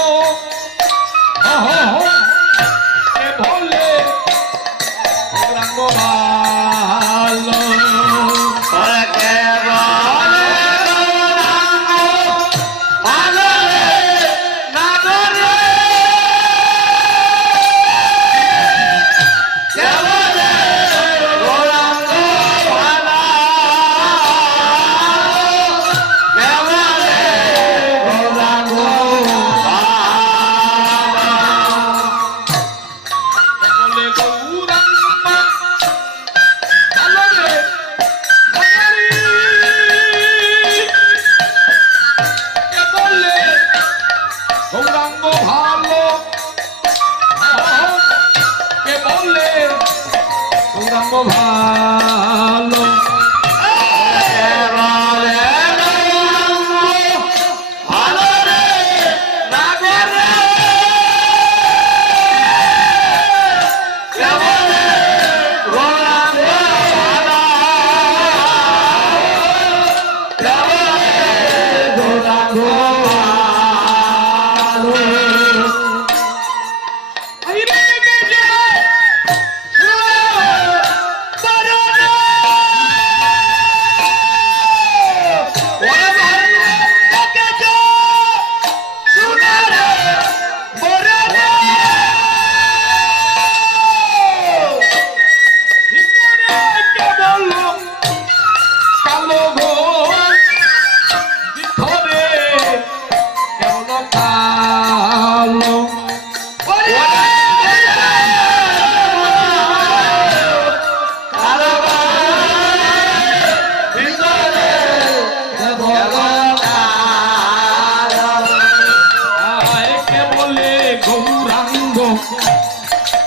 কে বলে গৌরাঙ্গ ভালো, ভালো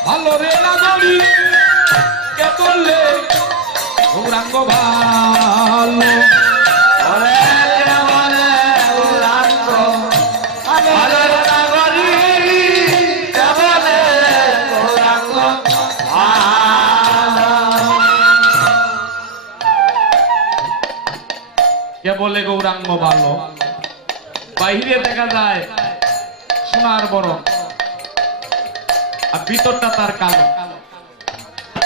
ভালো রে নাগরী, কে বললে গৌরাঙ্গ ভালো, কে বলে গৌরাঙ্গ ভালো। বাহিরে দেখা যায় সোনার বড়, আর ভিতরটা তার কালো।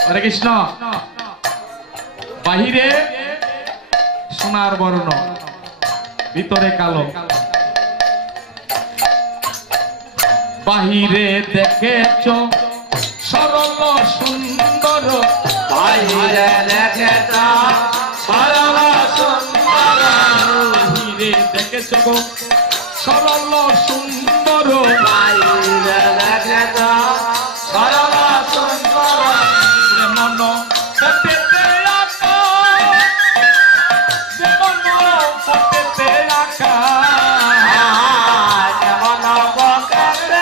হরে কৃষ্ণ। বাহিরে সোনার বর্ণ, ভিতরে কালো। বাহিরে দেখেছ সরল সুন্দর, বাহিরে দেখেছ সরল সুন্দর, বাহিরে দেখেছ গো সরল সুন্দর, বাহিরে দেখেছ সরল সুন্দর, মন সতেতে আকা, মন সতেতে আকা, যেমন বকেতে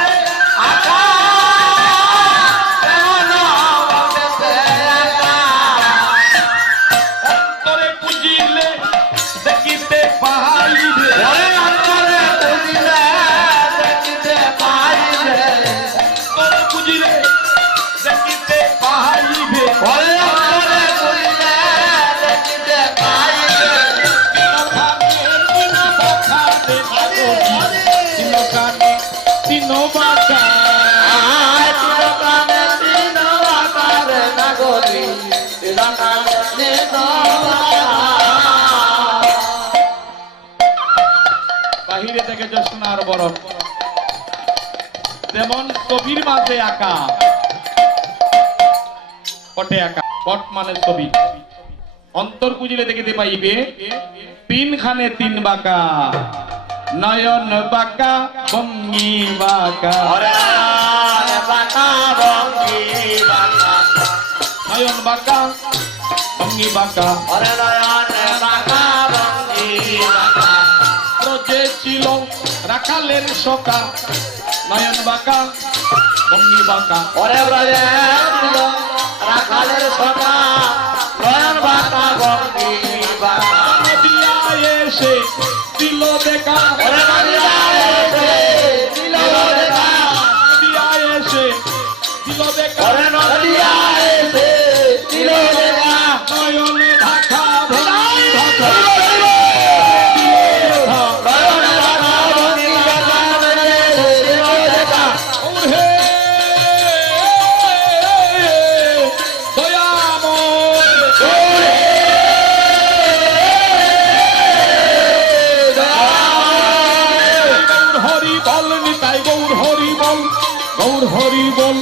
আকা, যেমন বকেতে আকা, অন্তরে বুঝিলে দেখিতে পাইবে, ওরে অন্তরে বুঝিলে দেখিতে পাইবে, অন্তরে বুঝিলে দেখিতে পাইবে, ওরে অন্তরে বুঝিলে দেখিতে পাইবে, তিনো বাঁকা আয় তিলকানে তিন আকারে নাগরী, তিলকানে তিন আকার। বাহিরে থেকে যে সোনার বরফ, যেমন ছবির মাঝে আঁকা, পটে আঁকা, পট মানে ছবি, অন্তর খুঁজিলে দেখিতে পাইবে তিনখানে তিন বাঁকা, নয়ন বাঁকা ভঙ্গি বাঁকা, নয়ন বাঁকা ভঙ্গি বাঁকা। ব্রজে ছিল রাখালের সকা, নয়ন বাঁকা ভঙ্গি বাঁকা। রাখালের সকা নয়ন বাঁকা ভঙ্গি বাঁকা। নদিয়া এসে দিল দেখা, নদিয়া এসে দিল দেখা, নদিয়া এসে দিল দেখা, নদিয়া এসে দিল দেখা। নয়নে ঢাকা ভঙ্গি ঢাকা, নয়ন বাঁকা ভঙ্গি বাঁকা দিল দেখা। ওরে দয়াময় গৌর হরি বল, নিতাই গৌর হরি বল, গৌর হরি বল,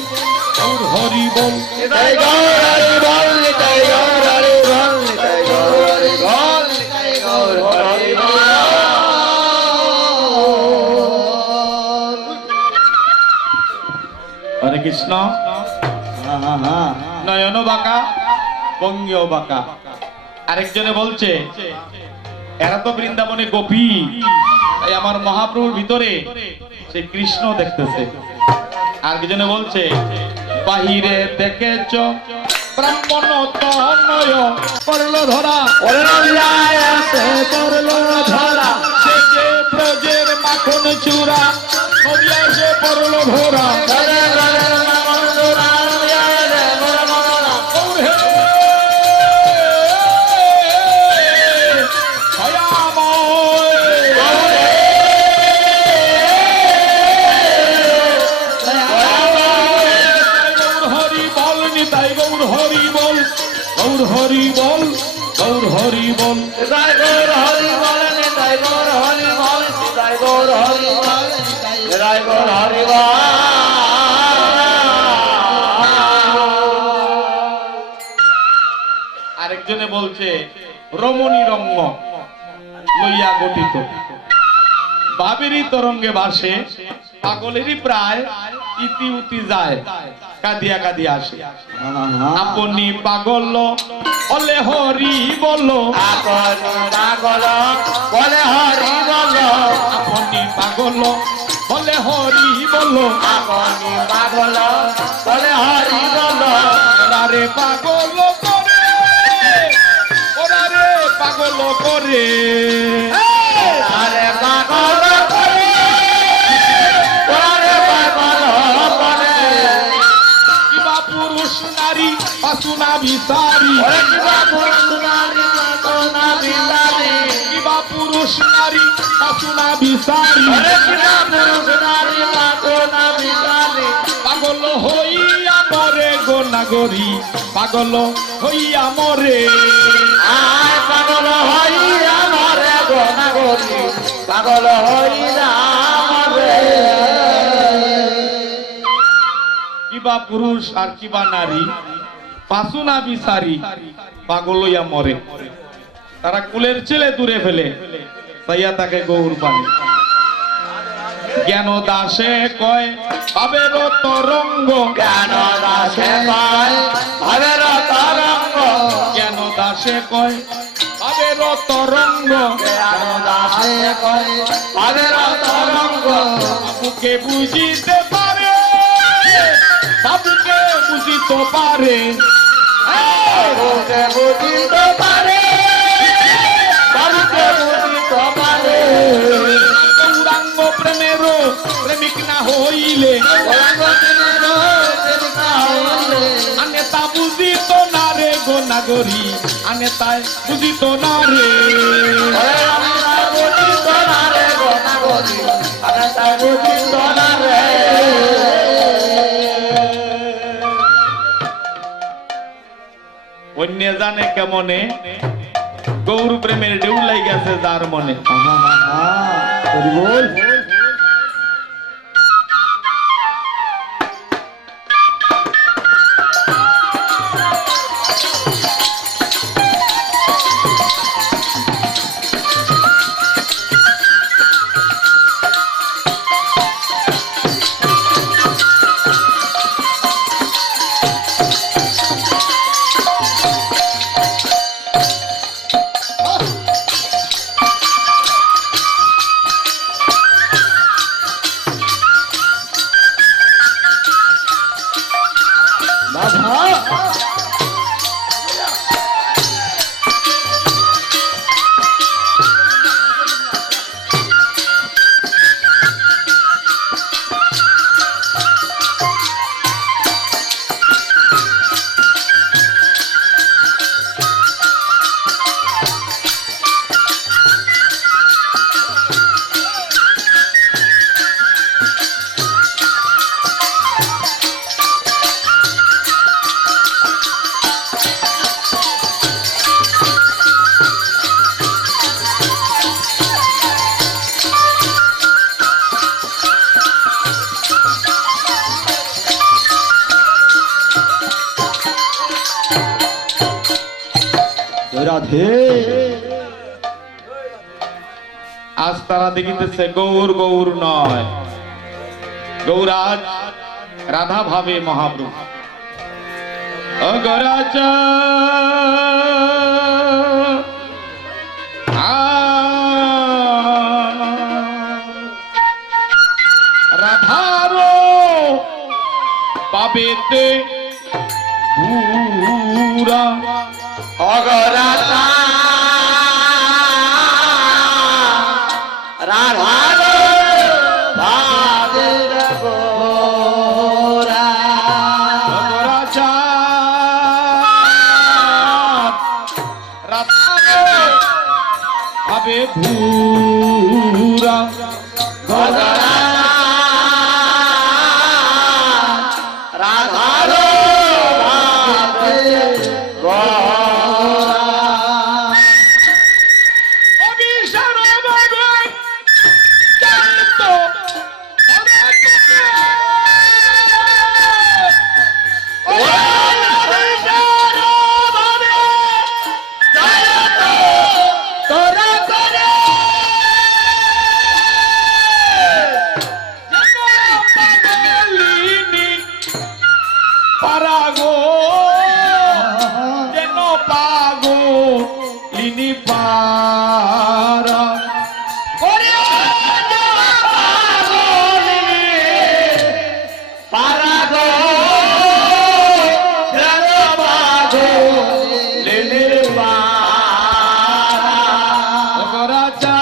গৌর হরি বল। নিতাই গৌর হরি বল, নিতাই গৌর হরি বল, নিতাই গৌর হরি বল, নিতাই গৌর হরি বল। হরে কৃষ্ণ। নয়ন বাঁকা বঙ্গীয় বাঁকা। আরেকজনে বলছে এরা তো বৃন্দাবনে গোপী, তাই আমার মহাপ্রভুর ভিতরে সে কৃষ্ণ দেখতেছে। আর একজনে বলছে বাহিরে দেখেছ ব্রাহ্মণ তনয় পড়ল ধরা, পড়ল ধরা, সে যে ব্রজের মাখন চূড়া, নদিয়া সে পড়ল ধরা। গৌর হরি বল, গৌর হরি বল। নিতাই গৌর হরি বল, নিতাই গৌর হরি বল, নিতাই গৌর হরি বল, নিতাই গৌর হরি বল। আরেকজনে বলছে রমণী রঙ্গ লইয়া গঠিত, ভাবেরই তরঙ্গে ভাসে, পাগলেরই প্রায় ইতি উতি যায়, কাঁদিয়া কাঁদিয়া আসে। আপনি পাগল হলে হরি বলো, আপনি পাগল বলে হরি বল, আপনি পাগল হলে হরি বলো, আপনি পাগল বলে হরি বল। ওরারে পাগল করে, ওরারে পাগল করে, আরে পাগল করে, ওরে পাগল করে। কিবা পুরুষ নারী পাশুনা বিচারি, ওরে কিবা পুরুষ নারী পাগল বিচারি, কিবা পুরুষ নারী পাশুনা বিচারি, ওরে কিবা পুরুষ নারী পাগল বিচারি। পাগল হইয়া মরে গো নাগরী, পাগল হইয়া মরে। আয় পাগল হইয়া মরে গো নাগরী, পাগল হইয়া মরে। কিবা পুরুষ আর কিবা নারী পাশুনা বিচারি, পাগল হইয়া মরে। তারা কুলের ছেলে দূরে ফেলে, তাইয়া তাকে গৌর পানি। জ্ঞান দাসে কয় ভাবের তরঙ্গ, জ্ঞান দাসে কয় ভাবের তরঙ্গ, জ্ঞান দাসে কয় ভাবের তরঙ্গ, জ্ঞান দাসে কয় ভাবের তরঙ্গ। বাবুকে বুঝিতে পারে, বাবুকে বুঝিতে পারে, বাবুকে বুঝিতে পারে, বাবুকে বুঝিতে পারে। গৌরাঙ্গ প্রেমের প্রেমিক না হইলে, গৌরাঙ্গ প্রেমের প্রেমিকা হইলে, আনেতা বুঝিত না রে গো নাগরী, আনেতায় বুঝিত না রে। ওরে আমরা বুঝিত না রে গো নাগরী, আমরা তাই বুঝিত না রে। অন্য জানে কেমনে গৌর প্রেমের ঢেউ লাই গেছে যার মনে। রাধে। আজ তারা দেখিতেছে গৌর গৌর নয়, গৌরাজ রাধা ভাবে মহাপ্রভু। অগরাজ রাধারো পাবেতে পুরা অগরাতা রাধার ভাবের গোরা। অগরাজা রাধারো ভাবে পুরা অগরাতা রাধার ভাবের গোরা। অভিশার ভাবে জানত তোরা করে পারাগো যেন পাগো লিনি পারা পারাগো পাগো লেনের পারা। রাজা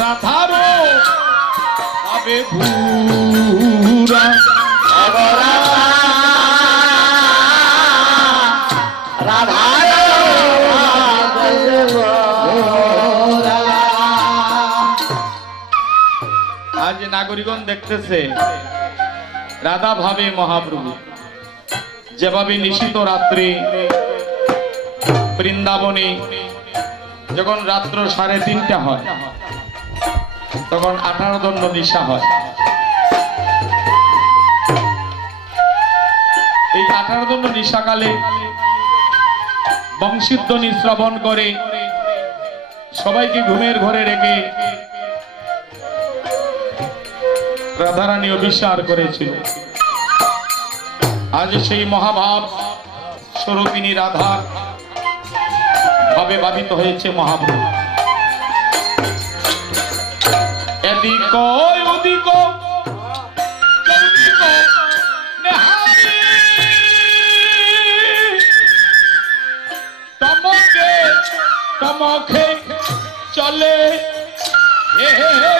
রাধারো আবে ভূরা অগরাতা রাধার ভাবের গোরা। আজ নাগরিকগণ দেখতেছে রাধা ভাবে মহাপ্রভু যেভাবে নিশিত রাত্রি বৃন্দাবনে যখন রাত্র 3:30 হয় তখন 18 দণ্ড নিশা হয়। এই 18 দণ্ড নিশাকালে বংশীধ্বনি শ্রবণ করে সবাইকে ঘুমের ঘরে রেখে রাধারানী অভিসার করেছিল। আজ সেই মহাভাব স্বরূপিনী রাধা ভাবে বাধিত হয়েছে মহাপ্রভু। এদিক ওদিক চৌদিক নেহারি তমকে তমকে চলে হে হে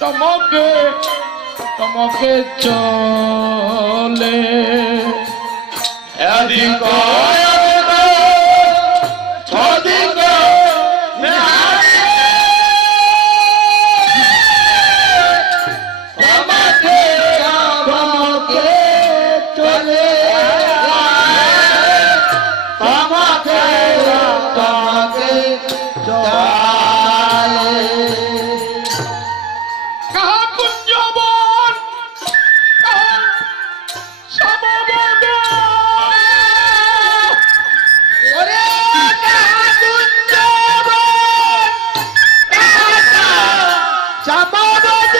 তমকে তমকে চলে এদিক ছদিক তোমাকে তোমাকে চলে তোমাকে তোমাকে চলে। কাহা কুঞ্জবন কাহা সমবন ওরে কাহা কুঞ্জবন কাহা চামাবন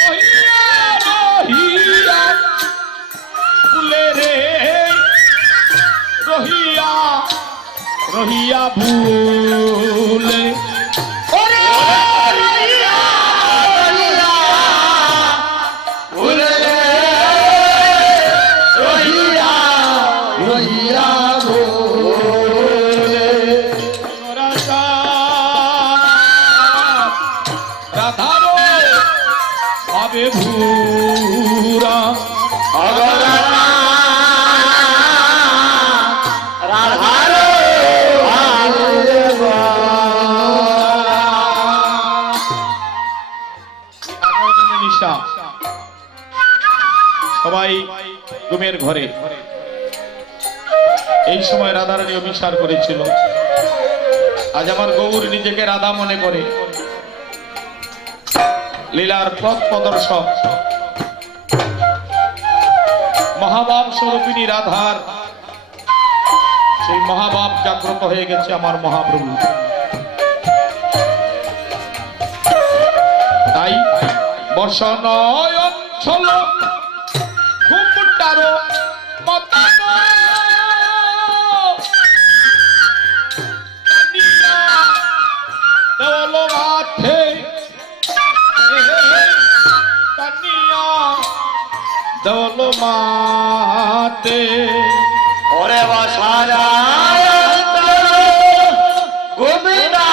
রহিয়া রহিয়া ফুলে রে রহিয়া রহিয়া ভুলে ওরে রহিয়া রহিয়া ভুলে রহিয়া রহিয়া ভুলে। রাধা রাধারো ভাবে ভূরা অগরাতা রাধার ভাবের গোরা। নিশা সবাই ঘুমের ঘরে। এই সময় রাধারানী অভিসার করেছিল। আজ আমার গৌর নিজেকে রাধা মনে করে লীলার পথ প্রদর্শক মহাভাব স্বরূপিণী রাধার সেই মহাভাব জাগ্রত হয়ে গেছে আমার মহাপ্রভু। তাই বর্ষণয় অঞ্চল ঘুমটারো মতানো দেওয়ালো মাঠে কানিয়া দেওয়ালো মাঠে ওরে বাসারা গোবিন্দা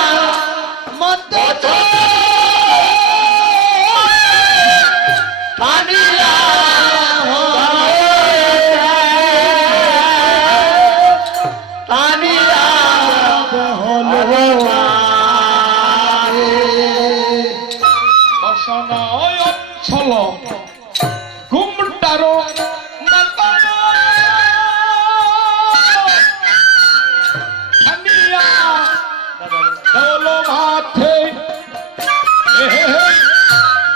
মত পানিয়া পানিয়া হলো বর্ষণয় অঞ্চল ঘুমটারো মতানো কানিয়া দেওয়ালো মাঠে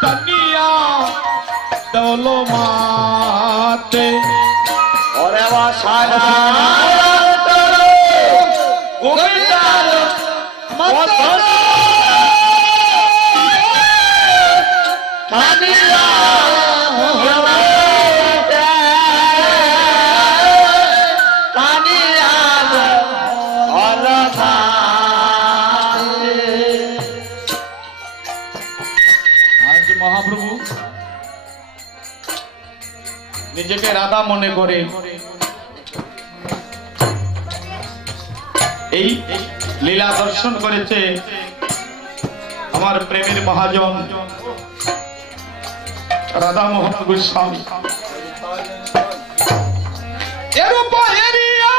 কানিয়া দেওয়ালো মাঠে ওরে বাসারা গোবিন্দা মত পানিয়া পানিয়া হলো আজ মহাপ্রভু নিজেকে রাধা মনে করে এই লীলা দর্শন করেছে আমার প্রেমের মহাজন রাধা মোহন গোস্বামী। এর উপরেরিয়া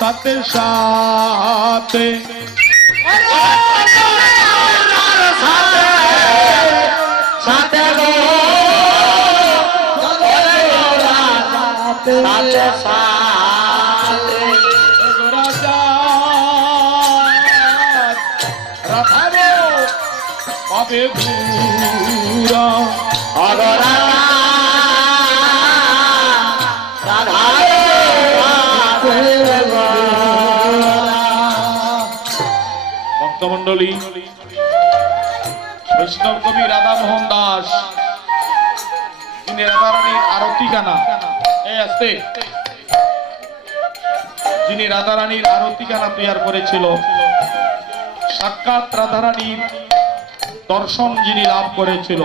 সাথে সাথে সাথে গো সাথে সাথে রাজা রাধারে পাবে ভূরা অগরা রাধারে ভক্তমন্ডলী বৈষ্ণব কবি রাধা মোহন দাস তিনি রাধারানীর আরতি গানা এই আসতে যিনি রাধারানীর আরতি গানা তৈরি করেছিল সাক্ষাৎ রাধারানীর দর্শন যিনি লাভ করেছিল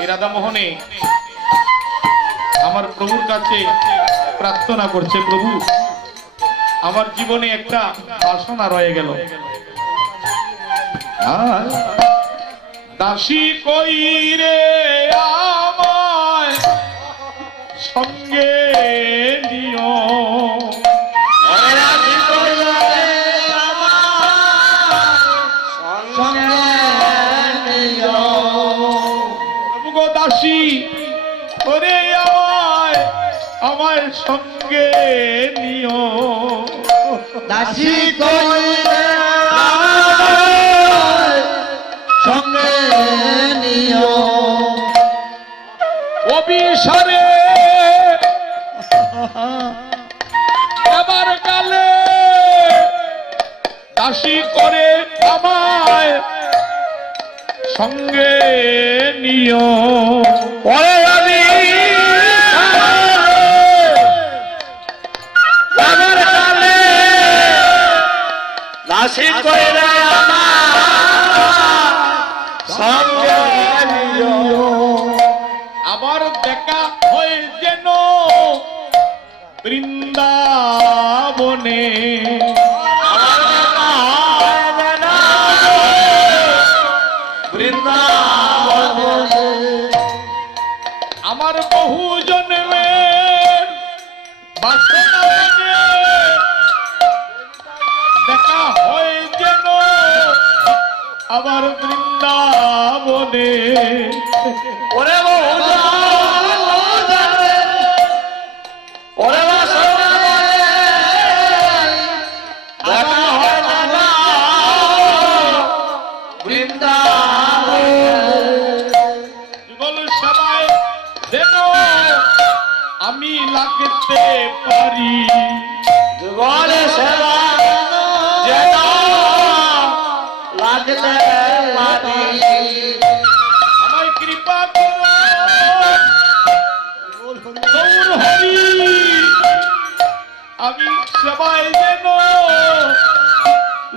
এই রাধা মোহনে আমার প্রভুর কাছে প্রার্থনা করছে, প্রভু আমার জীবনে একটা বাসনা রয়ে গেল, দাসী কই রে আমায় সঙ্গে নিও, গো দাসী করে আমায় আমায় সঙ্গে নিও, দাসী কইলে সঙ্গে নিও অবিসারে আবার কালে দাসী করে আমায় সঙ্গে নিও, পরে আমি আমার কালে দাসী কইলে সঙ্গে নিও আবার দেখা হয় যেন বৃন্দাবনে, আমার বহু জন্মের বাসনা দেখা হয় আমার বৃন্দাবনে ওরে ওরে যুগল সবাই যেন আমি লাগতে পারি যুগলে সেবা যেন লাগতে পারি আমায় কৃপা করো গৌর হরি আমি সবাই যেন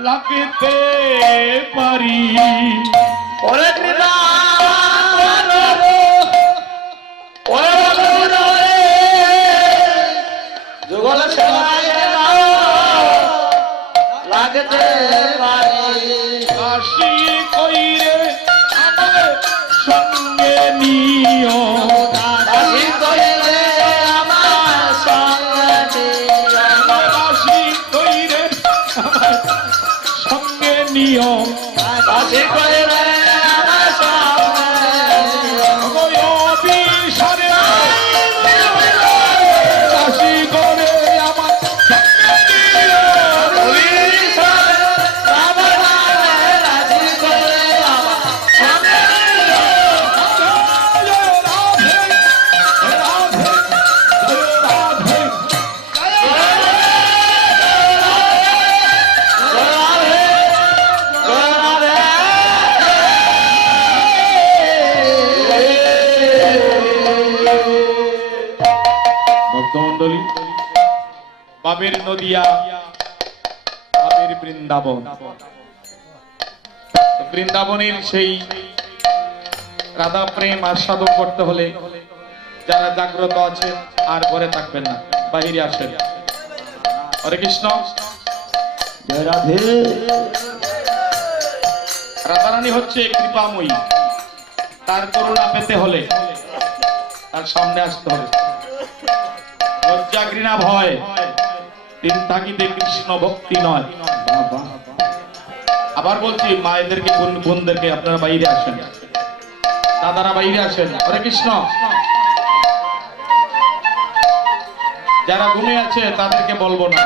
লাগতে পারি ওরে কৃপা ওরে যুগল সেবা যেন লাগতে পারি কাশি কইরে আমার সঙ্গে নিও দাসী কইলে আমার সঙ্গে কাশি কইরে আমার সঙ্গে নিও দাসী কইলে আমার সঙ্গে অবিসারে কাশি করে আমার সঙ্গে নিও ভক্তমন্ডলী বাবের নদিয়া বাবের বৃন্দাবন তো বৃন্দাবনের সেই রাধা প্রেম আস্বাদন করতে হলে যারা জাগ্রত আছে আর ঘরে থাকবেন না, বাহিরে আসেন। হরে কৃষ্ণ। রাধারানী হচ্ছে কৃপাময়ী, তার করুণা পেতে হলে তার সামনে আসতে হবে। লজ্জা ঘৃণা ভয় তিন তাগিদে কৃষ্ণ ভক্তি নয়। আবার বলছি মায়েদেরকে বোনদেরকে আপনারা বাইরে আসেন, দাদারা বাইরে আসেন। হরে কৃষ্ণ। যারা ঘুমে আছে তাদেরকে বলবো না।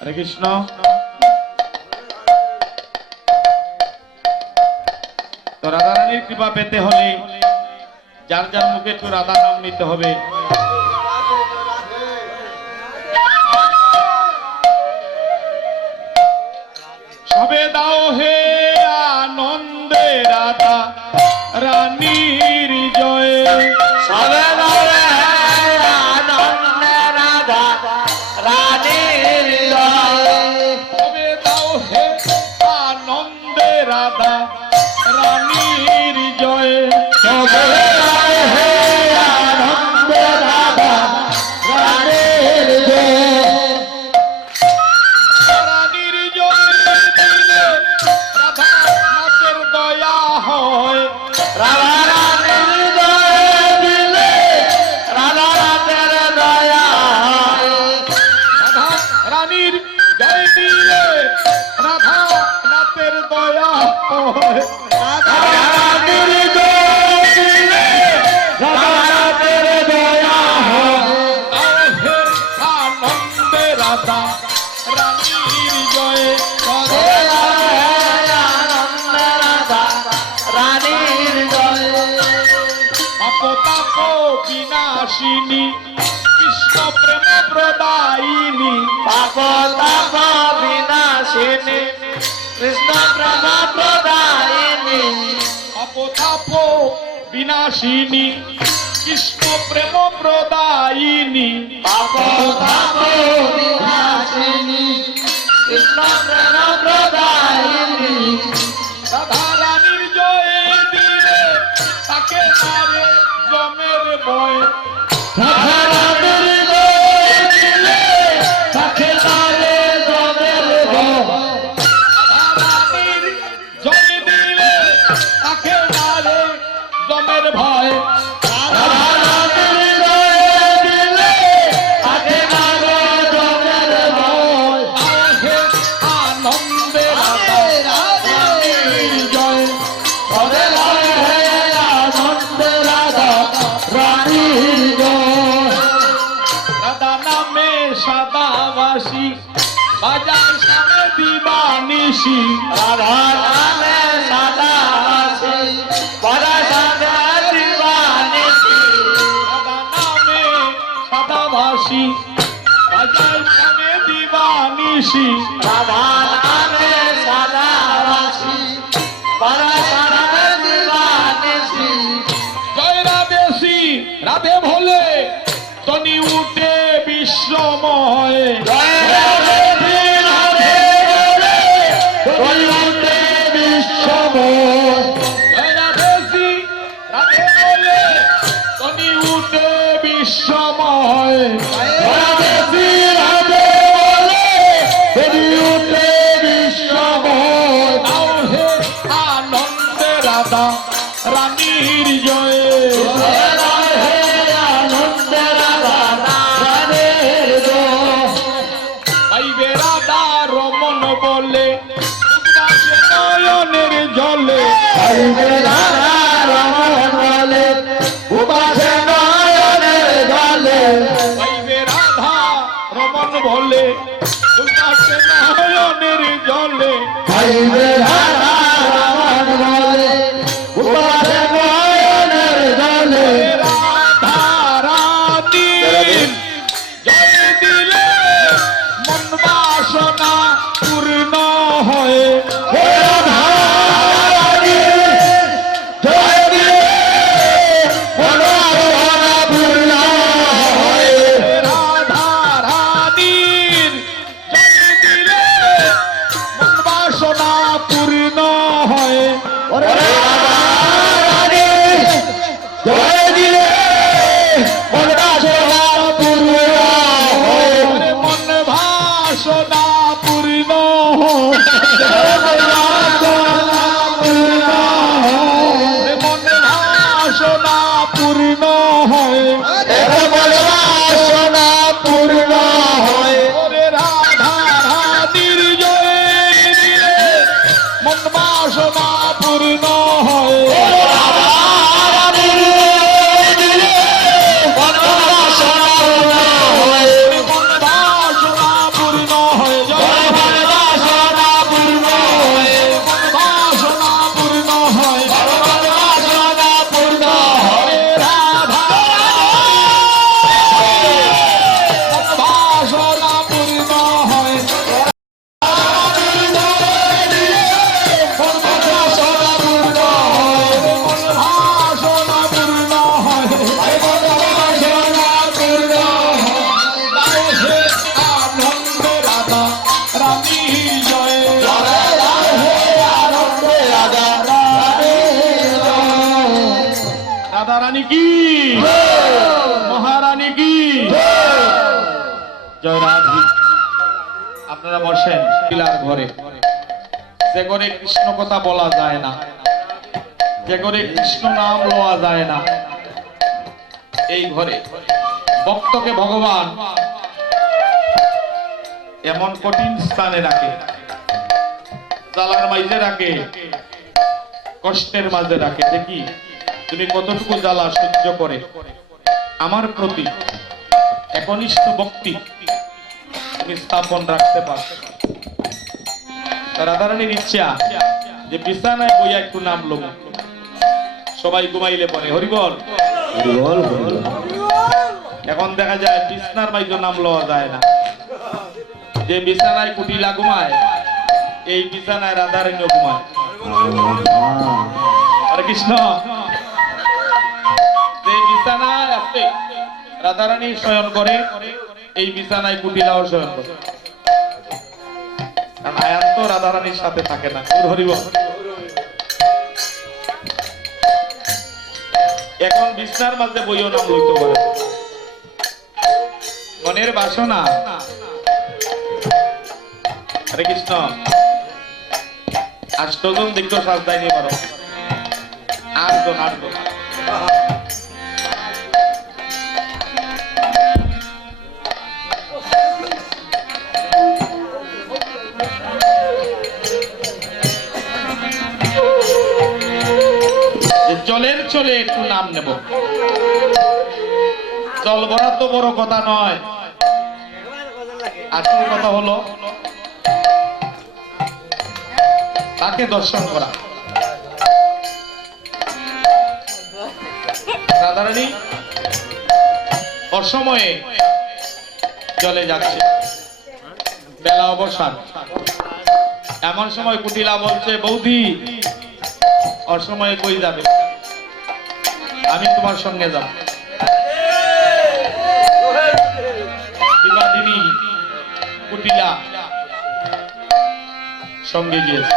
হরে কৃষ্ণ। তো রাধারানীর কৃপা পেতে হলে যার যার মুখে একটু রাধা নাম নিতে হবে। সবে দাও হে আনন্দে রাধা রানীর জয়। সবে আনন্দে রাধা রানীর সবে দাও হে আনন্দে রাধা রানীর জয়। সবে হে আনন্দে রাধা রানীর রানীর জয় দিলে রাধা নাথের দয়া হয়। রাধা রানীর দিলে রাধা রাতের দয়া রাধা রানীর জয় দিলে রাধা নাথের দয়া হয়। রাধা রানীর দিলে রাধা রাতের দয়া দাও হে আনন্দে রাধা রানীর জয়। আনন্দে রাধা বিনাশিনী কৃষ্ণ প্রেম প্রদায়িনী পাপ তাপ বিনাশিনী কৃষ্ণ প্রেম প্রদায়িনী অপতাপ বিনাশিনী কৃষ্ণ প্রেম প্রদায়িনী পাপ তাপ বিনাশিনী কৃষ্ণ প্রেম প্রদায়িনী রাধা রানীর জয়ে দিলে তাকে তারে জমের ভয় রাধা রানীর জয় দিলে তাকে তারে জমের ভয় রানীর জয় দিলে তাকে তারে জমের ভয় রাধা রানীর জয় দিলে তাকে তারে জমের ভয় আহে আনন্দে রাধা রানীর জয় তবে ভয় হে আনন্দে রাধা রানীর জয় রাধা নামে সদাবাসী বাজার সামনে দিবানিশি রাধা নামে সদা আসি পরা সদা দিবানিসি রাধা নামে সদাবাসী বাজার সামনে দিবানিশি রাধা নামে সদা আসি পরা সদা দিবানিসি জয় রাধেশি রাধে ভোলে তনি উঠে বিশ্বময় জয় রাধে রাধে বলে বলতে বিশ্বময় জয় রাধেশি রাধে ভোলে তনি উঠে বিশ্বময় রাধে রাধে বলে বেরি উঠে বিশ্বময় আও হে আনন্দে রাধা রানীর জয় হে আনন্দ রাধা রাধের জয় পাইবে রাধা রমন বলে উদ্বাসে নয়নের জলে হইবে রাধা রমণ বলে উপাসে নয়নের জলে পাইবে রাধা রমন বলে উদ্বাসে নয়নের জলে হইবে রাধা রমণ বলে উপাসে নয়নের জলে রাধা রানীর জয় দিলে মন বাসনা পূর্ণ হয় হে রাধা রানী জয় দিলে মনোরমা পূর্ণ হয় রাধা রানীর জয় দিলে মন বাসনা পূর্ণ হয় ওরে রাধা রানী জয় দিলে মন বাসনা পূর্ণ হয় ওরে মন বাসনা পূর্ণ হয় মন বাসনা পূর্ণ হয় ওরে মন বাসনা পূর্ণ হয় এরে মন বাসনা পূর্ণ হয় ওরে রাধা রানীর জয় দিলে মন বাসনা পূর্ণ হয় ওরে মন বাসনা পূর্ণ হয় জয় মন বাসনা পূর্ণ হয় মন বাসনা পূর্ণ হয় ওরে রাধা মন বাসনা পূর্ণ হয় মন বাসনা পূর্ণ হয় হে আনন্দ রাধা রানীর জয় রাধা রানী কি মহারানী কি জয় রাধী আপনারা বসেন পিলার ঘরে যে ঘরে কৃষ্ণ কথা বলা যায় না যে ঘরে কৃষ্ণ নাম লওয়া যায় না এই ঘরে ভক্তকে ভগবান এমন কঠিন স্থানে রাখে, জ্বালার মাঝে রাখে, কষ্টের মাঝে রাখে। দেখি তুমি কতটুকু জ্বালা সহ্য করে আমার প্রতি একনিষ্ঠ ভক্তি তুমি স্থাপন রাখতে পারো। রাধারানীর ইচ্ছা যে বিছানায় বইয়া একটু নাম লোক, সবাই ঘুমাইলে পরে হরিবল হরিবল হরিবল এখন দেখা যায় বিছনার বাইজো নাম লওয়া যায় না। যে বিছানায় কুটিলা ঘুমায়, এই বিছানায় রাধারানী ঘুমায়। হরে কৃষ্ণ। যে বিছানায় আছে রাধারানী শয়ন করে, এই বিছানায় কুটিলাও শয়ন করে। কারণ আয়ান তো রাধারানীর সাথে থাকে না। হরিব। এখন বিছনার মাঝে বইও নাম লইতে পারে। মনের বাসনা। হরে কৃষ্ণ। 8 জন দেখতো সাজদাই নিয়ে পারো। 8 জন। জলের চলে একটু নাম নেব। জল ভরা তো বড় কথা নয়, আসল কথা হলো তাকে দর্শন করা। রাধারানী অসময়ে জলে যাচ্ছে, বেলা অবসান। এমন সময় কুটিলা বলছে, বৌদি অসময়ে কই যাবে, আমি তোমার সঙ্গে যাব। বিবাদিনী কুটিলা সঙ্গে গিয়েছে।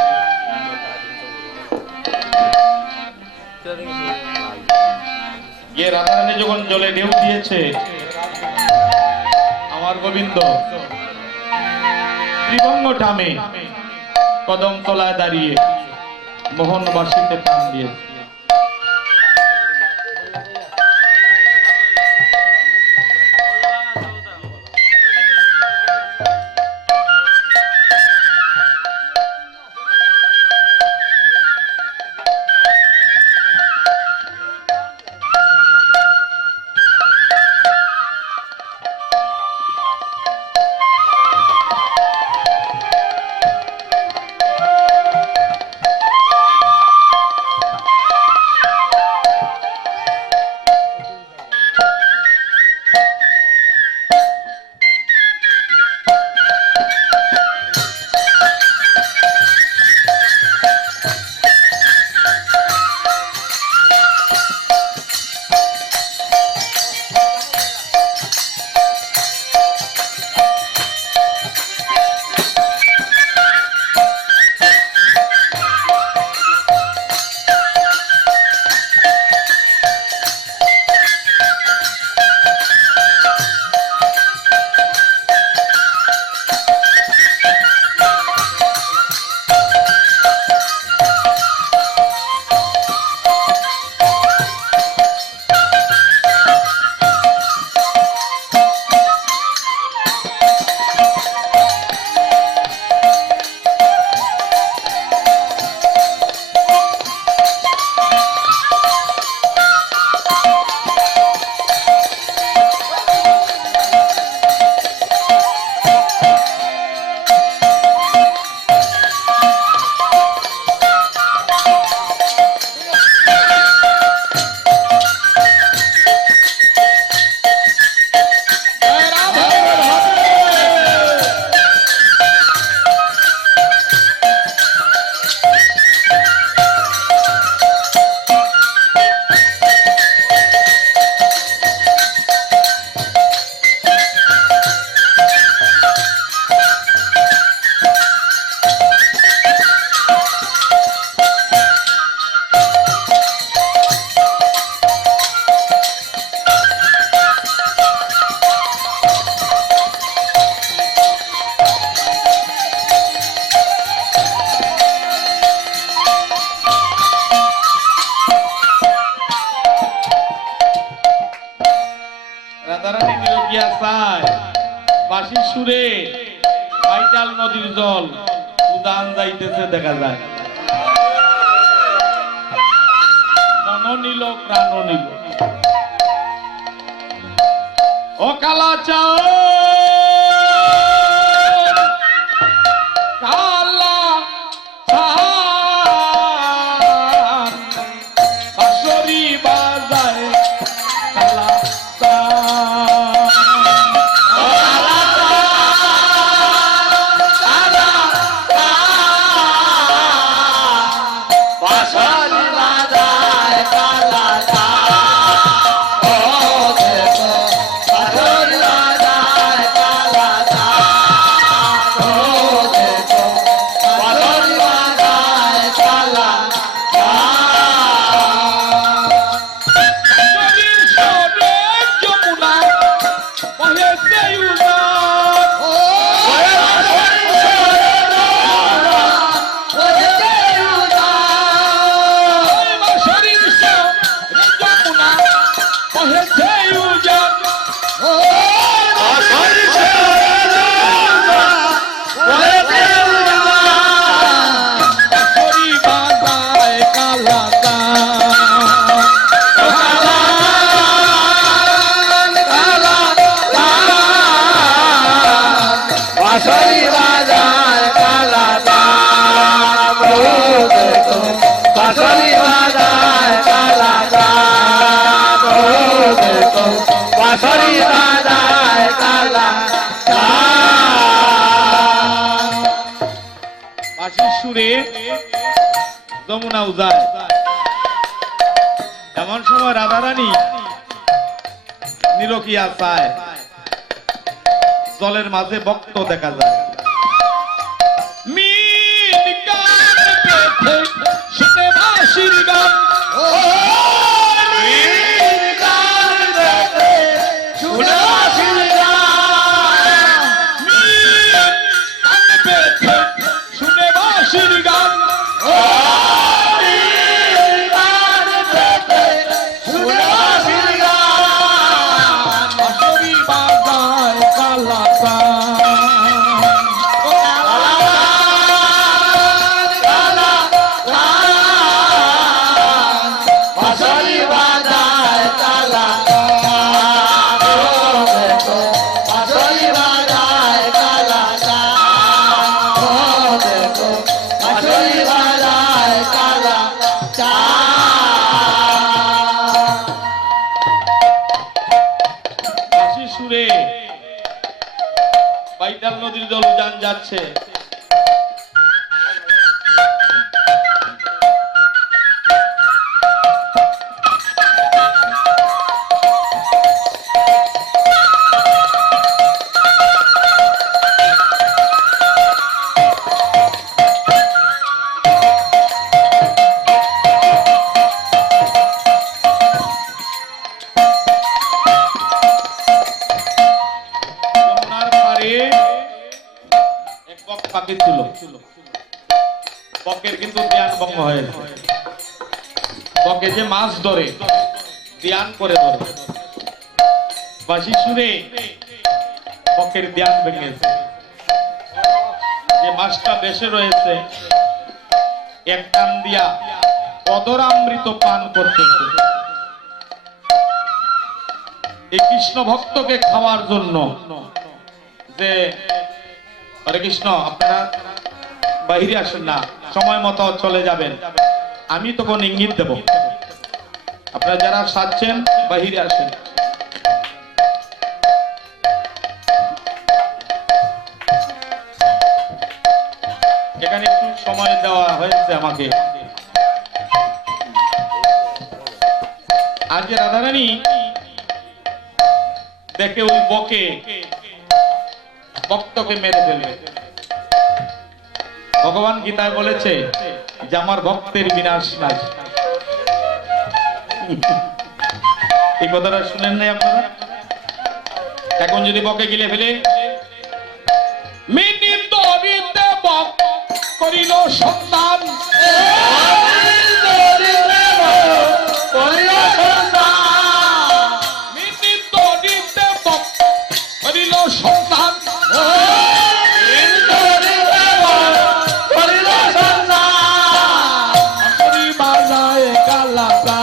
গিয়ে রাধারানী যখন জলে ঢেউ দিয়েছে, আমার গোবিন্দ ত্রিভঙ্গ টামে কদম তলায় দাঁড়িয়ে মোহনবাসীতে প্রাণ দিয়েছে। বাঁশির সুরে পাইটাল নদীর জল উদান যাইতেছে দেখা যায়। মন নিল প্রাণ নিল ও কালা চাও কালা বাঁশরি বাজায় কালা বাঁশরি বাজায় কালাটা ও দেখো বাঁশরি বাজায় কালাটা ও দেখো বাঁশরি বাজায় কালাটা শরীর সরে যমুনা বহেছে উজান ও বাঁশরি সরে বহেছে উজান শরীর সরে যমুনা বহেছে উজান ও বাঁশরি সরে বহেছে উজান শরী বাজায় কালাতা বাঁশরি বাজায় কালাটা দেখো বাঁশরি বাজায় কালাটা দেখো বাঁশরি বাজায় কালাটা বাঁশির সুরে যমুনা উজায় এমন সময় রাধারানী নিরকিয়া চায় জলের মাঝে বক্ত দেখা যায় মিন গান পেতে শুনে বাঁশির গান ও নীল গান দেখে শুনে বাঁশির গান মিন গান পেতে শুনে বাঁশির গান ও নীল গান দেখে শুনে বাঁশির গান বাঁশরি বাজায় কালাতা বাঁশরি বাজায় কালাটা দেখো বাঁশরি বাজায় কালাটা দেখো বাঁশরি বাজায় কালাটা বাঁশির সুরে বাইতাল নদীর জল উজান যাচ্ছে যমুনার পাড়ে এক বক পাখি ছিল বকের কিন্তু ধ্যান ভঙ্গ হয়েছে বকে যে মাছ ধরে ধ্যান করে ধরে বাঁশি সুরে বকের ধ্যান ভেঙেছে যে মাছটা বেশে রয়েছে এক টান দিয়া অদরামৃত পান করতেছে এই কৃষ্ণ ভক্তকে খাওয়ার জন্য যে হরে কৃষ্ণ আপনারা বাইরে আসেন না সময় মতো চলে যাবেন আমি তখন ইঙ্গিত দেব আপনারা যারা সাজছেন বাইরে আসেন এখানে একটু সময় দেওয়া হয়েছে আমাকে আজ যে রাধারানী দেখে ওই বকে ভক্তকে মেরে ফেলবে ভগবান গীতায় বলেছে যে আমার ভক্তের বিনাশ নাই এই কথাটা শুনেন নাই আপনারা এখন যদি বকে গিলে ফেলে মিনি তরিতে বক করিল সন্তান মিনি তরিতে বক করিল সন্তান বাঁশরি বাজায় কালাতা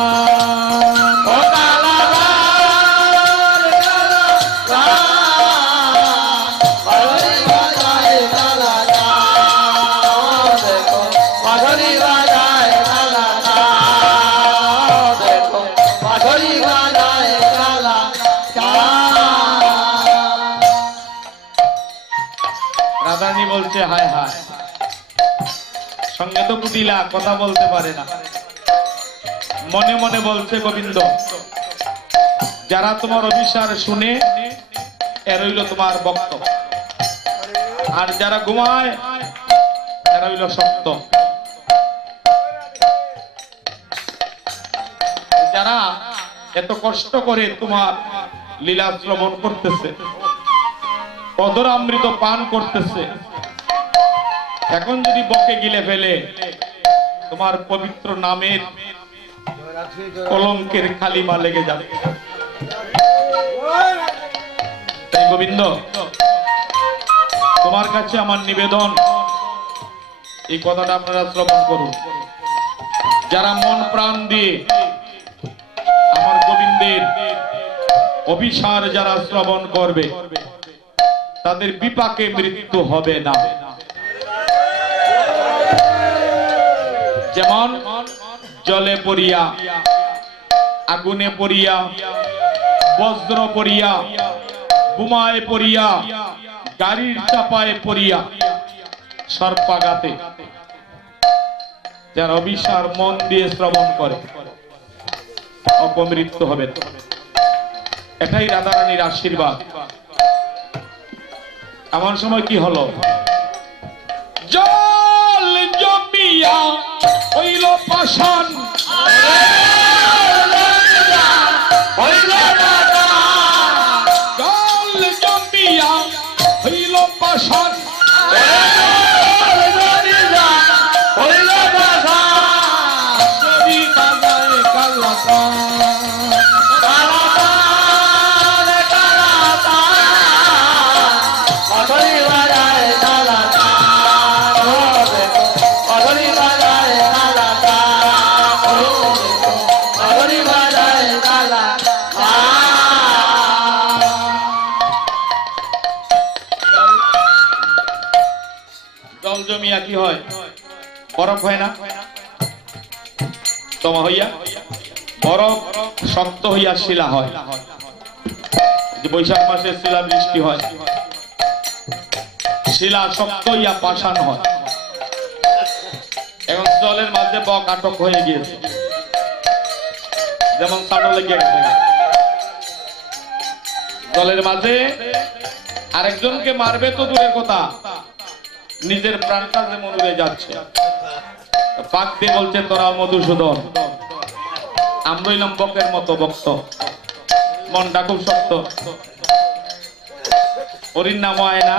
রাধারানী বলছে হায় হায় সঙ্গে তো কুটিলা, কথা বলতে পারে না, মনে মনে বলছে গোবিন্দ, যারা তোমার অভিসার শুনে এরা হইল তোমার ভক্ত, আর যারা ঘুমায় এরা হইল শক্ত। যারা এত কষ্ট করে তোমার লীলা শ্রবণ করতেছে, অধরামৃত পান করতেছে, এখন যদি বকে গিলে ফেলে তোমার পবিত্র নামের কলঙ্কের কালিমা লেগে যাবে। তাই গোবিন্দ, তোমার কাছে আমার নিবেদন, এই কথাটা আপনারা শ্রবণ করুন। যারা মন প্রাণ দিয়ে আমার গোবিন্দের অভিসার যারা শ্রবণ করবে, তাদের বিপাকে মৃত্যু হবে না। যেমন জলে পড়িয়া, আগুনে পড়িয়া, বজ্র পড়িয়া, বোমায় পড়িয়া, গাড়ির চাপায় পড়িয়া, সর্পাঘাতে যারা অভিসার মন দিয়ে শ্রবণ করে অপমৃত্যু হবে। এটাই রাধারানীর আশীর্বাদ। এমন সময় কি হলো, জল জমিয়া হইল পাষাণ, জল জমিয়া হইল পাষাণ, জল জমিয়া কি হয়, বরফ হয় না, তোমা হইয়া বরফ শক্ত হইয়া শিলা হয়। যে বৈশাখ মাসে শিলা বৃষ্টি হয়, শিলা শক্ত হইয়া পাষাণ হয়। এখন জলের মাঝে বক আটক হয়ে গিয়েছে, যেমন সাটো লেগে গেছে জলের মাঝে। আরেকজনকে মারবে তো দূরের কথা, নিজের প্রাণটা যেমন উড়ে যাচ্ছে। পাক দিয়ে বলছে, তোরা মধুসূদন, আমরা হইলাম বকের মতো ভক্ত, মনটা খুব শক্ত, হরির নামও আয় না,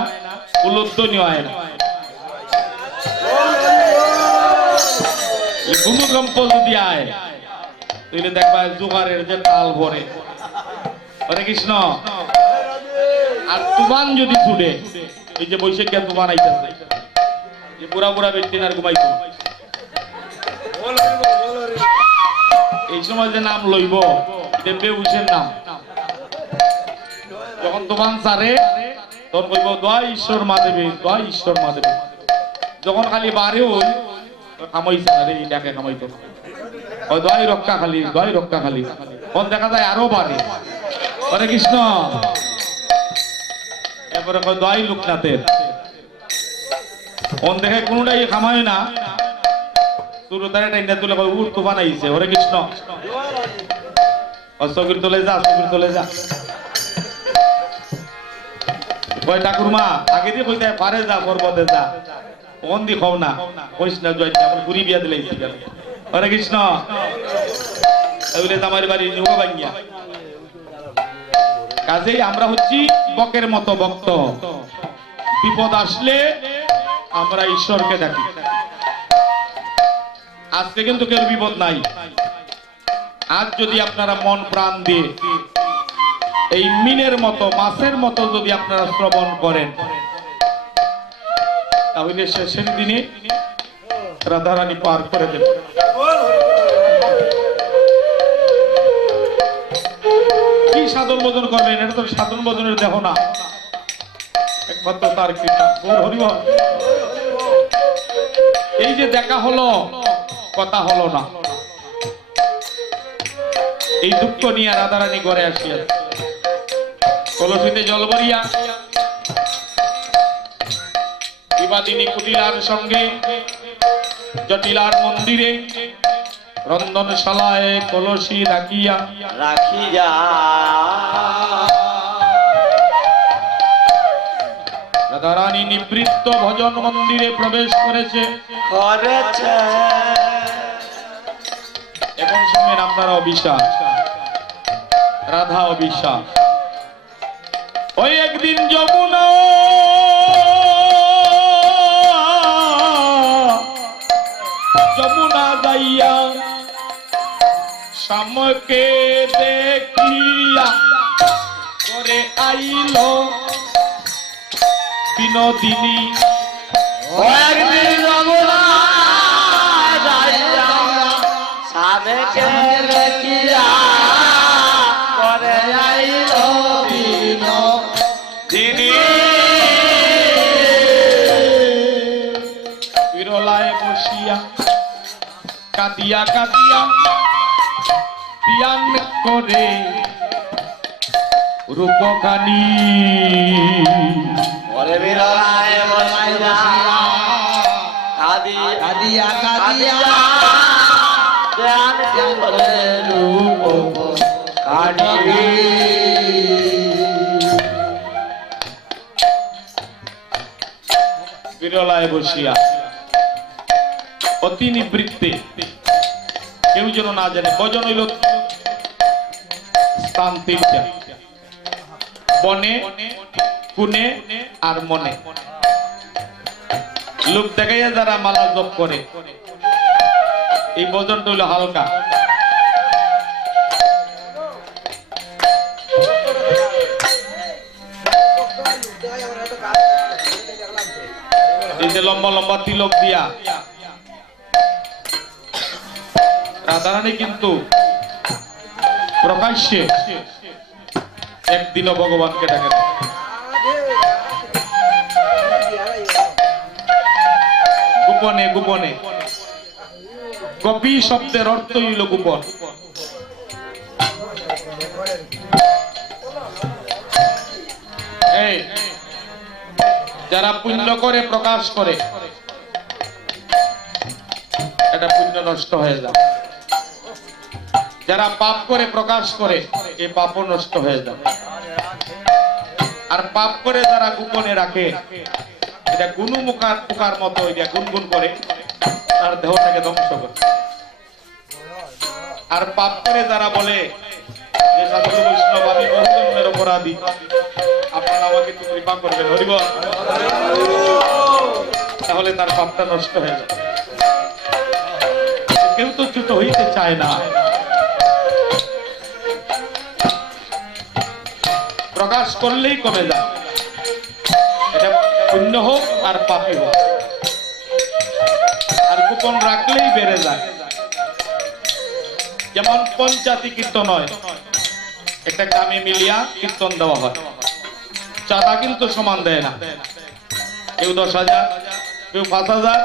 উলুধ্বনিও আয় না। ভূমিকম্প যদি আয় তাহলে দেখবা জোগাড়ের যে তাল ভরে। হরে কৃষ্ণ। আর তুফান যদি ছুটে, এই যে বৈশাখী তুফান আইতেছে, যে বুড়া বুড়া ব্যক্তি আর ঘুমাইতো, এই সময় যে নাম লইব এটা বেহুশের নাম। যখন তুফান ছাড়ে তখন কইব দোয়া ঈশ্বর মা দেবে, দোয়া ঈশ্বর মা দেবে। যখন খালি বাড়ি হই খামাইছে না রে, এটাকে খামাইতো দোয়াই রক্ষা খালি, দোয়াই রক্ষা খালি। তখন দেখা যায় আরো বাড়ে। হরে কৃষ্ণ। এরপরে দোয়াই লোকনাথের, কোন দেখে কোনটাই খামায় না, তুলে তুলে উঠ তুফান আইছে। হরে কৃষ্ণ। চকির তোলে যা, চকির তোলে যা। কয় ঠাকুরমা আগে দিয়ে কইতে পারে যা, পর্বতে যা, কোন দি খাও না, কইস না জয় আমার ঘুরি বিয়া দিলে। হরে কৃষ্ণ। আমার বাড়ি নিব ভাঙ্গিয়া। কাজেই আমরা হচ্ছি বকের মতো ভক্ত। বিপদ আসলে আমরা ঈশ্বরকে ডাকি। আজকে কিন্তু কেউ বিপদ নাই। আজ যদি আপনারা মন প্রাণ দিয়ে এই মিনের মতো, মাছের মতো যদি আপনারা শ্রবণ করেন, তাহলে শেষের দিনে রাধারানী পার করে দেবেন। কি সাধন ভোজন করবেন? এটা তো সাধন ভোজনের দেহ না, একমাত্র তার কৃপা। হরিবল। এই যে দেখা হলো, কথা হলো না, এই দুঃখ নিয়ে রাধারানী ঘরে আসিয়া কলসিতে জল ভরিয়া বিবাদিনী কুটিলার সঙ্গে জটিলার মন্দিরে রন্ধনশালায় কলসি রাখিয়া রাখিয়া রাধারানী নিবৃত্ত ভজন মন্দিরে প্রবেশ করেছে করেছে এখন শুনবেন আপনারা অবিশ্বাস রাধা অবিশ্বাস ওই একদিন যমুনা যমুনা যাইয়া শামকে দেখিয়া করে আইল বিনোদিনী একদিন যমুনা যাইয়া স্বামীকে দেখিয়া করে আইল বিনোদিনী বিরলায় বসিয়া কাঁদিয়া কাঁদিয়া পিয়ান করে রূপখানি ওরে বিরলায় বসিয়া কাঁদিয়া কাঁদিয়া ধ্যান করে রূপ কানি বিরলায় বসিয়া অতি নিবৃত্তে কেউ যেন না জানে ভজন হইল স্থান তিনটা বনে কুনে আর মনে লোক দেখাইয়া যারা মালা জপ করে এই ভজনটা হইল হালকা এই যে লম্বা লম্বা তিলক দিয়া রাধারানী কিন্তু প্রকাশ্যে একদিনও ভগবানকে ডাকে না। গোপনে গোপনে গোপী শব্দের অর্থ হইল গোপন এই যারা পুণ্য করে প্রকাশ করে এটা পুণ্য নষ্ট হয়ে যায় যারা পাপ করে প্রকাশ করে এই পাপও নষ্ট হয়ে যাবে আর পাপ করে যারা গোপনে রাখে এটা গুণমুখার পোকার মতো এটা গুনগুন করে তার দেহটাকে ধ্বংস করে আর পাপ করে যারা বলে যে সাধু বৈষ্ণব আমি বহুজন্মের অপরাধী আপনারা আমাকে একটু কৃপা করবেন হরিব তাহলে তার পাপটা নষ্ট হয়ে যাবে কেউ তো চ্যুত হইতে চায় না প্রকাশ করলেই কমে যায় এটা পুণ্য হোক আর পাপী হোক আর গোপন রাখলেই বেড়ে যায় যেমন পঞ্চায়েতি কীর্তন হয় একটা গ্রামে মিলিয়া কীর্তন দেওয়া হয় চাঁদা কিন্তু সমান দেয় না কেউ 10,000 কেউ 5,000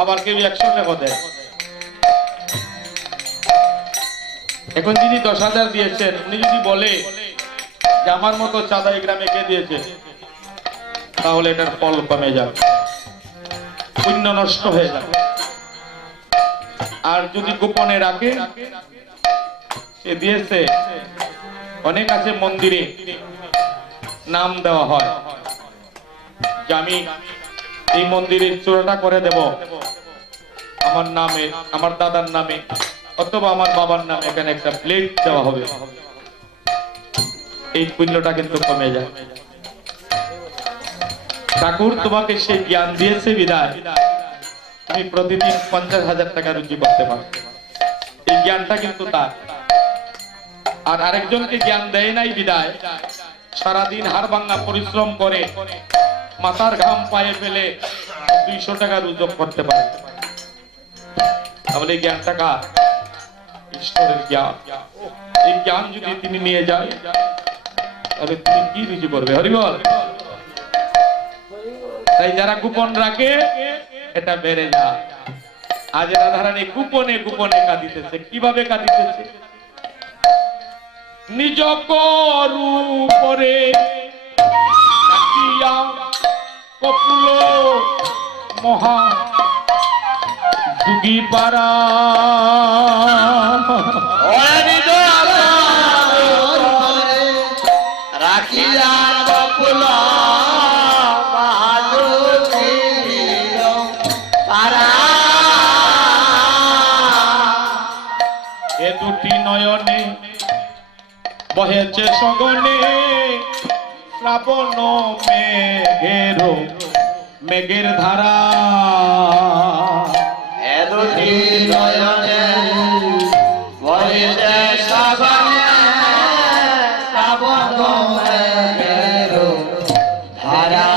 আবার কেউ 100 টাকা দেয় এখন যিনি 10,000 দিয়েছেন উনি যদি বলে যে আমার মতো চাঁদা এই গ্রামে কে দিয়েছে তাহলে এটার ফল কমে যাবে পুণ্য নষ্ট হয়ে যাবে আর যদি গোপনে রাখে সে দিয়েছে অনেক আছে মন্দিরে নাম দেওয়া হয় যে আমি এই মন্দিরের চূড়াটা করে দেব আমার নামে আমার দাদার নামে অথবা আমার বাবার নামে এখানে একটা প্লেট দেওয়া হবে এই পুণ্যটা কিন্তু কমে যায় ঠাকুর তোমাকে সেই জ্ঞান দিয়েছে বিদায় তুমি প্রতিদিন 50,000 টাকা রুজি করতে পারো এই জ্ঞানটা কিন্তু তার আর আরেকজনকে জ্ঞান দেয় নাই বিদায় সারাদিন হাড় ভাঙা পরিশ্রম করে মাথার ঘাম পায়ে ফেলে 200 টাকা রোজগার করতে পারে তাহলে জ্ঞানটা কার ঈশ্বরের জ্ঞান এই জ্ঞান যদি তিনি নিয়ে যায় তাহলে তুমি কি রুজি করবে হরিবল তাই যারা গোপন রাখে এটা বেড়ে যায় আজ রাধারানী গোপনে গোপনে কাঁদিতেছে কিভাবে কাঁদিতেছে নিজ করূপরে রাখিয়া কপুল মহা দুগি পাড়া রাখিয়া বকুল এ দুটি নয়নে বহেছে সগনে শ্রাবণ মেঘের ধারা এদুটি নয়নে বহিতে শ্রাবণে শ্রাবণ মেঘের ধারা।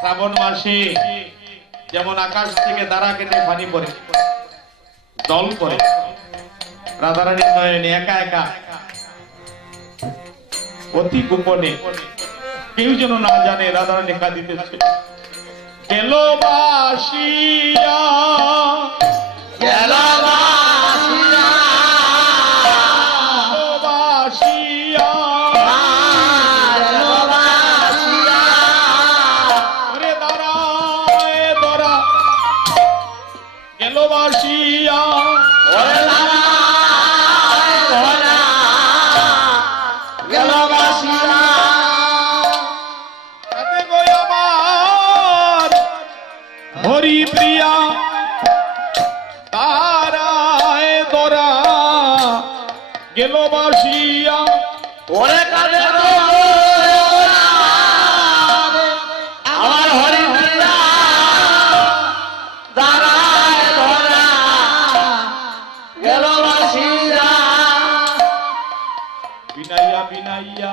শ্রাবণ মাসে যেমন আকাশ থেকে দ্বারা কেটে পানি পড়ে জল পড়ে, রাধারানীর নয়নে একা একা অতি গোপনে, কেউ যেন না জানে রাধারানী কাঁদিতেছে। গেল বাসিয়া গেল বাসিয়া বাসিয়া গেল বাসিয়া ওরে দাঁড়ায় দরা গেল বাসিয়া ওরে দাঁড়ায় ধরা গেল বাসিয়া। তাতে গো আমার হরি প্রিয়া তারায় দরা গেল বাসিয়া ওরে কাঁদে গো আমার হরি প্রিয়া দাঁড়ায় ধরা গেল বাসিয়া। বিনাইয়া বিনাইয়া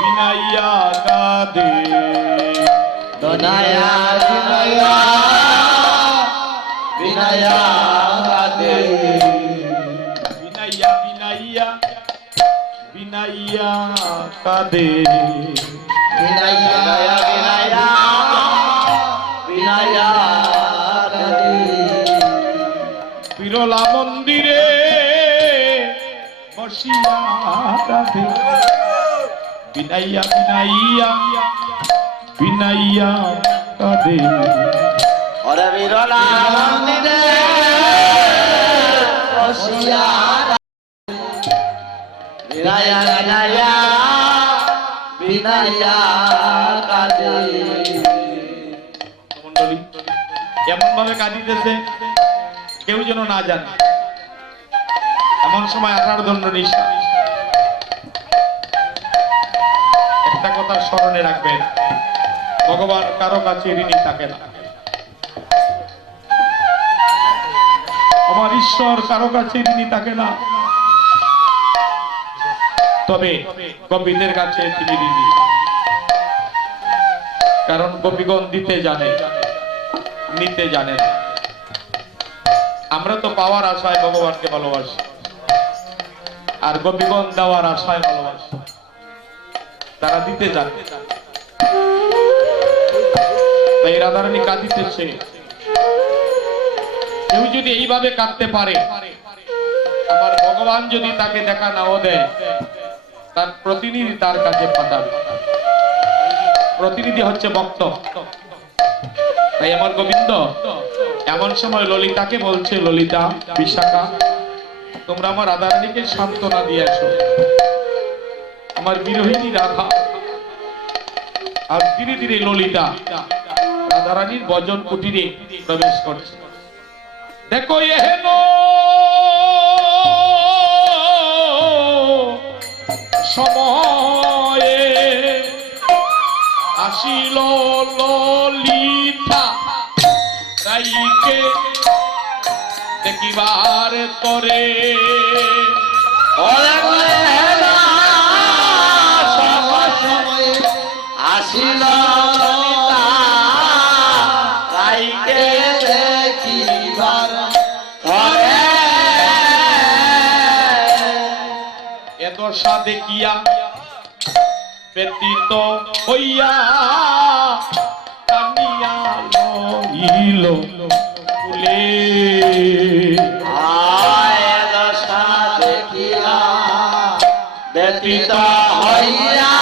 বিনাইয়া কাঁদে দনায়া বিনায়া বিনায়া কাঁদে বিনাইয়া বিনাইয়া বিনাইয়া কাঁদে বিনায়া বিনায়া বিনায়া কাঁদে। বিরলা মন্দিরে বসিয়া কাঁদে বিনাইয়া বিনাইয়া বিনাইয়া কাঁদে ওরে বিরলা মন্দিরে বসিয়া বিনায়া বিনায়া বিনায়া কাঁদে। মন্ডলী এমন ভাবে কাঁদিতেছে কেউ যেন না জানে। এমন সময় 18 দণ্ড নিঃশ্বাস। একটা কথা স্মরণে রাখবেন, ভগবান কারো কাছে ঋণী থাকে না। আমার ঈশ্বর কারো কাছে ঋণী থাকে না, তবে গোপীদের কাছে তিনি ঋণী। কারণ গোপীগণ দিতে জানে, নিতে জানে না। আমরা তো পাওয়ার আশায় ভগবানকে ভালোবাসি, আর গোপীগণ দেওয়ার আশায় ভালোবাসি। তারা দিতে জানে। তাই রাধারানী কাঁদিতেছে। কেউ যদি এইভাবে কাঁদতে পারে, আমার ভগবান যদি তাকে দেখা নাও দেয়, তার প্রতিনিধি তার কাছে পাঠাবে। প্রতিনিধি হচ্ছে ভক্ত। তাই আমার গোবিন্দ এমন সময় ললিতাকে বলছে, ললিতা বিশাখা তোমরা আমার রাধারানীকে সান্ত্বনা দিয়ে আসো। আমার বিরোহিনী রাধা। আর ধীরে ধীরে ললিতা রাধারানীর ভজন কুটিরে প্রবেশ করছে। দেখো এহেন সময়ে আসিল ললিতা রাইকে দেখিবার করে। ওরে হেলা সময়ে আসিল ললিতা রাইকে দেখিবার ঘরে। এ দশা দেখিয়া ব্যতীত হইয়া কানিয়া লইল ফুলে। আয় দশা দেখিয়া ব্যতীত হইয়া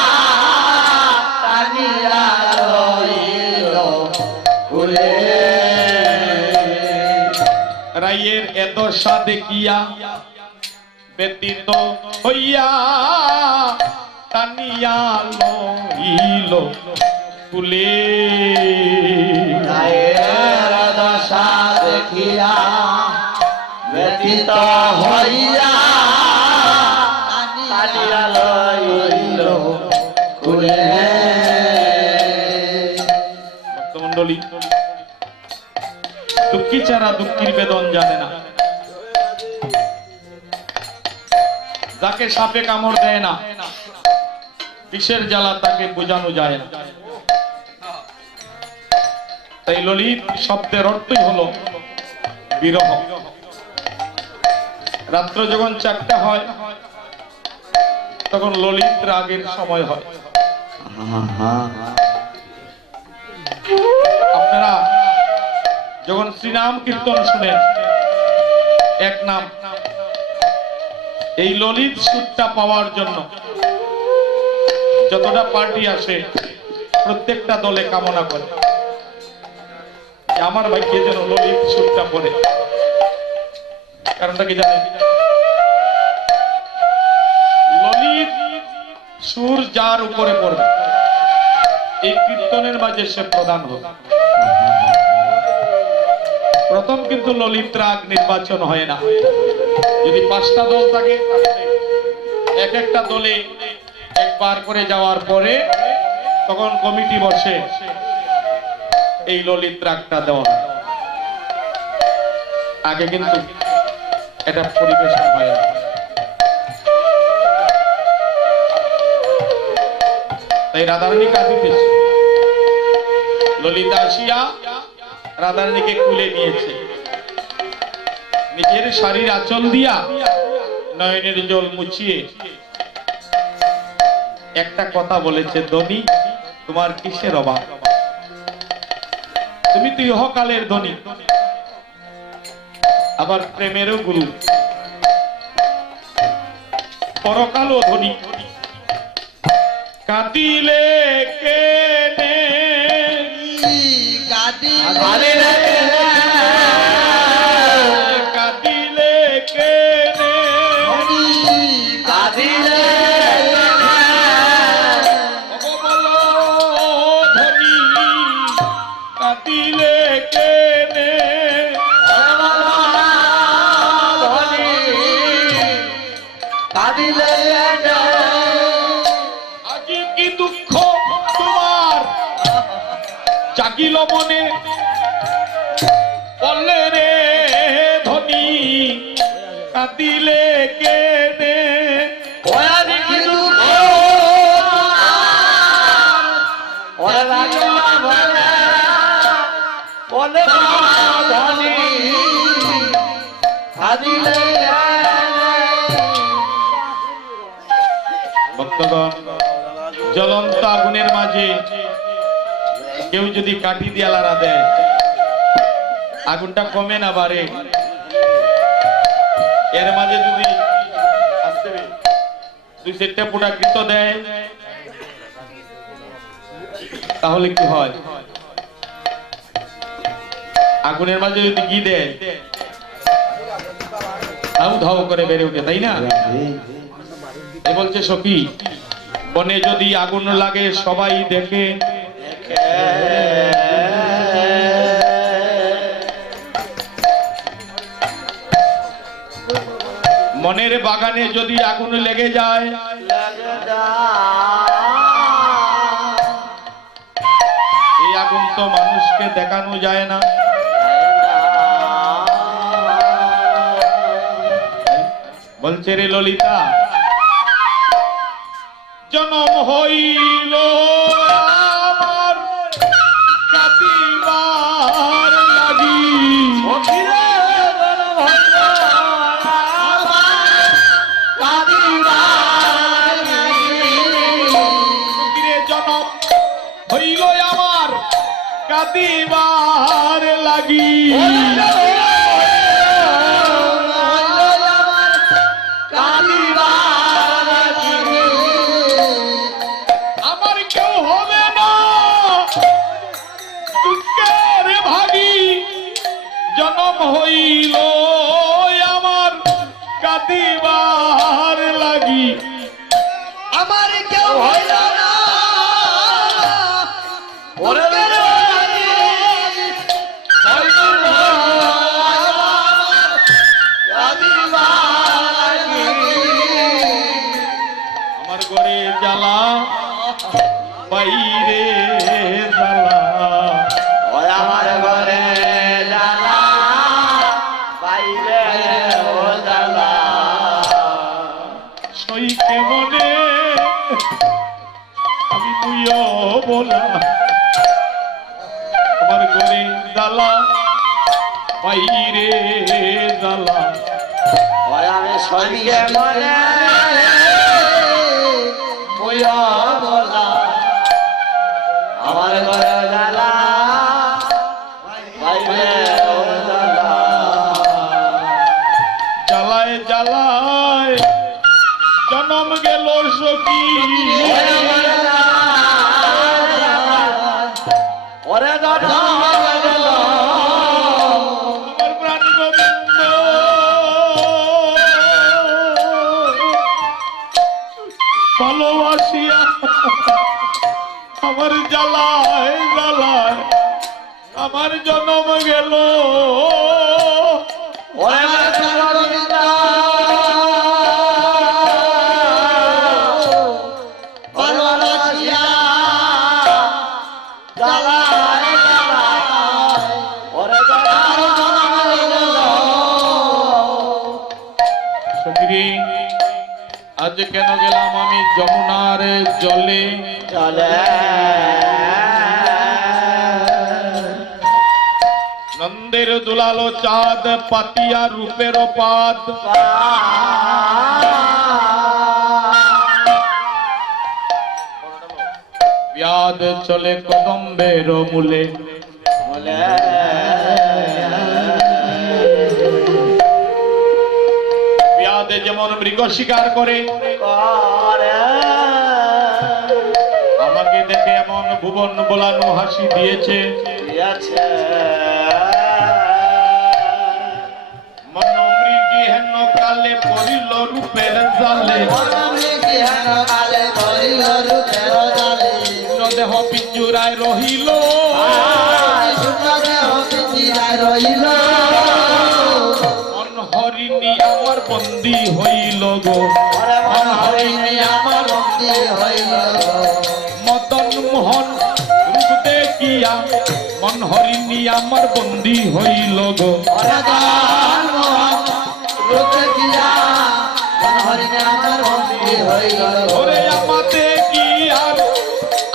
টানিয়া লইল গায়ের এ দশা দেখিয়া ব্যতীত হইয়া টানিয়া লইল কুলে গায়ের দশা দেখিয়া ব্যতীত হইয়া টানিয়া লইল কুলে। ভক্তমণ্ডলী, দুঃখী ছাড়া দুঃখীর বেদন জানে না, যাকে সাপে কামড় দেয় না বিষের জ্বালা তাকে বোঝানো যায় না। তাই ললিত শব্দের অর্থই হলো বিরহ। রাত্র যখন 4টা হয় তখন ললিত রাগের সময় হয়। আপনারা যখন শ্রীনাম কীর্তন শুনেন এক নাম, এই ললিত সুরটা পাওয়ার জন্য যতটা পার্টি আসে প্রত্যেকটা দলে কামনা করে যে আমার ভাগ্যে যেন ললিত সুরটা পড়ে। কারণটা কি জানেন? ললিত সুর যার উপরে পড়বে এই কীর্তনের মাঝে সে প্রধান হবে। প্রথম কিন্তু ললিত রাগ নির্বাচন হয় না। যদি 5টা দল থাকে এক একটা দলে একবার করে যাওয়ার পরে তখন কমিটি বসে এই ললিত রাগটা দেওয়া হয়। আগে কিন্তু এটা পরিবেশন হয় না। তাই রাধারানী কাঁদিতেছে, ললিতা আসিয়া রাধারানীকে কুলে নিয়েছে, নিজের শাড়ির আঁচল দিয়া নয়নের জল মুছিয়ে একটা কথা বলেছে, ধনী তোমার কিসের অভাব? তুমি তো ইহকালের ধনী, আবার প্রেমেরও গুরু, পরকালও ধনী। কাঁদিলে কেনে কাঁদিলে কেনে কাঁদিলে বলো ধনী কাঁদিলে কেনে কাঁদিলে আজি কি দুঃখ তোমার জাগিল মনে, বললে রে ধনী কাঁদিলে কেনে ভক্তগণ, জ্বলন্ত আগুনের মাঝে কেউ যদি কাঠি দিয়ে লাড়া দেয় আগুনটা কমে না বাড়ে। এর মাঝে যদি 2-4টা পোড়াকৃত দেয় তাহলে কি হয়? আগুনের মাঝে যদি ঘি দেয় ধাউ ধাউ করে বেড়ে উঠে, তাই না? এ বলছে সখী, বনে যদি আগুন লাগে সবাই দেখে, মনের বাগানে যদি আগুন লেগে যায় এই আগুন তো মানুষকে দেখানো যায় না। বলছে রে ললিতা, জনম হইল আমার কাঁদিবার লাগি, জনম হইল আমার কাঁদিবার লাগি। আমার কেউ হবে না দুঃখের ভাগী, জনম হইল দিবার লাগি আমার কেউ হইল না ওরে আমার ঘরে জ্বালা বাইরে জ্বালা আমার ঘরে জ্বালা বাইরে ও জ্বালা সই কেমনে আমি তুইও বলা আমার ঘরে জ্বালা বাইরে জ্বালা ওই আমি সঙ্গে মনে বইয়া বলা আমার ঘরে জ্বালা বাইরে ও জ্বালা জ্বালায় জ্বালায় জনম গেল সখী ওরে দাদা আমার প্রাণ গোবিন্দ ভালোবাসিয়া আমার জ্বালায় জ্বালায় আমার জনম গেল ওরে গোবিন্দা ভালোবাসিয়া জ্বালায় জ্বালায় ওরে দাদা সখী আজ কেন গেলাম আমি যমুনার জলে চলে নন্দের দুলালো চাঁদ পাতিয়া রূপের পাত ব্যাদ চলে কদম্বের মূলে বলে ব্যাদে যেমন মৃগ শিকার করে করে আমাকে দেখে এমন ভুবন বোলানো হাসি দিয়েছে দিয়েছে মন মৃগী হেন কালে পড়িল রূপের জালে দেহ পিঞ্জুরায় রহিল মন হরিণী আমার বন্দী হইল গো মদন মোহন রূপ দেখিয়া মন হরিণী আমার বন্দী হইল গো ওরে আমাতে কি আর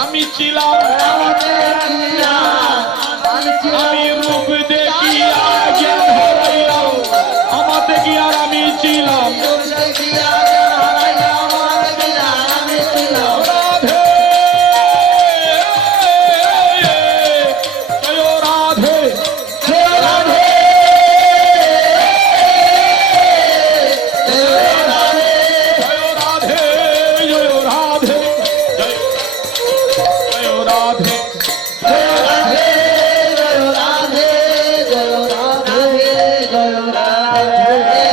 আমি ছিলাম আমি রূপ দেখিয়া জ্ঞান হারাইলাম আমাতে কি আর আমি ছিলাম রাধে জয় রাধে জয় রাধে জয় রাধে জয় রাধে জয় রাধে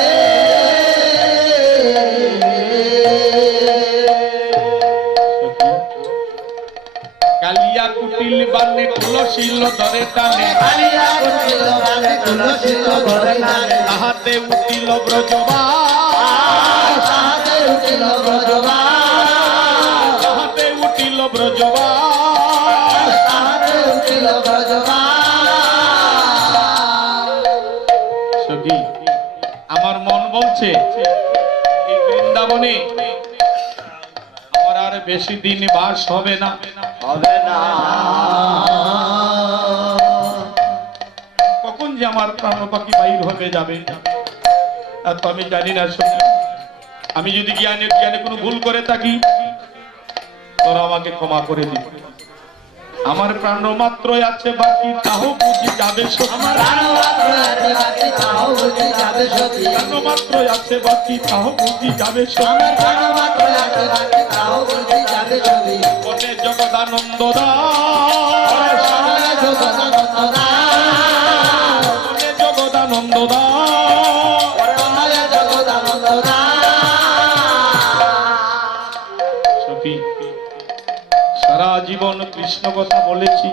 কালিয়া কুটিল বানে তুলসীল ধরে টানে তাহাতে উঠিল ব্রজবা তাহাতে উঠিল ব্রজবা সখী আমার মন বলছে এই বৃন্দাবনে আমার আর বেশি দিন বাস হবে না হবে না কখন যে আমার প্রাণ পাখি বাইর হয়ে যাবে আর তো আমি জানি না সখী আমি যদি জ্ঞানে জ্ঞানে কোনো ভুল করে থাকি তোরা আমাকে ক্ষমা করে দিবে আমার প্রাণ মাত্রই আছে বাকি তাও বুঝি যাবে সখী প্রাণ মাত্রই আছে বাকি তাও বুঝি যাবে সখী বনে জগদানন্দ দাস বনে জগদানন্দ দাস কৃষ্ণ কথা বলেছি।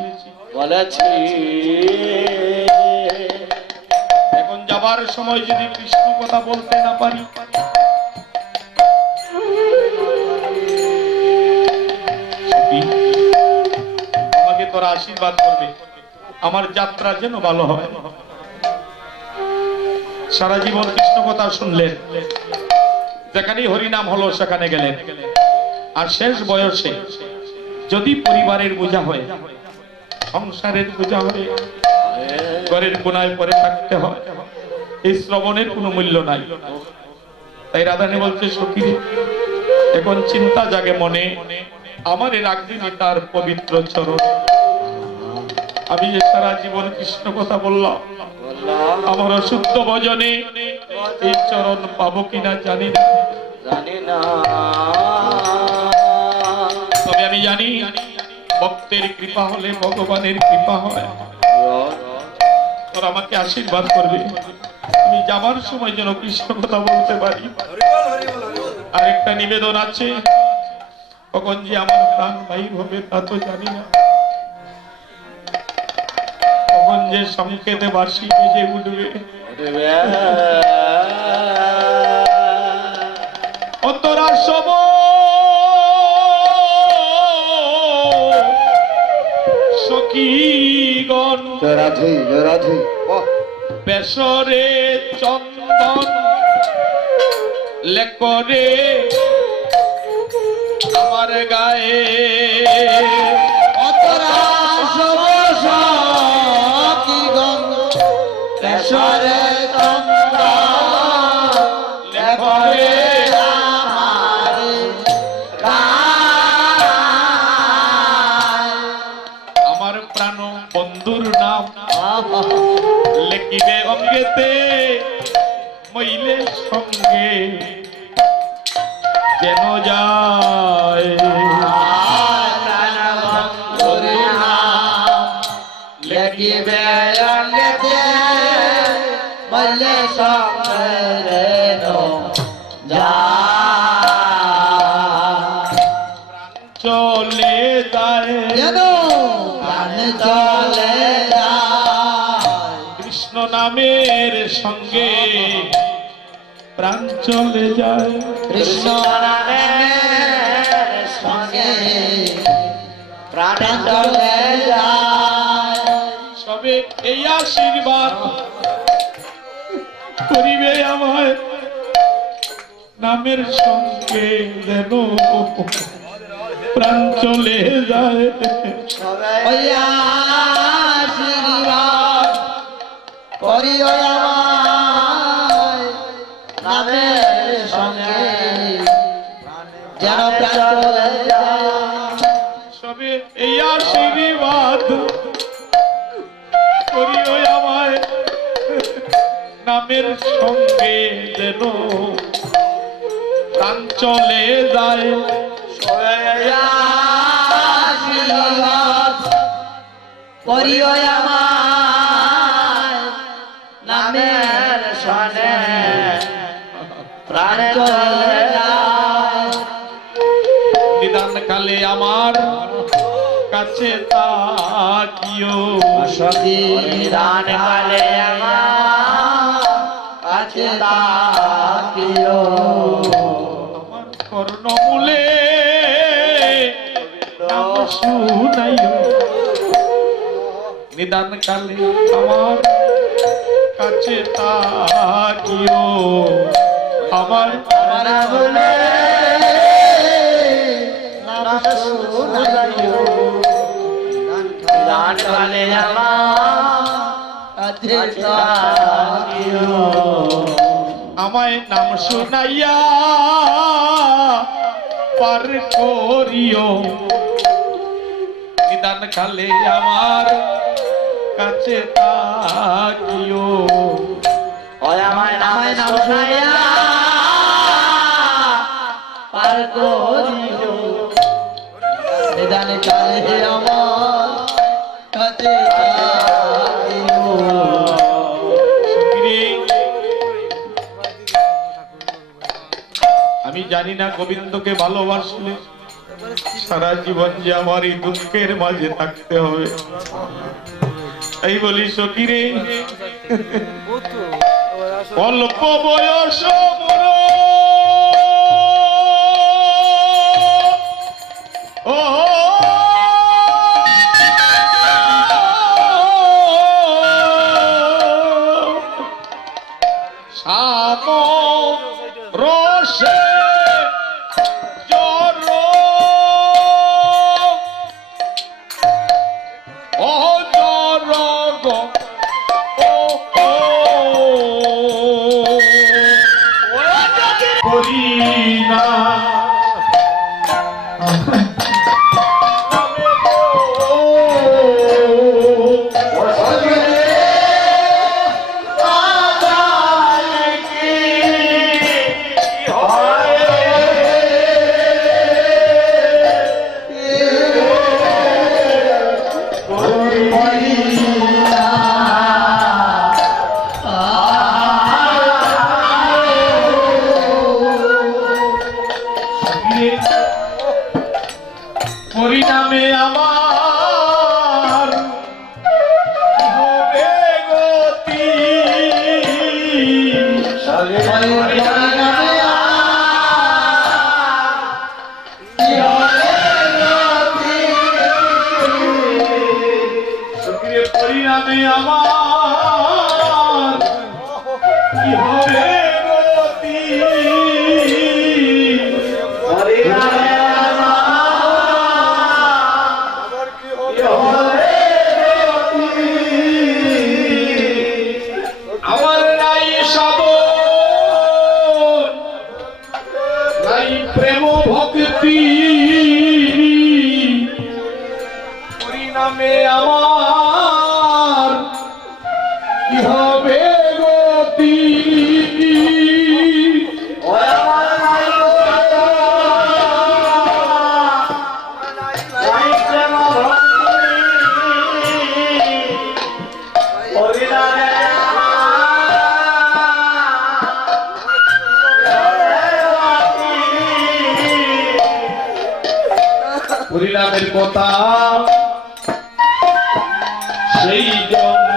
বলেছি এখন যাবার সময় যদি কৃষ্ণ কথা বলতে না পারি, আমাকে তোরা আশীর্বাদ করবে, আমার যাত্রা যেন ভালো হয়। সারা জীবন কৃষ্ণ কথা শুনলেন, যেখানেই হরিনাম হলো সেখানে গেলেন, আর শেষ বয়সে যদি পরিবারের বোঝা হয়, সংসারের বোঝা হয়, ঘরের কোনায় পরে থাকতে হয়, এই শ্রবণের কোনো মূল্য নাই। তাই রাধারানী বলছে, সখী এখন চিন্তা জাগে মনে, আমার রাগদিনী তার পবিত্র চরণ। আমি যে সারা জীবন কৃষ্ণ কথা বললাম, আমার অশুদ্ধ ভজনে এই চরণ পাবো কিনা জানি না। জানি না, তবে আমি জানি ভক্তের কৃপা হলে ভগবানের কৃপা হয়। তোর আমাকে আশীর্বাদ করবে, আমি যাবার সময় যেন কৃষ্ণ কথা বলতে পারি। আরেকটা নিবেদন আছে, কখন যে আমার প্রাণ বাহির হবে তা তো জানি না, কখন যে সংকেতে বাঁশি বেজে উঠবে। অন্তরা সব সখীগণ রাধে রাধে, বেসরে চন্দন লেকরে আমার গায়ে, অতরা সব সখীগণ বেসরে চন্দন লেকরে আমার গায়ে। আমার প্রাণ বন্ধুর নাম লেখিবে অঙ্গেতে, মইলে সঙ্গে যেন যায়। লেখিবে অঙ্গেতে, মইলে সঙ্গে যায়। চলে যায় প্রাণ চলে যায়, কৃষ্ণ নামের সঙ্গে প্রাণ চলে যায়। কৃষ্ণ নামের সঙ্গে প্রাণ চলে যায়। সবে এই আশীর্বাদ করিবে আমায়, নামের সঙ্গে যেন প্রাণ চলে যায়। ওই আশীর্বাদ করিও আমায়, নামের সঙ্গে যেন প্রাণ চলে যায়। সবে এই আশীর্বাদ করিও আমায়, নামের সঙ্গে যেন প্রাণ চলে যায়। আশীর্বাদ করিও আমায়, নামের সনে প্রাণ চলে যায়। নিদান কালে আমার কাছে তাকিও, সখী নিদান কালে আমার কাছে তাকিও। আমার কর্ণমূলে নাম শুনাইও। নিদান কালে আমার কাছে তাকিও, আমার আমার বলে নাম শুনাইও। নিদান কালে আমার কাছে তাকিও। আমায় নাম শুনাইয়া পার করিও। নিদান কালে আমার কাছে তাকিও, ওই আমার নামে নাম শুনাইয়া পার করিও। নিদান কালে আমার কাছে তাকিও। সখীরে, আমি জানি না গোবিন্দকে ভালোবাসলে সারা জীবন যে আমার এই দুঃখের মাঝে থাকতে হবে। এই বলি সখীরে, অল্প বয়স মোর, ও শাম রসে জর ও জর গো করি না পরিণামে আমার হবে গতি। পরিণামে আমার কি হবে গতি। আমার নাই সাধন, নাই প্রেম ভক্তি, পরিণামে আমার কি হবে গতি। পরিণামের কথা সেই জন্য